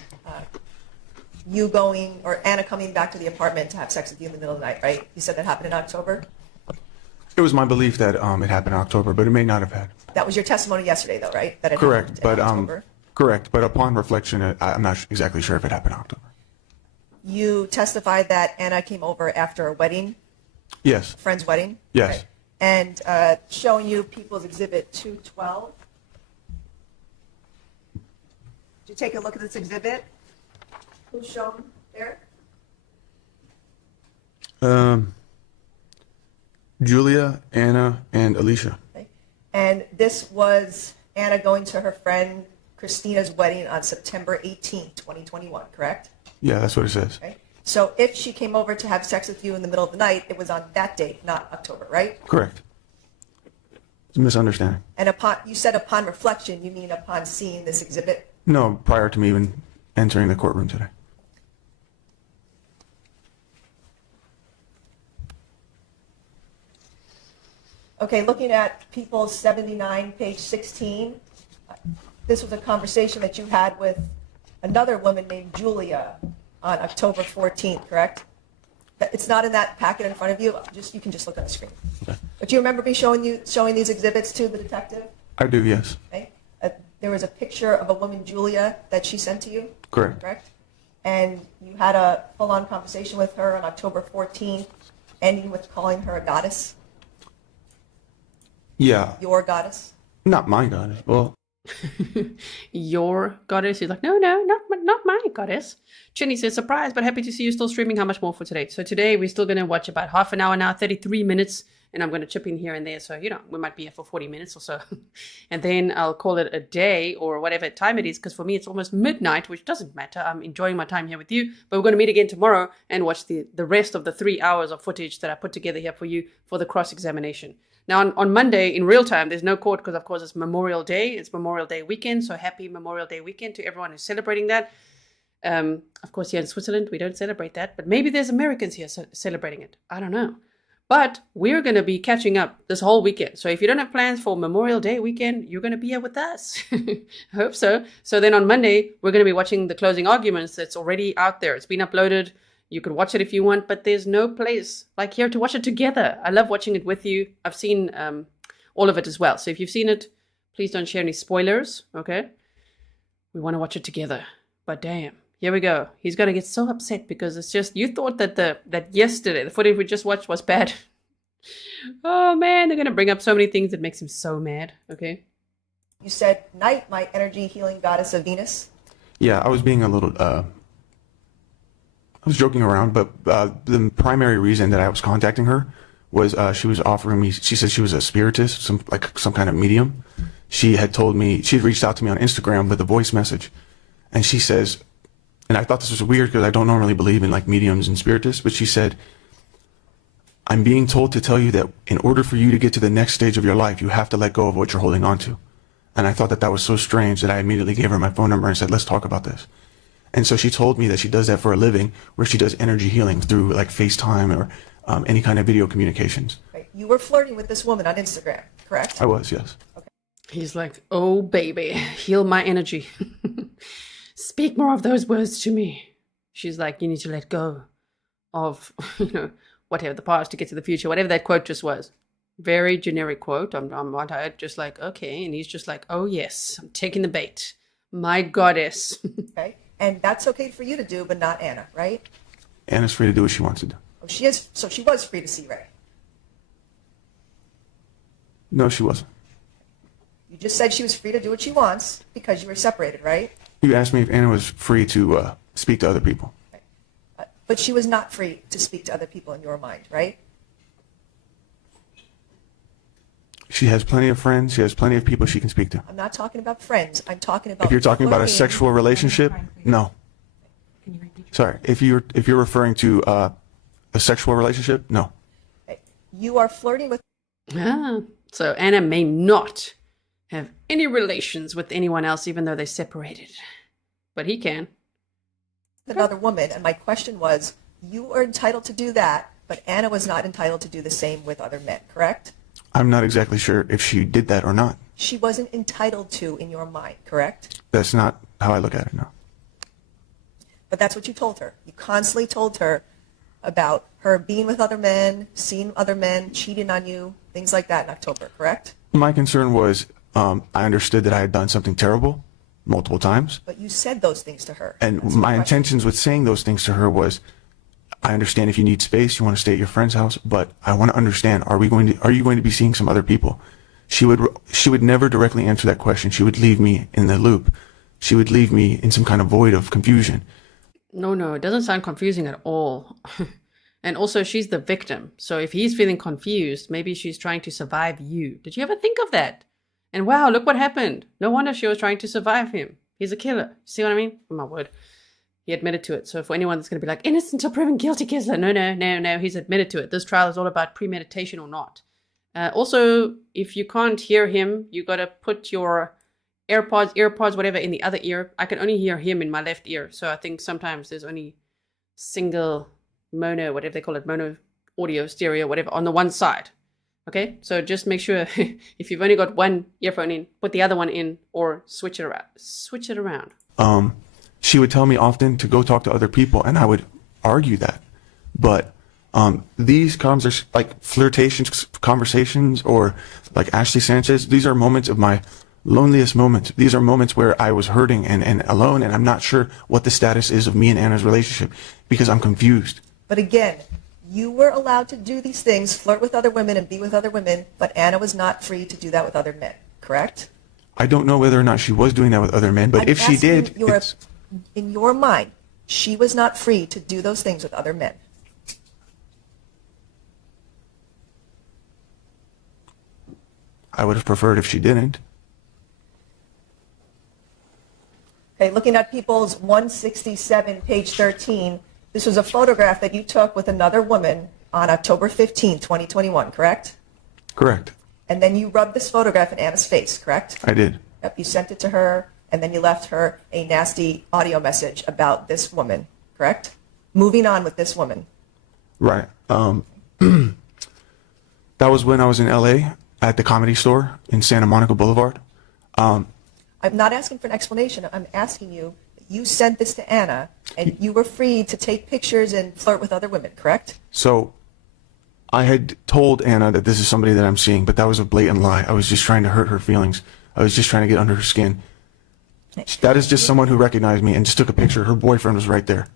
Anna coming back to the apartment to have sex with you in the middle of the night, right? You said that happened in October? It was my belief that it happened in October, but it may not have had. That was your testimony yesterday, though, right? That it Correct, happened but in October. correct, but upon reflection, I'm not exactly sure if it happened in October. You testified that Anna came over after a wedding, Yes. a friend's wedding? Yes. Right. And showing you People's Exhibit 212. Did you take a look at this exhibit? Who's shown there? Julia, Anna, and Alicia. Okay. And this was Anna going to her friend Christina's wedding on September 18, 2021, correct? Yeah, that's what it says. Okay. So if she came over to have sex with you in the middle of the night, it was on that date, not October, right? Correct. It's a misunderstanding. And you said upon reflection, you mean upon seeing this exhibit? No, prior to me even entering the courtroom today. Okay, looking at People's 79, page 16, this was a conversation that you had with another woman named Julia on October 14th, correct? It's not in that packet in front of you. You can just look on the screen. Okay. But do you remember me showing these exhibits to the detective? I do, yes. Okay. There was a picture of a woman, Julia, that she sent to you. Correct. Correct. And you had a full-on conversation with her on October 14th, ending with calling her a goddess. Yeah. Your goddess. Not my goddess. Well, Your goddess? He's like, no, not my goddess. Chinny says, surprise, but happy to see you still streaming. How much more for today? So today we're still going to watch about half an hour now, 33 minutes. And I'm going to chip in here and there. So, we might be here for 40 minutes or so. And then I'll call it a day or whatever time it is. Because for me, it's almost midnight, which doesn't matter. I'm enjoying my time here with you. But we're going to meet again tomorrow and watch the rest of the 3 hours of footage that I put together here for you for the cross-examination. Now, on Monday, in real time, there's no court because, of course, it's Memorial Day. It's Memorial Day weekend. So happy Memorial Day weekend to everyone who's celebrating that. Of course, here in Switzerland, we don't celebrate that. But maybe there's Americans here celebrating it. I don't know. But we're going to be catching up this whole weekend. So if you don't have plans for Memorial Day weekend, you're going to be here with us. I hope so. So then on Monday, we're going to be watching the closing arguments that's already out there. It's been uploaded. You could watch it if you want, but there's no place like here to watch it together. I love watching it with you. I've seen all of it as well. So if you've seen it, please don't share any spoilers, okay? We want to watch it together. But damn. Here we go. He's going to get so upset because it's just, you thought that that yesterday, the footage we just watched was bad. Oh man, they're going to bring up so many things that makes him so mad. Okay. You said, night, my energy healing goddess of Venus. yeah, I was being a little, I was joking around, but the primary reason that I was contacting her was she was offering me, she said she was a spiritist, some kind of medium. She had told me, she had reached out to me on Instagram with a voice message. And she says, and I thought this was weird because I don't normally believe in like mediums and spiritists, but she said, I'm being told to tell you that in order for you to get to the next stage of your life, you have to let go of what you're holding on to. And I thought that was so strange that I immediately gave her my phone number and said, let's talk about this. And so she told me that she does that for a living, where she does energy healing through like FaceTime or any kind of video communications. Right. You were flirting with this woman on Instagram, correct? I was, yes. Okay. He's like, oh baby, heal my energy. Speak more of those words to me. She's like, you need to let go of, whatever the past to get to the future, whatever that quote just was. Very generic quote. I'm just like, okay. And he's just like, oh yes, I'm taking the bait. My goddess. Okay. And that's okay for you to do, but not Anna, right? Anna's free to do what she wants to do. Oh, she is. So she was free to see Ray. No, she wasn't. You just said she was free to do what she wants because you were separated, right? You asked me if Anna was free to speak to other people. Right. But she was not free to speak to other people in your mind, right? She has plenty of friends. She has plenty of people she can speak to. I'm not talking about friends. I'm talking about. If you're talking about a flirting. sexual relationship, no. Sorry, if you're referring to a sexual relationship, no. You are flirting with. So Anna may not have any relations with anyone else, even though they're separated. But he can. Another woman, and my question was, you are entitled to do that, but Anna was not entitled to do the same with other men, correct? I'm not exactly sure if she did that or not. She wasn't entitled to in your mind, correct? That's not how I look at it, no. But that's what you told her. You constantly told her about her being with other men, seeing other men, cheating on you, things like that in October, correct? My concern was I understood that I had done something terrible multiple times. But you said those things to her. And That's my question. intentions with saying those things to her was, I understand if you need space, you want to stay at your friend's house, but I want to understand, are you going to be seeing some other people? She would never directly answer that question. She would leave me in the loop. She would leave me in some kind of void of confusion. No, it doesn't sound confusing at all. And also, she's the victim. So if he's feeling confused, maybe she's trying to survive you. Did you ever think of that? And wow, look what happened. No wonder she was trying to survive him. He's a killer. See what I mean? Oh my word. He admitted to it. So for anyone that's going to be like, innocent until proven guilty, Gisela. No. He's admitted to it. This trial is all about premeditation or not. Also, if you can't hear him, you got to put your AirPods, whatever, in the other ear. I can only hear him in my left ear. So I think sometimes there's only single mono, whatever they call it, mono audio, stereo, whatever, on the one side. Okay? So just make sure if you've only got one earphone in, put the other one in or switch it around. She would tell me often to go talk to other people, and I would argue that. But these like flirtations, conversations, or like Ashley Sanchez, these are moments of my loneliest moments. These are moments where I was hurting and alone, and I'm not sure what the status is of me and Anna's relationship because I'm confused. But again, you were allowed to do these things, flirt with other women and be with other women, but Anna was not free to do that with other men, correct? I don't know whether or not she was doing that with other men, but if she did, in your mind, she was not free to do those things with other men. I would have preferred if she didn't. Okay, looking at People's 167, page 13, this was a photograph that you took with another woman on October 15, 2021, correct? Correct. And then you rubbed this photograph in Anna's face, correct? I did. Yep, you sent it to her, and then you left her a nasty audio message about this woman, correct? Moving on with this woman. Right. That was when I was in LA at the Comedy Store in Santa Monica Boulevard. I'm not asking for an explanation. I'm asking you, you sent this to Anna, and you were free to take pictures and flirt with other women, correct? So I had told Anna that this is somebody that I'm seeing, but that was a blatant lie. I was just trying to hurt her feelings. I was just trying to get under her skin. That is just someone who recognized me and just took a picture. Her boyfriend was right there.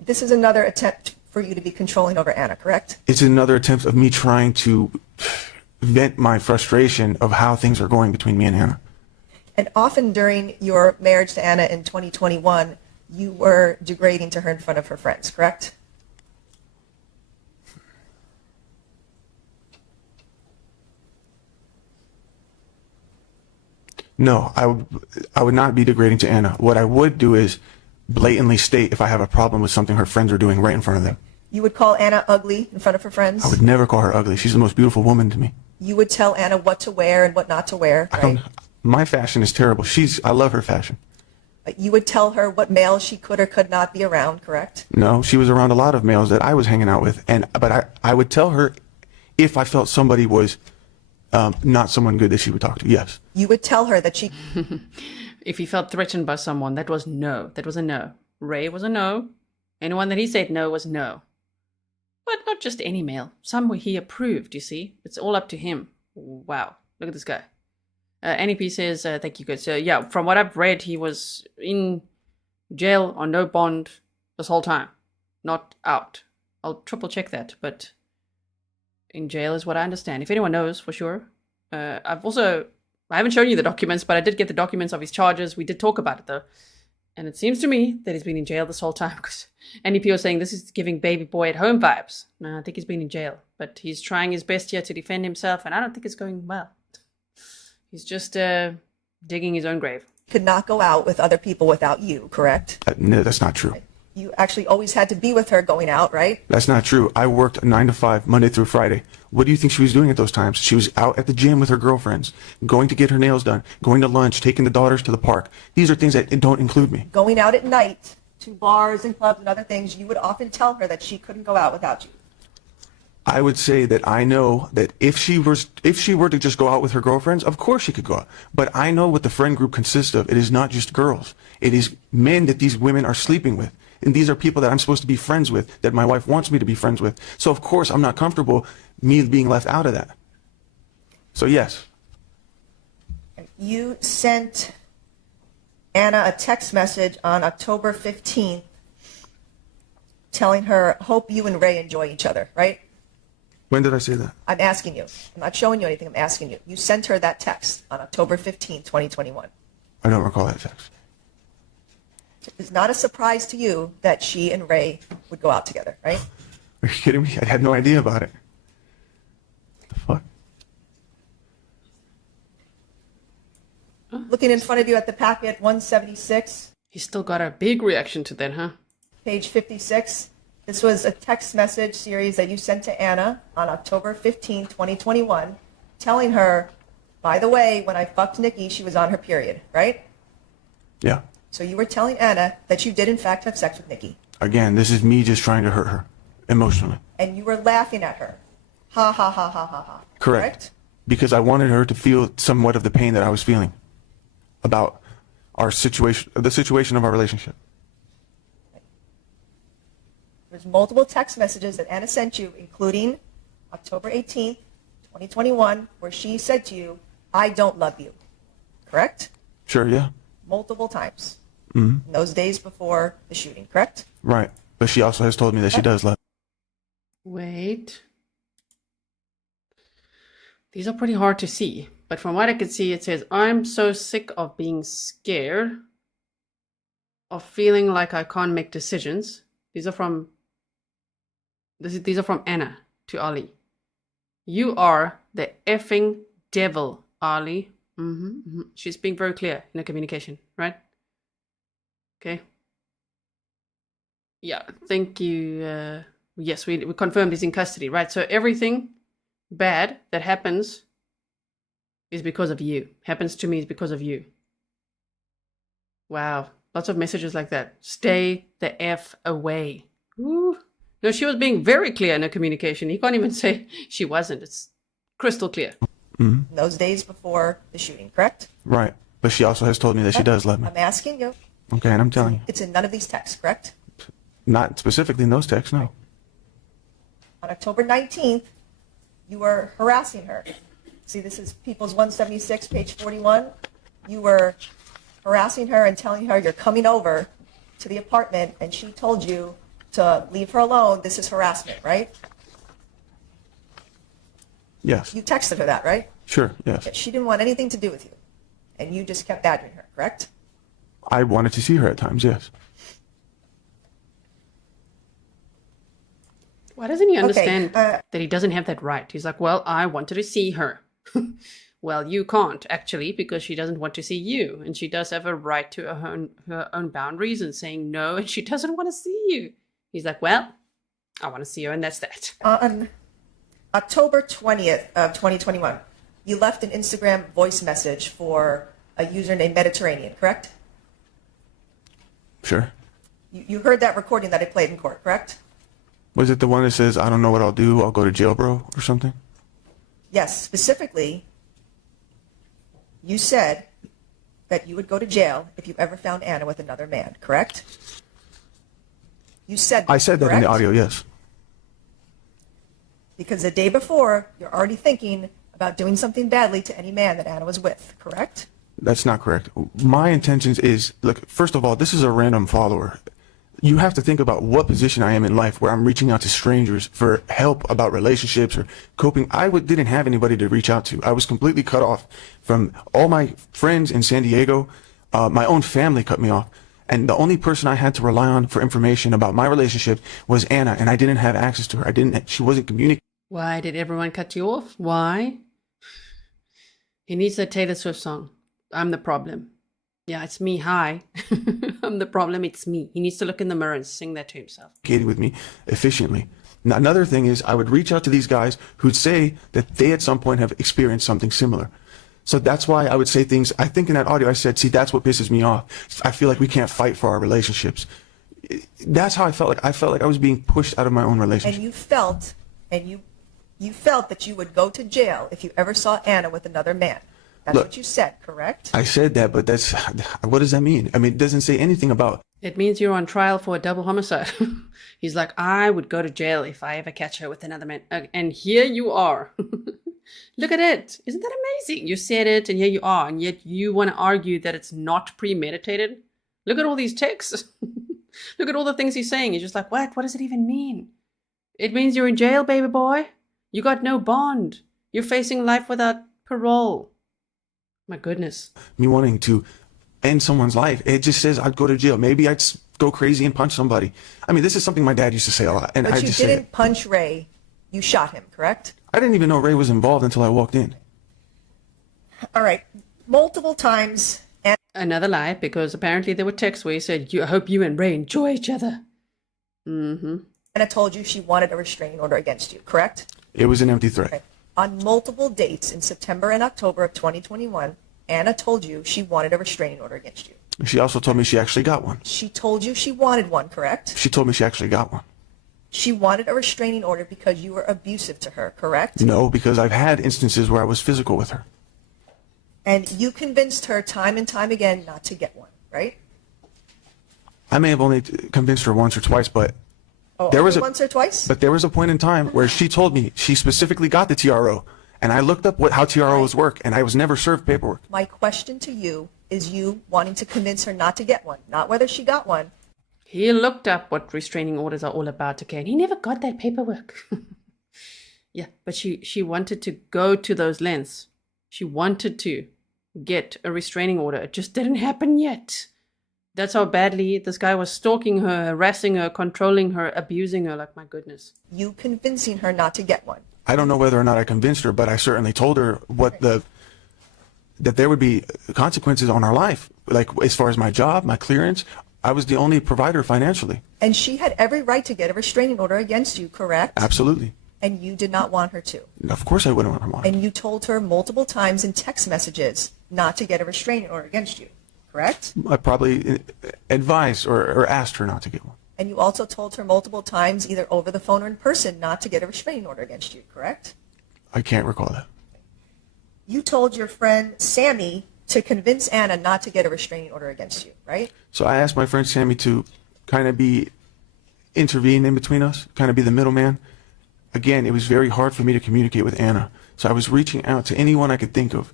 This is another attempt for you to be controlling over Anna, correct? It's another attempt of me trying to vent my frustration of how things are going between me and Anna. And often during your marriage to Anna in 2021, you were degrading to her in front of her friends, correct? No, I would not be degrading to Anna. What I would do is blatantly state if I have a problem with something her friends are doing right in front of them. You would call Anna ugly in front of her friends? I would never call her ugly. She's the most beautiful woman to me. You would tell Anna what to wear and what not to wear, right? My fashion is terrible. I love her fashion. But you would tell her what males she could or could not be around, correct? No, she was around a lot of males that I was hanging out with, but I would tell her if I felt somebody was not someone good that she would talk to. Yes. You would tell her that she. If he felt threatened by someone, that was no. That was a no. Ray was a no. Anyone that he said no was no. But not just any male. Some he approved, you see. It's all up to him. Wow. Look at this guy. NEP says, thank you, good. So, yeah, from what I've read, he was in jail on no bond this whole time. Not out. I'll triple check that, but in jail is what I understand. If anyone knows for sure. I haven't shown you the documents, but I did get the documents of his charges. We did talk about it, though. And it seems to me that he's been in jail this whole time, because NEP was saying this is giving baby boy at home vibes. No, I think he's been in jail. But he's trying his best here to defend himself, and I don't think it's going well. He's just digging his own grave. Could not go out with other people without you, correct? No, that's not true. You actually always had to be with her going out, right? That's not true. I worked 9 to 5, Monday through Friday. What do you think she was doing at those times? She was out at the gym with her girlfriends, going to get her nails done, going to lunch, taking the daughters to the park. These are things that don't include me. Going out at night to bars and clubs and other things, you would often tell her that she couldn't go out without you. I would say that I know that if she were to just go out with her girlfriends, of course she could go out. But I know what the friend group consists of. It is not just girls. It is men that these women are sleeping with. And these are people that I'm supposed to be friends with, that my wife wants me to be friends with. So of course I'm not comfortable me being left out of that. So yes. You sent Anna a text message on October 15th telling her, hope you and Ray enjoy each other, right? When did I say that? I'm asking you. I'm not showing you anything. I'm asking you. You sent her that text on October 15th, 2021. I don't recall that text. It's not a surprise to you that she and Ray would go out together, right? Are you kidding me? I had no idea about it. What the fuck? Looking in front of you at the packet, 176. He's still got a big reaction to that, huh? Page 56. This was a text message series that you sent to Anna on October 15, 2021, telling her, by the way, when I fucked Nikki, she was on her period, right? Yeah. So you were telling Anna that you did in fact have sex with Nikki. Again, this is me just trying to hurt her emotionally. And you were laughing at her. Ha, ha, ha, ha, ha, ha. Correct. Because I wanted her to feel somewhat of the pain that I was feeling about our situation, the situation of our relationship. There's multiple text messages that Ana sent you, including October 18th, 2021, where she said to you, I don't love you. Correct? Sure, yeah. Multiple times. In those days before the shooting, correct? Right. But she also has told me that she does love. Wait. These are pretty hard to see. But from what I can see, it says, I'm so sick of being scared, of feeling like I can't make decisions. These are from Ana to Ali. You are the effing devil, Ali. She's being very clear in her communication, right? Okay. Yeah, thank you. Yes, we confirmed he's in custody, right? So everything bad that happens is because of you. Happens to me is because of you. Wow. Lots of messages like that. Stay the F away. Ooh. No, she was being very clear in her communication. He can't even say she wasn't. It's crystal clear. In those days before the shooting, correct? Right. But she also has told me that she does love me. I'm asking you. Okay, and I'm telling you. It's in none of these texts, correct? Not specifically in those texts, no. On October 19th, you were harassing her. See, this is People's 176, page 41. You were harassing her and telling her you're coming over to the apartment, and she told you to leave her alone. This is harassment, right? Yes. You texted her that, right? Sure, yes. She didn't want anything to do with you, and you just kept badgering her, correct? I wanted to see her at times, yes. Why doesn't he understand that he doesn't have that right? He's like, well, I wanted to see her. Well, you can't, actually, because she doesn't want to see you. And she does have a right to her own boundaries and saying no, and she doesn't want to see you. He's like, well, I want to see her, and that's that. On October 20th of 2021, you left an Instagram voice message for a user named Mediterranean, correct? Sure. You heard that recording that I played in court, correct? Was it the one that says, I don't know what I'll do, I'll go to jail, bro, or something? Yes, specifically, you said that you would go to jail if you ever found Ana with another man, correct? You said that, I said that in the correct? audio, yes. Because the day before, you're already thinking about doing something badly to any man that Ana was with, correct? That's not correct. My intentions is, look, first of all, this is a random follower. You have to think about what position I am in life where I'm reaching out to strangers for help about relationships or coping. I didn't have anybody to reach out to. I was completely cut off from all my friends in San Diego. My own family cut me off. And the only person I had to rely on for information about my relationship was Ana, and I didn't have access to her. She wasn't communicating. Why did everyone cut you off? Why? He needs that Taylor Swift song. I'm the problem. Yeah, it's me. Hi. I'm the problem. It's me. He needs to look in the mirror and sing that to himself. With me efficiently. Now, another thing is I would reach out to these guys who'd say that they at some point have experienced something similar. So that's why I would say things. I think in that audio I said, see, that's what pisses me off. I feel like we can't fight for our relationships. That's how I felt like. I felt like I was being pushed out of my own relationship. And you felt that you would go to jail if you ever saw Ana with another man. That's Look, what you said, correct? I said that, but what does that mean? I mean, it doesn't say anything about. It means you're on trial for a double homicide. He's like, I would go to jail if I ever catch her with another man. And here you are. Look at it. Isn't that amazing? You said it, and here you are. And yet you want to argue that it's not premeditated? Look at all these texts. Look at all the things he's saying. You're just like, what? What does it even mean? It means you're in jail, baby boy. You got no bond. You're facing life without parole. My goodness. Me wanting to end someone's life. It just says I'd go to jail. Maybe I'd go crazy and punch somebody. I mean, this is something my dad used to say a lot. And but you didn't punch Ray. You shot him, correct? I didn't even know Ray was involved until I walked in. All right. Multiple times. And another lie, because apparently there were texts where he said, I hope you and Ray enjoy each other. Anna told you she wanted a restraining order against you, correct? It was an empty threat. Okay. On multiple dates in September and October of 2021, Ana told you she wanted a restraining order against you. She also told me she actually got one. She told you she wanted one, correct? She told me she actually got one. She wanted a restraining order because you were abusive to her, correct? No, because I've had instances where I was physical with her. And you convinced her time and time again not to get one, right? I may have only convinced her once or twice, but Oh, There only was a- once or twice? But there was a point in time where she told me she specifically got the TRO, and I looked up how TROs work, and I was never served paperwork. My question to you is you wanting to convince her not to get one, not whether she got one. He looked up what restraining orders are all about, okay, and he never got that paperwork. Yeah, but she wanted to go to those lengths. She wanted to get a restraining order. It just didn't happen yet. That's how badly this guy was stalking her, harassing her, controlling her, abusing her. Like, my goodness. You convincing her not to get one. I don't know whether or not I convinced her, but I certainly told her that there would be consequences on our life. Like, as far as my job, my clearance, I was the only provider financially. And she had every right to get a restraining order against you, correct? Absolutely. And you did not want her to. Of course I wouldn't want her mom. And you told her multiple times in text messages not to get a restraining order against you, correct? I probably advised or asked her not to get one. And you also told her multiple times, either over the phone or in person, not to get a restraining order against you, correct? I can't recall that. You told your friend Sammy to convince Anna not to get a restraining order against you, right? So I asked my friend Sammy to kind of intervene in between us, kind of be the middleman. Again, it was very hard for me to communicate with Anna. So I was reaching out to anyone I could think of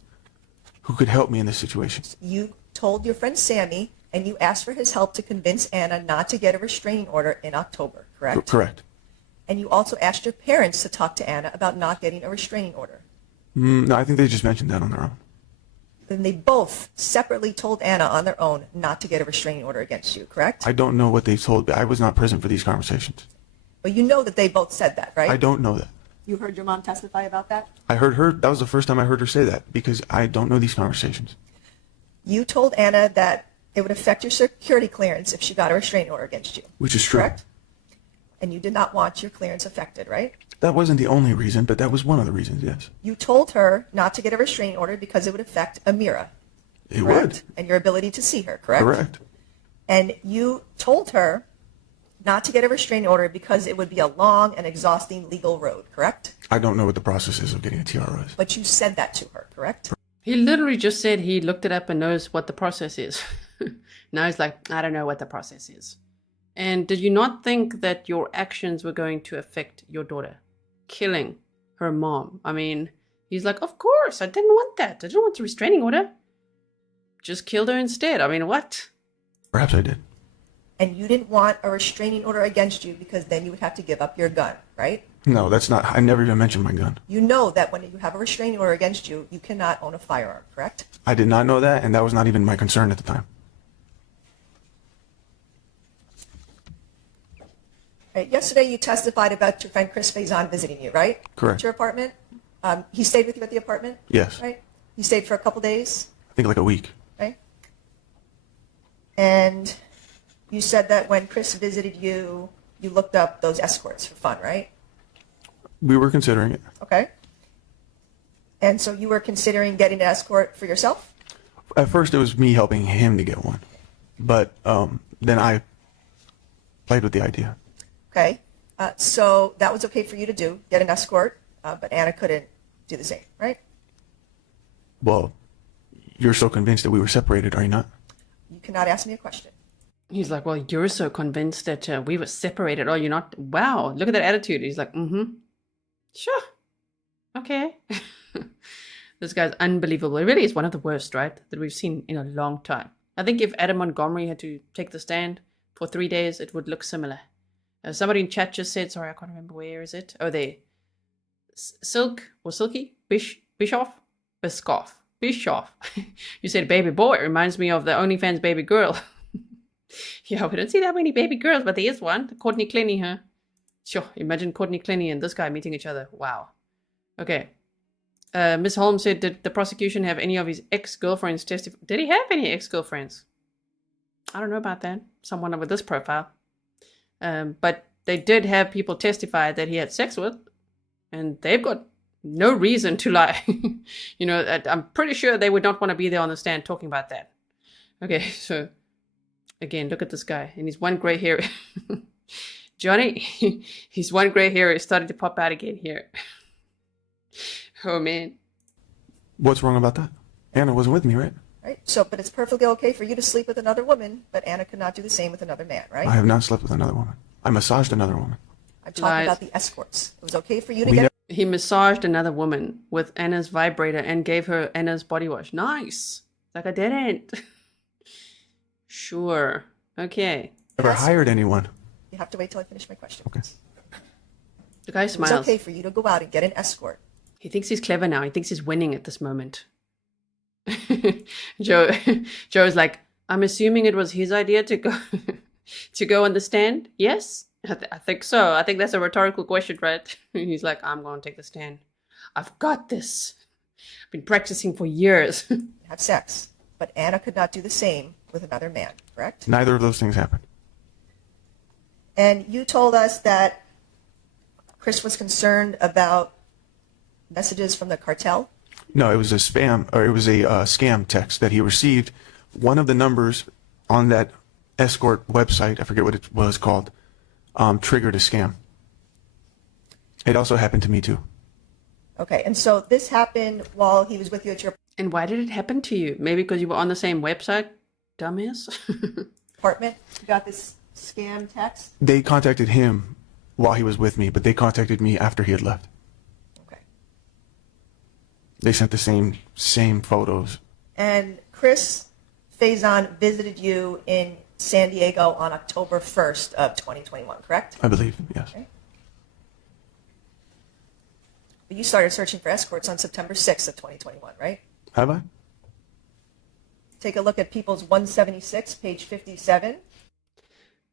who could help me in this situation. You told your friend Sammy, and you asked for his help to convince Anna not to get a restraining order in October, correct? Correct. And you also asked your parents to talk to Anna about not getting a restraining order. No, I think they just mentioned that on their own. Then they both separately told Anna on their own not to get a restraining order against you, correct? I don't know what they told me. I was not present for these conversations. But you know that they both said that, right? I don't know that. You heard your mom testify about that? I heard her. That was the first time I heard her say that because I don't know these conversations. You told Anna that it would affect your security clearance if she got a restraining order against you. Which is true. Correct? And you did not want your clearance affected, right? That wasn't the only reason, but that was one of the reasons, yes. You told her not to get a restraining order because it would affect Amira. It correct? would. And your ability to see her, correct? Correct. And you told her not to get a restraining order because it would be a long and exhausting legal road, correct? I don't know what the process is of getting a TRO is. But you said that to her, correct? He literally just said he looked it up and knows what the process is. Now he's like, I don't know what the process is. And did you not think that your actions were going to affect your daughter? Killing her mom. I mean, he's like, of course, I didn't want that. I didn't want a restraining order. Just killed her instead. I mean, what? Perhaps I did. And you didn't want a restraining order against you because then you would have to give up your gun, right? No, that's not. I never even mentioned my gun. You know that when you have a restraining order against you, you cannot own a firearm, correct? I did not know that, and that was not even my concern at the time. Right. Yesterday you testified about your friend Chris Faison visiting you, right? Correct. At your apartment? He stayed with you at the apartment? Yes. Right? He stayed for a couple days, I think like a week. right? And you said that when Chris visited you, you looked up those escorts for fun, right? We were considering it. Okay. And so you were considering getting an escort for yourself? At first, it was me helping him to get one, but then I played with the idea. Okay. So that was okay for you to do, get an escort, but Anna couldn't do the same, right? Well, you're so convinced that we were separated, are you not? You cannot ask me a question. He's like, well, you're so convinced that we were separated. Oh, you're not? Wow, look at that attitude. He's like, sure. Okay. This guy's unbelievable. It really is one of the worst, right, that we've seen in a long time. I think if Adam Montgomery had to take the stand for 3 days, it would look similar. Somebody in chat just said, sorry, I can't remember, where is it? Oh, they. Silky? Bischoff? Bischoff. You said baby boy. It reminds me of the OnlyFans baby girl. Yeah, we don't see that many baby girls, but there is one. Courtney Clenny, huh? Sure, imagine Courtney Clenny and this guy meeting each other. Wow. Okay. Miss Holmes said, did the prosecution have any of his ex-girlfriends testify? Did he have any ex-girlfriends? I don't know about that. Someone with this profile. But they did have people testify that he had sex with, and they've got no reason to lie. You know, I'm pretty sure they would not want to be there on the stand talking about that. Okay, so again, look at this guy and his one gray hair. Johnny, his one gray hair is starting to pop out again here. Oh man. What's wrong about that? Anna wasn't with me, right? Right? So, but it's perfectly okay for you to sleep with another woman, but Anna could not do the same with another man, right? I have not slept with another woman. I massaged another woman. I'm talking Lies. about the escorts. It was okay for you to We get He massaged another woman with Anna's vibrator and gave her Anna's body wash. Nice. Like, I didn't. Sure. Okay. Never hired anyone. You have to wait till I finish my question. Okay. The guy It was smiles. okay for you to go out and get an escort. He thinks he's clever now. He thinks he's winning at this moment. Joe is like, I'm assuming it was his idea to go to go on the stand. Yes, I think so. I think that's a rhetorical question, right? He's like, I'm going to take the stand. I've got this. I've been practicing for years. Have sex. But Anna could not do the same with another man, correct? Neither of those things happened. And you told us that Chris was concerned about messages from the cartel. No, it was a spam, or it was a scam text that he received. One of the numbers on that escort website, I forget what it was called, triggered a scam. It also happened to me too. Okay, and so this happened while he was with you at your And why did it happen to you? Maybe because you were on the same website, dumbass? apartment. You got this scam text. They contacted him while he was with me, but they contacted me after he had left. Okay. They sent the same photos. And Chris Faison visited you in San Diego on October 1st of 2021, correct? I believe, yes. Okay. But you started searching for escorts on September 6th of 2021, right? Have I? Take a look at People's 176, page 57.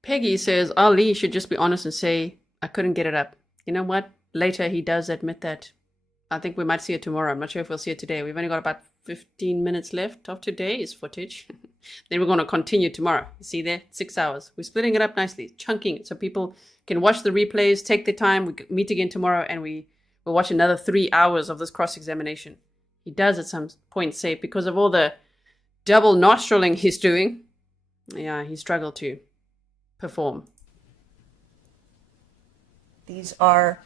Peggy says Ali should just be honest and say, I couldn't get it up. You know what? Later he does admit that. I think we might see it tomorrow. I'm not sure if we'll see it today. We've only got about 15 minutes left of today's footage. Then we're going to continue tomorrow. You see there? 6 hours. We're splitting it up nicely, chunking it so people can watch the replays, take their time. We meet again tomorrow and we'll watch another 3 hours of this cross-examination. He does at some point say, because of all the double nostriling he's doing, yeah, he struggled to perform. These are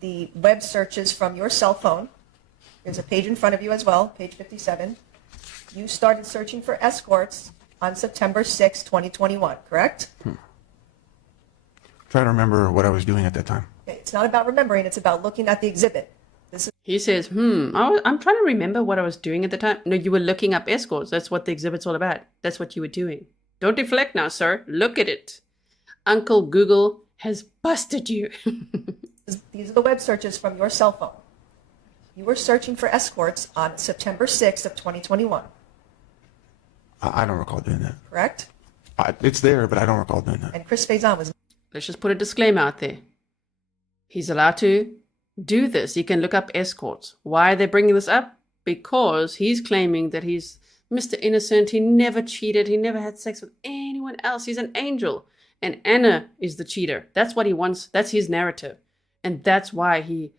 the web searches from your cell phone. There's a page in front of you as well, page 57. You started searching for escorts on September 6, 2021, correct? Trying to remember what I was doing at that time. Okay, it's not about remembering, it's about looking at the exhibit. He says, I'm trying to remember what I was doing at the time. No, you were looking up escorts. That's what the exhibit's all about. That's what you were doing. Don't deflect now, sir. Look at it. Uncle Google has busted you. These are the web searches from your cell phone. You were searching for escorts on September 6th of 2021, I don't recall doing that. correct? It's there, but I don't recall doing that. And Chris Faison was Let's just put a disclaimer out there. He's allowed to do this. He can look up escorts. Why are they bringing this up? Because he's claiming that he's Mr. Innocent. He never cheated. He never had sex with anyone else. He's an angel. And Anna is the cheater. That's what he wants. That's his narrative. And that's why he,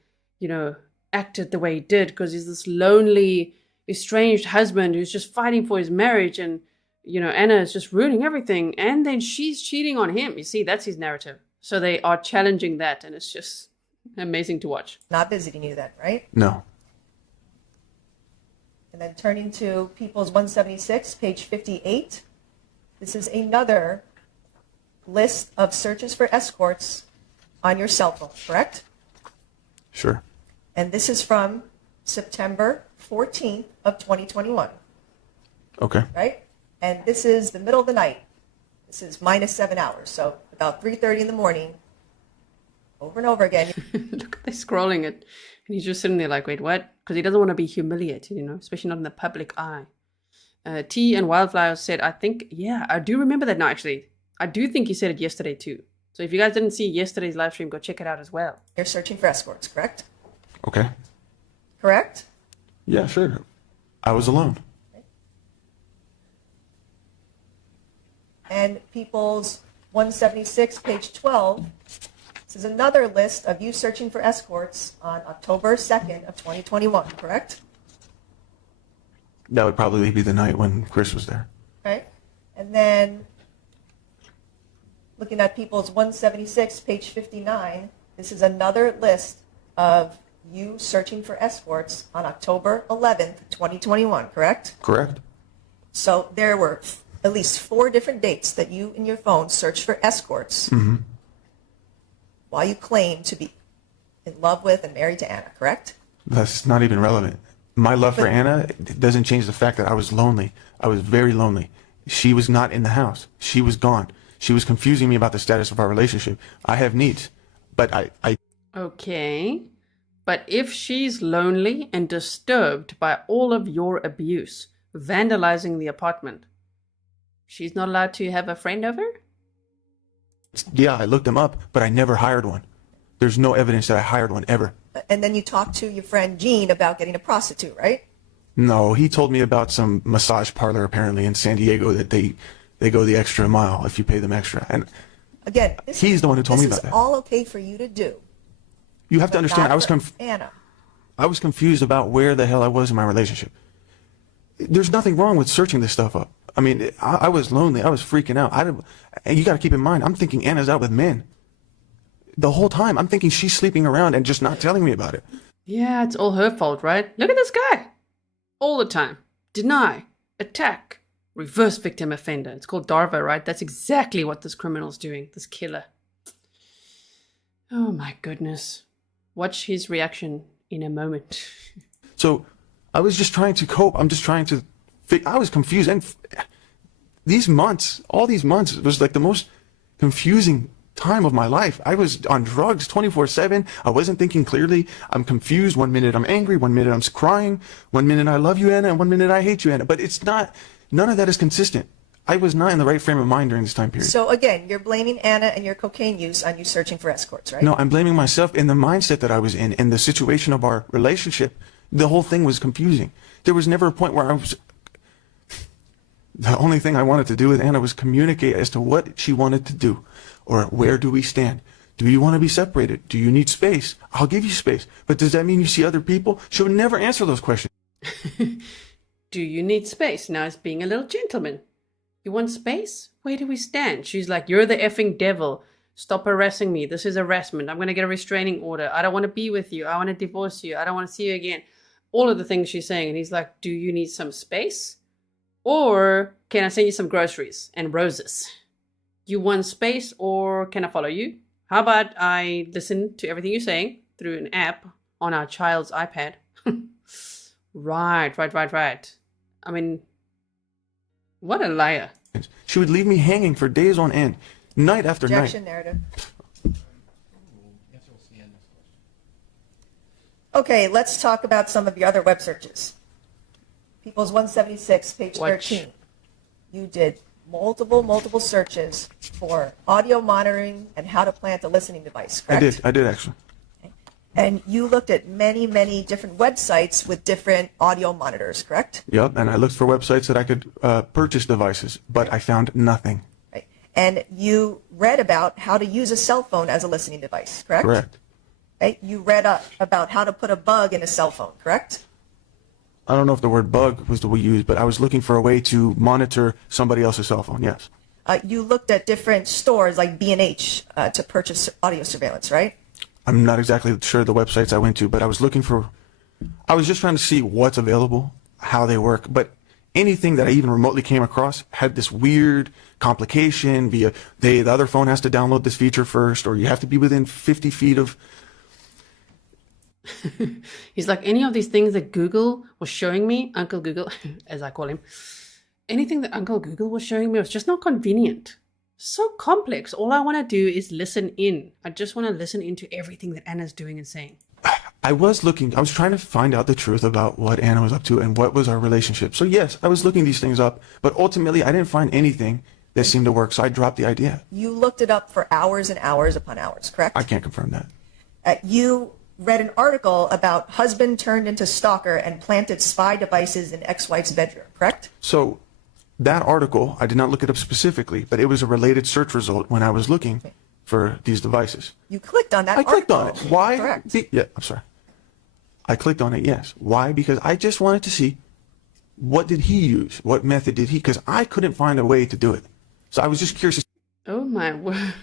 acted the way he did. Because he's this lonely, estranged husband who's just fighting for his marriage. And, Anna is just ruining everything. And then she's cheating on him. You see, that's his narrative. So they are challenging that. And it's just amazing to watch. not visiting you then, right? No. And then turning to People's 176, page 58. This is another list of searches for escorts on your cell phone, correct? Sure. And this is from September 14th of 2021, Okay. right? And this is the middle of the night. This is minus 7 hours, so about 3:30 in the morning, over and over again. Look, they're scrolling it. And he's just sitting there like, wait, what? Because he doesn't want to be humiliated, especially not in the public eye. T and Wildflower said, I think, yeah, I do remember that now, actually. I do think he said it yesterday, too. So if you guys didn't see yesterday's live stream, go check it out as well. You're searching for escorts, correct? Okay. Correct? Yeah, sure. I was alone. And People's 176, page 12. This is another list of you searching for escorts on October 2nd of 2021, correct? That would probably be the night when Chris was there. Okay. And then looking at People's 176, page 59, this is another list of you searching for escorts on October 11th, 2021, correct? Correct. So there were at least 4 different dates that you in your phone searched for escorts while you claim to be in love with and married to Ana, correct? That's not even relevant. My love for Ana doesn't change the fact that I was lonely. I was very lonely. She was not in the house. She was gone. She was confusing me about the status of our relationship. I have needs, but I Okay. But if she's lonely and disturbed by all of your abuse, vandalizing the apartment, she's not allowed to have a friend over? Yeah, I looked them up, but I never hired one. There's no evidence that I hired one ever. And then you talked to your friend Gene about getting a prostitute, right? No, he told me about some massage parlor apparently in San Diego that they go the extra mile if you pay them extra. And again, he's the one who told me about This that. is all okay for you to do. You have to understand, Ana. I was confused about where the hell I was in my relationship. There's nothing wrong with searching this stuff up. I mean, I was lonely. I was freaking out. And you got to keep in mind, I'm thinking Anna's out with men. The whole time, I'm thinking she's sleeping around and just not telling me about it. Yeah, it's all her fault, right? Look at this guy. All the time. Deny. Attack. Reverse victim offender. It's called DARVO, right? That's exactly what this criminal's doing. This killer. Oh my goodness. Watch his reaction in a moment. So I was just trying to cope. I'm just trying to I was confused. And these months, all these months, it was like the most confusing time of my life. I was on drugs 24/7. I wasn't thinking clearly. I'm confused. One minute I'm angry. One minute I'm crying. One minute I love you, Ana, and one minute I hate you, Ana. But it's not, none of that is consistent. I was not in the right frame of mind during this time period. So again, you're blaming Ana and your cocaine use on you searching for escorts, right? No, I'm blaming myself in the mindset that I was in the situation of our relationship. The whole thing was confusing. There was never a point where I was... The only thing I wanted to do with Ana was communicate as to what she wanted to do. Or where do we stand? Do you want to be separated? Do you need space? I'll give you space. But does that mean you see other people? She would never answer those questions. Do you need space? Now it's being a little gentleman. You want space? Where do we stand? She's like, you're the effing devil. Stop harassing me. This is harassment. I'm going to get a restraining order. I don't want to be with you. I want to divorce you. I don't want to see you again. All of the things she's saying. And he's like, do you need some space? Or can I send you some groceries and roses? You want space or can I follow you? How about I listen to everything you're saying through an app on our child's iPad? Right. I mean, what a liar. She would leave me hanging for days on end, night after Objection, night. narrative. Okay, let's talk about some of your other web searches. People's 176, page Watch. 13. You did multiple searches for audio monitoring and how to plant a listening device, correct? I did actually. And you looked at many different websites with different audio monitors, correct? Yep, and I looked for websites that I could purchase devices, but I found nothing. Right. And you read about how to use a cell phone as a listening device, correct? Correct. Right. You read about how to put a bug in a cell phone, correct? I don't know if the word bug was the we used, but I was looking for a way to monitor somebody else's cell phone, yes. You looked at different stores like B&H to purchase audio surveillance, right? I'm not exactly sure the websites I went to, but I was just trying to see what's available, how they work, but anything that I even remotely came across had this weird complication via the other phone has to download this feature first, or you have to be within 50 feet of... He's like, any of these things that Google was showing me, Uncle Google, as I call him, anything that Uncle Google was showing me was just not convenient. So complex. All I want to do is listen in. I just want to listen into everything that Anna's doing and saying. I was trying to find out the truth about what Ana was up to and what was our relationship. So yes, I was looking these things up, but ultimately I didn't find anything that seemed to work, so I dropped the idea. You looked it up for hours and hours upon hours, correct? I can't confirm that. You read an article about husband turned into stalker and planted spy devices in ex-wife's bedroom, correct? So that article, I did not look it up specifically, but it was a related search result when I was looking for these devices. You clicked on that I article. clicked on it. Why? Correct. Yeah, I'm sorry. I clicked on it, yes. Why? Because I just wanted to see what did he use? What method did he? Because I couldn't find a way to do it. So I was just curious. Oh my word.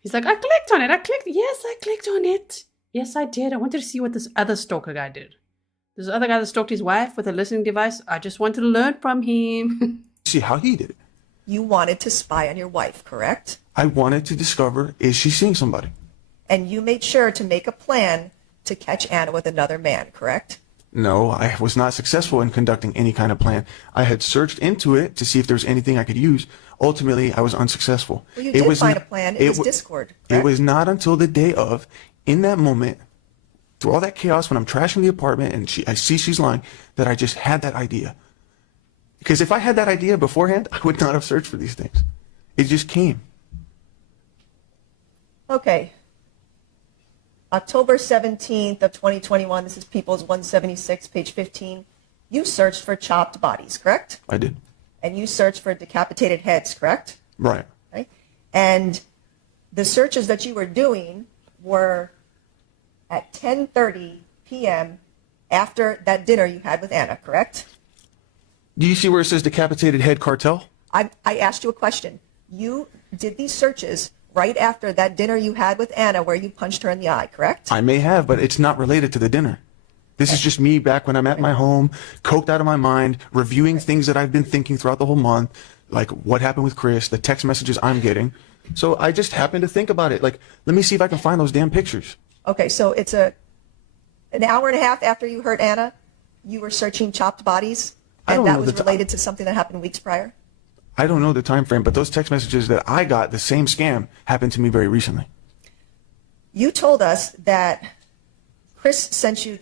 He's like, I clicked on it. Yes, I clicked on it. Yes, I did. I wanted to see what this other stalker guy did. This other guy that stalked his wife with a listening device. I just wanted to learn from him. See how he did it. You wanted to spy on your wife, correct? I wanted to discover, is she seeing somebody? And you made sure to make a plan to catch Ana with another man, correct? No, I was not successful in conducting any kind of plan. I had searched into it to see if there was anything I could use. Ultimately, I was unsuccessful. Well, you did find a plan. It was Discord, correct? It was not until the day of, in that moment, through all that chaos, when I'm trashing the apartment and I see she's lying, that I just had that idea. Because if I had that idea beforehand, I would not have searched for these things. It just came. Okay. October 17th of 2021, this is People's 176, page 15. You searched for chopped bodies, correct? I did. And you searched for decapitated heads, correct? Right. Right. And the searches that you were doing were at 10:30 p.m. after that dinner you had with Ana, correct? Do you see where it says decapitated head cartel? I asked you a question. You did these searches right after that dinner you had with Ana where you punched her in the eye, correct? I may have, but it's not related to the dinner. This is just me back when I'm at my home, coked out of my mind, reviewing things that I've been thinking throughout the whole month, like what happened with Chris, the text messages I'm getting. So I just happened to think about it. Like, let me see if I can find those damn pictures. Okay, so it's an hour and a half after you hurt Ana, you were searching chopped bodies, and that was related to something that happened weeks prior? I don't know the time frame, but those text messages that I got, the same scam, happened to me very recently. You told us that Chris showed you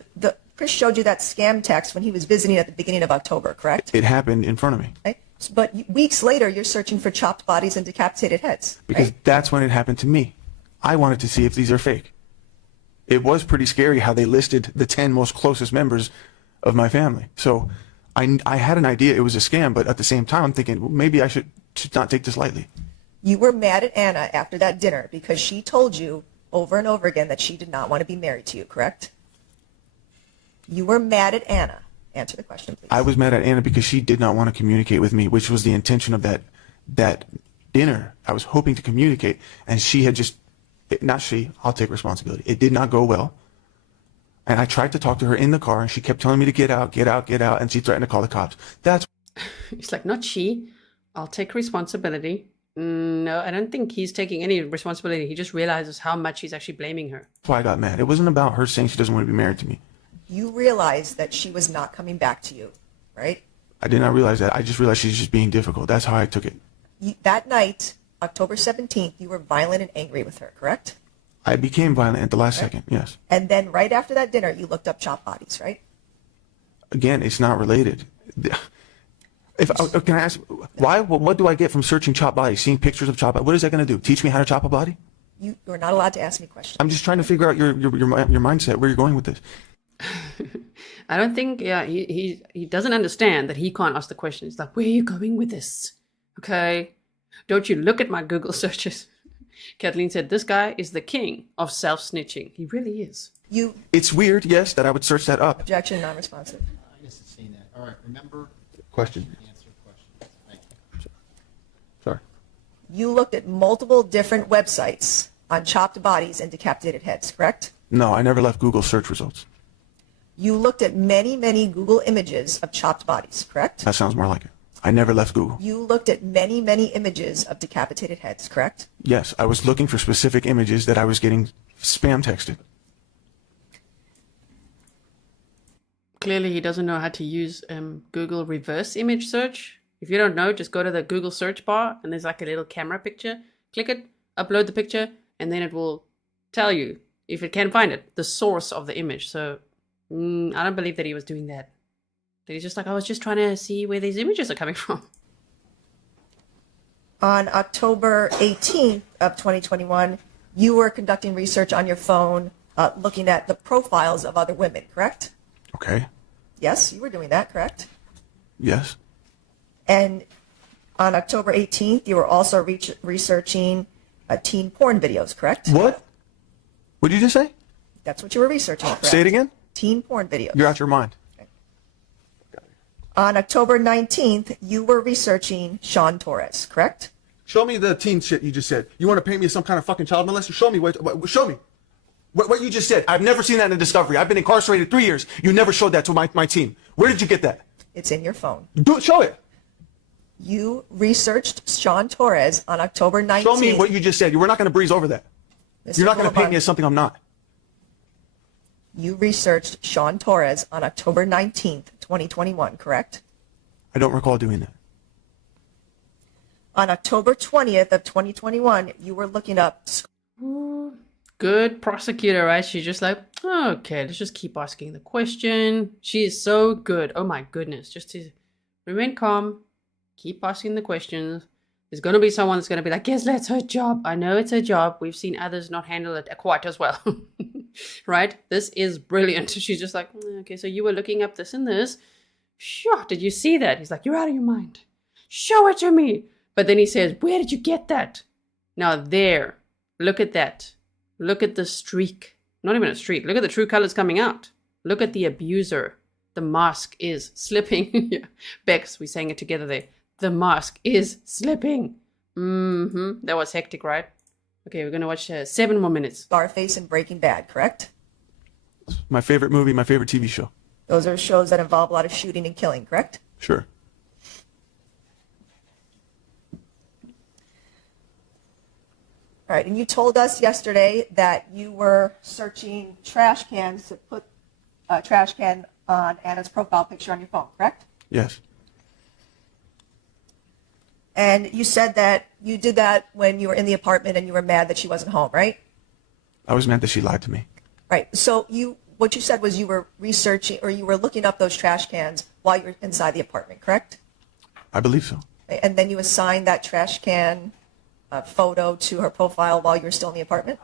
that scam text when he was visiting at the beginning of October, correct? It happened in front of me. Okay. But weeks later, you're searching for chopped bodies and decapitated heads. Because that's when it happened to me. I wanted to see if these are fake. It was pretty scary how they listed the 10 most closest members of my family. So I had an idea it was a scam, but at the same time, I'm thinking, well, maybe I should not take this lightly. You were mad at Ana after that dinner because she told you over and over again that she did not want to be married to you, correct? You were mad at Ana. Answer the question, please. I was mad at Ana because she did not want to communicate with me, which was the intention of that dinner. I was hoping to communicate, and she had just, not she, I'll take responsibility. It did not go well. And I tried to talk to her in the car, and she kept telling me to get out, and she threatened to call the cops. That's It's like, not she, I'll take responsibility. No, I don't think he's taking any responsibility. He just realizes how much he's actually blaming her. why I got mad. It wasn't about her saying she doesn't want to be married to me. You realized that she was not coming back to you, right? I did not realize that. I just realized she's just being difficult. That's how I took it. That night, October 17th, you were violent and angry with her, correct? I became violent at the last second, yes. And then right after that dinner, you looked up chopped bodies, right? Again, it's not related. Can I ask, why? What do I get from searching chopped bodies, seeing pictures of chopped bodies? What is that going to do? Teach me how to chop a body? You're not allowed to ask me questions. I'm just trying to figure out your mindset, where you're going with this. I don't think, he doesn't understand that he can't ask the question. He's like, where are you going with this? Okay, don't you look at my Google searches. Kathleen said, this guy is the king of self-snitching. He really is. It's weird, yes, that I would search that up. Objection, non-responsive. I guess it's seen that. All right, remember, Question. answer questions. Thank you. Sorry. You looked at multiple different websites on chopped bodies and decapitated heads, correct? No, I never left Google search results. You looked at many, many Google images of chopped bodies, correct? That sounds more like it. I never left Google. You looked at many, many images of decapitated heads, correct? Yes, I was looking for specific images that I was getting spam texted. Clearly, he doesn't know how to use Google reverse image search. If you don't know, just go to the Google search bar and there's like a little camera picture. Click it, upload the picture, and then it will tell you, if it can find it, the source of the image. So I don't believe that he was doing that. That he's just like, I was just trying to see where these images are coming from. On October 18th of 2021, you were conducting research on your phone, looking at the profiles of other women, correct? Okay. Yes, you were doing that, correct? Yes. And on October 18th, you were also researching teen porn videos, correct? What? What did you just say? That's what you were researching, correct? Say it again? Teen porn videos. You're out your mind. On October 19th, you were researching Sean Torres, correct? Show me the teen shit you just said. You want to paint me as some kind of fucking child molester? Show me. Show me. What you just said. I've never seen that in a discovery. I've been incarcerated 3 years. You never showed that to my team. Where did you get that? It's in your phone. Show it. You researched Sean Torres on October 19th. Show me what you just said. We're not going to breeze over that. Mr. You're not going to paint Abulaban, me as something I'm not. You researched Sean Torres on October 19th, 2021, correct? I don't recall doing that. On October 20th of 2021, you were looking up. Good prosecutor, right? She's just like, okay, let's just keep asking the question. She is so good. Oh my goodness. Just to remain calm, keep asking the questions. There's going to be someone that's going to be like, yes, that's her job. I know it's her job. We've seen others not handle it quite as well. Right? This is brilliant. She's just like, okay, so you were looking up this and this. Sure, did you see that? He's like, you're out of your mind. Show it to me. But then he says, where did you get that? Now there, look at that. Look at the streak. Not even a streak. Look at the true colors coming out. Look at the abuser. The mask is slipping. Yeah. Bex, we're saying it together there. The mask is slipping. That was hectic, right? Okay, we're going to watch 7 more minutes. Scarface and Breaking Bad, correct? My favorite movie, my favorite TV show. Those are shows that involve a lot of shooting and killing, correct? Sure. All right, and you told us yesterday that you were searching trash cans to put a trash can on Anna's profile picture on your phone, correct? Yes. And you said that you did that when you were in the apartment and you were mad that she wasn't home, right? I was mad that she lied to me. Right. So what you said was you were researching or you were looking up those trash cans while you were inside the apartment, correct? I believe so. And then you assigned that trash can photo to her profile while you were still in the apartment?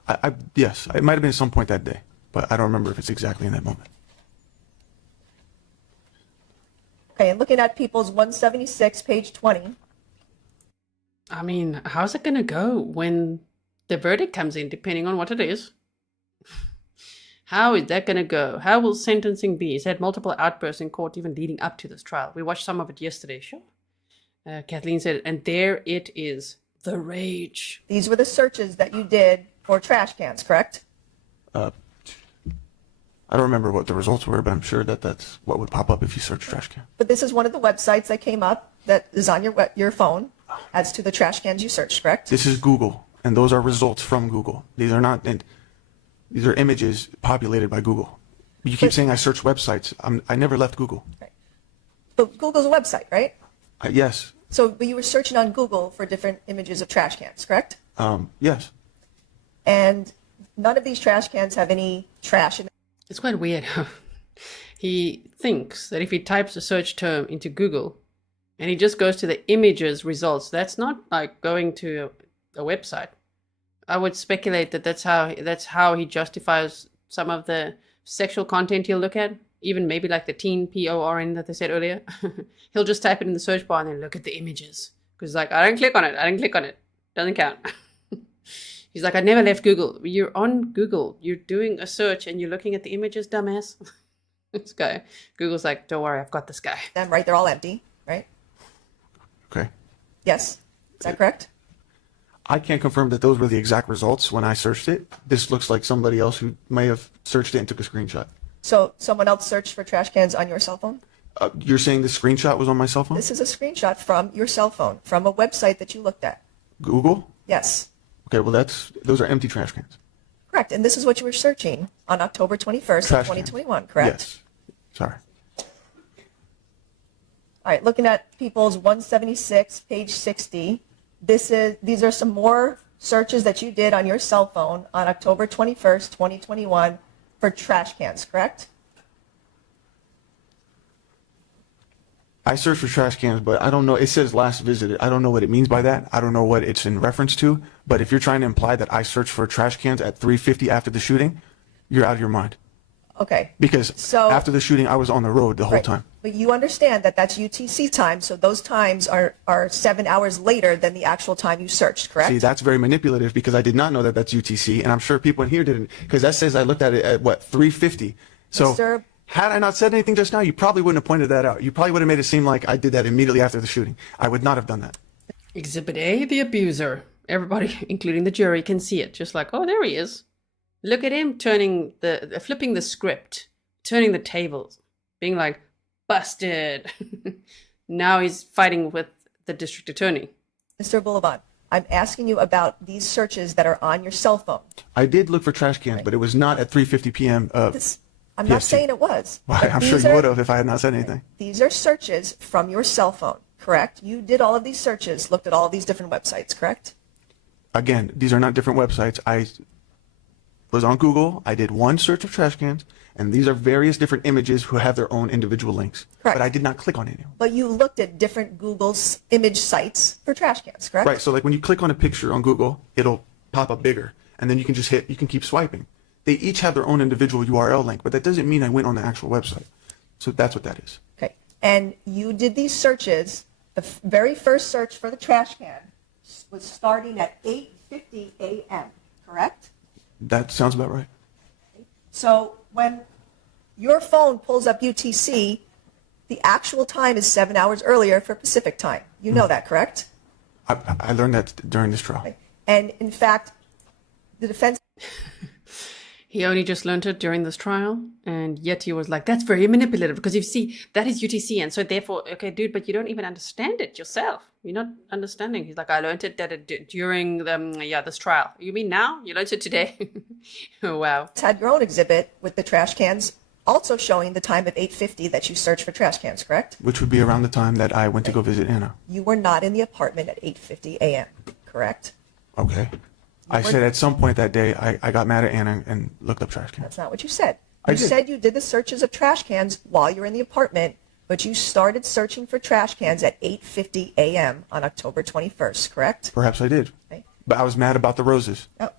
Yes, it might have been at some point that day, but I don't remember if it's exactly in that moment. Okay, and looking at People's 176, page 20. I mean, how's it going to go when the verdict comes in, depending on what it is? How is that going to go? How will sentencing be? He's had multiple outbursts in court even leading up to this trial. We watched some of it yesterday, sure. Kathleen said, and there it is, the rage. These were the searches that you did for trash cans, correct? I don't remember what the results were, but I'm sure that that's what would pop up if you search trash can. But this is one of the websites that came up that is on your phone as to the trash cans you searched, correct? This is Google, and those are results from Google. These are not, these are images populated by Google. You keep saying I search websites. I never left Google. Right. But Google's a website, right? Yes. But you were searching on Google for different images of trash cans, correct? Yes. And none of these trash cans have any trash in them. It's quite weird how he thinks that if he types a search term into Google and he just goes to the images results, that's not like going to a website. I would speculate that that's how he justifies some of the sexual content he'll look at, even maybe like the teen porn that they said earlier. He'll just type it in the search bar and then look at the images. Because like, I didn't click on it. Doesn't count. He's like, I never left Google. You're on Google. You're doing a search and you're looking at the images, dumbass. This guy. Google's like, don't worry, I've got this guy. Right? They're all empty, right? Okay. Yes. Is that correct? I can't confirm that those were the exact results when I searched it. This looks like somebody else who may have searched it and took a screenshot. So someone else searched for trash cans on your cell phone? You're saying the screenshot was on my cell phone? This is a screenshot from your cell phone, from a website that you looked at. Google? Yes. Okay, well those are empty trash cans. Correct. And this is what you were searching on October 21st of 2021, correct? Yes. Sorry. All right, looking at People's 176, page 60. These are some more searches that you did on your cell phone on October 21st, 2021 for trash cans, correct? I searched for trash cans, but I don't know. It says last visited. I don't know what it means by that. I don't know what it's in reference to. But if you're trying to imply that I searched for trash cans at 3:50 after the shooting, you're out of your mind. Okay. Because after the shooting, I was on the road the whole time. But you understand that that's UTC time, so those times are 7 hours later than the actual time you searched, correct? See, that's very manipulative because I did not know that that's UTC, and I'm sure people in here didn't, because that says I looked at it at, 3:50. So had I not said anything just now, you probably wouldn't have pointed that out. You probably would have made it seem like I did that immediately after the shooting. I would not have done that. Exhibit A, the abuser. Everybody, including the jury, can see it. Just like, oh, there he is. Look at him flipping the script, turning the tables, being like, busted. Now he's fighting with the district attorney. Mr. Abulaban, I'm asking you about these searches that are on your cell phone. I did look for trash cans, but it was not at 3:50 p.m. I'm not PST. saying it was. Well, but I'm sure these you are- would have if I had not said anything. These are searches from your cell phone, correct? You did all of these searches, looked at all of these different websites, correct? Again, these are not different websites. I was on Google. I did one search of trash cans, and these are various different images who have their own individual links. Correct. But I did not click on any of them. But you looked at different Google's image sites for trash cans, correct? Right. So like when you click on a picture on Google, it'll pop up bigger, and then you can just hit. You can keep swiping. They each have their own individual URL link, but that doesn't mean I went on the actual website. So that's what that is. Okay. And you did these searches. The very first search for the trash can was starting at 8:50 a.m., correct? That sounds about right. So when your phone pulls up UTC, the actual time is 7 hours earlier for Pacific time. You know that, correct? I learned that during this trial. And in fact, the defense... He only just learned it during this trial, and yet he was like, that's very manipulative, because you see, that is UTC, and so therefore, okay, dude, but you don't even understand it yourself. You're not understanding. He's like, I learned it during this trial. You mean now? You learned it today? Oh, wow. had your own exhibit with the trash cans, also showing the time of 8:50 that you searched for trash cans, correct? Which would be around the time that I went to go visit Anna. You were not in the apartment at 8:50 a.m., correct? Okay. I said at some point that day, I got mad at Anna and looked up trash cans. That's not what you said. I You did. said you did the searches of trash cans while you were in the apartment, but you started searching for trash cans at 8:50 a.m. on October 21st, correct? Perhaps I did. Okay. But I was mad about the roses. No.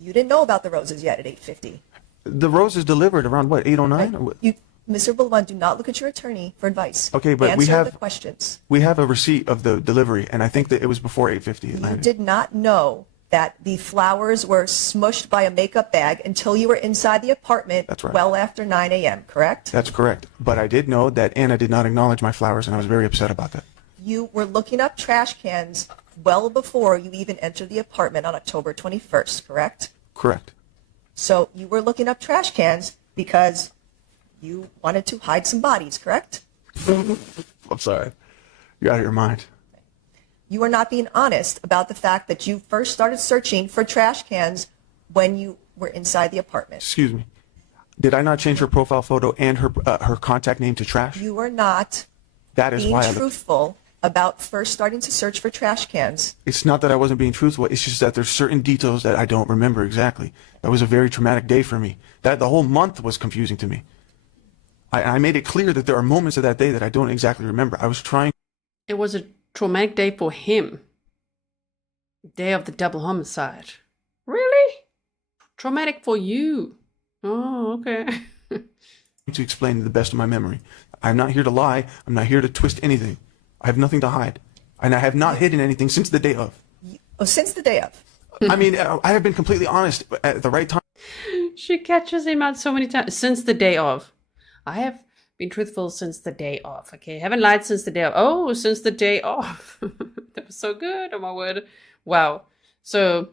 You didn't know about the roses yet at 8:50. The roses delivered around what, 8:09? You, Mr. Boulevard, do not look at your attorney for advice. Okay, but Answer we have the questions. We have a receipt of the delivery, and I think that it was before 8:50. You did not know that the flowers were smushed by a makeup bag until you were inside the apartment. That's right. Well after 9 a.m., correct? That's correct. But I did know that Anna did not acknowledge my flowers, and I was very upset about that. You were looking up trash cans well before you even entered the apartment on October 21st, correct? Correct. So you were looking up trash cans because you wanted to hide some bodies, correct? I'm sorry. You're out of your mind. You are not being honest about the fact that you first started searching for trash cans when you were inside the apartment. Excuse me. Did I not change her profile photo and her contact name to trash? You are not That is being why truthful about first starting to search for trash cans. It's not that I wasn't being truthful. It's just that there's certain details that I don't remember exactly. That was a very traumatic day for me. That the whole month was confusing to me. I made it clear that there are moments of that day that I don't exactly remember. I was trying. It was a traumatic day for him. Day of the double homicide. Really? Traumatic for you. Oh, okay. to explain to the best of my memory. I'm not here to lie. I'm not here to twist anything. I have nothing to hide. And I have not hidden anything since the day of. Since the day of. I mean, I have been completely honest at the right time. She catches him out so many times. Since the day of. I have been truthful since the day of. Okay, haven't lied since the day of. Oh, since the day of. That was so good. Oh my word. Wow. So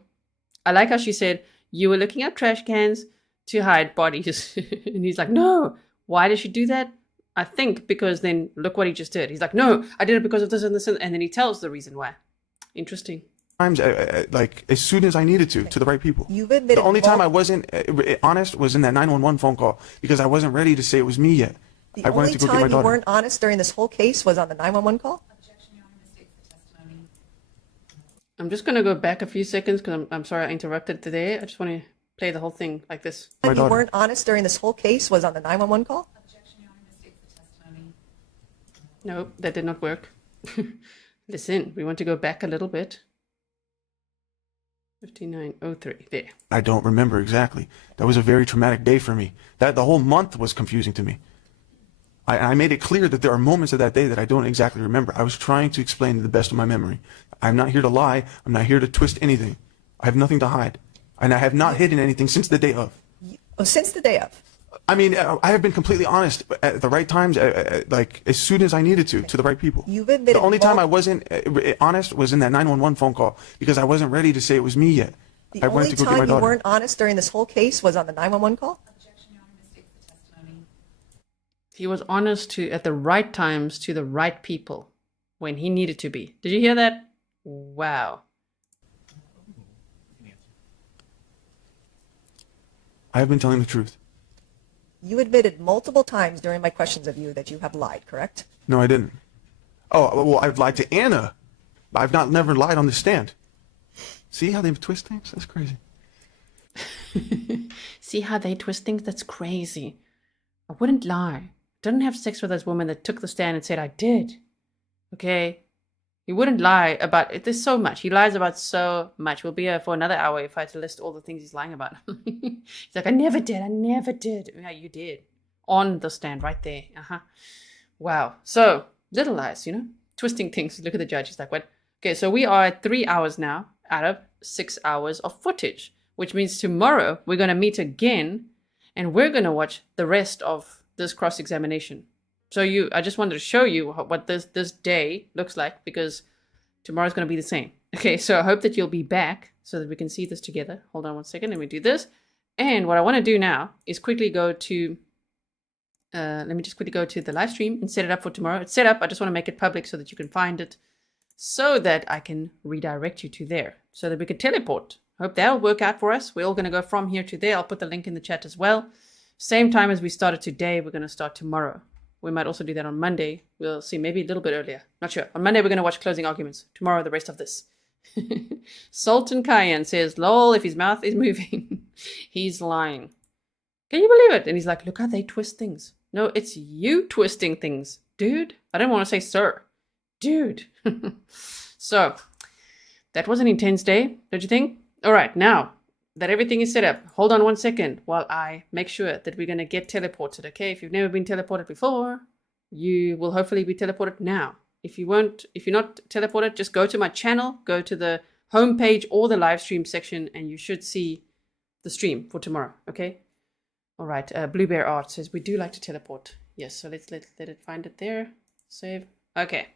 I like how she said, you were looking at trash cans to hide bodies. And he's like, no. Why did she do that? I think because then look what he just did. He's like, no, I did it because of this and this. And then he tells the reason why. Interesting. Times, like, as soon as I needed to the right people. You've admitted the only time I wasn't honest was in that 911 phone call because I wasn't ready to say it was me yet. The I wanted only to go get my time you daughter. weren't honest during this whole case was on the 911 call? I'm just going to go back a few seconds because I'm sorry I interrupted today. I just want to play the whole thing like this. My You daughter. weren't honest during this whole case was on the 911 call? No, that did not work. Listen, we want to go back a little bit. 5903, there. I don't remember exactly. That was a very traumatic day for me. That the whole month was confusing to me. I made it clear that there are moments of that day that I don't exactly remember. I was trying to explain to the best of my memory. I'm not here to lie. I'm not here to twist anything. I have nothing to hide. And I have not hidden anything since the day of. Since the day of. I mean, I have been completely honest at the right times, like as soon as I needed to the right people. You've admitted the only time I mul- wasn't honest was in that 911 phone call because I wasn't ready to say it was me yet. The I only wanted to go get my time you daughter. weren't honest during this whole case was on the 911 call? He was honest at the right times to the right people. when he needed to be. Did you hear that? Wow. I have been telling the truth. You admitted multiple times during my questions of you that you have lied, correct? No, I didn't. Oh, well, I've lied to Anna. I've never lied on the stand. See how they twist things? That's crazy. See how they twist things? That's crazy. I wouldn't lie. Didn't have sex with this woman that took the stand and said I did. Okay? He wouldn't lie about it. There's so much. He lies about so much. We'll be here for another hour if I had to list all the things he's lying about. He's like, I never did. Yeah, you did. On the stand right there. Wow. So, little lies, twisting things. Look at the judge. He's like, what? Okay, so we are at 3 hours now out of 6 hours of footage, which means tomorrow we're going to meet again and we're going to watch the rest of this cross-examination. So I just wanted to show you what this day looks like, because tomorrow's going to be the same. Okay, so I hope that you'll be back so that we can see this together. Hold on one second. Let me do this. And what I want to do now is quickly go to, let me just quickly go to the live stream and set it up for tomorrow. It's set up. I just want to make it public so that you can find it, so that I can redirect you to there, so that we can teleport. Hope that'll work out for us. We're all going to go from here to there. I'll put the link in the chat as well. Same time as we started today, we're going to start tomorrow. We might also do that on Monday. We'll see, maybe a little bit earlier. Not sure. On Monday, we're going to watch closing arguments. Tomorrow, the rest of this. Sultan Cayenne says, lol, if his mouth is moving, he's lying. Can you believe it? And he's like, look how they twist things. No, it's you twisting things, dude. I didn't want to say sir. Dude. So, that was an intense day, don't you think? All right, now that everything is set up, hold on 1 second while I make sure that we're going to get teleported, okay? If you've never been teleported before, you will hopefully be teleported now. If you're not teleported, just go to my channel, go to the homepage or the live stream section, and you should see the stream for tomorrow, okay? All right, Blue Bear Art says, we do like to teleport. Yes, so let's let it find it there. Save. Okay,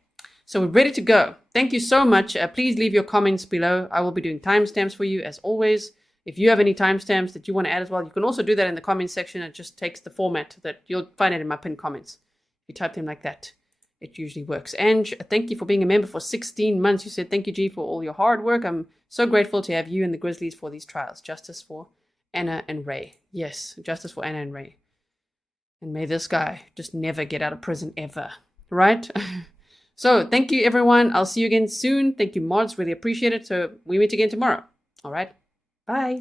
so we're ready to go. Thank you so much. Please leave your comments below. I will be doing timestamps for you as always. If you have any timestamps that you want to add as well, you can also do that in the comments section. It just takes the format that you'll find it in my pinned comments. If you type them like that, it usually works. Ange, thank you for being a member for 16 months. You said, thank you, G, for all your hard work. I'm so grateful to have you and the Grizzlies for these trials. Justice for Ana and Ray. Yes, justice for Ana and Ray. And may this guy just never get out of prison ever. Right? So, thank you, everyone. I'll see you again soon. Thank you, mods. Really appreciate it. So, we meet again tomorrow. All right? Bye.